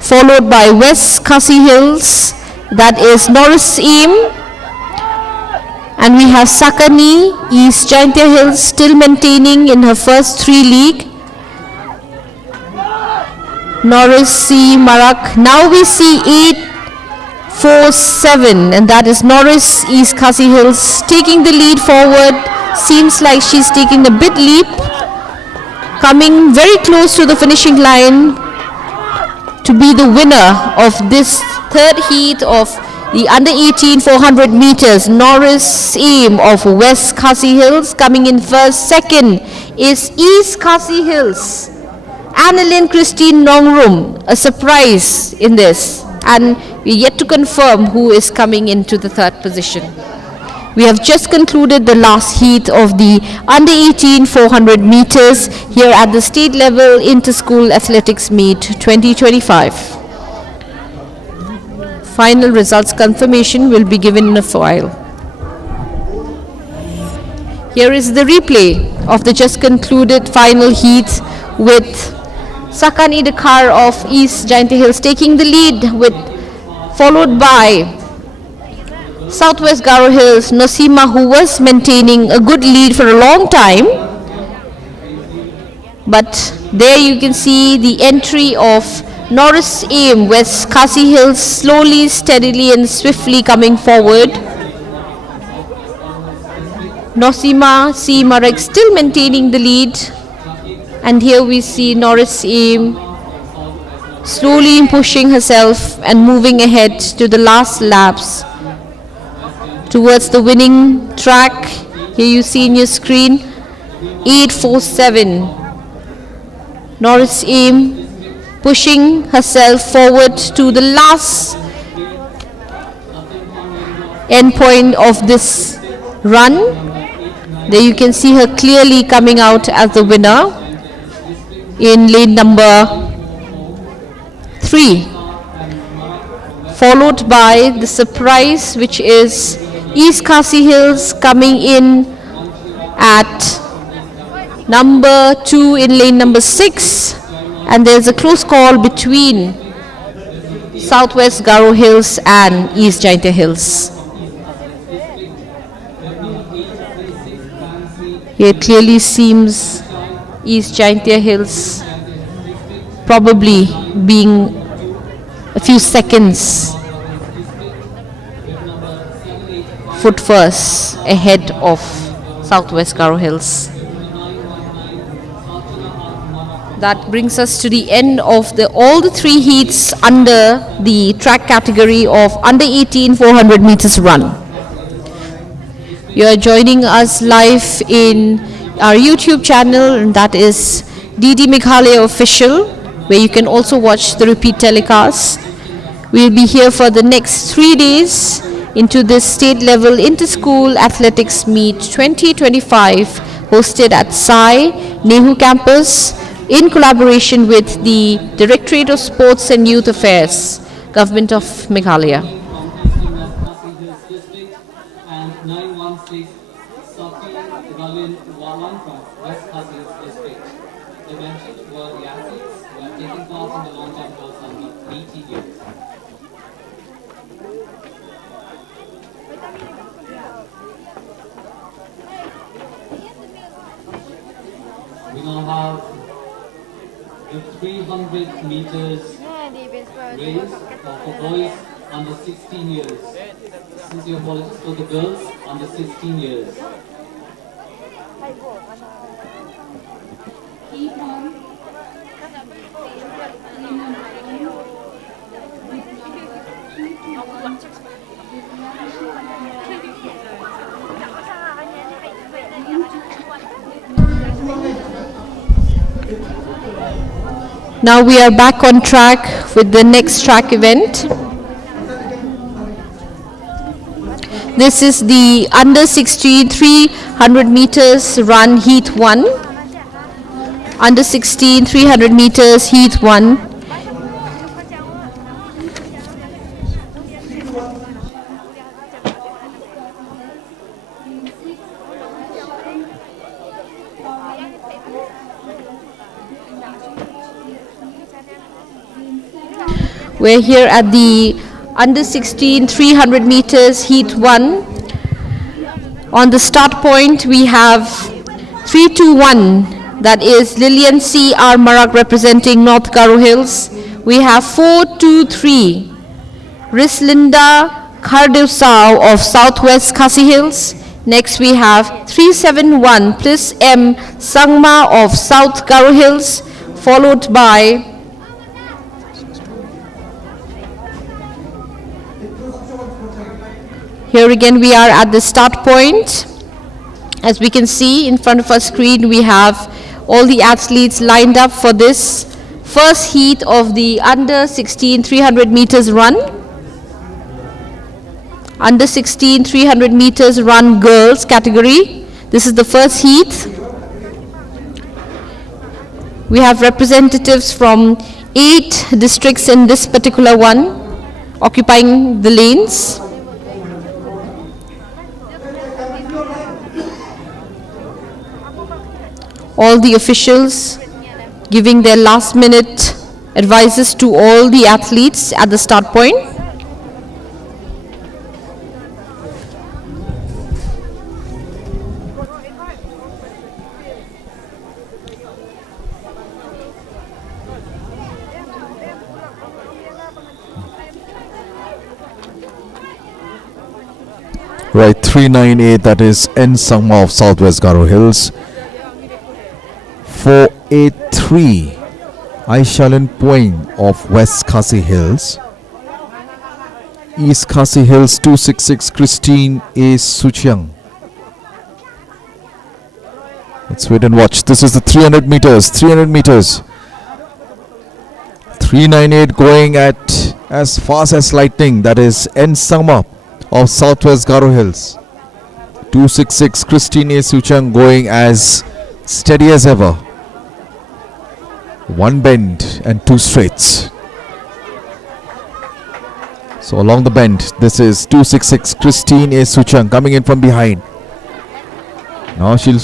followed by West Khasi Hills, that is Norris Eam, and we have Sakani East Jaintia Hills still maintaining in her first 3 league. Norris C. Marak, now we see 8-4-7, and that is Norris East Khasi Hills taking the lead forward. Seems like she's taking a bit leap, coming very close to the finishing line to be the winner of this third heat of the under 18 400 meters. Norris Eam of West Khasi Hills coming in first. Second is East Khasi Hills. Annalyn Christine Nongrum, a surprise in this, and we're yet to confirm who is coming into the third position. We have just concluded the last heat of the under 18 400 meters here at the state level inter-school athletics meet 2025. Final results confirmation will be given in a file. Here is the replay of the just concluded final heat with Sakani Dakar of East Jaintia Hills taking the lead, followed by Southwest Garo Hills, Nosima, who was maintaining a good lead for a long time. But there you can see the entry of Norris Eam, West Khasi Hills, slowly, steadily and swiftly coming forward. Nosima C. Marek still maintaining the lead. And here we see Norris Eam slowly pushing herself and moving ahead to the last laps towards the winning track. Here you see in your screen 8-4-7. Norris Eam pushing herself forward to the last end point of this run. There you can see her clearly coming out as the winner in lane number 3, followed by the surprise, which is East Khasi Hills coming in at number 2 in lane number 6, and there's a close call between Southwest Garo Hills and East Jaintia Hills. It clearly seems East Jaintia Hills probably being a few seconds foot first ahead of Southwest Garo Hills. That brings us to the end of all the 3 heats under the track category of under 18 400 meters run. You are joining us live in our YouTube channel, and that is DD Meghalaya Official, where you can also watch the repeat telecast. We'll be here for the next 3 days into this state level inter-school athletics meet 2025, hosted at Sai Nehu campus in collaboration with the Directorate of Sports and Youth Affairs, Government of Meghalaya. And 916 Saki Javelin Walan from West Khasi District. The mentioned were the athletes who have taken part in the long jump course under 80 years. We now have the 300 meters race for boys under 16 years. Sincere apologies for the girls under 16 years. Keep on. Now we are back on track with the next track event. This is the under 16 300 meters run heat 1. Under 16 300 meters heat 1. We're here at the under 16 300 meters heat 1. On the start point we have 321, that is Lillian C. R. Marak representing North Garo Hills. We have 423 Rislinda Kardevsau of Southwest Khasi Hills. Next we have 371 Plis M. Sangma of South Garo Hills, followed by here again we are at the start point. As we can see in front of our screen, we have all the athletes lined up for this first heat of the under 16 300 meters run. Under 16 300 meters run girls category. This is the first heat. We have representatives from 8 districts in this particular one occupying the lanes. All the officials giving their last minute advices to all the athletes at the start point. Right, 398, that is N Sangma of Southwest Garo Hills. 483 Aishalin Poing of West Khasi Hills. East Khasi Hills 266 Christine A. Suchiang. Let's wait and watch. This is the 300 meters. 398 going at as fast as lightning. That is N Sangma of Southwest Garo Hills. 266 Christine A. Suchiang going as steady as ever. One bend and 2 straights. So along the bend, this is 266 Christine A. Suchang coming in from behind. Now she'll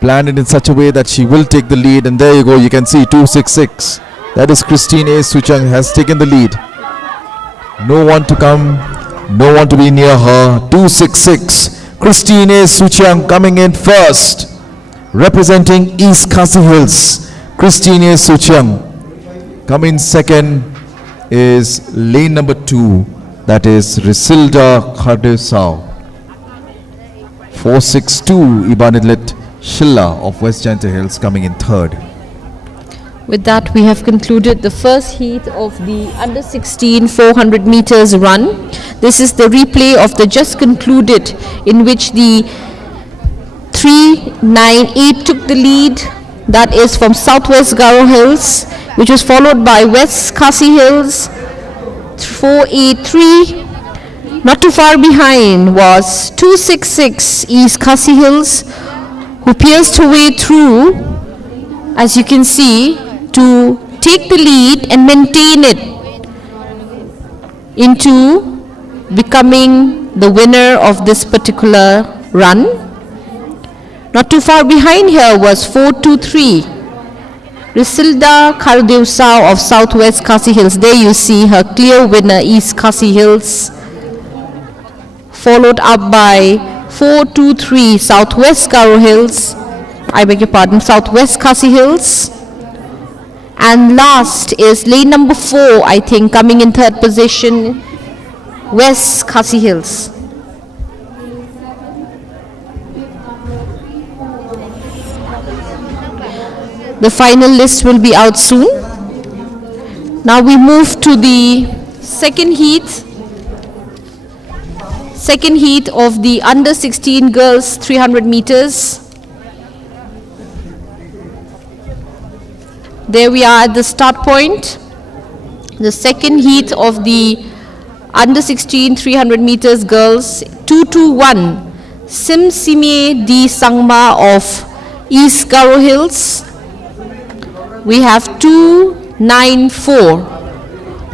plan it in such a way that she will take the lead, and there you go, you can see 266. That is Christine A. Suchang has taken the lead. No one to come, no one to be near her. 266 Christine A. Suchang coming in first, representing East Khasi Hills. Christine A. Suchiang. Coming second is lane number 2, that is Risilda Kardesau. 462 Ibanidlet Shilla of West Janta Hills coming in third. With that, we have concluded the first heat of the under 16 400 meters run. This is the replay of the just concluded, in which the 398 took the lead. That is from Southwest Garo Hills, which was followed by West Khasi Hills, 483. Not too far behind was 266 East Khasi Hills, who pierced her way through, as you can see, to take the lead and maintain it into becoming the winner of this particular run. Not too far behind here was 423 Risilda Kardevsau of Southwest Khasi Hills. There you see her clear winner, East Khasi Hills, followed up by 423 Southwest Garo Hills, I beg your pardon, Southwest Khasi Hills. And last is lane number 4, I think, coming in third position, West Khasi Hills. The final list will be out soon. Now we move to the second heat. Second heat of the under 16 girls 300 meters. There we are at the start point. The second heat of the under 16 300 meters girls, 221. Simsime D. Sangma of East Garo Hills. We have 294.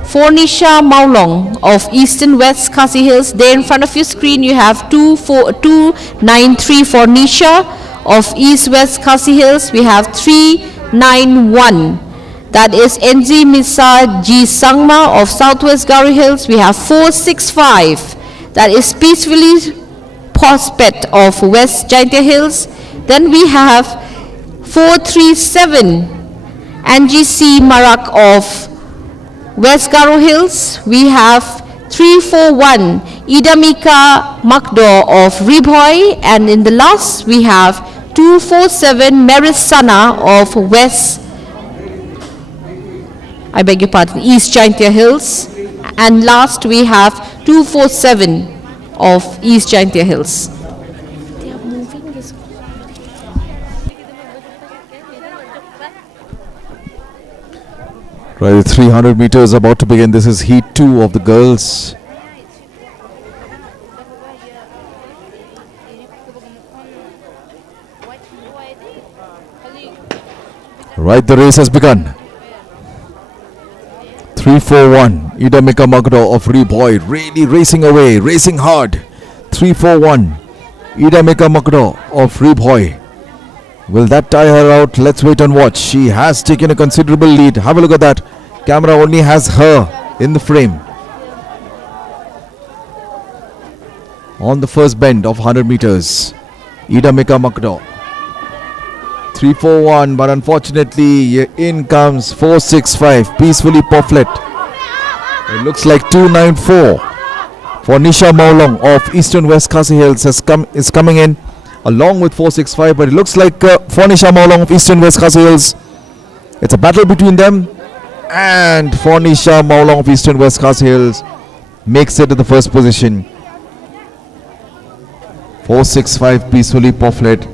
Fornisha Maulong of Eastern West Khasi Hills. There in front of your screen you have 293 for Nisha of East West Khasi Hills. We have 391. That is NZ Misa G. Sangma of Southwest Garo Hills. We have 465. That is Peacefully Prospect of West Jaintia Hills. Then we have 437. Angie C. Marak of West Garo Hills. We have 341. Idamika Makdo of Ribhoy. And in the last we have 247. Merit Sana of East Jaintia Hills. And last we have 247 of East Jaintia Hills. Right, the 300 meters about to begin. This is heat 2 of the girls. Right, the race has begun. 341. Ida Mika Magdo of Reboy really racing away, racing hard. 341. Ida Mika Magdo of Reboy. Will that tire her out? Let's wait and watch. She has taken a considerable lead. Have a look at that. Camera only has her in the frame. On the first bend of 100 meters. Ida Mika Magdo. 341, but unfortunately in comes 465. Peacefully Poflet. It looks like 294 for Nisha Maulong of Eastern West Khasi Hills is coming in along with 465, but it looks like for Nisha Maulong of Eastern West Khasi Hills, it's a battle between them, and for Nisha Maulong of Eastern West Khasi Hills makes it to the first position. 465 Peacefully Poflet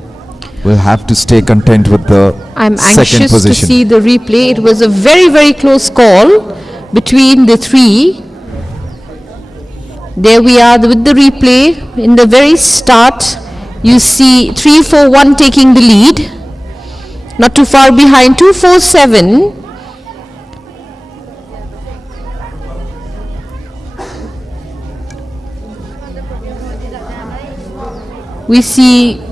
will have to stay content with the I'm second anxious to position. see the replay. It was a very, very close call between the three. There we are with the replay. In the very start, you see 341 taking the lead. Not too far behind, 247. We see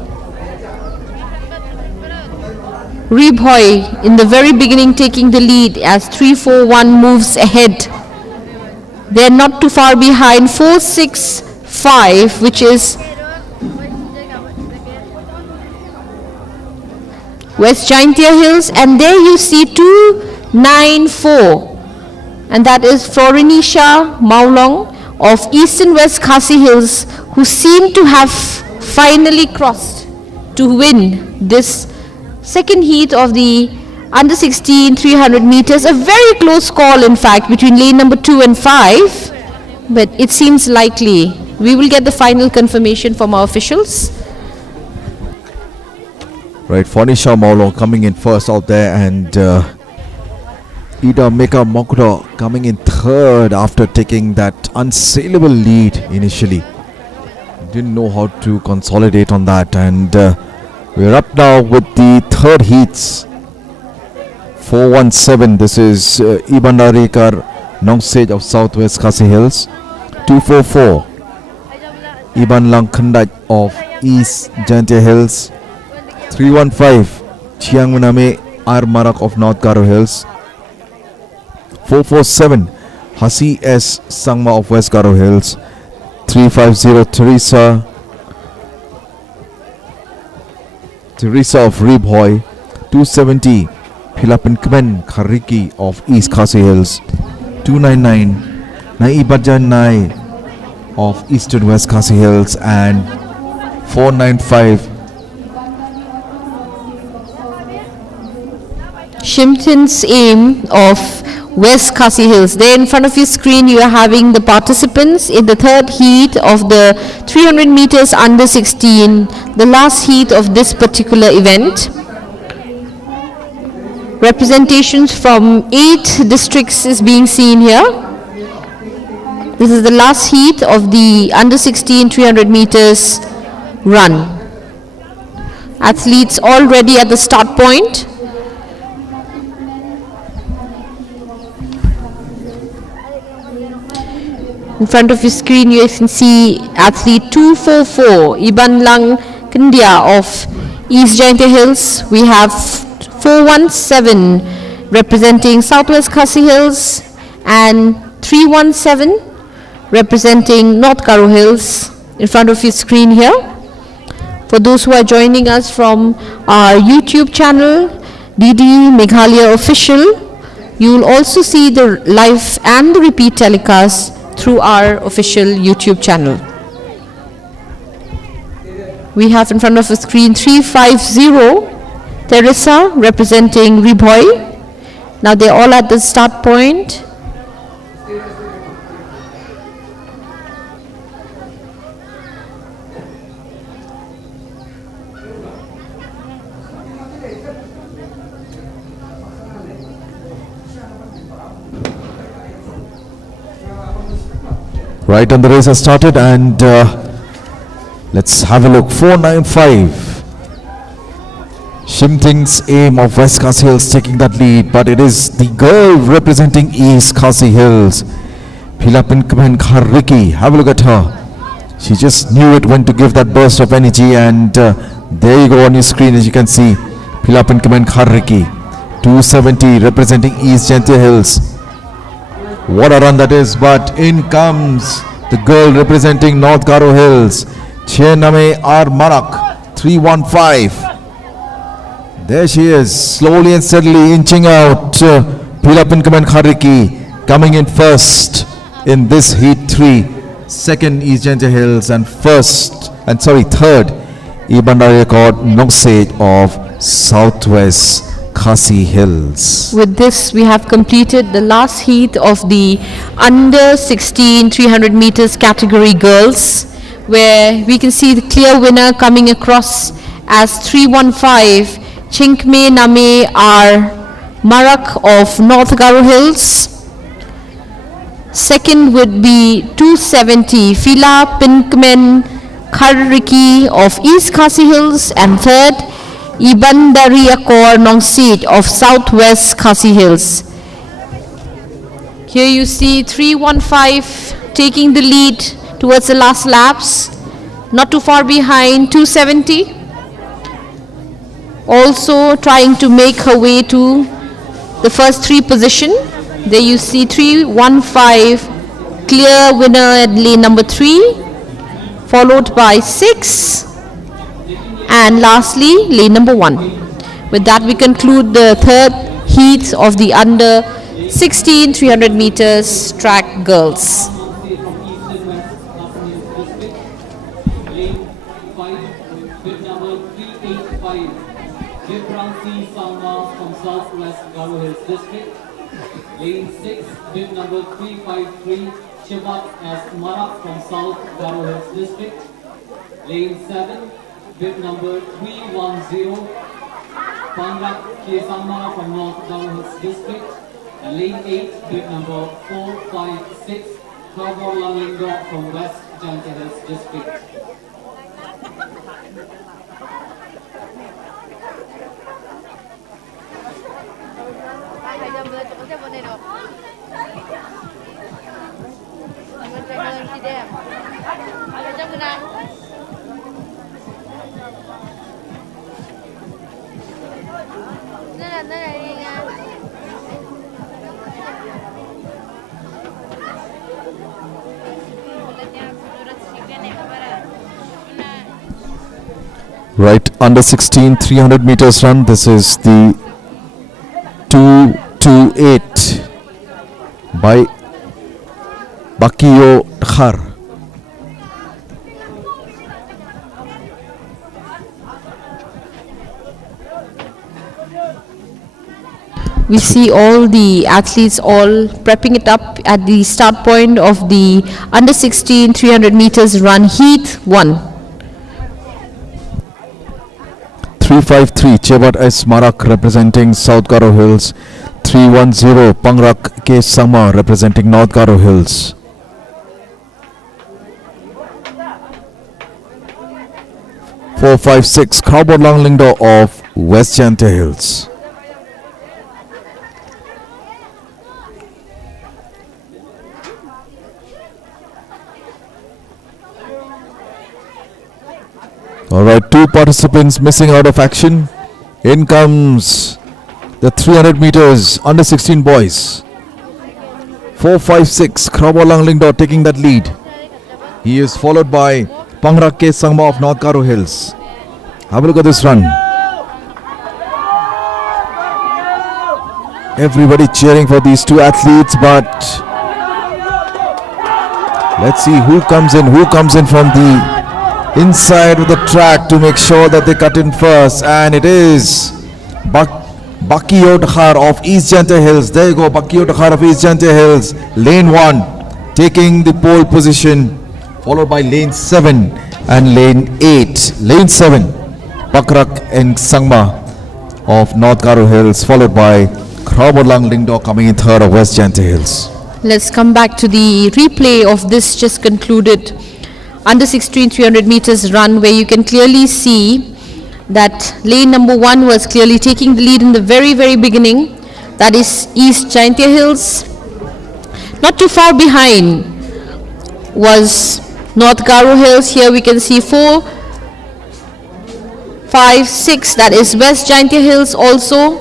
Ribhoy in the very beginning taking the lead as 341 moves ahead. They're not too far behind, 465, which is West Jaintia Hills, and there you see 294, and that is Florinisha Maulong of Eastern West Khasi Hills, who seem to have finally crossed to win this second heat of the under 16 300 meters. A very close call, in fact, between lane number 2 and 5, but it seems likely. We will get the final confirmation from our officials. Right, Fonisha Maulong coming in first out there, and Ida Mika Mokdo coming in third after taking that unsaleable lead initially. Didn't know how to consolidate on that, and we're up now with the third heats. 417, this is Ibandarikar Nongsej of Southwest Khasi Hills. 244, Iban Langkhandaj of East Jaintia Hills. 315, Chiang Muname R. Marak of North Garo Hills. 447, Hasi S. Sangma of West Garo Hills. 350, Teresa of Ribhoy. 270, Philapin Kmen Khariki of East Khasi Hills. 299, Naibajan Nai of Eastern West Khasi Hills, and 495, Shimpton's Aim of West Khasi Hills. There in front of your screen you are having the participants in the third heat of the 300 meters under 16, the last heat of this particular event. Representations from 8 districts is being seen here. This is the last heat of the under 16 300 meters run. Athletes already at the start point. In front of your screen, you can see athlete 244, Iban Lang Kandia of East Jaintia Hills. We have 417 representing Southwest Khasi Hills and 317 representing North Karo Hills in front of your screen here. For those who are joining us from our YouTube channel, DD Meghalaya Official, you will also see the live and the repeat telecast through our official YouTube channel. We have in front of the screen 350, Teresa representing Riboy. Now they're all at the start point. Right, and the race has started, and let's have a look. 495. Shimting's aim of West Khasi Hills taking that lead, but it is the girl representing East Khasi Hills, Philapin Khariki. Have a look at her. She just knew it when to give that burst of energy, and there you go on your screen, as you can see, Philapin Khariki, 270 representing East Jaintia Hills. What a run that is, but in comes the girl representing North Karo Hills, Chename R. Marak, 315. There she is, slowly and steadily inching out. Philapin Khariki coming in first in this heat 3. Second, East Jaintia Hills, and third, Ibandariakot Noksej of Southwest Khasi Hills. With this, we have completed the last heat of the under 16 300 meters category girls, where we can see the clear winner coming across as 315, Chinkme Name R. Marak of North Karo Hills. Second would be 270, Phila Pinkmen Khariki of East Khasi Hills, and third, Ibandariakor Nongsej of Southwest Khasi Hills. Here you see 315 taking the lead towards the last laps, not too far behind 270. Also trying to make her way to the first 3 position. There you see 315, clear winner at lane number 3, followed by 6. And lastly, lane number 1. With that, we conclude the third heat of the under 16 300 meters track girls. Lane 6, bib number 353, Shivat as Marak from South Karo Hills District. Lane 7, bib number 310, Pangrak Kiesamara from North Karo Hills District. And lane 8, bib number 456, Karbor Lamlingo from West Jaintia Hills District. Right, under 16 300 meters run. This is the 228 by Bakio Khar. We see all the athletes all prepping it up at the start point of the under 16 300 meters run heat 1. 353 Chebat S. Marak representing South Garo Hills. 310 Pangrak K. Sama representing North Garo Hills. 456 Khawbor Langlingdo of West Jante Hills. Alright, two participants missing out of action. In comes the 300 meters under 16 boys. 456 Khawbor Langlingdo taking that lead. He is followed by Pangrak K. Sangma of North Garo Hills. Have a look at this run. Everybody cheering for these two athletes, but let's see who comes in from the inside of the track to make sure that they cut in first. And it is Baki Otakhar of East Jante Hills. There you go, Baki Otakhar of East Jante Hills. Lane 1 taking the pole position, followed by lane 7 and lane 8. Lane 7, Pakrak and Sangma of North Garo Hills, followed by Khawbor Langlingdo coming in third of West Jante Hills. Let's come back to the replay of this just concluded under 16 300 meters run, where you can clearly see that lane number 1 was clearly taking the lead in the very beginning. That is East Jante Hills. Not too far behind was North Garo Hills. Here we can see 4, 5, 6, that is West Jante Hills also.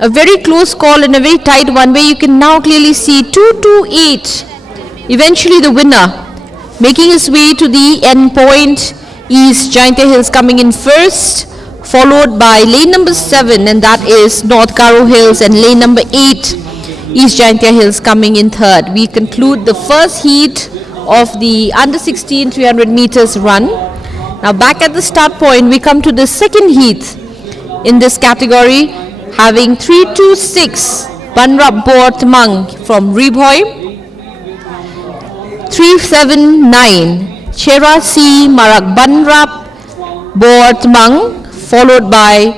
A very close call and a very tight one, where you can now clearly see 228. Eventually the winner making his way to the end point. East Jante Hills coming in first, followed by lane number 7, and that is North Garo Hills, and lane number 8, East Jante Hills coming in third. We conclude the first heat of the under 16 300 meters run. Now back at the start point, we come to the second heat in this category, having 326 Banrap Bortmang from Riboy, 379 Chera C Marak Banrap Bortmang, followed by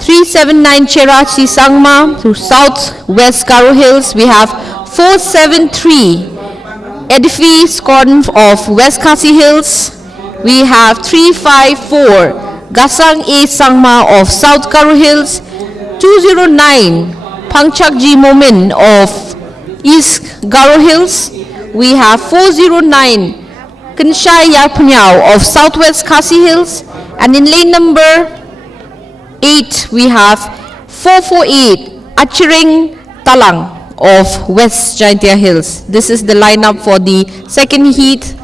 379 Chera C Sangma through South West Garo Hills. We have 473 Edifi Scordon of West Khasi Hills. We have 354 Gasang A Sangma of South Garo Hills. 209 Pangchak G Momin of East Garo Hills. We have 409 Kanshai Yapanyao of Southwest Khasi Hills, and in lane number 8 we have 448 Achiring Talang of West Jante Hills. This is the lineup for the second heat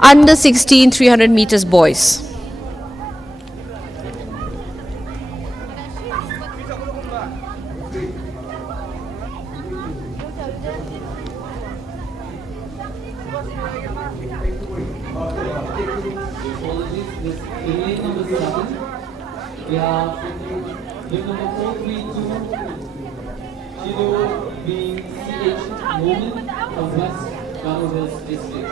under 16 300 meters boys. We have lane number 432, Chido being CH Momin of West Garo Hills District.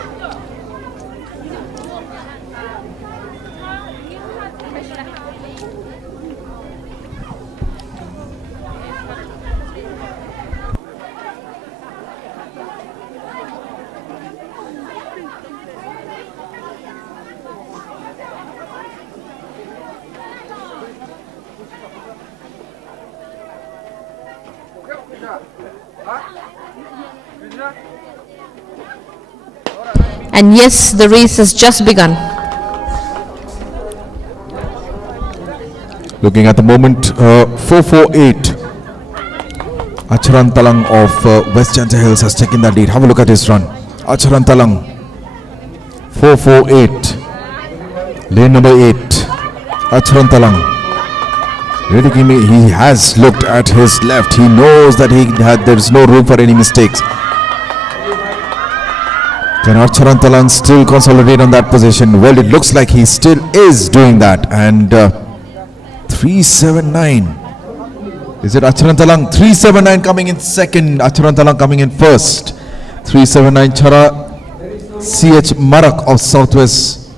And yes, the race has just begun. Looking at the moment, 448 Acharan Talang of West Jante Hills has taken that lead. Have a look at his run. Acharan Talang, 448, lane number 8, Acharan Talang. Really, he has looked at his left. He knows that there is no room for any mistakes. Can Acharan Talang still consolidate on that position? Well, it looks like he still is doing that. And 379. Is it Acharan Talang? 379 coming in second. Acharan Talang coming in first. 379 Chara CH Marak of Southwest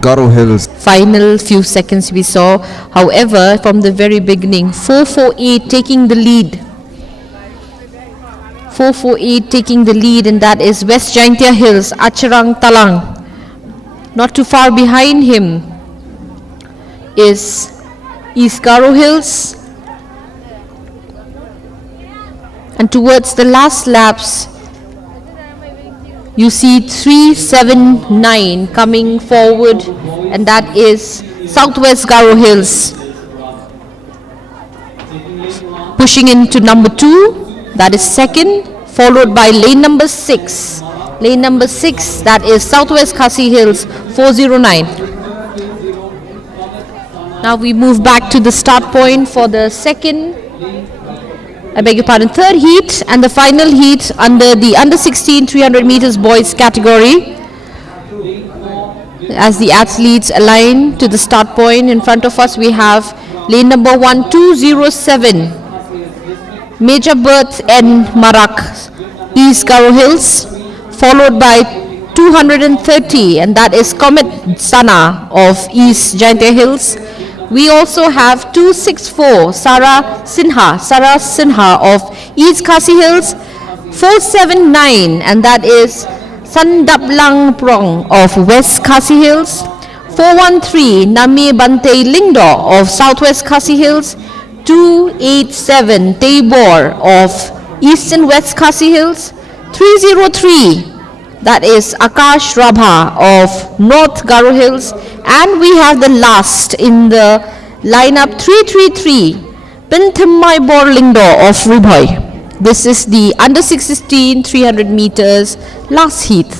Garo Hills. final few seconds we saw. However, from the very beginning, 448 taking the lead. 448 taking the lead, and that is West Jaintia Hills, Acharang Talang. Not too far behind him is East Garo Hills. And towards the last laps, you see 379 coming forward, and that is Southwest Garo Hills. Pushing into number 2, that is second, followed by lane number 6. Lane number 6, that is Southwest Khasi Hills, 409. Now we move back to the start point for the third heat and the final heat under the under 16 300 meters boys category. As the athletes align to the start point, in front of us we have lane number 1207, Major Berth and Marak, East Garo Hills, followed by 230, and that is Comet Sana of East Jaintia Hills. We also have 264, Sarah Sinha of East Khasi Hills, 479, and that is Sandaplang Prong of West Khasi Hills, 413, Nami Bante Lingdo of Southwest Khasi Hills, 287, Tabor of East and West Khasi Hills, 303, that is Akash Rabha of North Garo Hills, and we have the last in the lineup, 333, Pintamai Borlindo of Riboy. This is the under 16 300 meters last heat.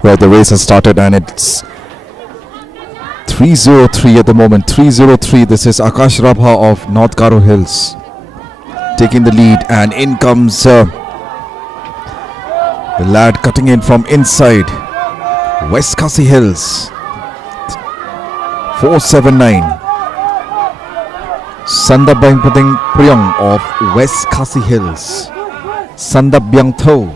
Well, the race has started and it's 303 at the moment. 303. This is Akash Rabha of North Garo Hills taking the lead, and in comes the lad cutting in from inside, West Khasi Hills, 479. Sandap Bangpating Priong of West Khasi Hills. Sandap Byang Tho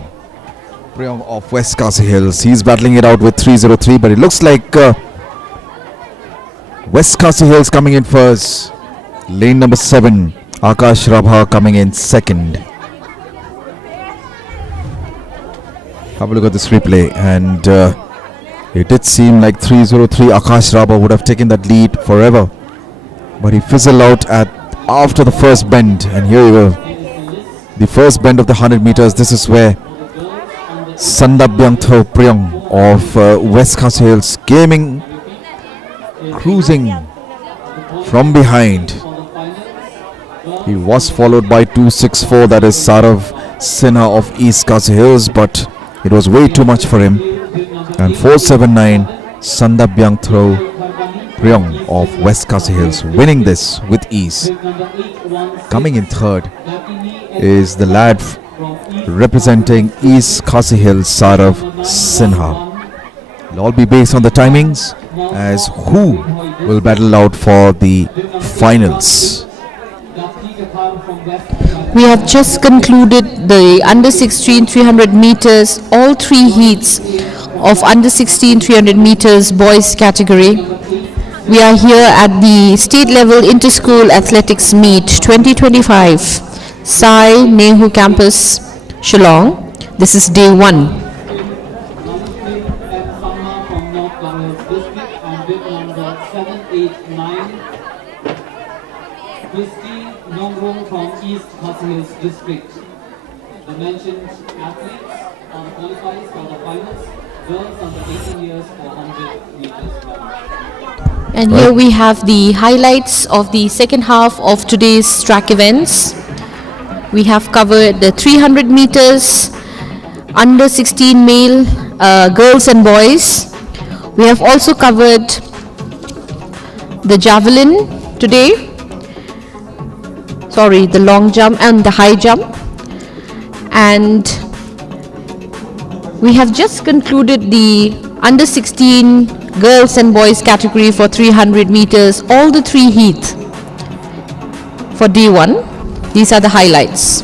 Priong of West Khasi Hills. He's battling it out with 303, but it looks like West Khasi Hills coming in first. Lane number 7, Akash Rabha coming in second. Have a look at this replay, and it did seem like 303 Akash Rabha would have taken that lead forever, but he fizzled out after the first bend, and here we go. The first bend of the 100 meters. This is where Sandap Byangtho Priong of West Khasi Hills cruising from behind. He was followed by 264, that is Sarav Sinha of East Khasi Hills, but it was way too much for him. And 479, Sandap Byangtho Priong of West Khasi Hills winning this with ease. Coming in third is the lad representing East Khasi Hills, Sarav Sinha. It'll all be based on the timings as who will battle out for the finals. We have just concluded the under 16 300 meters, all three heats of under 16 300 meters boys category. We are here at the state level inter-school athletics meet 2025, Sai Nehu campus, Shillong. This is day 1. From East Khasi Hills district. The The mentioned athletes are the qualifiers for the finals. Girls under 18 years for 100 meters run. And here we have the highlights of the second half of today's track events. We have covered the 300 meters, under 16 male girls and boys. We have also covered the javelin today, the long jump and the high jump. And we have just concluded the under 16 girls and boys category for 300 meters, all the three heats for D1. These are the highlights.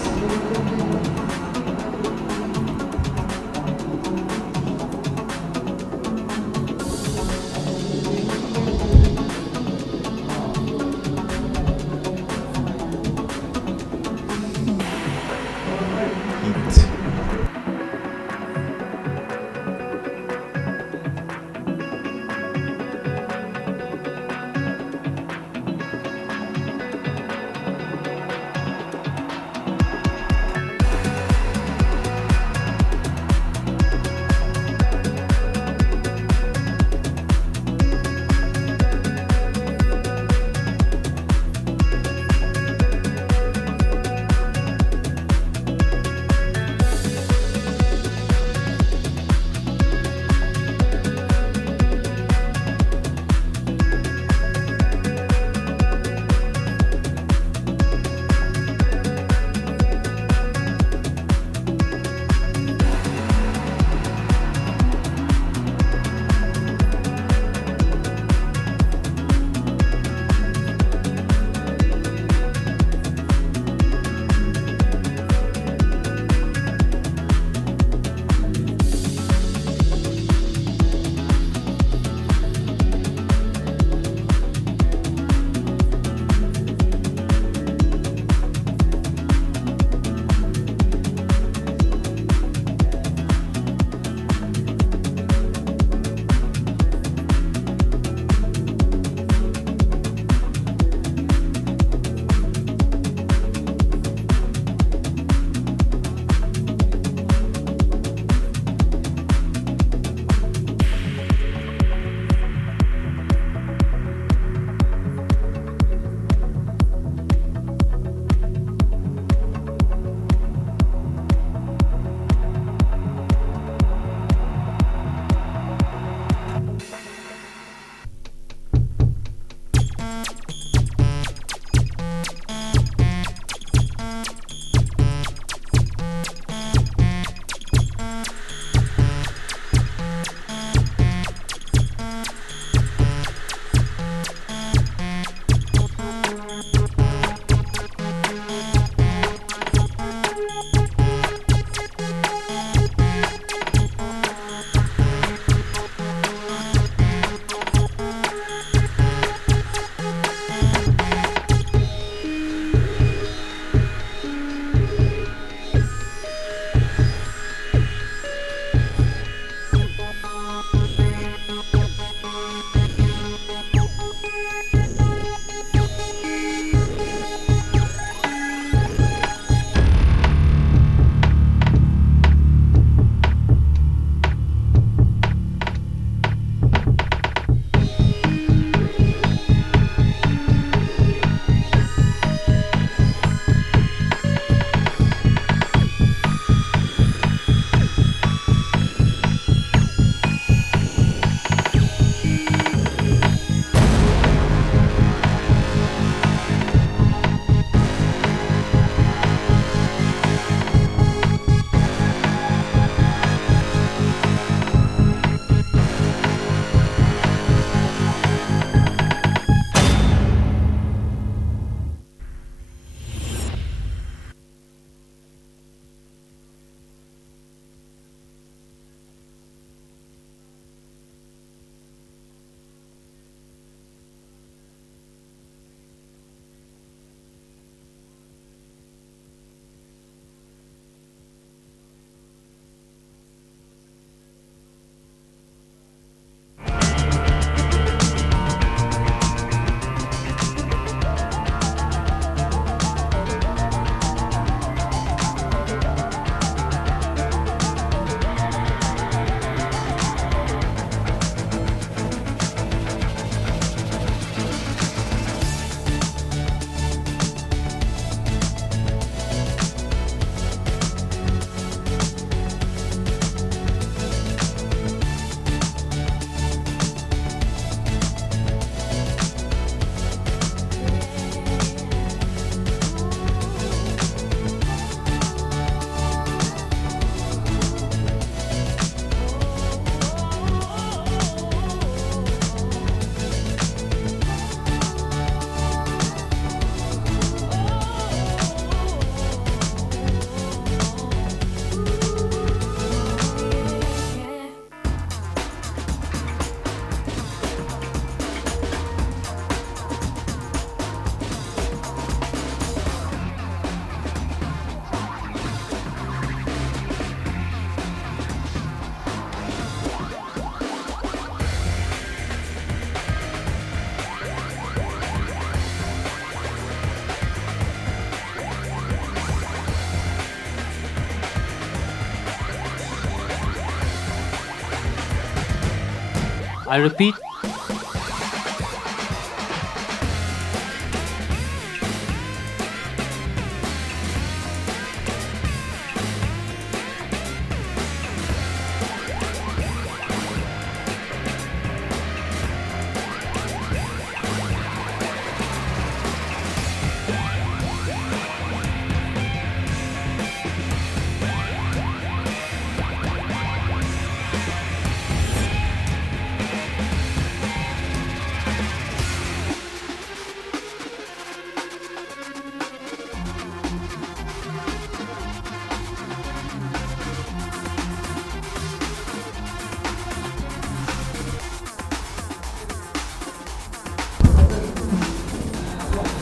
I repeat,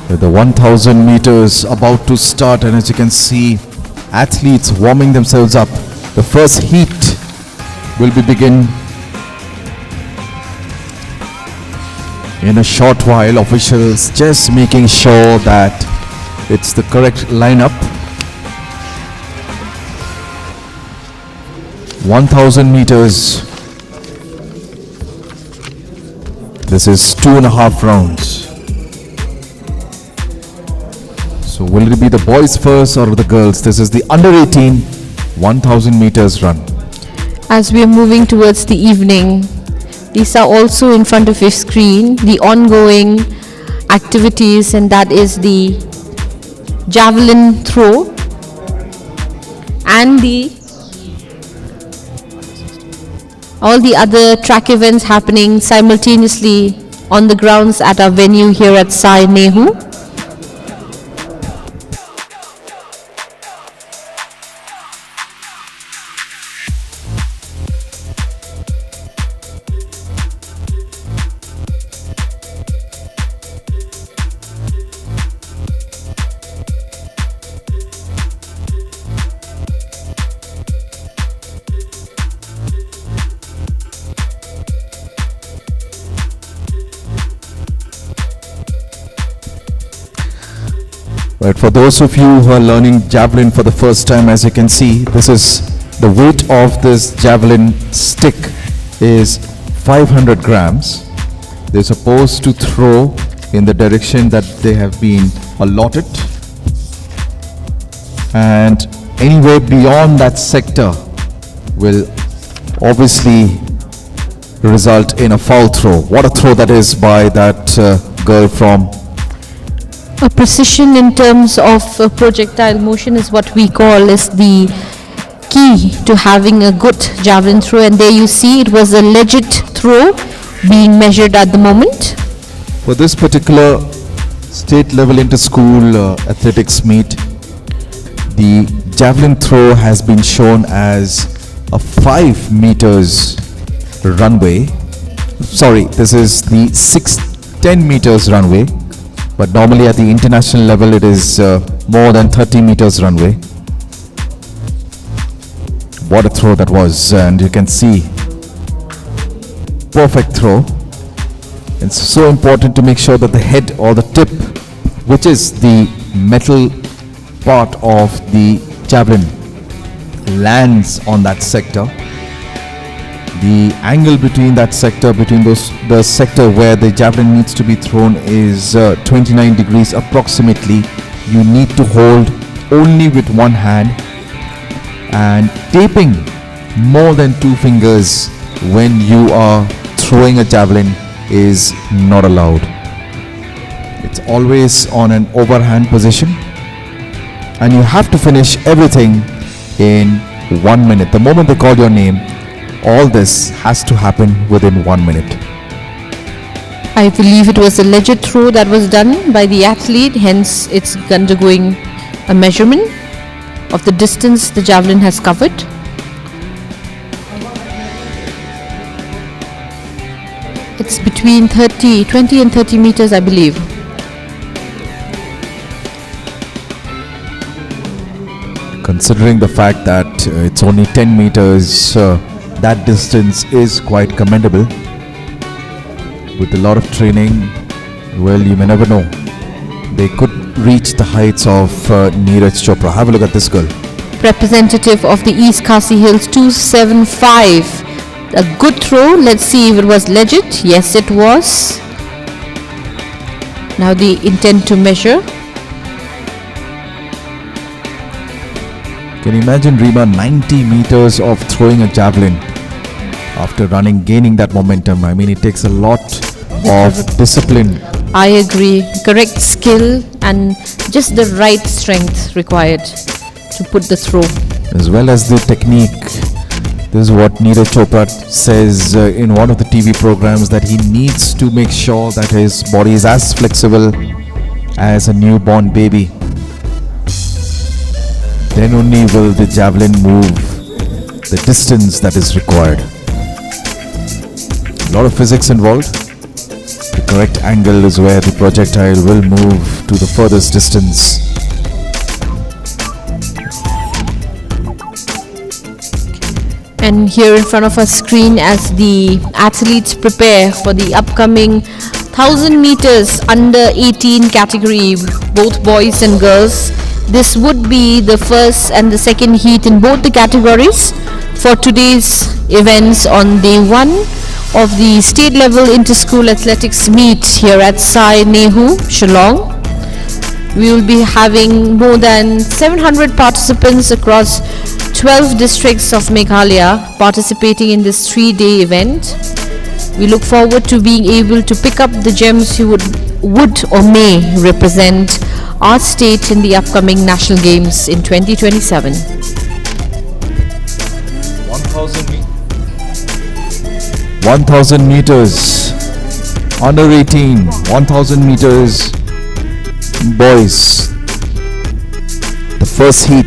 With the 1000 meters about to start, and as you can see, athletes warming themselves up. The first heat will be begin in a short while. Officials just making sure that it's the correct lineup. 1000 meters. This is 2.5 rounds. So will it be the boys first or the girls? This is the under 18 1000 meters run. As we are moving towards the evening, these are also in front of your screen, the ongoing activities, and that is the javelin throw and all the other track events happening simultaneously on the grounds at our venue here at Sai Nehu. Right, for those of you who are learning javelin for the first time, as you can see, this is the weight of this javelin stick is 500 grams. They're supposed to throw in the direction that they have been allotted, and anywhere beyond that sector will obviously result in a foul throw. What a throw that is by that girl from A precision in terms of projectile motion is what we call is the key to having a good javelin throw, and there you see it was a legit throw being measured at the moment. For this particular state level inter-school athletics meet, the javelin throw has been shown as a 5 meters runway. Sorry, this is the 10 meters runway, but normally at the international level it is more than 30 meters runway. What a throw that was, and you can see perfect throw. It's so important to make sure that the head or the tip, which is the metal part of the javelin, lands on that sector. The angle between that sector, the sector where the javelin needs to be thrown is 29 degrees approximately. You need to hold only with one hand, and taping more than 2 fingers when you are throwing a javelin is not allowed. It's always on an overhand position, and you have to finish everything in 1 minute. The moment they call your name, all this has to happen within 1 minute. I believe it was a legit throw that was done by the athlete, hence it's undergoing a measurement of the distance the javelin has covered. It's between 20 and 30 meters, I believe. Considering the fact that it's only 10 meters, that distance is quite commendable. With a lot of training, well, you may never know. They could reach the heights of Neeraj Chopra. Have a look at this girl. Representative of the East Khasi Hills 275 A good throw. Let's see if it was legit. Yes, it was. Now the intent to measure. Can you imagine, Rima, 90 meters of throwing a javelin after running, gaining that momentum? I mean, it takes a lot of discipline. I agree. Correct skill and just the right strength required to put the throw. As well as the technique. This is what Neeraj Chopra says in one of the TV programs, that he needs to make sure that his body is as flexible as a newborn baby. Then only will the javelin move the distance that is required. A lot of physics involved. The correct angle is where the projectile will move to the furthest distance. And here in front of our screen, as the athletes prepare for the upcoming 1000 meters under 18 category, both boys and girls. This would be the first and the second heat in both the categories for today's events on day 1 of the state level inter-school athletics meet here at Sai Nehu, Shillong. We will be having more than 700 participants across 12 districts of Meghalaya participating in this 3-day event. We look forward to being able to pick up the gems who would or may represent our state in the upcoming national games in 2027. 1000 meters under 18, 1000 meters boys, the first heat.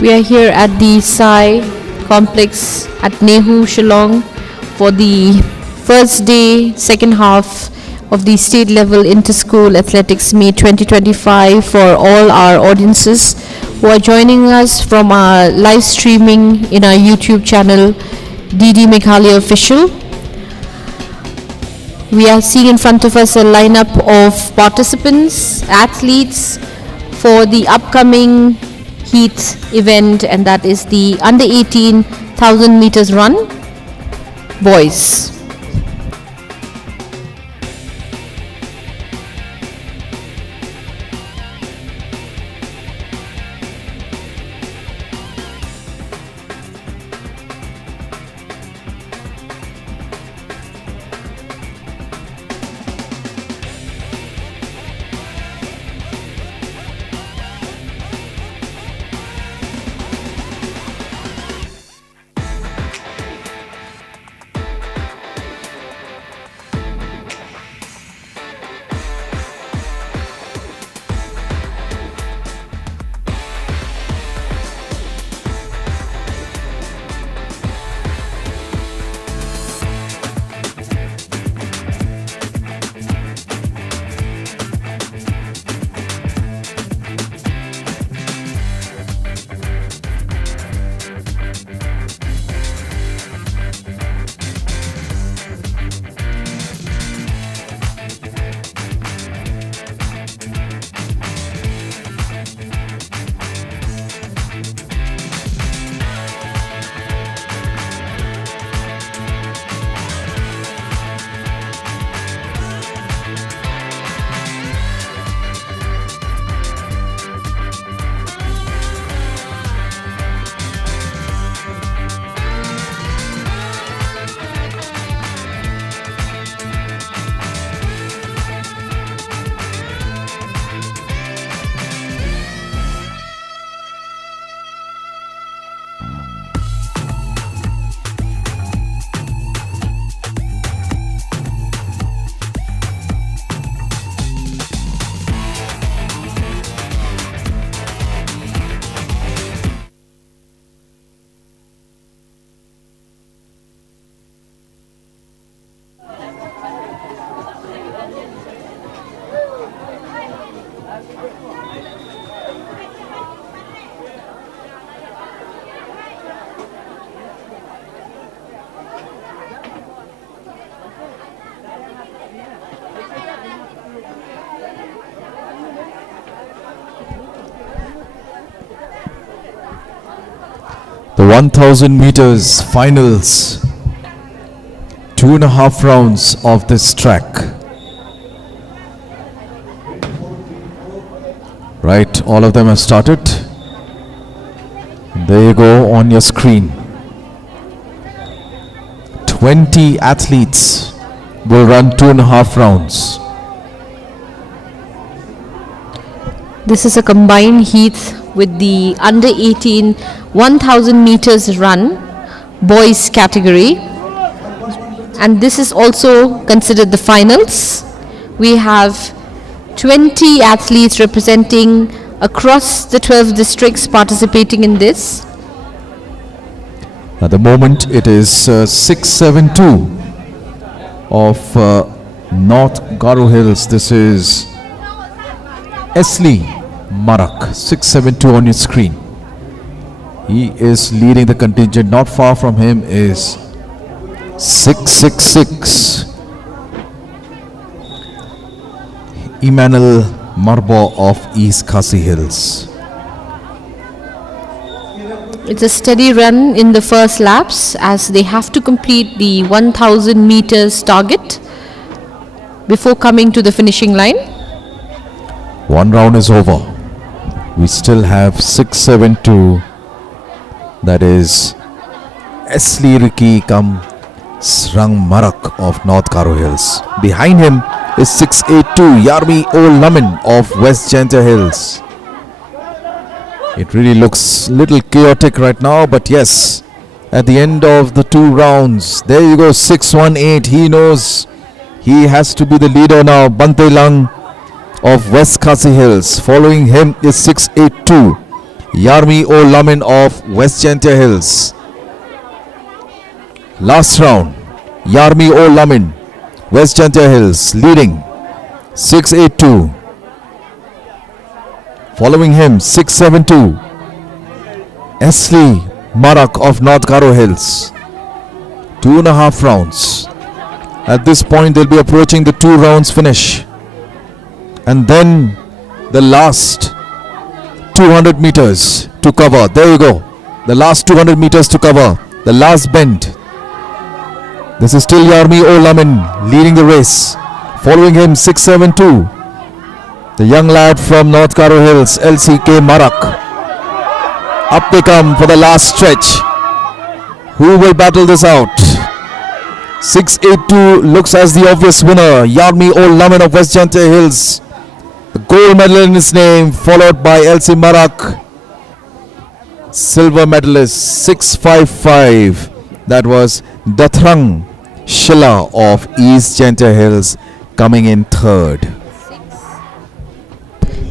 We are here at the Sai complex at Nehu, Shillong for the first day, second half of the state level inter-school athletics meet 2025 for all our audiences who are joining us from our live streaming in our YouTube channel DD Meghalaya Official. We are seeing in front of us a lineup of participants, athletes for the upcoming heat event, and that is the under 18 1000 meters run boys. 1000 meters finals. 2.5 rounds of this track. Right, all of them have started. There you go on your screen. 20 athletes will run 2.5 rounds. This is a combined heat with the under 18 1000 meters run boys category, and this is also considered the finals. We have 20 athletes representing across the 12 districts participating in this. At the moment it is 672 of North Garo Hills. This is Esli Marak, 672 on your screen. He is leading the contingent. Not far from him is 666 Emmanuel Marbo of East Khasi Hills. It's a steady run in the first laps as they have to complete the 1000 meters target before coming to the finishing line. One round is over. We still have 672. That is Esli Riki Kam Srang Marak of North Garo Hills. Behind him is 682 Yarmi O Lamin of West Janta Hills. It really looks little chaotic right now, but yes, at the end of the 2 rounds, there you go, 618. He knows he has to be the leader now. Bante Lang of West Khasi Hills. Following him is 682 Yarmi O Lamin of West Janta Hills. Last round, Yarmi O Lamin, West Janta Hills, leading 682. Following him, 672 Esli Marak of North Garo Hills. 2.5 rounds. At this point, they'll be approaching the 2 rounds finish. And then the last 200 meters to cover. There you go. The last 200 meters to cover. The last bend. This is still Yarmi O Lamin leading the race. Following him, 672. The young lad from North Garo Hills, LCK Marak. Up they come for the last stretch. Who will battle this out? 682 looks as the obvious winner. Yarmi O Lamin of West Janta Hills. The gold medal in his name, followed by LC Marak. Silver medalist, 655. That was Dathrang Shilla of East Janta Hills coming in third.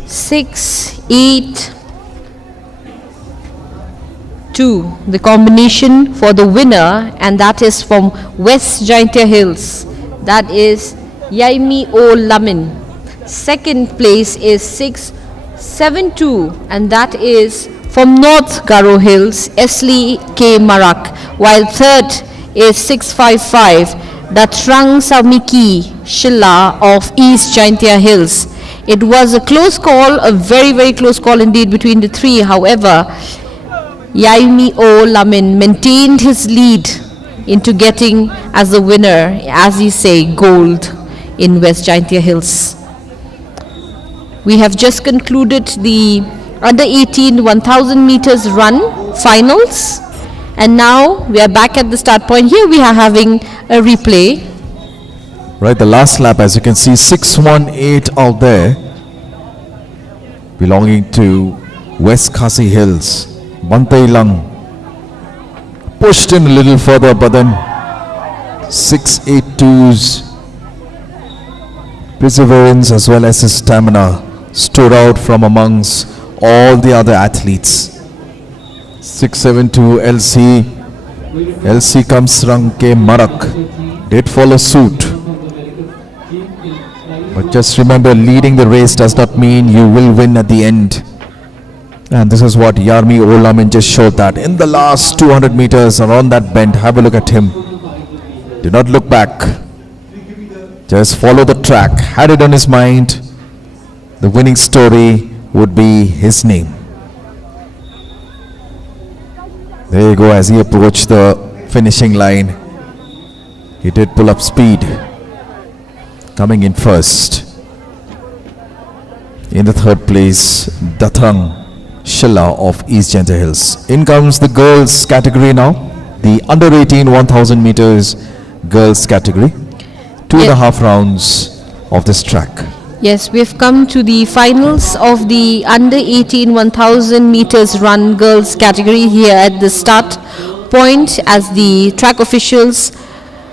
682, the combination for the winner, and that is from West Jaintia Hills. That is Yaimi O Lamin. Second place is 672, and that is from North Garo Hills, Esli K. Marak. While third is 655, Datrang Samiki Shilla of East Jaintia Hills. It was a close call, a very, very close call indeed between the three. However, Yaimi O Lamin maintained his lead into getting as the winner, as you say, gold in West Jaintia Hills. We have just concluded the under 18 1000 meters run finals, and now we are back at the start point. Here we are having a replay. Right, the last lap, as you can see, 618 out there, belonging to West Khasi Hills. Bante Lang pushed him a little further, but then 682's perseverance as well as his stamina stood out from amongst all the other athletes. 672 LC Kamsrang K. Marak did follow suit. But just remember, leading the race does not mean you will win at the end. And this is what Yarmi O Lamin just showed, that in the last 200 meters around that bend. Have a look at him. Do not look back. Just follow the track. Had it on his mind, the winning story would be his name. There you go, as he approached the finishing line, he did pull up speed, coming in first. In the third place, Dathang Shilla of East Genter Hills. In comes the girls category now, the under 18 1000 meters girls category. 2.5 rounds of this track. Yes, we've come to the finals of the under 18 1000 meters run girls category here at the start point, as the track officials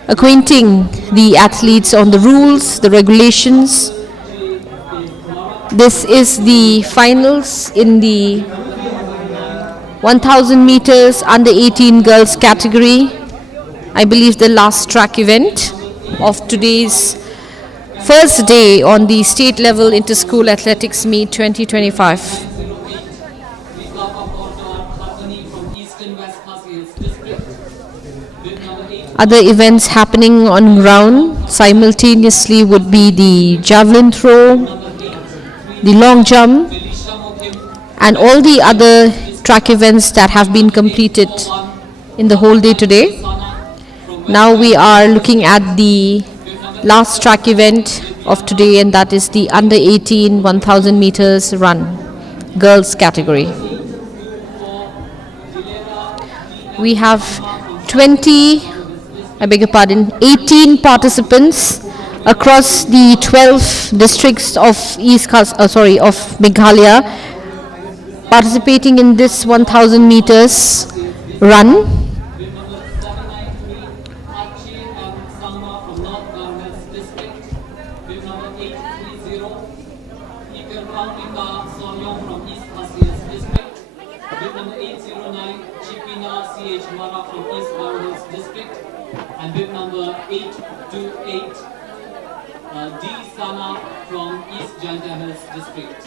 acquainting the athletes on the rules, the regulations. This is the finals in the 1000 meters under 18 girls category. I believe the last track event of today's first day on the state level inter-school athletics meet 2025. Other events happening on ground simultaneously would be the javelin throw, the long jump, and all the other track events that have been completed in the whole day today. Now we are looking at the last track event of today, and that is the under 18 1000 meters run girls category. We have 18 participants across the 12 districts of of Meghalaya participating in this 1000 meters run. And bib number 828, D. Sana from East Janta Hills District.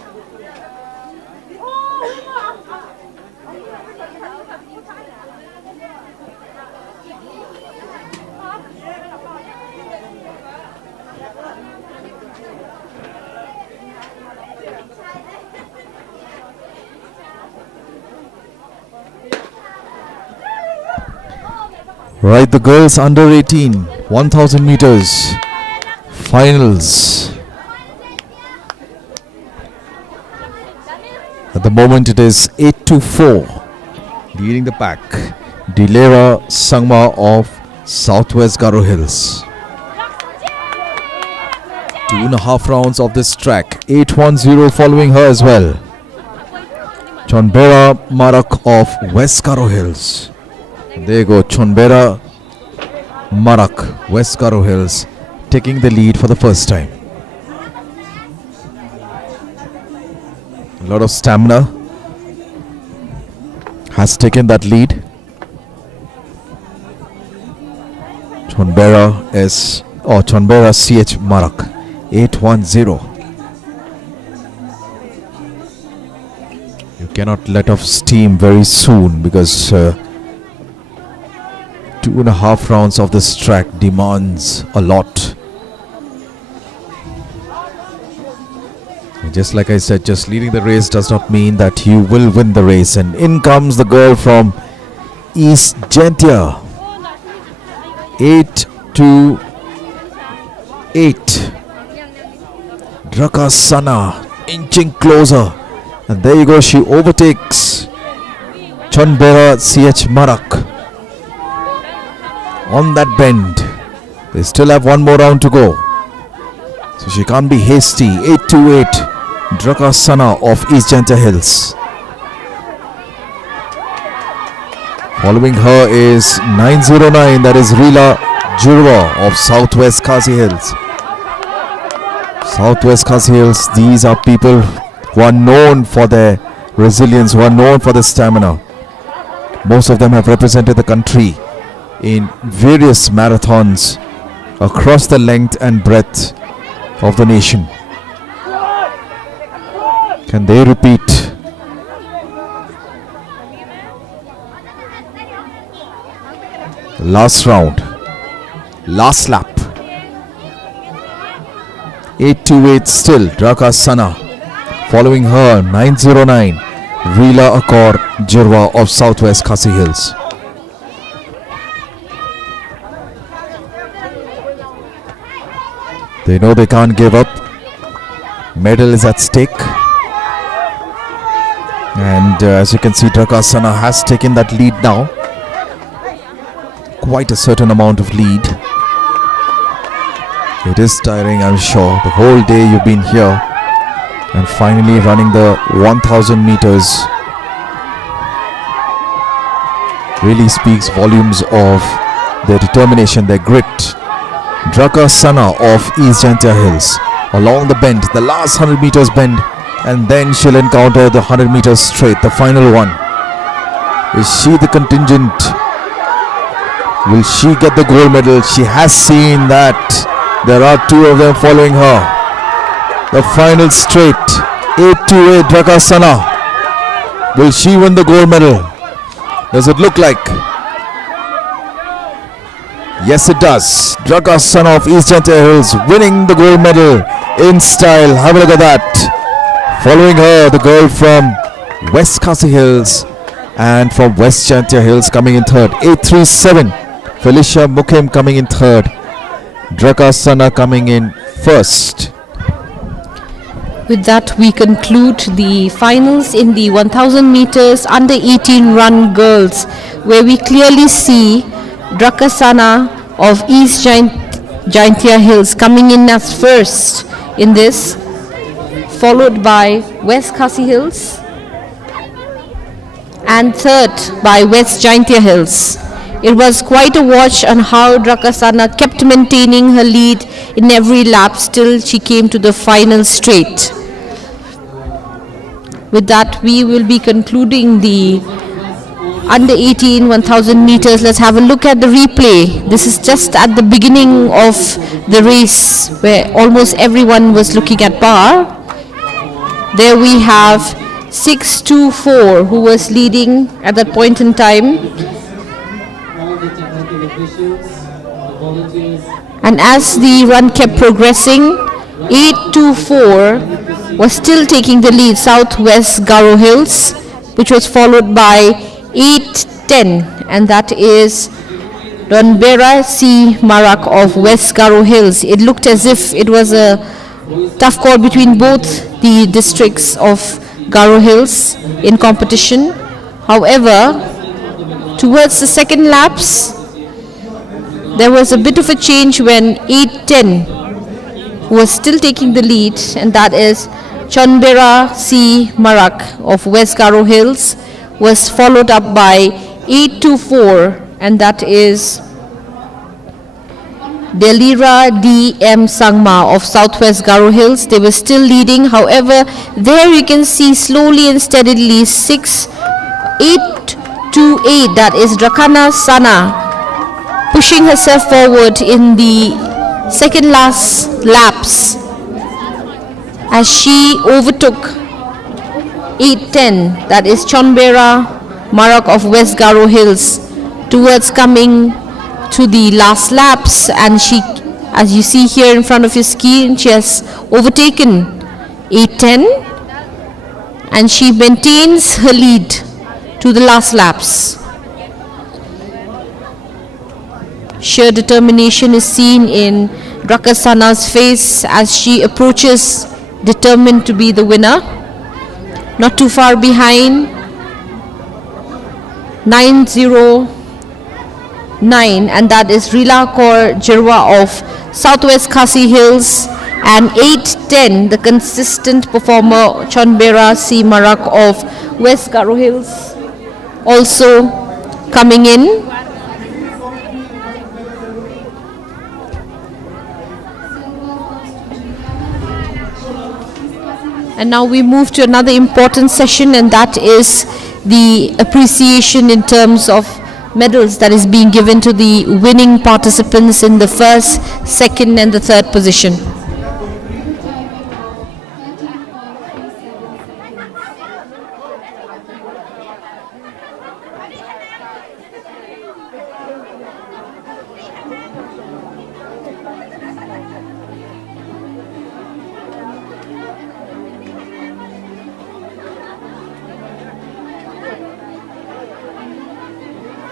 Right, the girls under 18 1000 meters finals. At the moment it is 8-4, leading the pack, Dilera Sangma of Southwest Garo Hills. 2.5 rounds of this track, 8-1-0 following her as well. Chonbera Marak of West Garo Hills. There you go, Chonbera Marak, West Garo Hills, taking the lead for the first time. A lot of stamina has taken that lead. Chonbera CH Marak, 8-1-0. You cannot let off steam very soon, because 2.5 rounds of this track demands a lot. And just like I said, just leading the race does not mean that you will win the race. And in comes the girl from East Gentia. 8-8. Draka Sana inching closer. And there you go, she overtakes Chonbera CH Marak on that bend. They still have one more round to go, so she can't be hasty. 8-8, Draka Sana of East Janta Hills. Following her is 909, that is Reela Jurwa of Southwest Khasi Hills. Southwest Khasi Hills, these are people who are known for their resilience, who are known for their stamina. Most of them have represented the country in various marathons across the length and breadth of the nation. Can they repeat? Last round, last lap. 8-8 still, Draka Sana. Following her, 909, Reela Akor Jirwa of Southwest Khasi Hills. They know they can't give up. Medal is at stake. And as you can see, Drakasana has taken that lead now. Quite a certain amount of lead. It is tiring, I'm sure. The whole day you've been here. And finally running the 1000 meters really speaks volumes of their determination, their grit. Drakasana of East Jaintia Hills along the bend, the last 100 meters bend, and then she'll encounter the 100 meters straight, the final one. Is she the contingent? Will she get the gold medal? She has seen that there are two of them following her. The final straight, 828 Drakasana. Will she win the gold medal? Does it look like? Yes, it does. Drakasana of East Jaintia Hills winning the gold medal in style. Have a look at that. Following her, the girl from West Khasi Hills and from West Jaintia Hills coming in third. 837. Felicia Mukim coming in third. Drakasana coming in first. With that, we conclude the finals in the 1000 meters under 18 run girls, where we clearly see Drakasana of East Jaintia Hills coming in as first in this, followed by West Khasi Hills, and third by West Jaintia Hills. It was quite a watch on how Drakasana kept maintaining her lead in every lap till she came to the final straight. With that, we will be concluding the under 18 1000 meters. Let's have a look at the replay. This is just at the beginning of the race where almost everyone was looking at par. There we have 624 who was leading at that point in time. And as the run kept progressing, 824 was still taking the lead, Southwest Garo Hills, which was followed by 810, and that is Donbera C. Marak of West Garo Hills. It looked as if it was a tough call between both the districts of Garo Hills in competition. However, towards the second laps, there was a bit of a change when 810 was still taking the lead, and that is Chonbera C. Marak of West Garo Hills, was followed up by 824, and that is Delira D. M. Sangma of Southwest Garo Hills. They were still leading. However, there you can see slowly and steadily 828, that is Drakana Sana, pushing herself forward in the second last laps as she overtook 810, that is Chonbera Marak of West Garo Hills, towards coming to the last laps. And she, as you see here in front of your screen, she has overtaken 810 and she maintains her lead to the last laps. Sheer determination is seen in Drakasana's face as she approaches, determined to be the winner. Not too far behind, 909, and that is Rila Kaur Jirwa of Southwest Khasi Hills, and 810, the consistent performer Chonbera C. Marak of West Garo Hills, also coming in. And now we move to another important session, and that is the appreciation in terms of medals that is being given to the winning participants in the first, second and the third position.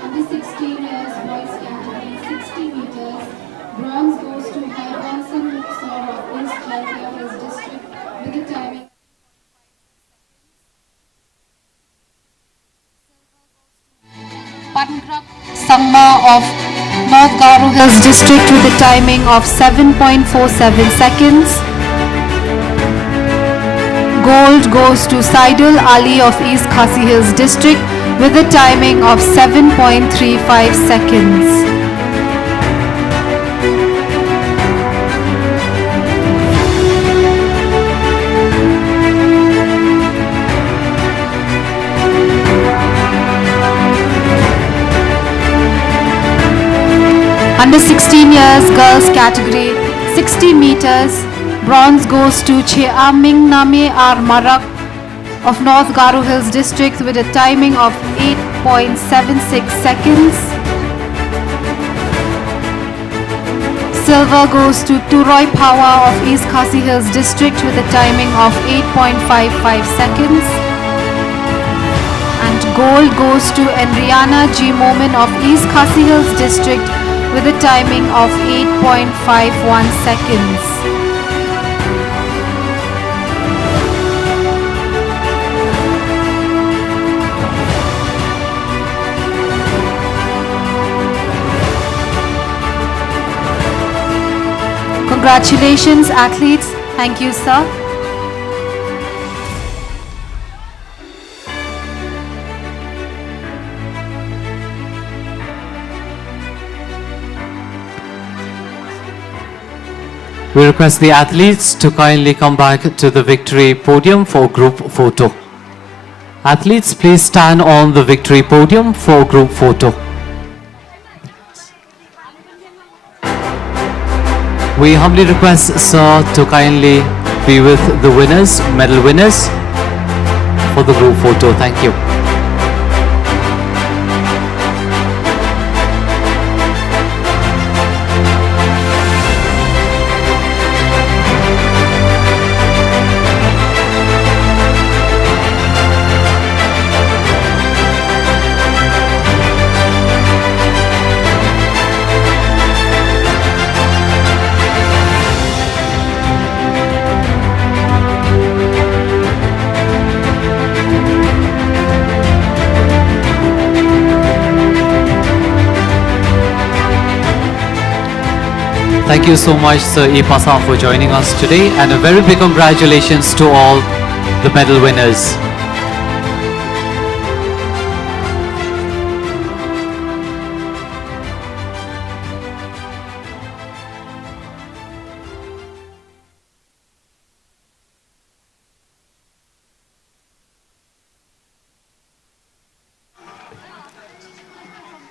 Under 16 years boys category 60 meters, bronze goes to Harvansan Muksar Sangma of North Garo Hills District with a timing of 7.47 seconds. Gold goes to Saidul Ali of East Khasi Hills District with a timing of 7.35 seconds. Under 16 years girls category 60 meters, bronze goes to Cheaming Name R Marak of North Garo Hills District with a timing of 8.76 seconds. Silver goes to Turoy Pawa of East Khasi Hills District with a timing of 8.55 seconds. And gold goes to Enriana G. Momin of East Khasi Hills District with a timing of 8.51 seconds. Congratulations, athletes. Thank you, sir. We request the athletes to kindly come back to the victory podium for group photo. Athletes, please stand on the victory podium for group photo. We humbly request sir to kindly be with the winners, medal winners for the group photo. Thank you. Thank you so much, Sir Ipasa, for joining us today, and a very big congratulations to all the medal winners.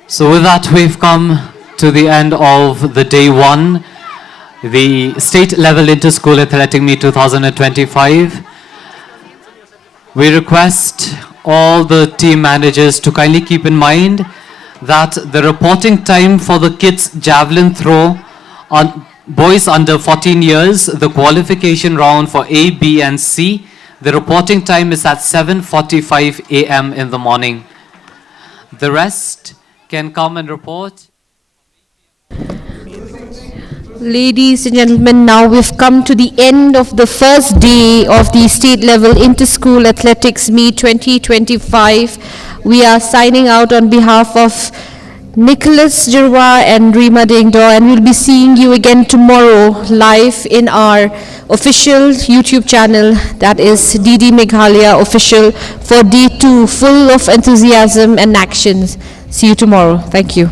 So with that, we've come to the end of the day one, the state level inter-school athletic meet 2025. We request all the team managers to kindly keep in mind that the reporting time for the kids javelin throw on boys under 14 years, the qualification round for A, B and C, the reporting time is at 7:45 a.m. in the morning. The rest can come and report. Ladies and gentlemen, now we've come to the end of the first day of the state level inter-school athletics meet 2025. We are signing out on behalf of Nicholas Jirwa and Rima Dingdo, and we'll be seeing you again tomorrow live in our official YouTube channel, that is DD Meghalaya Official, for day 2 full of enthusiasm and actions. See you tomorrow. Thank you.